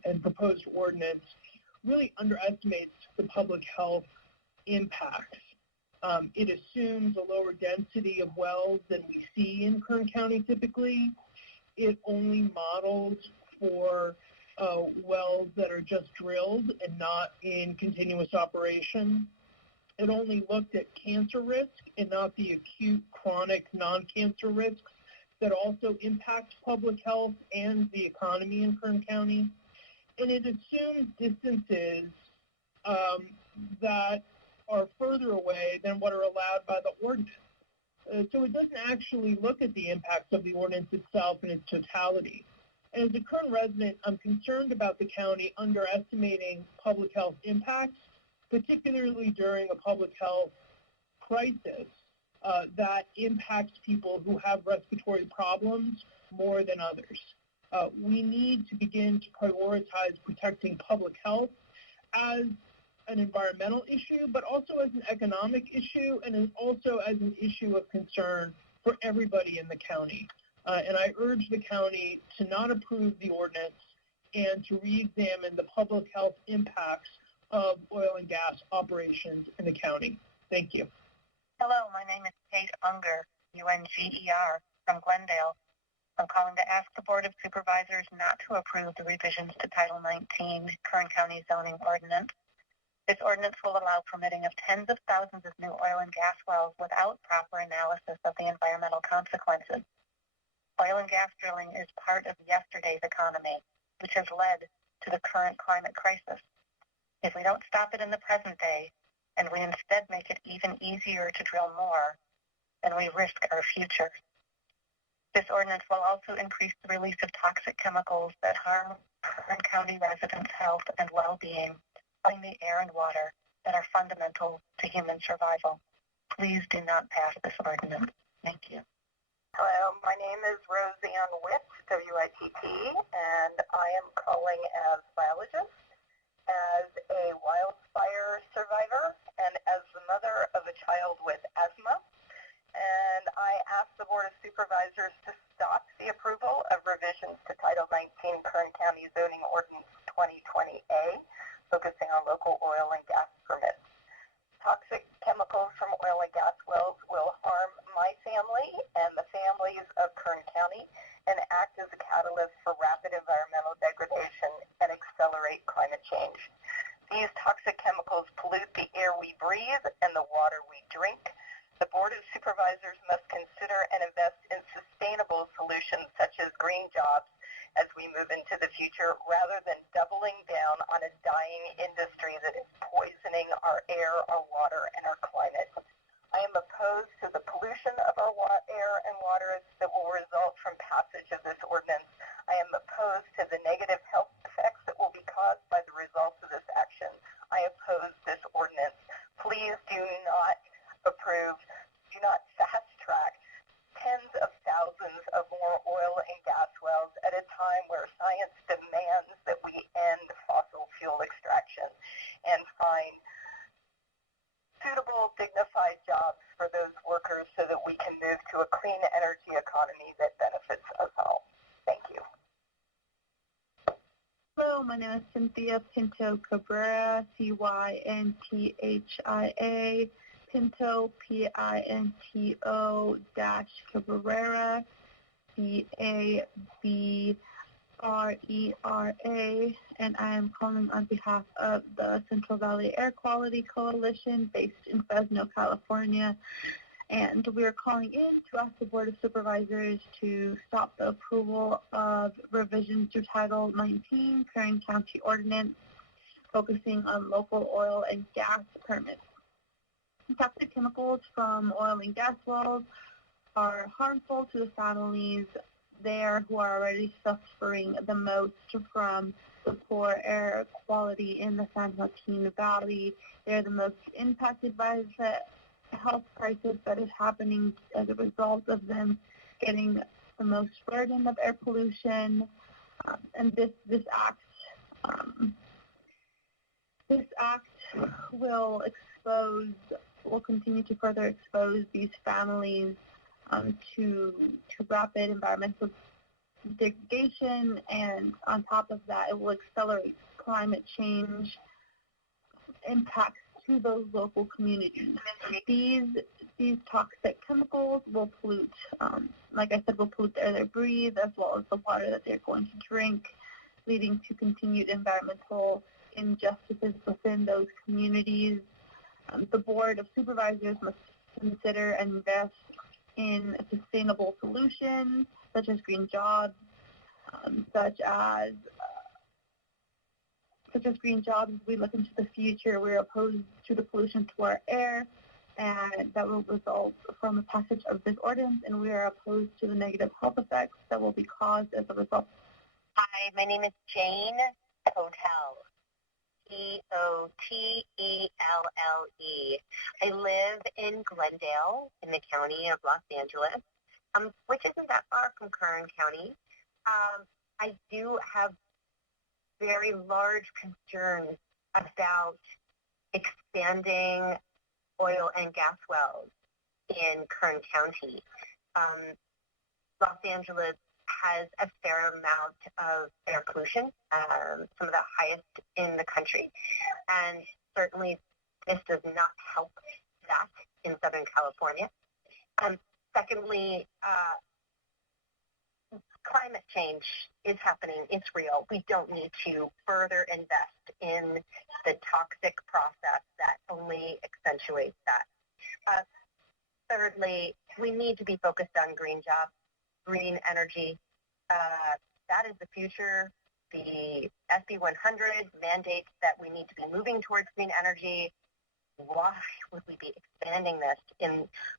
and proposed ordinance really underestimates the public health impacts. It assumes a lower density of wells than we see in Kern County typically. It only models for wells that are just drilled and not in continuous operation. it only looked at cancer risk and not the acute, chronic, non-cancer risks that also impact public health and the economy in Kern County. And it assumes distances that are further away than what are allowed by the ordinance. So it doesn't actually look at the impacts of the ordinance itself in its totality. And as a Kern resident, I'm concerned about the county underestimating public health impacts, particularly during a public health crisis that impacts people who have respiratory problems more than others. We need to begin to prioritize protecting public health as an environmental issue, but also as an economic issue and also as an issue of concern for everybody in the county. And I urge the county to not approve the ordinance and to re-examine the public health impacts of oil and gas operations in the county. Thank you. Hello, my name is Kate Unger, UNGER, from Glendale. I'm calling to ask the Board of Supervisors not to approve the revisions to Title 19 Kern County zoning ordinance. This ordinance will allow permitting of tens of thousands of new oil and gas wells without proper analysis of the environmental consequences. Oil and gas drilling is part of yesterday's economy, which has led to the current climate crisis. If we don't stop it in the present day, and we instead make it even easier to drill more, then we risk our future. This ordinance will also increase the release of toxic chemicals that harm Kern County residents' health and well-being, in the air and water that are fundamental to human survival. Please do not pass this ordinance. Thank you. Hello, my name is Roseanne Witt, WITT, and I am calling as biologist, as a wildfire survivor, and as the mother of a child with asthma. And I ask the Board of Supervisors to stop the approval of revisions to Title 19 Kern County Zoning Ordinance 2020A, focusing on local oil and gas permits. Toxic chemicals from oil and gas wells will harm my family and the families of Kern County and act as a catalyst for rapid environmental degradation and accelerate climate change. These toxic chemicals pollute the air we breathe and the water we drink. The Board of Supervisors must consider and invest in sustainable solutions such as green jobs as we move into the future, rather than doubling down on a dying industry that is poisoning our air, our water, and our climate. I am opposed to the pollution of our air and water that will result from passage of this ordinance. I am opposed to the negative health effects that will be caused by the results of this action. I oppose this ordinance. Please do not approve, do not fast-track tens of thousands of more oil and gas wells at a time where science demands that we end fossil fuel extraction and find suitable, dignified jobs for those workers so that we can move to a clean energy economy that benefits us all. Thank you. Hello, my name is Cynthia Pinto Cabrera, CYNTHIA, Pinto, PINTO Cabrera, CABRERA, and I am calling on behalf of the Central Valley Air Quality Coalition based in Fresno, California. And we are calling in to ask the Board of Supervisors to stop the approval of revisions to Title 19 Kern County Ordinance, focusing on local oil and gas permits. Toxic chemicals from oil and gas wells are harmful to the families there who are already suffering the most from the poor air quality in the San Joaquin Valley. They're the most impacted by the health crisis that is happening as a result of them getting the most burden of air pollution. And this act will continue to further expose these families to rapid environmental degradation, and on top of that, it will accelerate climate change impacts to those local communities. These toxic chemicals will pollute, like I said, will pollute the air they breathe as well as the water that they're going to drink, leading to continued environmental injustices within those communities. The Board of Supervisors must consider and invest in sustainable solutions such as green jobs, such as green jobs. As we look into the future, we're opposed to the pollution to our air, and that will result from the passage of this ordinance, and we are opposed to the negative health effects that will be caused as a result. Hi, my name is Jane Hotel. P-O-T-E-L-L-E. I live in Glendale in the county of Los Angeles, which isn't that far from Kern County. I do have very large concerns about expanding oil and gas wells in Kern County. Los Angeles has a fair amount of air pollution, some of the highest in the country, and certainly this does not help that in Southern California. Secondly, climate change is happening. It's real. We don't need to further invest in the toxic process that only accentuates that. Thirdly, we need to be focused on green jobs, green energy. That is the future. The SB 100 mandates that we need to be moving towards green energy. Why would we be expanding this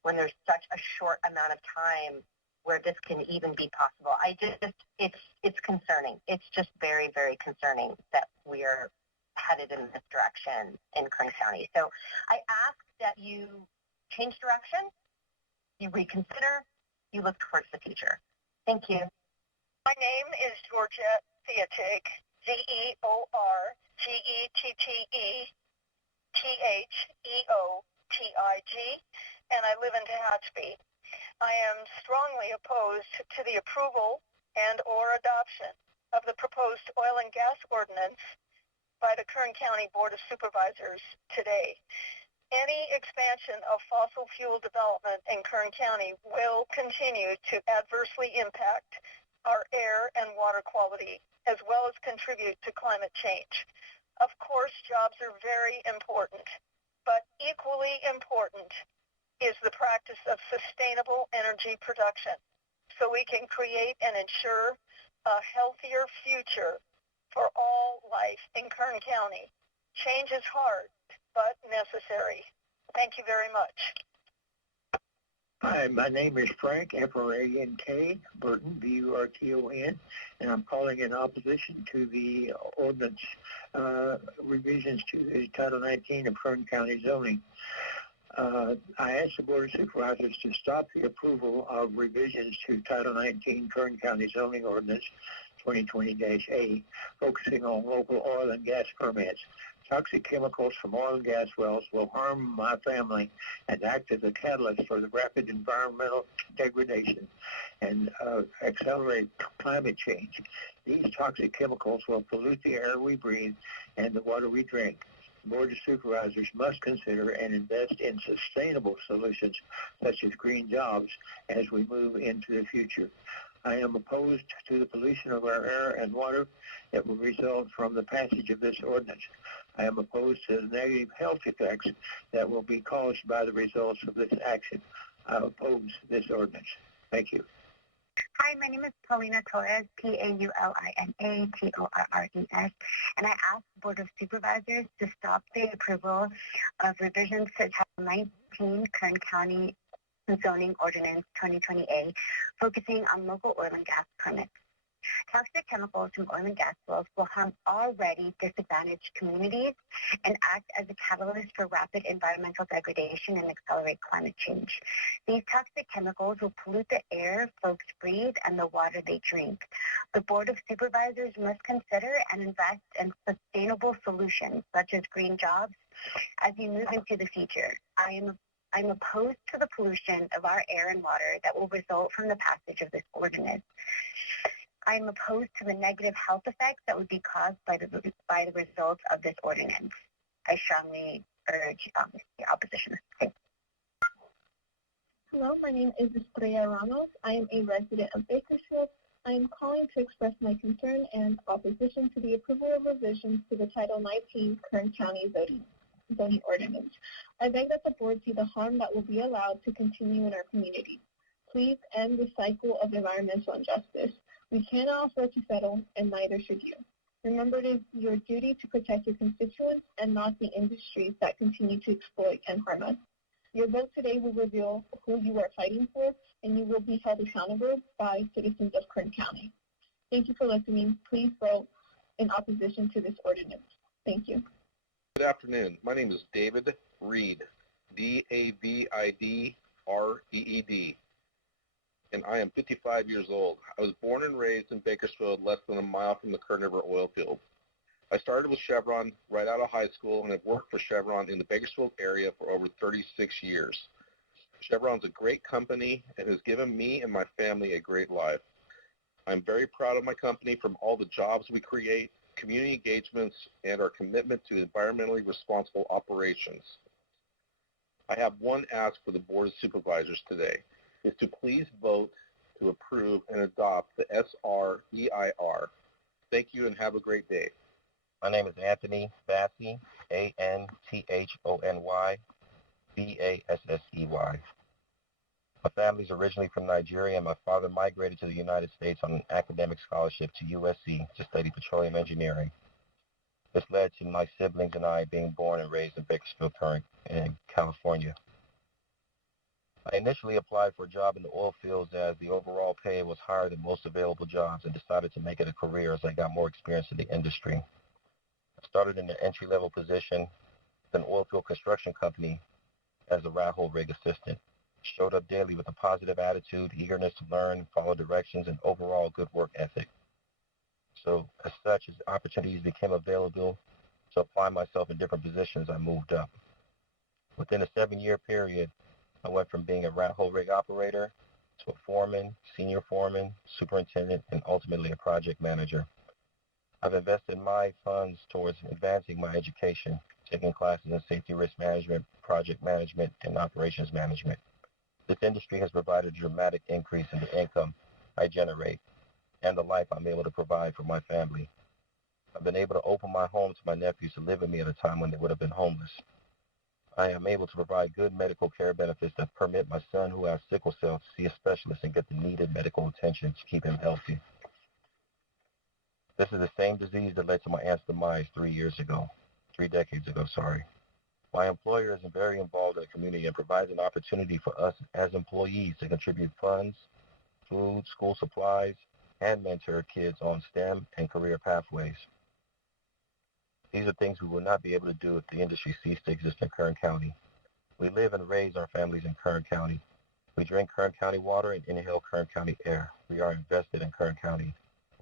when there's such a short amount of time where this can even be possible? It's concerning. It's just very, very concerning that we are headed in this direction in Kern County. So I ask that you change direction, you reconsider, you look towards the future. Thank you. My name is Georgette Theatig, ZeoRGETTETHEOTIG, and I live in Tehachapi. I am strongly opposed to the approval and or adoption of the proposed oil and gas ordinance by the Kern County Board of Supervisors today. Any expansion of fossil fuel development in Kern County will continue to adversely impact our air and water quality, as well as contribute to climate change. Of course, jobs are very important, but equally important is the practice of sustainable energy production, so we can create and ensure a healthier future for all life in Kern County. Change is hard, but necessary. Thank you very much. Hi, my name is Frank, F-R-A-N-K, Burton, B-U-R-T-O-N, and I'm calling in opposition to the ordinance revisions to the Title 19 of Kern County zoning. I asked the Board of Supervisors to stop the approval of revisions to Title 19 Kern County zoning ordinance 2020-A, focusing on local oil and gas permits. Toxic chemicals from oil and gas wells will harm my family and act as a catalyst for the rapid environmental degradation and accelerate climate change. These toxic chemicals will pollute the air we breathe and the water we drink. The Board of Supervisors must consider and invest in sustainable solutions such as green jobs as we move into the future. I am opposed to the pollution of our air and water that will result from the passage of this ordinance. I am opposed to the negative health effects that will be caused by the results of this action. I oppose this ordinance. Thank you. Hi, my name is Paulina Torres, Paulina-Torres, and I ask the Board of Supervisors to stop the approval of revisions to Title 19 Kern County Zoning Ordinance 2020-A, focusing on local oil and gas permits. Toxic chemicals from oil and gas wells will harm already disadvantaged communities and act as a catalyst for rapid environmental degradation and accelerate climate change. These toxic chemicals will pollute the air folks breathe and the water they drink. The Board of Supervisors must consider and invest in sustainable solutions such as green jobs as we move into the future. I'm opposed to the pollution of our air and water that will result from the passage of this ordinance. I am opposed to the negative health effects that would be caused by the results of this ordinance. I strongly urge the opposition. Thanks. Hello, my name is Estrella Ramos. I am a resident of Bakersfield. I am calling to express my concern and opposition to the approval of revisions to the Title 19 Kern County zoning ordinance. I beg that the board see the harm that will be allowed to continue in our community. Please end the cycle of environmental injustice. We cannot afford to settle, and neither should you. Remember, it is your duty to protect your constituents and not the industries that continue to exploit and harm us. Your vote today will reveal who you are fighting for, and you will be held accountable by citizens of Kern County. Thank you for listening. Please vote in opposition to this ordinance. Thank you. Good afternoon. My name is David Reed, D-A-V-I-D-R-E-E-D, and I am 55 years old. I was born and raised in Bakersfield, less than a mile from the Kern River oil field. I started with Chevron right out of high school and have worked for Chevron in the Bakersfield area for over 36 years. Chevron's a great company and has given me and my family a great life. I'm very proud of my company from all the jobs we create, community engagements, and our commitment to environmentally responsible operations. I have one ask for the Board of Supervisors today, is to please vote to approve and adopt the SREIR. Thank you and have a great day. My name is Anthony Bassey, A-N-T-H-O-N-Y, B-A-S-S-E-Y. My family is originally from Nigeria, and my father migrated to the United States on an academic scholarship to USC to study petroleum engineering. This led to my siblings and I being born and raised in Bakersfield, in California. I initially applied for a job in the oil fields as the overall pay was higher than most available jobs and decided to make it a career as I got more experience in the industry. I started in an entry-level position with an oil field construction company as a rat hole rig assistant. Showed up daily with a positive attitude, eagerness to learn, follow directions, and overall good work ethic. So as such, as opportunities became available to apply myself in different positions, I moved up. Within a 7-year period, I went from being a rat hole rig operator to a foreman, senior foreman, superintendent, and ultimately a project manager. I've invested my funds towards advancing my education, taking classes in safety risk management, project management, and operations management. This industry has provided a dramatic increase in the income I generate and the life I'm able to provide for my family. I've been able to open my home to my nephews to live with me at a time when they would have been homeless. I am able to provide good medical care benefits that permit my son who has sickle cell to see a specialist and get the needed medical attention to keep him healthy. This is the same disease that led to my aunt's demise 3 decades ago. My employer is very involved in the community and provides an opportunity for us as employees to contribute funds, food, school supplies, and mentor kids on STEM and career pathways. These are things we will not be able to do if the industry ceased to exist in Kern County. We live and raise our families in Kern County. We drink Kern County water and inhale Kern County air. We are invested in Kern County.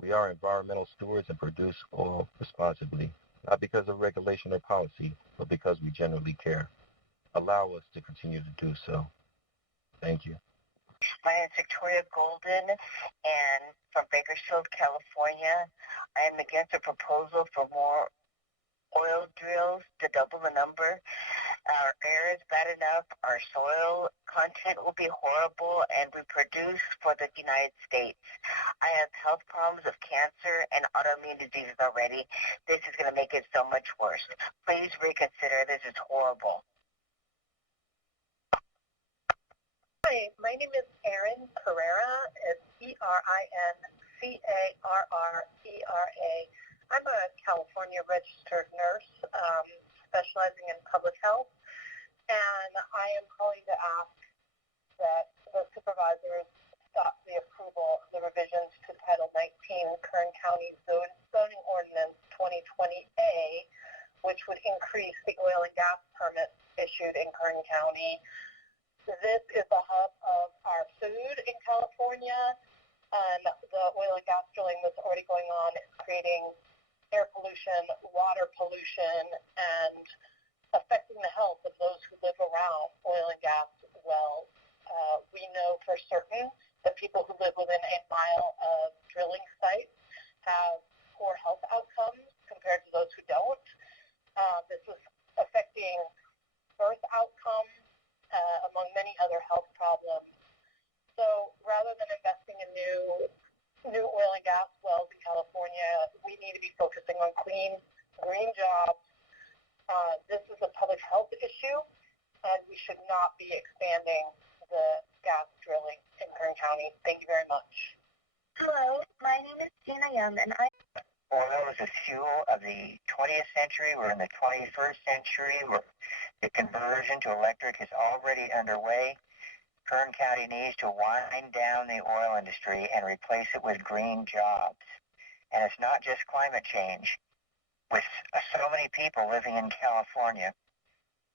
We are environmental stewards and produce oil responsibly, not because of regulation or policy, but because we genuinely care. Allow us to continue to do so. Thank you. My name is Victoria Golden, and from Bakersfield, California. I am against a proposal for more oil drills to double the number. Our air is bad enough, our soil content will be horrible, and we produce for the United States. I have health problems of cancer and autoimmune diseases already. This is going to make it so much worse. Please reconsider. This is horrible. Hi, my name is Erin Carrera. It's E-R-I-N-C-A-R-R-E-R-A. I'm a California registered nurse specializing in public health, and I am calling to ask that the supervisors stop the approval of the revisions to Title 19 Kern County Zoning Ordinance 2020A, which would increase the oil and gas permits issued in Kern County. This is the hub of our food in California, and the oil and gas drilling that's already going on is creating air pollution, water pollution, and affecting the health of those who live around oil and gas wells. We know for certain that people who live within a mile of drilling sites have poor health outcomes compared to those who don't. This is affecting birth outcomes, among many other health problems. So rather than investing in new oil and gas wells in California, we need to be focusing on clean, green jobs. This is a public health issue, and we should not be expanding the gas drilling in Kern County. Thank you very much. Hello, my name is Gina Young, and Oil is a fuel of the 20th century. We're in the 21st century. The conversion to electric is already underway. Kern County needs to wind down the oil industry and replace it with green jobs. And it's not just climate change. With so many people living in California,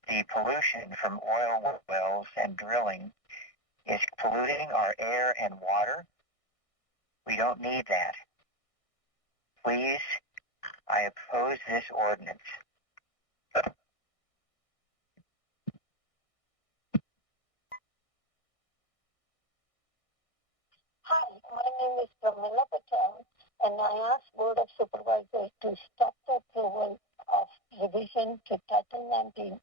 the pollution from oil wells and drilling is polluting our air and water. We don't need that. Please, I oppose this ordinance. Hi, my name is Pramila Patel, and I ask Board of Supervisors to stop the approval of revision to Title 19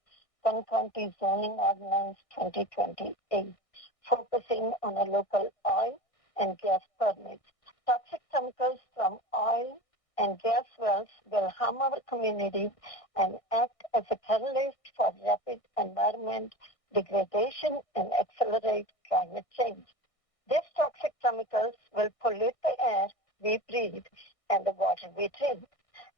Kern County Zoning Ordinance 2028, focusing on a local oil and gas permits. Toxic chemicals from oil and gas wells will harm our communities and act as a catalyst for rapid environment degradation and accelerate climate change. These toxic chemicals will pollute the air we breathe and the water we drink.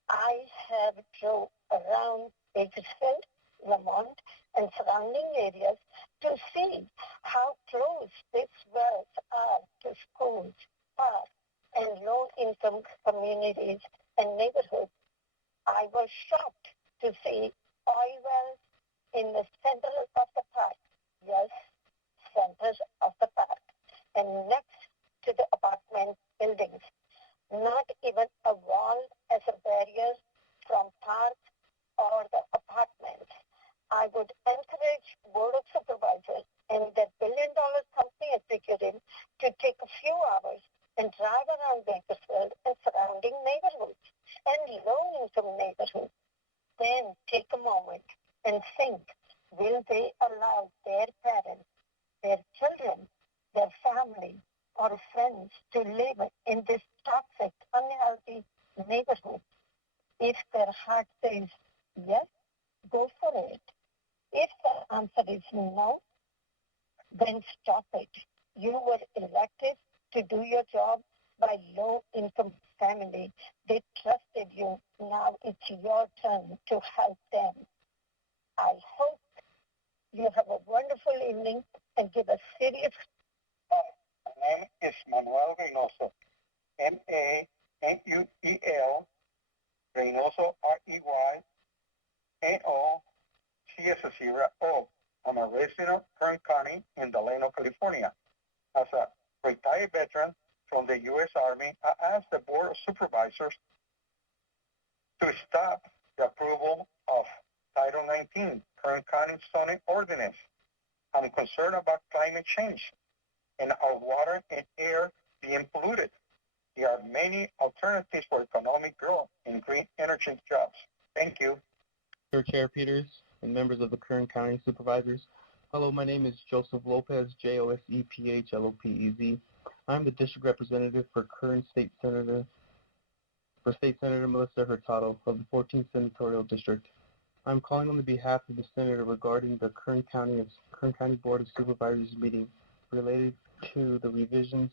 I have drove around Bakersfield, Lamont, and surrounding areas to see how close these wells are to schools, parks, and low-income communities and neighborhoods. I was shocked to see oil wells in the center of the park. Yes, center of the park. And next to the apartment buildings. Not even a wall as a barrier from parks or the apartments. I would encourage Board of Supervisors and the billion-dollar company executive to take a few hours and drive around Bakersfield and surrounding neighborhoods and low-income neighborhoods. Then take a moment and think, will they allow their parents, their children, their family, or friends to live in this toxic, unhealthy neighborhood? If their heart says yes, go for it. If the answer is no, then stop it. You were elected to do your job by low-income family. They trusted you. Now it's your turn to help them. I hope you have a wonderful evening and give a serious. My name is Manuel Reynoso, M-A-N-U-E-L, Reynoso, R-E-Y-N-O-C as a Sierra O. I'm a resident of Kern County in Delano, California. As a retired veteran from the U.S. Army, I asked the Board of Supervisors to stop the approval of Title 19, Kern County Zoning Ordinance. I'm concerned about climate change and our water and air being polluted. There are many alternatives for economic growth and green energy jobs. Thank you. Chair Peters and members of the Kern County Supervisors. Hello, my name is Joseph Lopez, J-O-S-E-P-H-L-O-P-E-Z. I'm the district representative for Kern State Senator Melissa Hurtado of the 14th Senatorial District. I'm calling on the behalf of the Senator regarding the Kern County Board of Supervisors meeting related to the revisions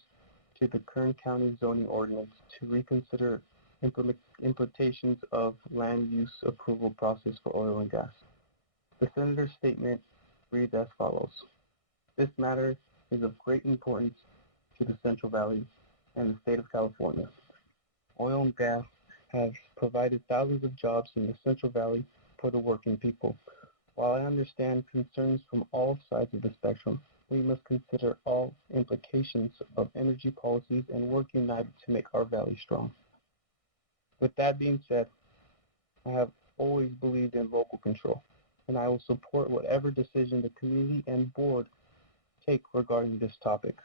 to the Kern County zoning ordinance to reconsider implementations of land use approval process for oil and gas. The Senator's statement reads as follows. This matter is of great importance to the Central Valley and the state of California. Oil and gas have provided thousands of jobs in the Central Valley for the working people. While I understand concerns from all sides of the spectrum, we must consider all implications of energy policies and work united to make our valley strong. With that being said, I have always believed in local control, and I will support whatever decision the community and board take regarding this topic.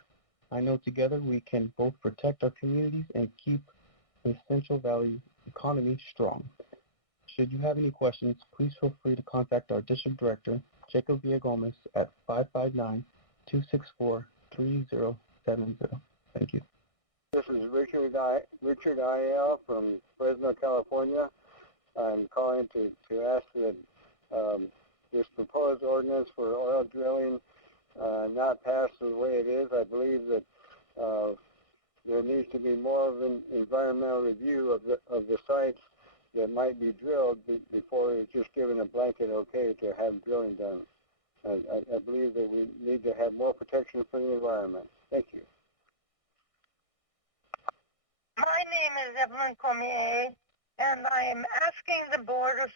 I know together we can both protect our communities and keep the Central Valley economy strong. Should you have any questions, please feel free to contact our District Director, Jacob Villagomez, at 559-264-3070. Thank you. This is Richard I.L. from Fresno, California. I'm calling to ask that this proposed ordinance for oil drilling not passed the way it is. I believe that there needs to be more of an environmental review of the sites that might be drilled before it's just given a blanket okay to have drilling done. I believe that we need to have more protection for the environment. Thank you. My name is Evelyn Cormier, and I am asking the Board of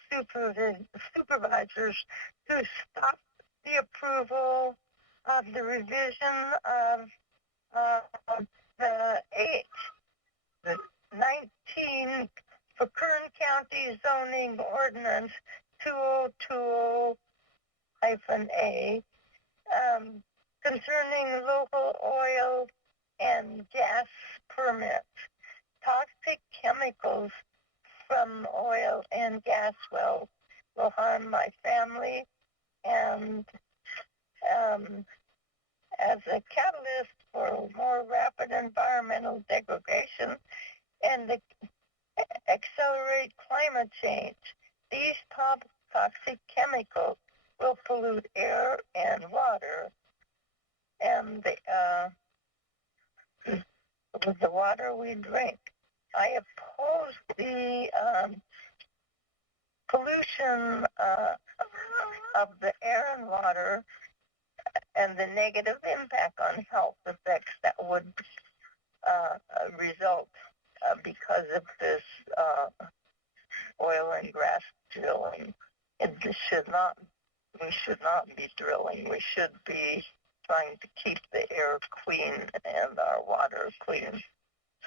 Supervisors to stop the approval of the revision of the 19 for Kern County Zoning Ordinance 2020-A concerning local oil and gas permits. Toxic chemicals from oil and gas wells will harm my family, and as a catalyst for more rapid environmental degradation and accelerate climate change. These toxic chemicals will pollute air and water, and the water we drink. I oppose the pollution of the air and water and the negative impact on health effects that would result because of this oil and gas drilling. We should not be drilling. We should be trying to keep the air clean and our water clean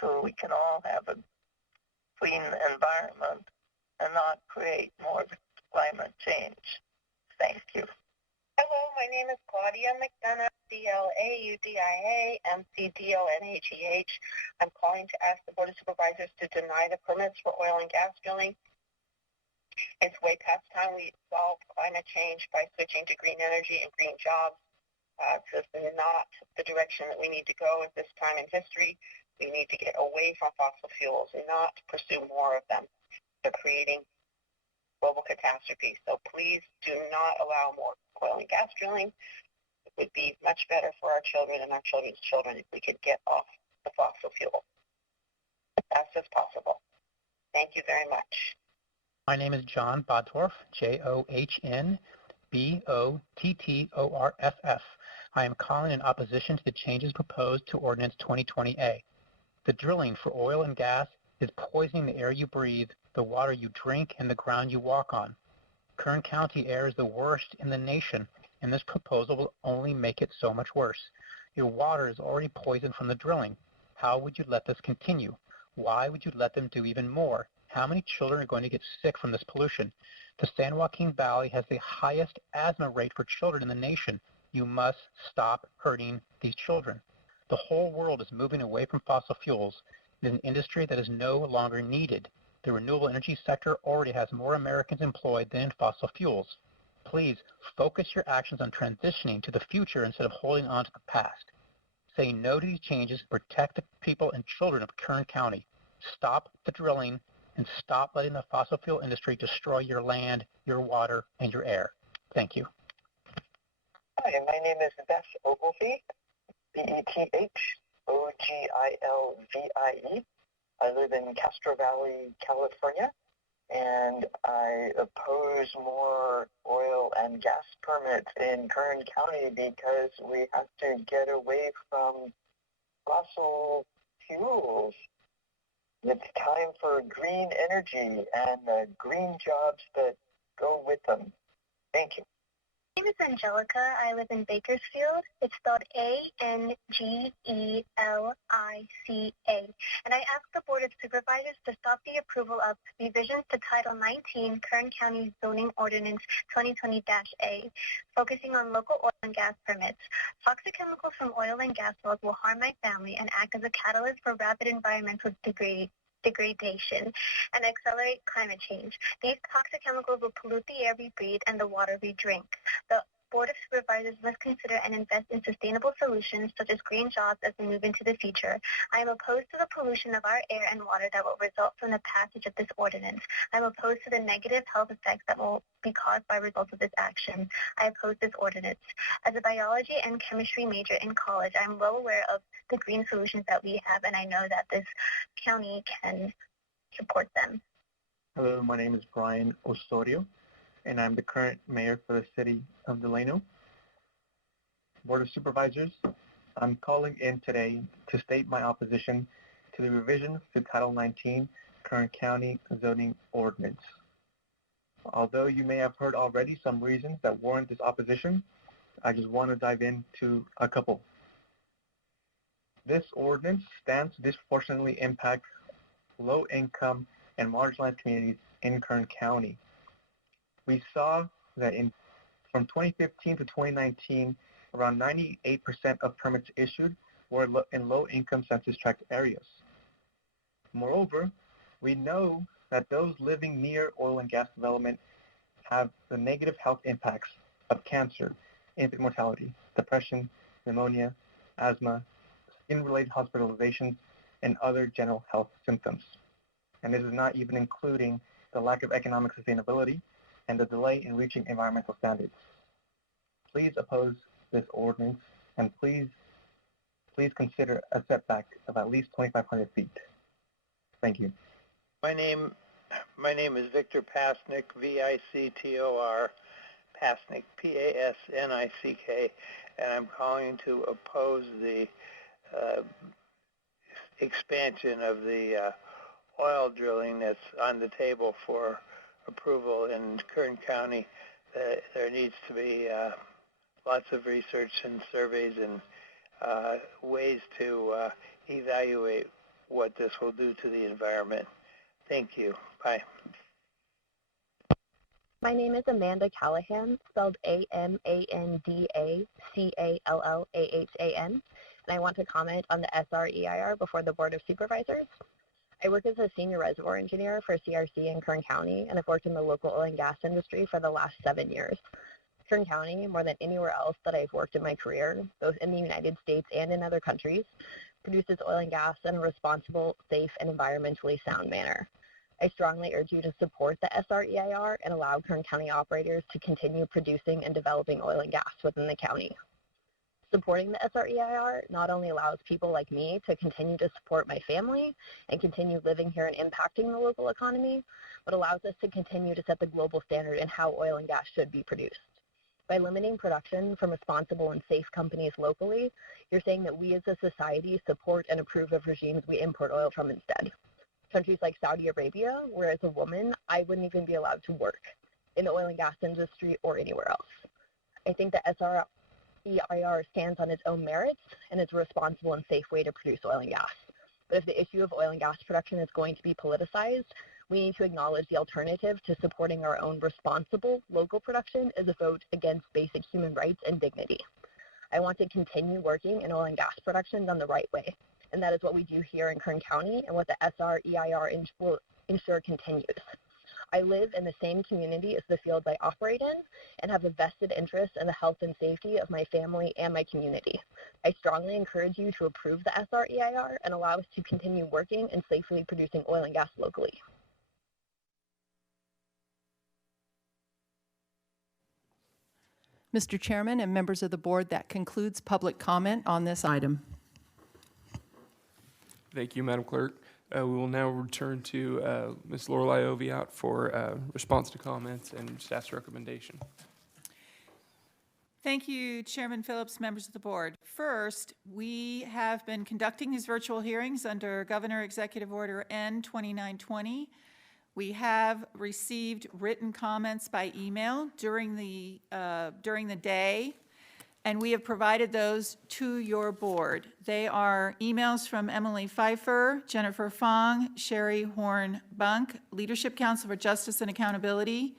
so we can all have a clean environment and not create more climate change. Thank you. Hello, my name is Claudia McDonough, DLAUDIA, MCDONHEH. I'm calling to ask the Board of Supervisors to deny the permits for oil and gas drilling. It's way past time we solve climate change by switching to green energy and green jobs. This is not the direction that we need to go at this time in history. We need to get away from fossil fuels and not pursue more of them. They're creating global catastrophe. So please do not allow more oil and gas drilling. It would be much better for our children and our children's children if we could get off the fossil fuel as fast as possible. Thank you very much. My name is John Bottorff, JohnBottorff. I am calling in opposition to the changes proposed to Ordinance 2020-A. The drilling for oil and gas is poisoning the air you breathe, the water you drink, and the ground you walk on. Kern County air is the worst in the nation, and this proposal will only make it so much worse. Your water is already poisoned from the drilling. How would you let this continue? Why would you let them do even more? How many children are going to get sick from this pollution? The San Joaquin Valley has the highest asthma rate for children in the nation. You must stop hurting these children. The whole world is moving away from fossil fuels. It is an industry that is no longer needed. The renewable energy sector already has more Americans employed than in fossil fuels. Please focus your actions on transitioning to the future instead of holding on to the past. Say no to these changes and protect the people and children of Kern County. Stop the drilling and stop letting the fossil fuel industry destroy your land, your water, and your air. Thank you. Hi, my name is Beth Ogilvie, BETHOGILVIE. I live in Castro Valley, California, and I oppose more oil and gas permits in Kern County because we have to get away from fossil fuels. It's time for green energy and the green jobs that go with them. Thank you. My name is Angelica. I live in Bakersfield. It's spelled ANGELICA. And I ask the Board of Supervisors to stop the approval of revisions to Title 19, Kern County Zoning Ordinance 2020-A, focusing on local oil and gas permits. Toxic chemicals from oil and gas wells will harm my family and act as a catalyst for rapid environmental degradation and accelerate climate change. These toxic chemicals will pollute the air we breathe and the water we drink. The Board of Supervisors must consider and invest in sustainable solutions such as green jobs as we move into the future. I am opposed to the pollution of our air and water that will result from the passage of this ordinance. I am opposed to the negative health effects that will be caused by results of this action. I oppose this ordinance. As a biology and chemistry major in college, I am well aware of the green solutions that we have, and I know that this county can support them. Hello, my name is Brian Osorio, and I'm the current mayor for the city of Delano. Board of Supervisors, I'm calling in today to state my opposition to the revisions to Title 19 Kern County Zoning Ordinance. Although you may have heard already some reasons that warrant this opposition, I just want to dive into a couple. This ordinance stands to disproportionately impact low-income and marginalized communities in Kern County. We saw that from 2015 to 2019, around 98% of permits issued were in low-income census tract areas. Moreover, we know that those living near oil and gas development have the negative health impacts of cancer, infant mortality, depression, pneumonia, asthma, skin-related hospitalizations, and other general health symptoms. And this is not even including the lack of economic sustainability and the delay in reaching environmental standards. Please oppose this ordinance, and please consider a setback of at least 2,500 feet. Thank you. My name is Victor Pasnick, V-I-C-T-O-R, Pasnick, P-A-S-N-I-C-K, and I'm calling to oppose the expansion of the oil drilling that's on the table for approval in Kern County. There needs to be lots of research and surveys and ways to evaluate what this will do to the environment. Thank you. Bye. My name is Amanda Callahan, spelled A-M-A-N-D-A-C-A-L-L-A-H-A-N, and I want to comment on the SREIR before the Board of Supervisors. I work as a senior reservoir engineer for CRC in Kern County, and I've worked in the local oil and gas industry for the last 7 years. Kern County, more than anywhere else that I've worked in my career, both in the United States and in other countries, produces oil and gas in a responsible, safe, and environmentally sound manner. I strongly urge you to support the SREIR and allow Kern County operators to continue producing and developing oil and gas within the county. Supporting the SREIR not only allows people like me to continue to support my family and continue living here and impacting the local economy, but allows us to continue to set the global standard in how oil and gas should be produced. By limiting production from responsible and safe companies locally, you're saying that we as a society support and approve of regimes we import oil from instead. Countries like Saudi Arabia, where as a woman, I wouldn't even be allowed to work in the oil and gas industry or anywhere else. I think the SREIR stands on its own merits and is a responsible and safe way to produce oil and gas. But if the issue of oil and gas production is going to be politicized, we need to acknowledge the alternative to supporting our own responsible local production is a vote against basic human rights and dignity. I want to continue working in oil and gas production done the right way, and that is what we do here in Kern County and what the SREIR will ensure continues. I live in the same community as the fields I operate in and have a vested interest in the health and safety of my family and my community. I strongly encourage you to approve the SREIR and allow us to continue working and safely producing oil and gas locally. Mr. Chairman and members of the board, that concludes public comment on this item. Thank you, Madam Clerk. We will now return to Ms. Lorelei Oviatt for response to comments and staff's recommendation. Thank you, Chairman Phillips, members of the board. First, we have been conducting these virtual hearings under Governor Executive Order N 2920. We have received written comments by email during the day, and we have provided those to your board. They are emails from Emily Pfeiffer, Jennifer Fong, Sherry Horn-Bunk, Leadership Council for Justice and Accountability.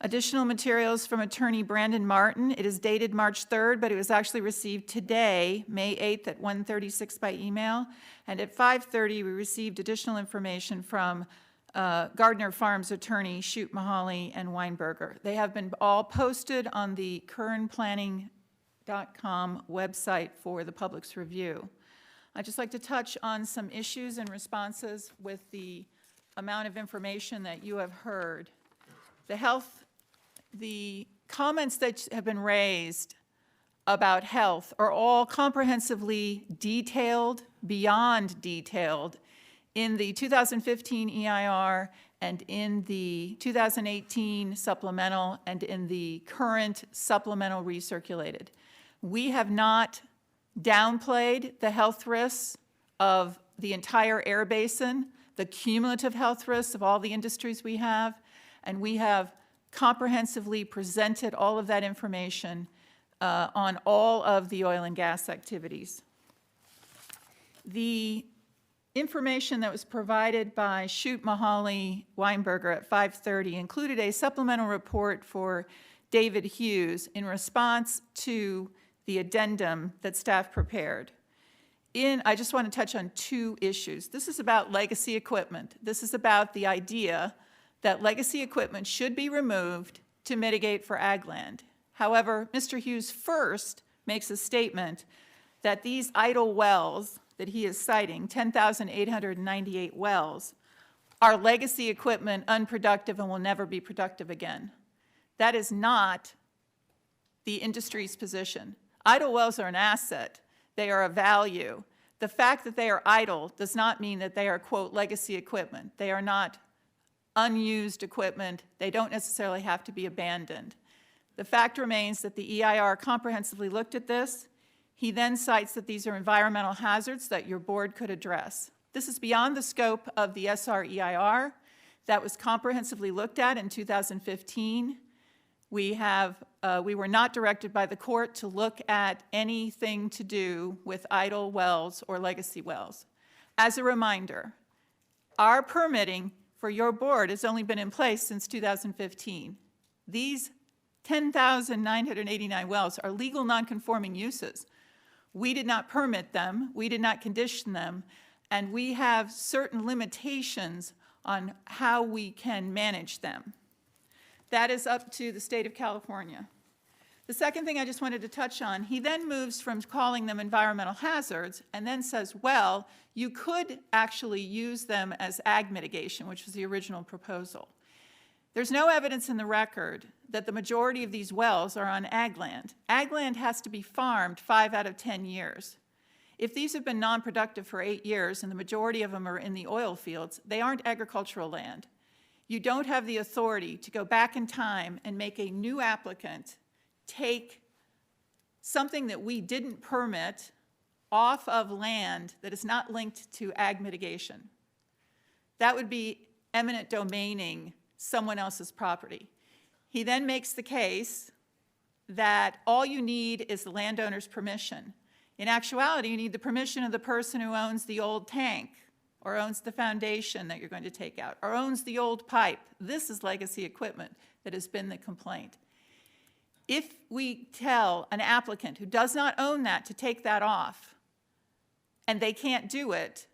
Additional materials from Attorney Brandon Martin. It is dated March 3rd, but it was actually received today, May 8th at 1:36 by email. And at 5:30, we received additional information from Gardner Farms attorney Shute Mahaly and Weinberger. They have been all posted on the kernplanning.com website for the public's review. I'd just like to touch on some issues and responses with the amount of information that you have heard. The comments that have been raised about health are all comprehensively detailed, beyond detailed, in the 2015 EIR and in the 2018 supplemental and in the current supplemental recirculated. We have not downplayed the health risks of the entire air basin, the cumulative health risks of all the industries we have, and we have comprehensively presented all of that information on all of the oil and gas activities. The information that was provided by Shute Mahaly Weinberger at 5:30 included a supplemental report for David Hughes in response to the addendum that staff prepared. I just want to touch on two issues. This is about legacy equipment. This is about the idea that legacy equipment should be removed to mitigate for ag land. However, Mr. Hughes first makes a statement that these idle wells that he is citing, 10,898 wells, are legacy equipment, unproductive, and will never be productive again. That is not the industry's position. Idle wells are an asset. They are a value. The fact that they are idle does not mean that they are, quote, legacy equipment. They are not unused equipment. They don't necessarily have to be abandoned. The fact remains that the EIR comprehensively looked at this. He then cites that these are environmental hazards that your board could address. This is beyond the scope of the SREIR that was comprehensively looked at in 2015. We were not directed by the court to look at anything to do with idle wells or legacy wells. As a reminder, our permitting for your board has only been in place since 2015. These 10,989 wells are legal nonconforming uses. We did not permit them, we did not condition them, and we have certain limitations on how we can manage them. That is up to the state of California. The second thing I just wanted to touch on, he then moves from calling them environmental hazards and then says, well, you could actually use them as ag mitigation, which was the original proposal. There's no evidence in the record that the majority of these wells are on ag land. Ag land has to be farmed 5 out of 10 years. If these have been non-productive for 8 years and the majority of them are in the oil fields, they aren't agricultural land. You don't have the authority to go back in time and make a new applicant take something that we didn't permit off of land that is not linked to ag mitigation. That would be eminent domaining someone else's property. He then makes the case that all you need is the landowner's permission. In actuality, you need the permission of the person who owns the old tank or owns the foundation that you're going to take out, or owns the old pipe. This is legacy equipment that has been the complaint. If we tell an applicant who does not own that to take that off, and they can't do it,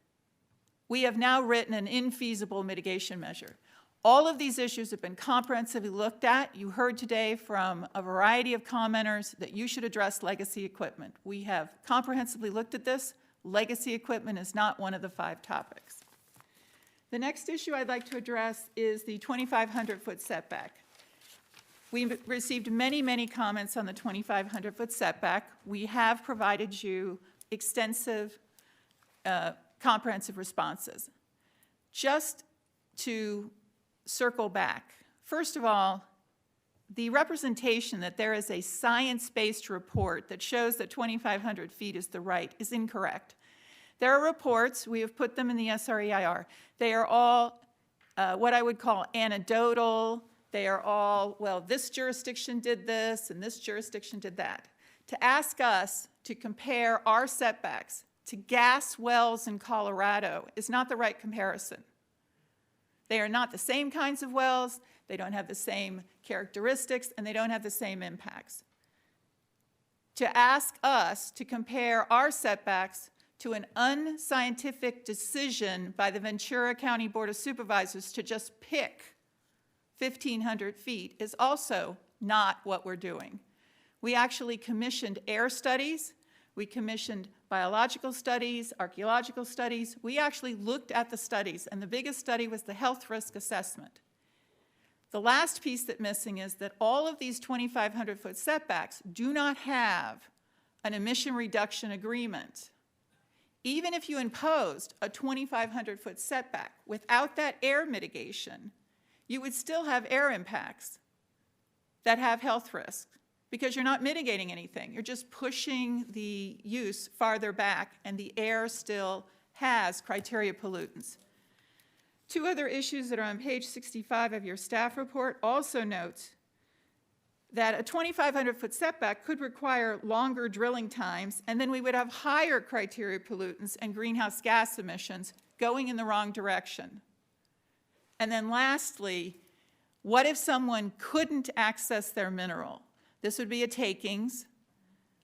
we have now written an infeasible mitigation measure. All of these issues have been comprehensively looked at. You heard today from a variety of commenters that you should address legacy equipment. We have comprehensively looked at this. Legacy equipment is not one of the 5 topics. The next issue I'd like to address is the 2,500-foot setback. We received many, many comments on the 2,500-foot setback. We have provided you extensive, comprehensive responses. Just to circle back, first of all, the representation that there is a science-based report that shows that 2,500 feet is the right is incorrect. There are reports, we have put them in the SREIR. They are all what I would call anecdotal. They are all, well, this jurisdiction did this and this jurisdiction did that. To ask us to compare our setbacks to gas wells in Colorado is not the right comparison. They are not the same kinds of wells, they don't have the same characteristics, and they don't have the same impacts. To ask us to compare our setbacks to an unscientific decision by the Ventura County Board of Supervisors to just pick 1,500 feet is also not what we're doing. We actually commissioned air studies, we commissioned biological studies, archaeological studies. We actually looked at the studies, and the biggest study was the health risk assessment. The last piece that's missing is that all of these 2,500-foot setbacks do not have an emission reduction agreement. Even if you imposed a 2,500-foot setback without that air mitigation, you would still have air impacts that have health risks because you're not mitigating anything. You're just pushing the use farther back, and the air still has criteria pollutants. Two other issues that are on page 65 of your staff report also note that a 2,500-foot setback could require longer drilling times, and then we would have higher criteria pollutants and greenhouse gas emissions going in the wrong direction. And then lastly, what if someone couldn't access their mineral? This would be a takings.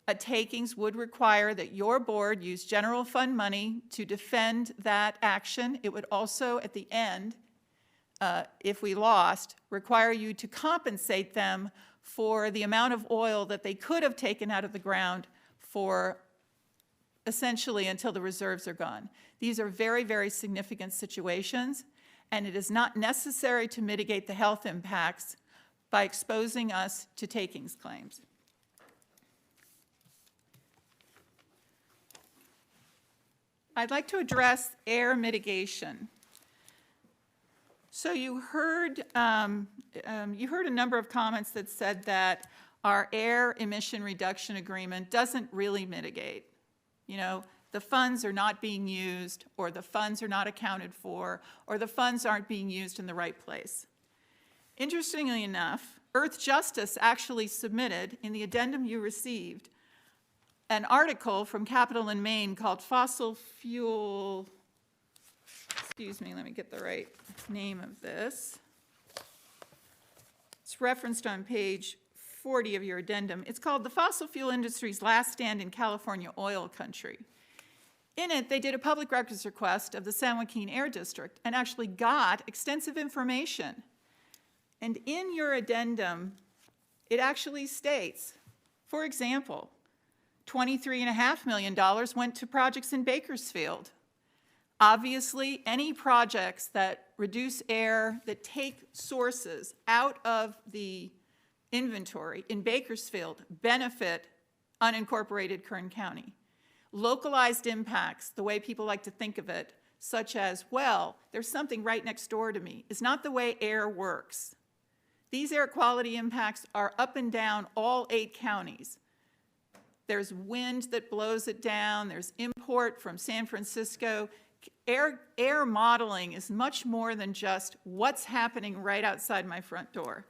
A takings would require that your board use general fund money to defend that action. It would also, at the end, if we lost, require you to compensate them for the amount of oil that they could have taken out of the ground for essentially until the reserves are gone. These are very, very significant situations, and it is not necessary to mitigate the health impacts by exposing us to takings claims. I'd like to address air mitigation. So you heard a number of comments that said that our air emission reduction agreement doesn't really mitigate. You know, the funds are not being used, or the funds are not accounted for, or the funds aren't being used in the right place. Interestingly enough, Earth Justice actually submitted, in the addendum you received, an article from Capitol in Maine called Fossil Fuel, excuse me, let me get the right name of this. It's referenced on page 40 of your addendum. It's called The Fossil Fuel Industry's Last Stand in California Oil Country. In it, they did a public records request of the San Joaquin Air District and actually got extensive information. And in your addendum, it actually states, for example, $23.5 million went to projects in Bakersfield. Obviously, any projects that reduce air, that take sources out of the inventory in Bakersfield benefit unincorporated Kern County. Localized impacts, the way people like to think of it, such as, well, there's something right next door to me, is not the way air works. These air quality impacts are up and down all 8 counties. There's wind that blows it down, there's import from San Francisco. Air modeling is much more than just what's happening right outside my front door.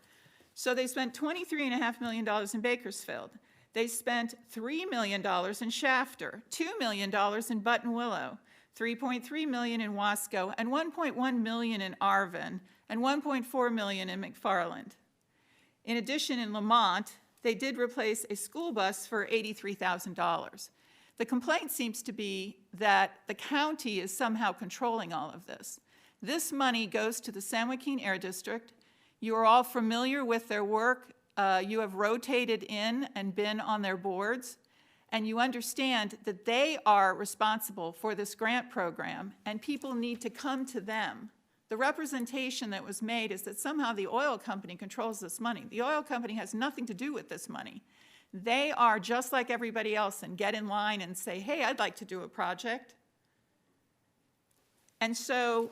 So they spent $23.5 million in Bakersfield. They spent $3 million in Shafter, $2 million in Buttonwillow, $3.3 million in Wasco, and $1.1 million in Arvin, and $1.4 million in McFarland. In addition, in Lamont, they did replace a school bus for $83,000. The complaint seems to be that the county is somehow controlling all of this. This money goes to the San Joaquin Air District. You are all familiar with their work. You have rotated in and been on their boards, and you understand that they are responsible for this grant program, and people need to come to them. The representation that was made is that somehow the oil company controls this money. The oil company has nothing to do with this money. They are just like everybody else and get in line and say, hey, I'd like to do a project. And so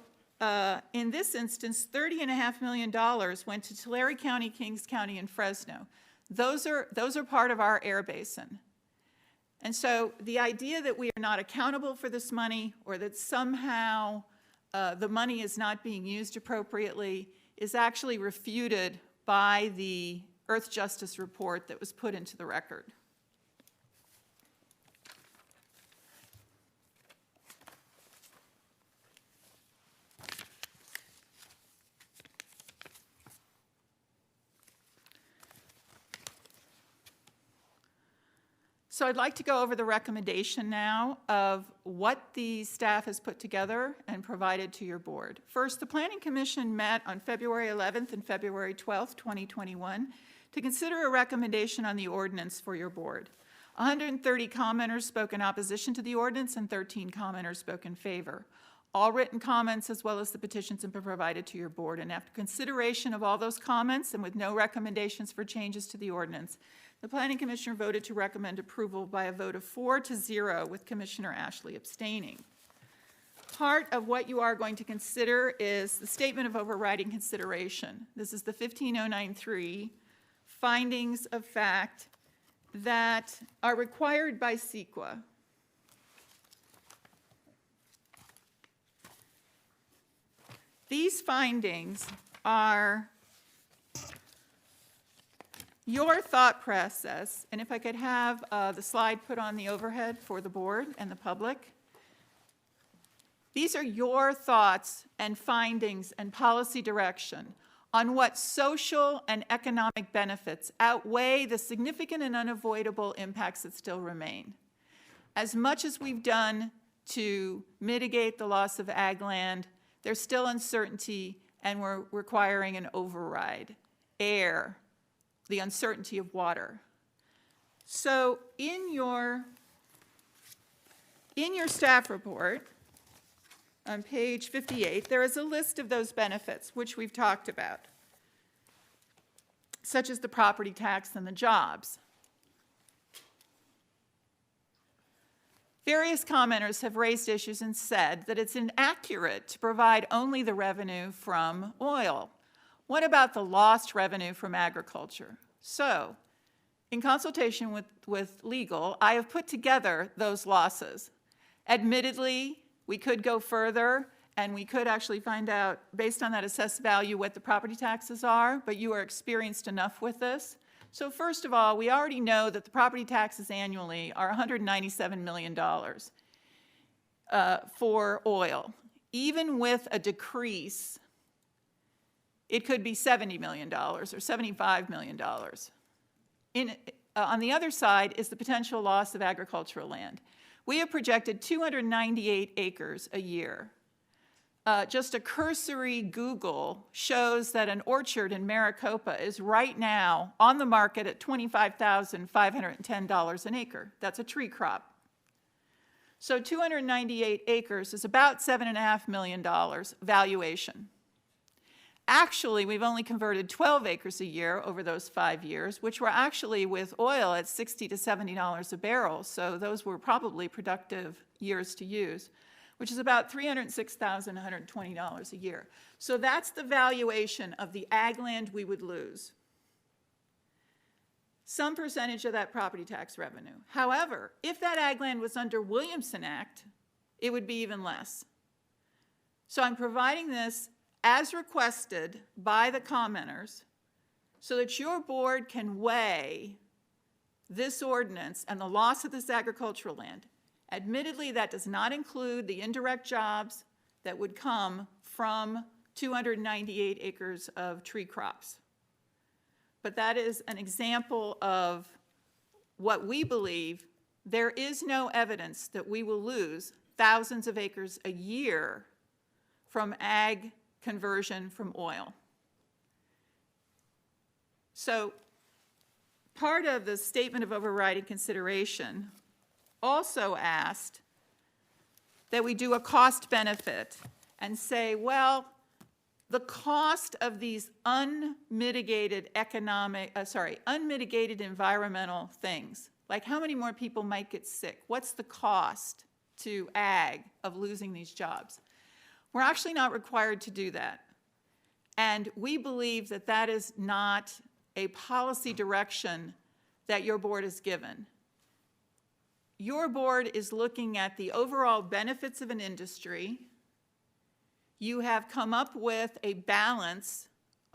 in this instance, $30.5 million went to Tulare County, Kings County, and Fresno. Those are part of our air basin. And so the idea that we are not accountable for this money, or that somehow the money is not being used appropriately, is actually refuted by the Earth Justice report that was put into the record. So I'd like to go over the recommendation now of what the staff has put together and provided to your board. First, the Planning Commission met on February 11th and February 12th, 2021, to consider a recommendation on the ordinance for your board. 130 commenters spoke in opposition to the ordinance and 13 commenters spoke in favor. All written comments as well as the petitions have been provided to your board, and after consideration of all those comments and with no recommendations for changes to the ordinance, the Planning Commission voted to recommend approval by a vote of 4-0 with Commissioner Ashley abstaining. Part of what you are going to consider is the statement of overriding consideration. This is the 15093 findings of fact that are required by CEQA. These findings are your thought process, and if I could have the slide put on the overhead for the board and the public. These are your thoughts and findings and policy direction on what social and economic benefits outweigh the significant and unavoidable impacts that still remain. As much as we've done to mitigate the loss of ag land, there's still uncertainty, and we're requiring an override. Air, the uncertainty of water. So in your staff report, on page 58, there is a list of those benefits, which we've talked about, such as the property tax and the jobs. Various commenters have raised issues and said that it's inaccurate to provide only the revenue from oil. What about the lost revenue from agriculture? So, in consultation with legal, I have put together those losses. Admittedly, we could go further, and we could actually find out, based on that assessed value, what the property taxes are, but you are experienced enough with this. So first of all, we already know that the property taxes annually are $197 million for oil. Even with a decrease, it could be $70 million or $75 million. On the other side is the potential loss of agricultural land. We have projected 298 acres a year. Just a cursory Google shows that an orchard in Maricopa is right now on the market at $25,510 an acre. That's a tree crop. So 298 acres is about $7.5 million valuation. Actually, we've only converted 12 acres a year over those 5 years, which were actually with oil at $60 to $70 a barrel. So those were probably productive years to use, which is about $306,120 a year. So that's the valuation of the ag land we would lose. Some percentage of that property tax revenue. However, if that ag land was under Williamson Act, it would be even less. So I'm providing this as requested by the commenters so that your board can weigh this ordinance and the loss of this agricultural land. Admittedly, that does not include the indirect jobs that would come from 298 acres of tree crops. But that is an example of what we believe. There is no evidence that we will lose thousands of acres a year from ag conversion from oil. So part of the statement of overriding consideration also asked that we do a cost benefit and say, well, the cost of these unmitigated unmitigated environmental things, like how many more people might get sick? What's the cost to ag of losing these jobs? We're actually not required to do that. And we believe that that is not a policy direction that your board is given. Your board is looking at the overall benefits of an industry. You have come up with a balance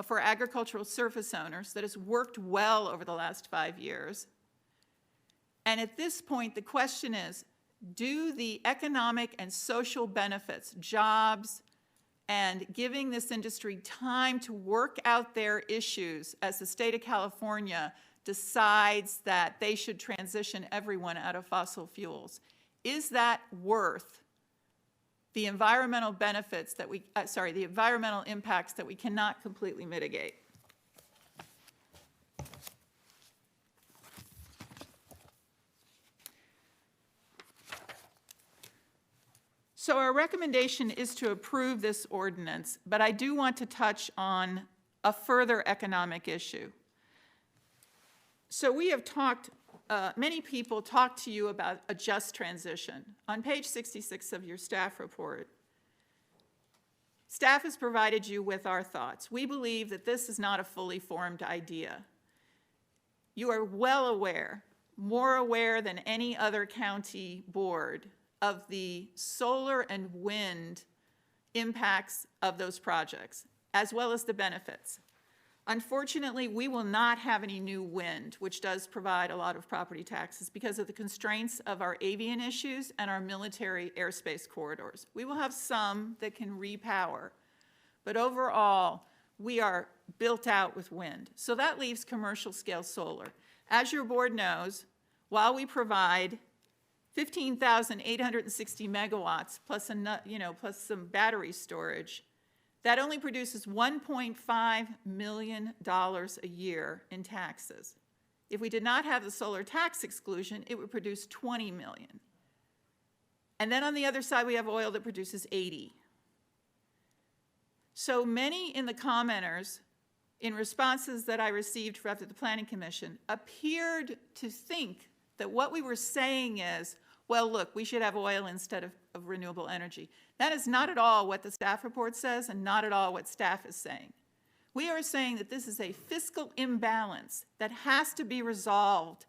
for agricultural surface owners that has worked well over the last 5 years. And at this point, the question is, do the economic and social benefits, jobs, and giving this industry time to work out their issues as the state of California decides that they should transition everyone out of fossil fuels, is that worth the environmental benefits that the environmental impacts that we cannot completely mitigate? So our recommendation is to approve this ordinance, but I do want to touch on a further economic issue. So we have talked, many people talked to you about a just transition. On page 66 of your staff report, staff has provided you with our thoughts. We believe that this is not a fully formed idea. You are well aware, more aware than any other county board, of the solar and wind impacts of those projects, as well as the benefits. Unfortunately, we will not have any new wind, which does provide a lot of property taxes because of the constraints of our avian issues and our military airspace corridors. We will have some that can repower, but overall, we are built out with wind. So that leaves commercial scale solar. As your board knows, while we provide 15,860 megawatts plus some battery storage, that only produces $1.5 million a year in taxes. If we did not have the solar tax exclusion, it would produce $20 million. And then on the other side, we have oil that produces 80. So many in the commenters, in responses that I received after the Planning Commission, appeared to think that what we were saying is, well, look, we should have oil instead of renewable energy. That is not at all what the staff report says and not at all what staff is saying. We are saying that this is a fiscal imbalance that has to be resolved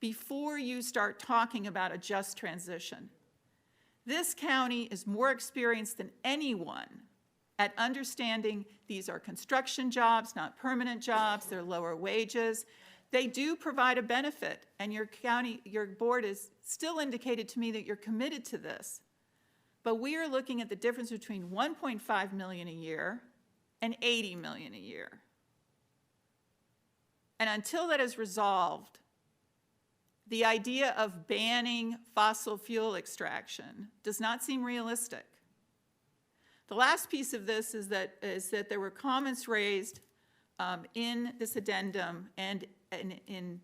before you start talking about a just transition. This county is more experienced than anyone at understanding these are construction jobs, not permanent jobs, they're lower wages. They do provide a benefit, and your board has still indicated to me that you're committed to this. But we are looking at the difference between $1.5 million a year and $80 million a year. And until that is resolved, the idea of banning fossil fuel extraction does not seem realistic. The last piece of this is that there were comments raised in this addendum and in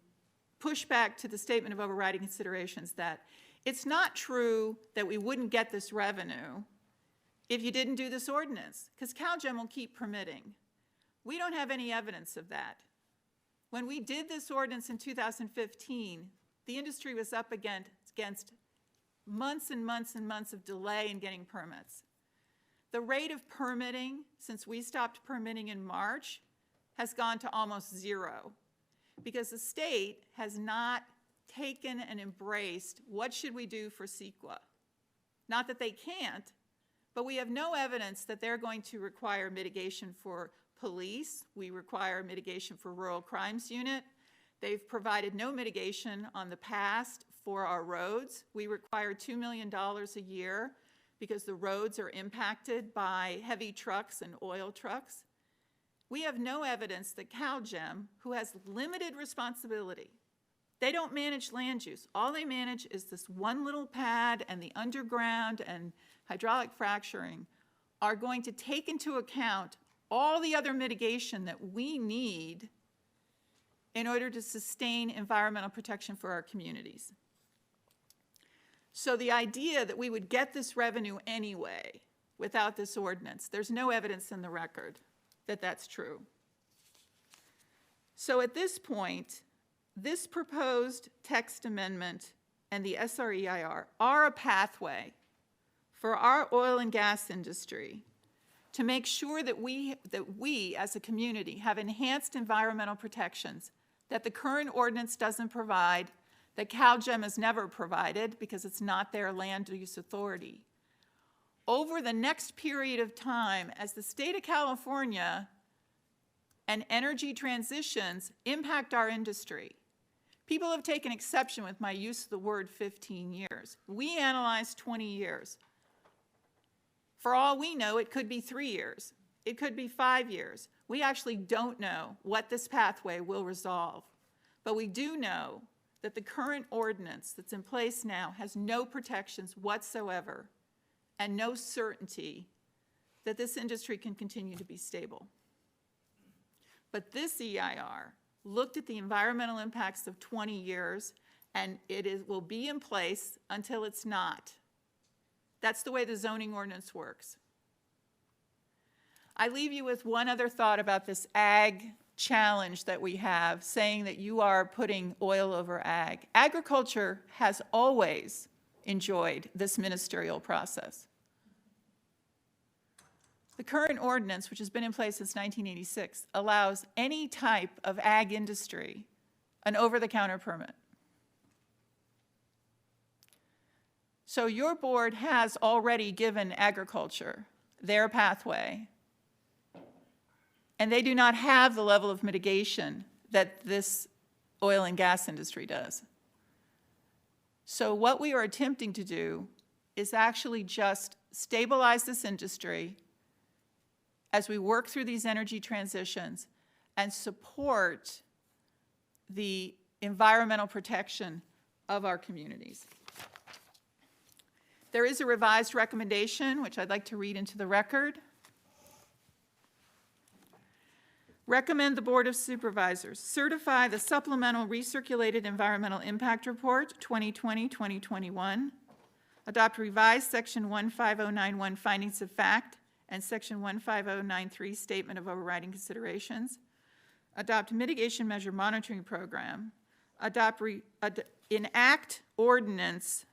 pushback to the statement of overriding considerations that it's not true that we wouldn't get this revenue if you didn't do this ordinance, because CalGEM will keep permitting. We don't have any evidence of that. When we did this ordinance in 2015, the industry was up against months and months and months of delay in getting permits. The rate of permitting since we stopped permitting in March has gone to almost zero, because the state has not taken and embraced what should we do for CEQA. Not that they can't, but we have no evidence that they're going to require mitigation for police. We require mitigation for Rural Crimes Unit. They've provided no mitigation on the past for our roads. We require $2 million a year because the roads are impacted by heavy trucks and oil trucks. We have no evidence that CalGEM, who has limited responsibility, they don't manage land use. All they manage is this one little pad and the underground and hydraulic fracturing, are going to take into account all the other mitigation that we need in order to sustain environmental protection for our communities. So the idea that we would get this revenue anyway without this ordinance, there's no evidence in the record that that's true. So at this point, this proposed text amendment and the SREIR are a pathway for our oil and gas industry to make sure that we as a community have enhanced environmental protections that the current ordinance doesn't provide, that CalGEM has never provided because it's not their land use authority. Over the next period of time, as the state of California and energy transitions impact our industry, people have taken exception with my use of the word 15 years. We analyzed 20 years. For all we know, it could be 3 years. It could be 5 years. We actually don't know what this pathway will resolve. But we do know that the current ordinance that's in place now has no protections whatsoever and no certainty that this industry can continue to be stable. But this EIR looked at the environmental impacts of 20 years, and will be in place until it's not. That's the way the zoning ordinance works. I leave you with one other thought about this ag challenge that we have, saying that you are putting oil over ag. Agriculture has always enjoyed this ministerial process. The current ordinance, which has been in place since 1986, allows any type of ag industry an over-the-counter permit. So your board has already given agriculture their pathway, and they do not have the level of mitigation that this oil and gas industry does. So what we are attempting to do is actually just stabilize this industry as we work through these energy transitions and support the environmental protection of our communities. There is a revised recommendation, which I'd like to read into the record. Recommend the Board of Supervisors certify the supplemental recirculated environmental impact report 2020-2021, adopt revised section 15091 findings of fact and section 15093 statement of overriding considerations, adopt mitigation measure monitoring program, enact ordinance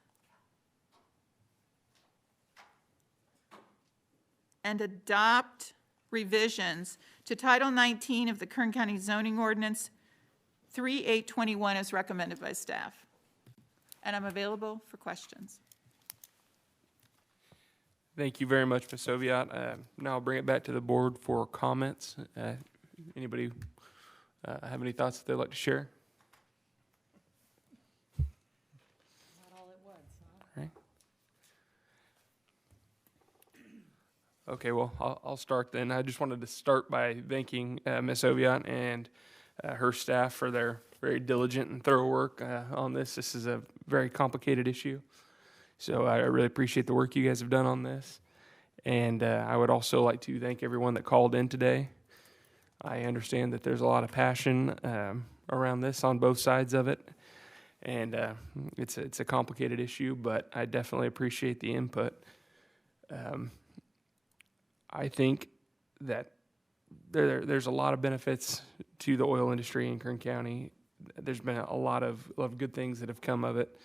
and adopt revisions to Title 19 of the Kern County Zoning Ordinance 3821 as recommended by staff. And I'm available for questions. Thank you very much, Ms. Oviatt. Now I'll bring it back to the board for comments. Anybody have any thoughts that they'd like to share? Not all at once, huh? All right. Okay, well, I'll start then. I just wanted to start by thanking Ms. Oviatt and her staff for their very diligent and thorough work on this. This is a very complicated issue. So I really appreciate the work you guys have done on this. And I would also like to thank everyone that called in today. I understand that there's a lot of passion around this on both sides of it. And it's a complicated issue, but I definitely appreciate the input. I think that there's a lot of benefits to the oil industry in Kern County. There's been a lot of good things that have come of it.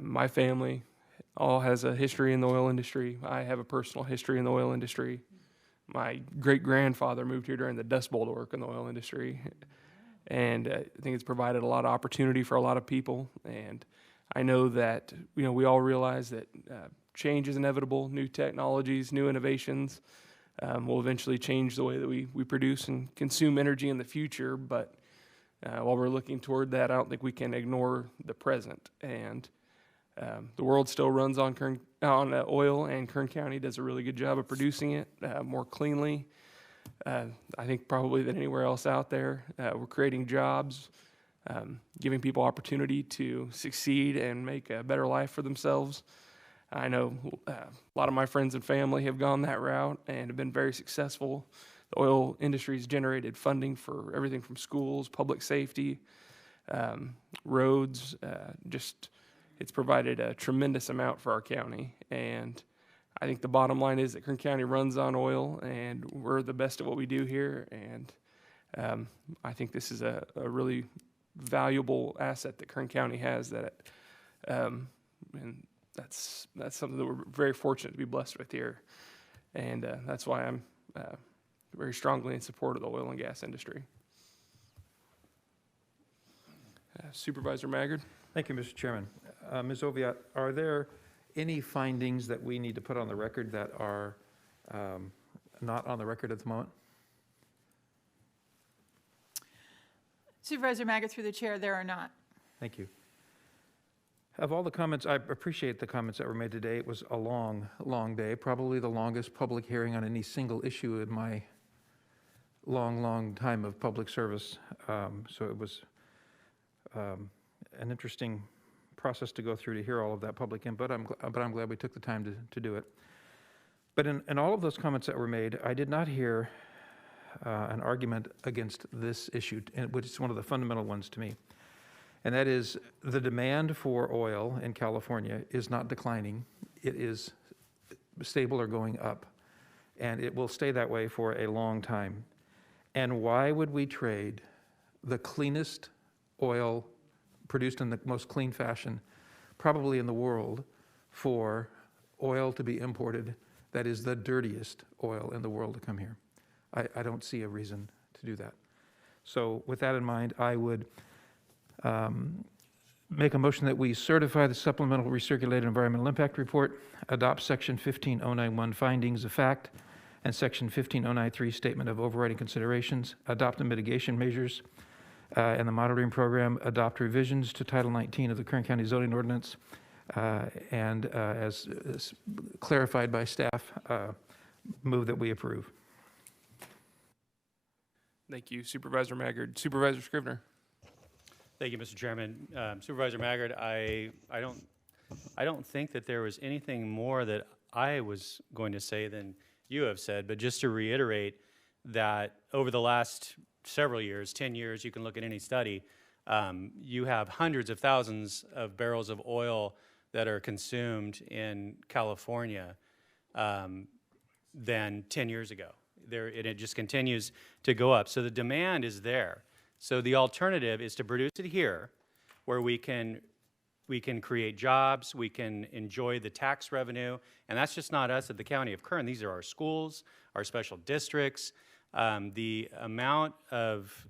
My family all has a history in the oil industry. I have a personal history in the oil industry. My great-grandfather moved here during the Dust Bowl to work in the oil industry. And I think it's provided a lot of opportunity for a lot of people. And I know that, we all realize that change is inevitable. New technologies, new innovations will eventually change the way that we produce and consume energy in the future. But while we're looking toward that, I don't think we can ignore the present. And the world still runs on oil, and Kern County does a really good job of producing it more cleanly. I think probably than anywhere else out there. We're creating jobs, giving people opportunity to succeed and make a better life for themselves. I know a lot of my friends and family have gone that route and have been very successful. The oil industry has generated funding for everything from schools, public safety, roads, it's provided a tremendous amount for our county. And I think the bottom line is that Kern County runs on oil, and we're the best at what we do here. And I think this is a really valuable asset that Kern County has, and that's something that we're very fortunate to be blessed with here. And that's why I'm very strongly in support of the oil and gas industry. Supervisor Maggard. Thank you, Mr. Chairman. Ms. Oviatt, are there any findings that we need to put on the record that are not on the record at the moment? Supervisor Maggard, through the chair, there are not. Thank you. Of all the comments, I appreciate the comments that were made today. It was a long, long day, probably the longest public hearing on any single issue in my long, long time of public service. So it was an interesting process to go through to hear all of that public input, but I'm glad we took the time to do it. But in all of those comments that were made, I did not hear an argument against this issue, which is one of the fundamental ones to me. And that is the demand for oil in California is not declining. It is stable or going up. And it will stay that way for a long time. And why would we trade the cleanest oil produced in the most clean fashion, probably in the world, for oil to be imported that is the dirtiest oil in the world to come here? I don't see a reason to do that. So with that in mind, I would make a motion that we certify the supplemental recirculated environmental impact report, adopt section 15091 findings of fact, and section 15093 statement of overriding considerations, adopt the mitigation measures and the monitoring program, adopt revisions to Title 19 of the Kern County zoning ordinance, and as clarified by staff, move that we approve. Thank you, Supervisor Maggard. Supervisor Scrivener. Thank you, Mr. Chairman. Supervisor Maggard, I don't think that there was anything more that I was going to say than you have said, but just to reiterate that over the last several years, 10 years, you can look at any study, you have hundreds of thousands of barrels of oil that are consumed in California than 10 years ago. And it just continues to go up. So the demand is there. So the alternative is to produce it here, where we can create jobs, we can enjoy the tax revenue, and that's just not us at the County of Kern. These are our schools, our special districts, the amount of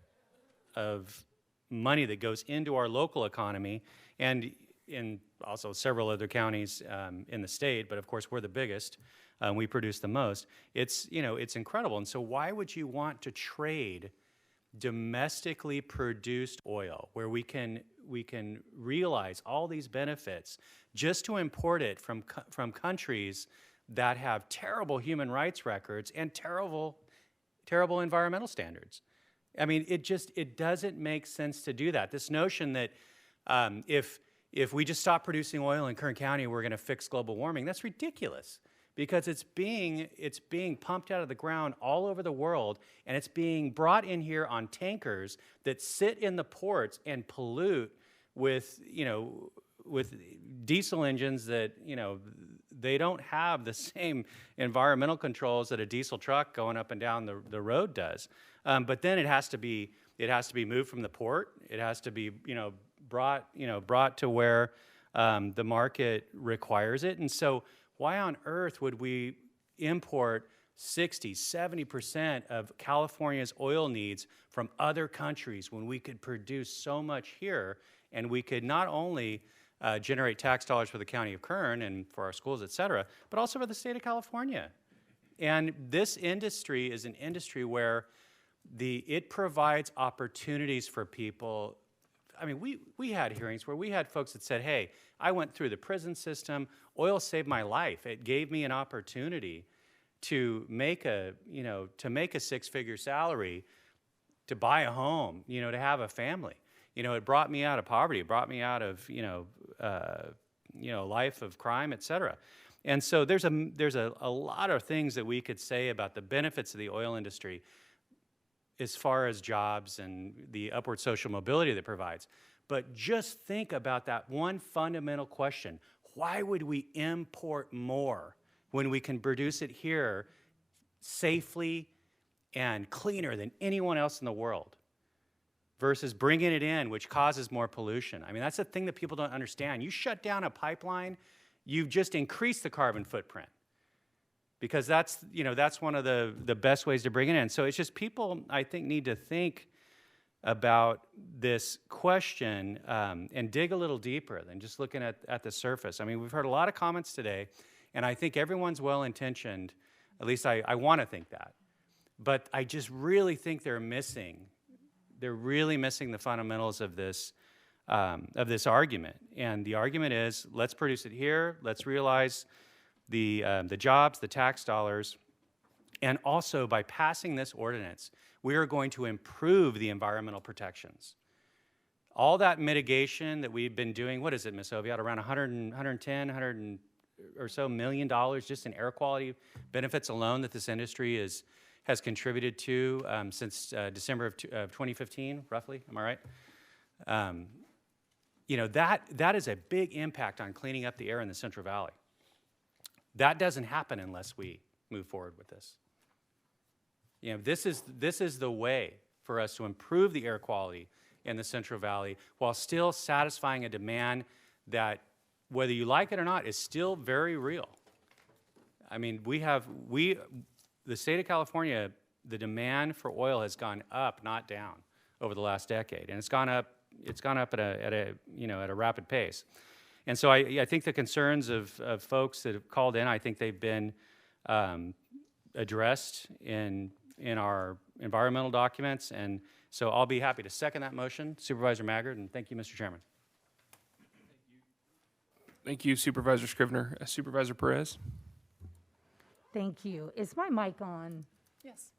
money that goes into our local economy, and in also several other counties in the state, but of course we're the biggest. We produce the most. It's incredible. And so why would you want to trade domestically produced oil where we can realize all these benefits just to import it from countries that have terrible human rights records and terrible environmental standards? I mean, it doesn't make sense to do that. This notion that if we just stop producing oil in Kern County, we're going to fix global warming, that's ridiculous. Because it's being pumped out of the ground all over the world, and it's being brought in here on tankers that sit in the ports and pollute with diesel engines that they don't have the same environmental controls that a diesel truck going up and down the road does. But then it has to be moved from the port. It has to be brought to where the market requires it, and so. Why on earth would we import 60, 70% of California's oil needs from other countries when we could produce so much here, and we could not only generate tax dollars for the County of Kern and for our schools, et cetera, but also for the state of California? And this industry is an industry where it provides opportunities for people. I mean, we had hearings where we had folks that said, hey, I went through the prison system. Oil saved my life. It gave me an opportunity to make a six-figure salary, to buy a home, to have a family. It brought me out of poverty. It brought me out of, life of crime, et cetera. And so there's a lot of things that we could say about the benefits of the oil industry as far as jobs and the upward social mobility that it provides. But just think about that one fundamental question. Why would we import more when we can produce it here safely and cleaner than anyone else in the world versus bringing it in, which causes more pollution? I mean, that's the thing that people don't understand. You shut down a pipeline, you've just increased the carbon footprint, because that's one of the best ways to bring it in. So it's just people, I think, need to think about this question and dig a little deeper than just looking at the surface. I mean, we've heard a lot of comments today, and I think everyone's well-intentioned. At least I want to think that. But I just really think they're really missing the fundamentals of this argument. And the argument is, let's produce it here, let's realize the jobs, the tax dollars, and also by passing this ordinance, we are going to improve the environmental protections. all that mitigation that we've been doing, what is it, Ms. Oviatt, around 110 or so million dollars just in air quality benefits alone that this industry has contributed to since December of 2015, roughly, am I right? You know, that is a big impact on cleaning up the air in the Central Valley. That doesn't happen unless we move forward with this. You know, this is the way for us to improve the air quality in the Central Valley while still satisfying a demand that, whether you like it or not, is still very real. I mean, the state of California, the demand for oil has gone up, not down, over the last decade, and it's gone up at a rapid pace. And so I think the concerns of folks that have called in, I think they've been addressed in our environmental documents, and so I'll be happy to second that motion, Supervisor Maggard, and thank you, Mr. Chairman. Thank you, Supervisor Scrivener. Supervisor Perez? Thank you. Is my mic on? Yes.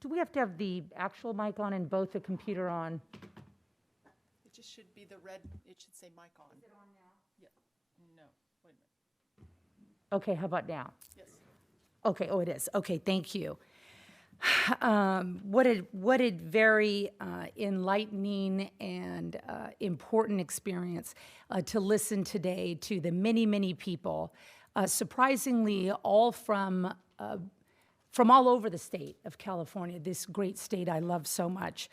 Do we have to have the actual mic on and both the computer on? It just should be the red, it should say mic on. Is it on now? Yeah. No, wait a minute. Okay, how about now? Yes. Okay, oh, it is. Okay, thank you. What a very enlightening and important experience to listen today to the many, many people, surprisingly all from all over the state of California, this great state I love so much,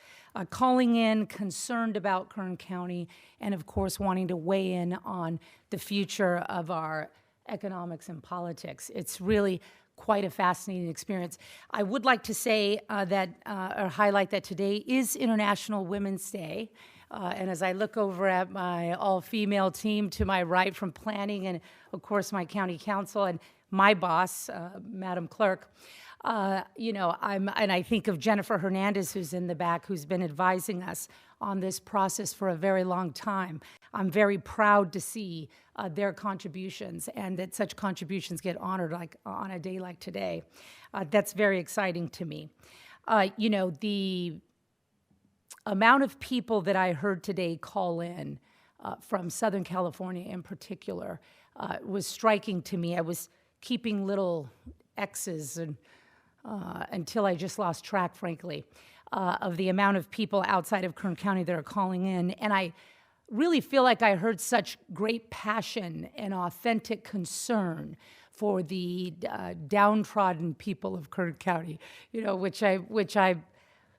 calling in, concerned about Kern County, and of course wanting to weigh in on the future of our economics and politics. It's really quite a fascinating experience. I would like to say or highlight that today is International Women's Day. And as I look over at my all-female team to my right from planning and, of course, my county council and my boss, Madam Clerk, and I think of Jennifer Hernandez, who's in the back, who's been advising us on this process for a very long time. I'm very proud to see their contributions and that such contributions get honored like on a day like today. That's very exciting to me. The amount of people that I heard today call in from Southern California in particular was striking to me. I was keeping little X's and until I just lost track, frankly, of the amount of people outside of Kern County that are calling in. And I really feel like I heard such great passion and authentic concern for the downtrodden people of Kern County, which I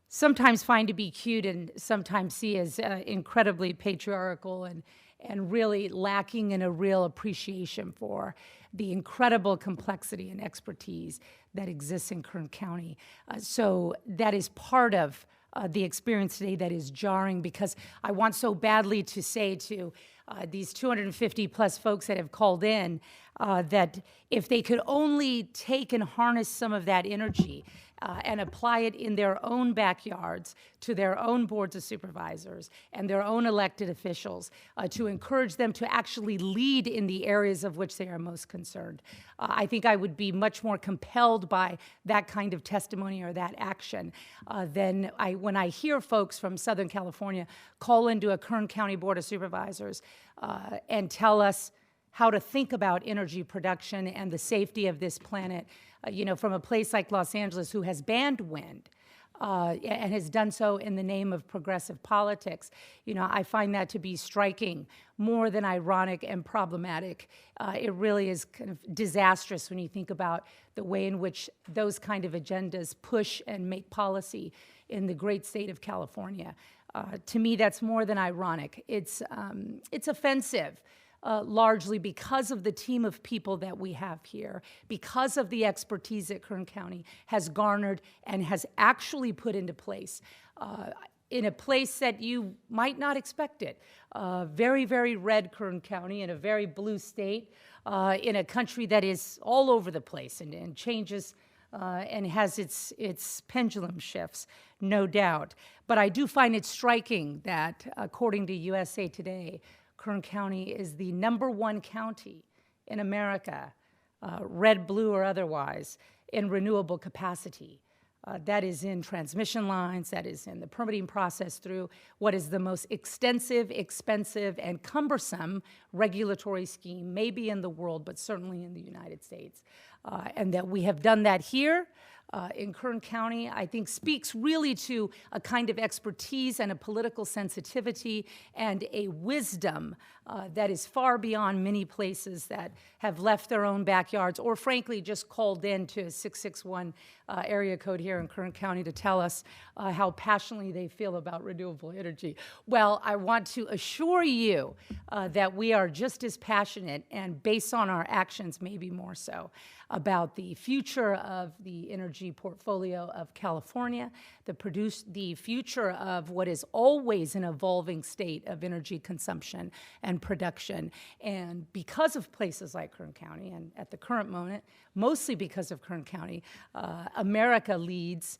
sometimes find to be cute and sometimes see as incredibly patriarchal and really lacking in a real appreciation for the incredible complexity and expertise that exists in Kern County. So that is part of the experience today that is jarring, because I want so badly to say to these 250 plus folks that have called in that if they could only take and harness some of that energy and apply it in their own backyards to their own boards of supervisors and their own elected officials to encourage them to actually lead in the areas of which they are most concerned. I think I would be much more compelled by that kind of testimony or that action than when I hear folks from Southern California call into a Kern County Board of Supervisors and tell us how to think about energy production and the safety of this planet, from a place like Los Angeles, who has banned wind and has done so in the name of progressive politics. I find that to be striking, more than ironic and problematic. It really is kind of disastrous when you think about the way in which those kind of agendas push and make policy in the great state of California. To me, that's more than ironic. It's offensive. Largely because of the team of people that we have here, because of the expertise that Kern County has garnered and has actually put into place in a place that you might not expect it. Very, very red Kern County in a very blue state, in a country that is all over the place and changes and has its pendulum shifts, no doubt. But I do find it striking that, according to USA Today, Kern County is the #1 county in America, red, blue, or otherwise, in renewable capacity. That is in transmission lines, that is in the permitting process through what is the most extensive, expensive, and cumbersome regulatory scheme, maybe in the world, but certainly in the United States. And that we have done that here in Kern County, I think speaks really to a kind of expertise and a political sensitivity and a wisdom that is far beyond many places that have left their own backyards or frankly just called in to 661 area code here in Kern County to tell us how passionately they feel about renewable energy. Well, I want to assure you that we are just as passionate and based on our actions maybe more so about the future of the energy portfolio of California, the future of what is always an evolving state of energy consumption and production. And because of places like Kern County, and at the current moment, mostly because of Kern County, America leads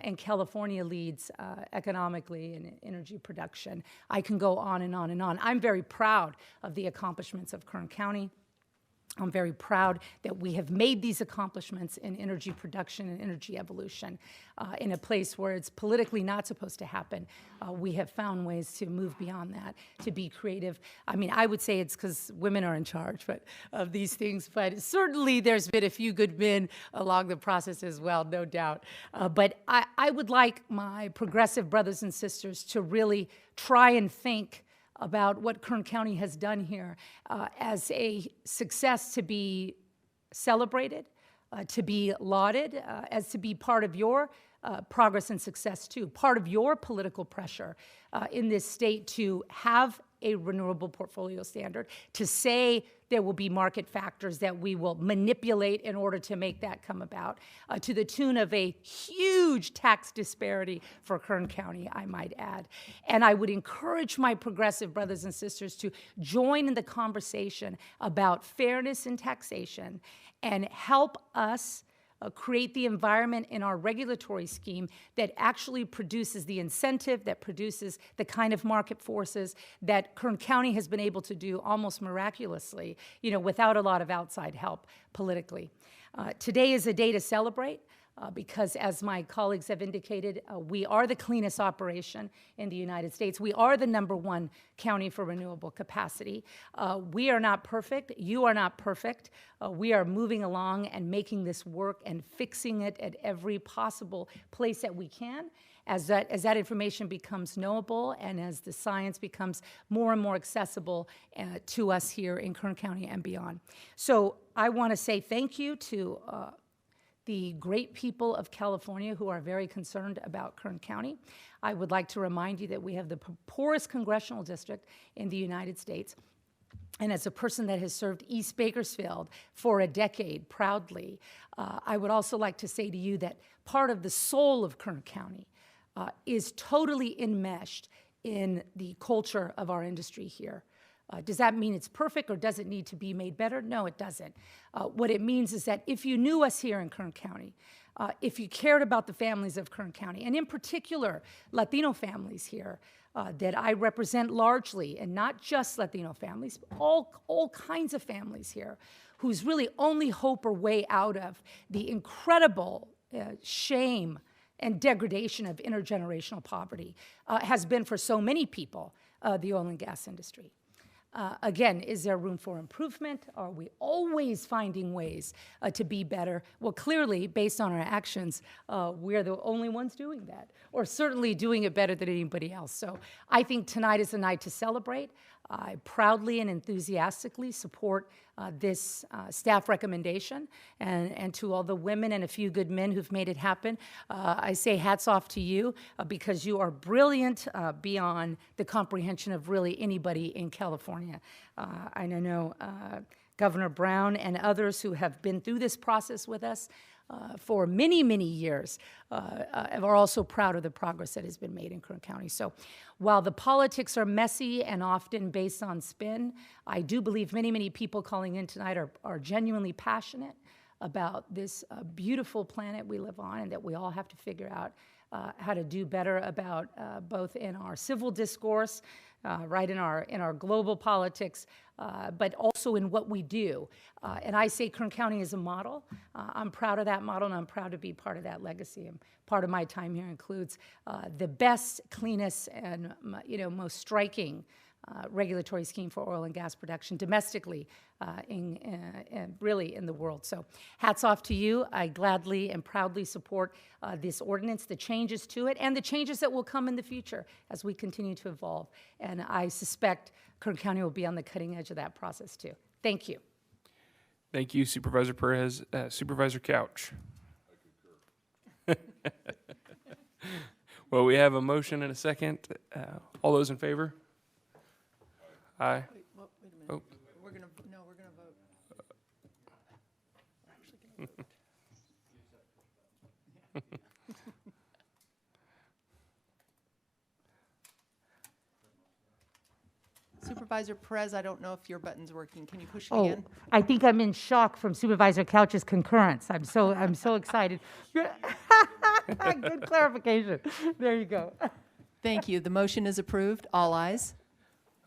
and California leads economically in energy production. I can go on and on and on. I'm very proud of the accomplishments of Kern County. I'm very proud that we have made these accomplishments in energy production and energy evolution in a place where it's politically not supposed to happen. We have found ways to move beyond that, to be creative. I mean, I would say it's because women are in charge of these things, but certainly there's been a few good men along the process as well, no doubt. But I would like my progressive brothers and sisters to really try and think about what Kern County has done here as a success to be celebrated, to be lauded, as to be part of your progress and success too, part of your political pressure in this state to have a renewable portfolio standard, to say there will be market factors that we will manipulate in order to make that come about, to the tune of a huge tax disparity for Kern County, I might add. And I would encourage my progressive brothers and sisters to join in the conversation about fairness in taxation and help us create the environment in our regulatory scheme that actually produces the incentive, that produces the kind of market forces that Kern County has been able to do almost miraculously, without a lot of outside help politically. Today is a day to celebrate. Because as my colleagues have indicated, we are the cleanest operation in the United States. We are the #1 county for renewable capacity. We are not perfect. You are not perfect. We are moving along and making this work and fixing it at every possible place that we can. As that information becomes knowable and as the science becomes more and more accessible to us here in Kern County and beyond. So I want to say thank you to the great people of California who are very concerned about Kern County. I would like to remind you that we have the poorest congressional district in the United States. And as a person that has served East Bakersfield for a decade proudly, I would also like to say to you that part of the soul of Kern County is totally enmeshed in the culture of our industry here. Does that mean it's perfect or does it need to be made better? No, it doesn't. What it means is that if you knew us here in Kern County, if you cared about the families of Kern County, and in particular Latino families here that I represent largely, and not just Latino families, all kinds of families here, whose really only hope or way out of the incredible shame and degradation of intergenerational poverty has been for so many people the oil and gas industry. Again, is there room for improvement? Are we always finding ways to be better? Well, clearly, based on our actions, we're the only ones doing that, or certainly doing it better than anybody else. So I think tonight is a night to celebrate. I proudly and enthusiastically support this staff recommendation. And to all the women and a few good men who've made it happen, I say hats off to you because you are brilliant beyond the comprehension of really anybody in California. I know Governor Brown and others who have been through this process with us for many, many years are also proud of the progress that has been made in Kern County. So while the politics are messy and often based on spin, I do believe many, many people calling in tonight are genuinely passionate about this beautiful planet we live on and that we all have to figure out how to do better about both in our civil discourse right in our global politics, but also in what we do. And I say Kern County is a model. I'm proud of that model, and I'm proud to be part of that legacy. And part of my time here includes the best, cleanest, and most striking regulatory scheme for oil and gas production domestically, really in the world. So hats off to you. I gladly and proudly support this ordinance, the changes to it, and the changes that will come in the future as we continue to evolve. And I suspect Kern County will be on the cutting edge of that process too. Thank you. Thank you, Supervisor Perez. Supervisor Couch. Well, we have a motion and a second. All those in favor? Aye. Wait a minute. Oh. We're going to vote. We're actually going to vote. Supervisor Perez, I don't know if your button's working. Can you push it again? I think I'm in shock from Supervisor Couch's concurrence. I'm so excited. Good clarification. There you go. Thank you. The motion is approved. All ayes.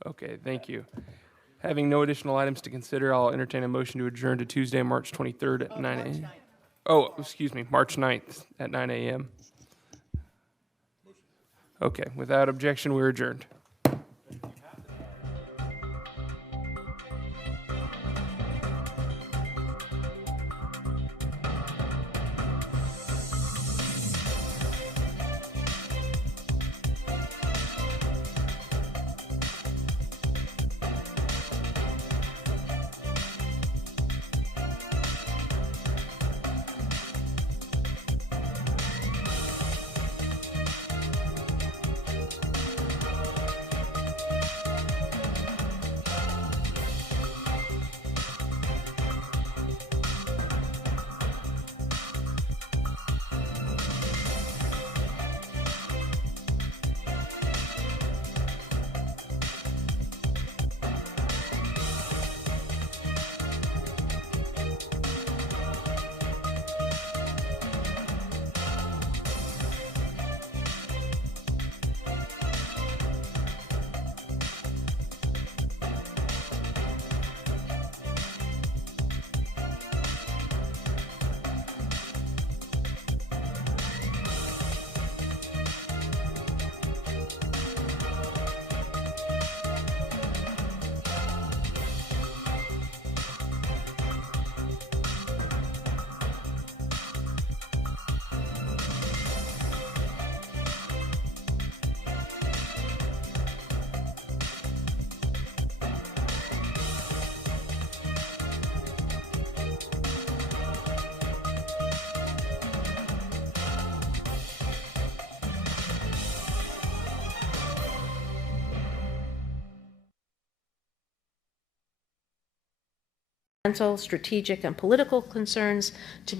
Okay, thank you. Having no additional items to consider, I'll entertain a motion to adjourn to Tuesday, March 23rd at 9 a.m. Oh, excuse me, March 9th at 9 a.m. Okay, without objection, we're adjourned. Strategic and political concerns to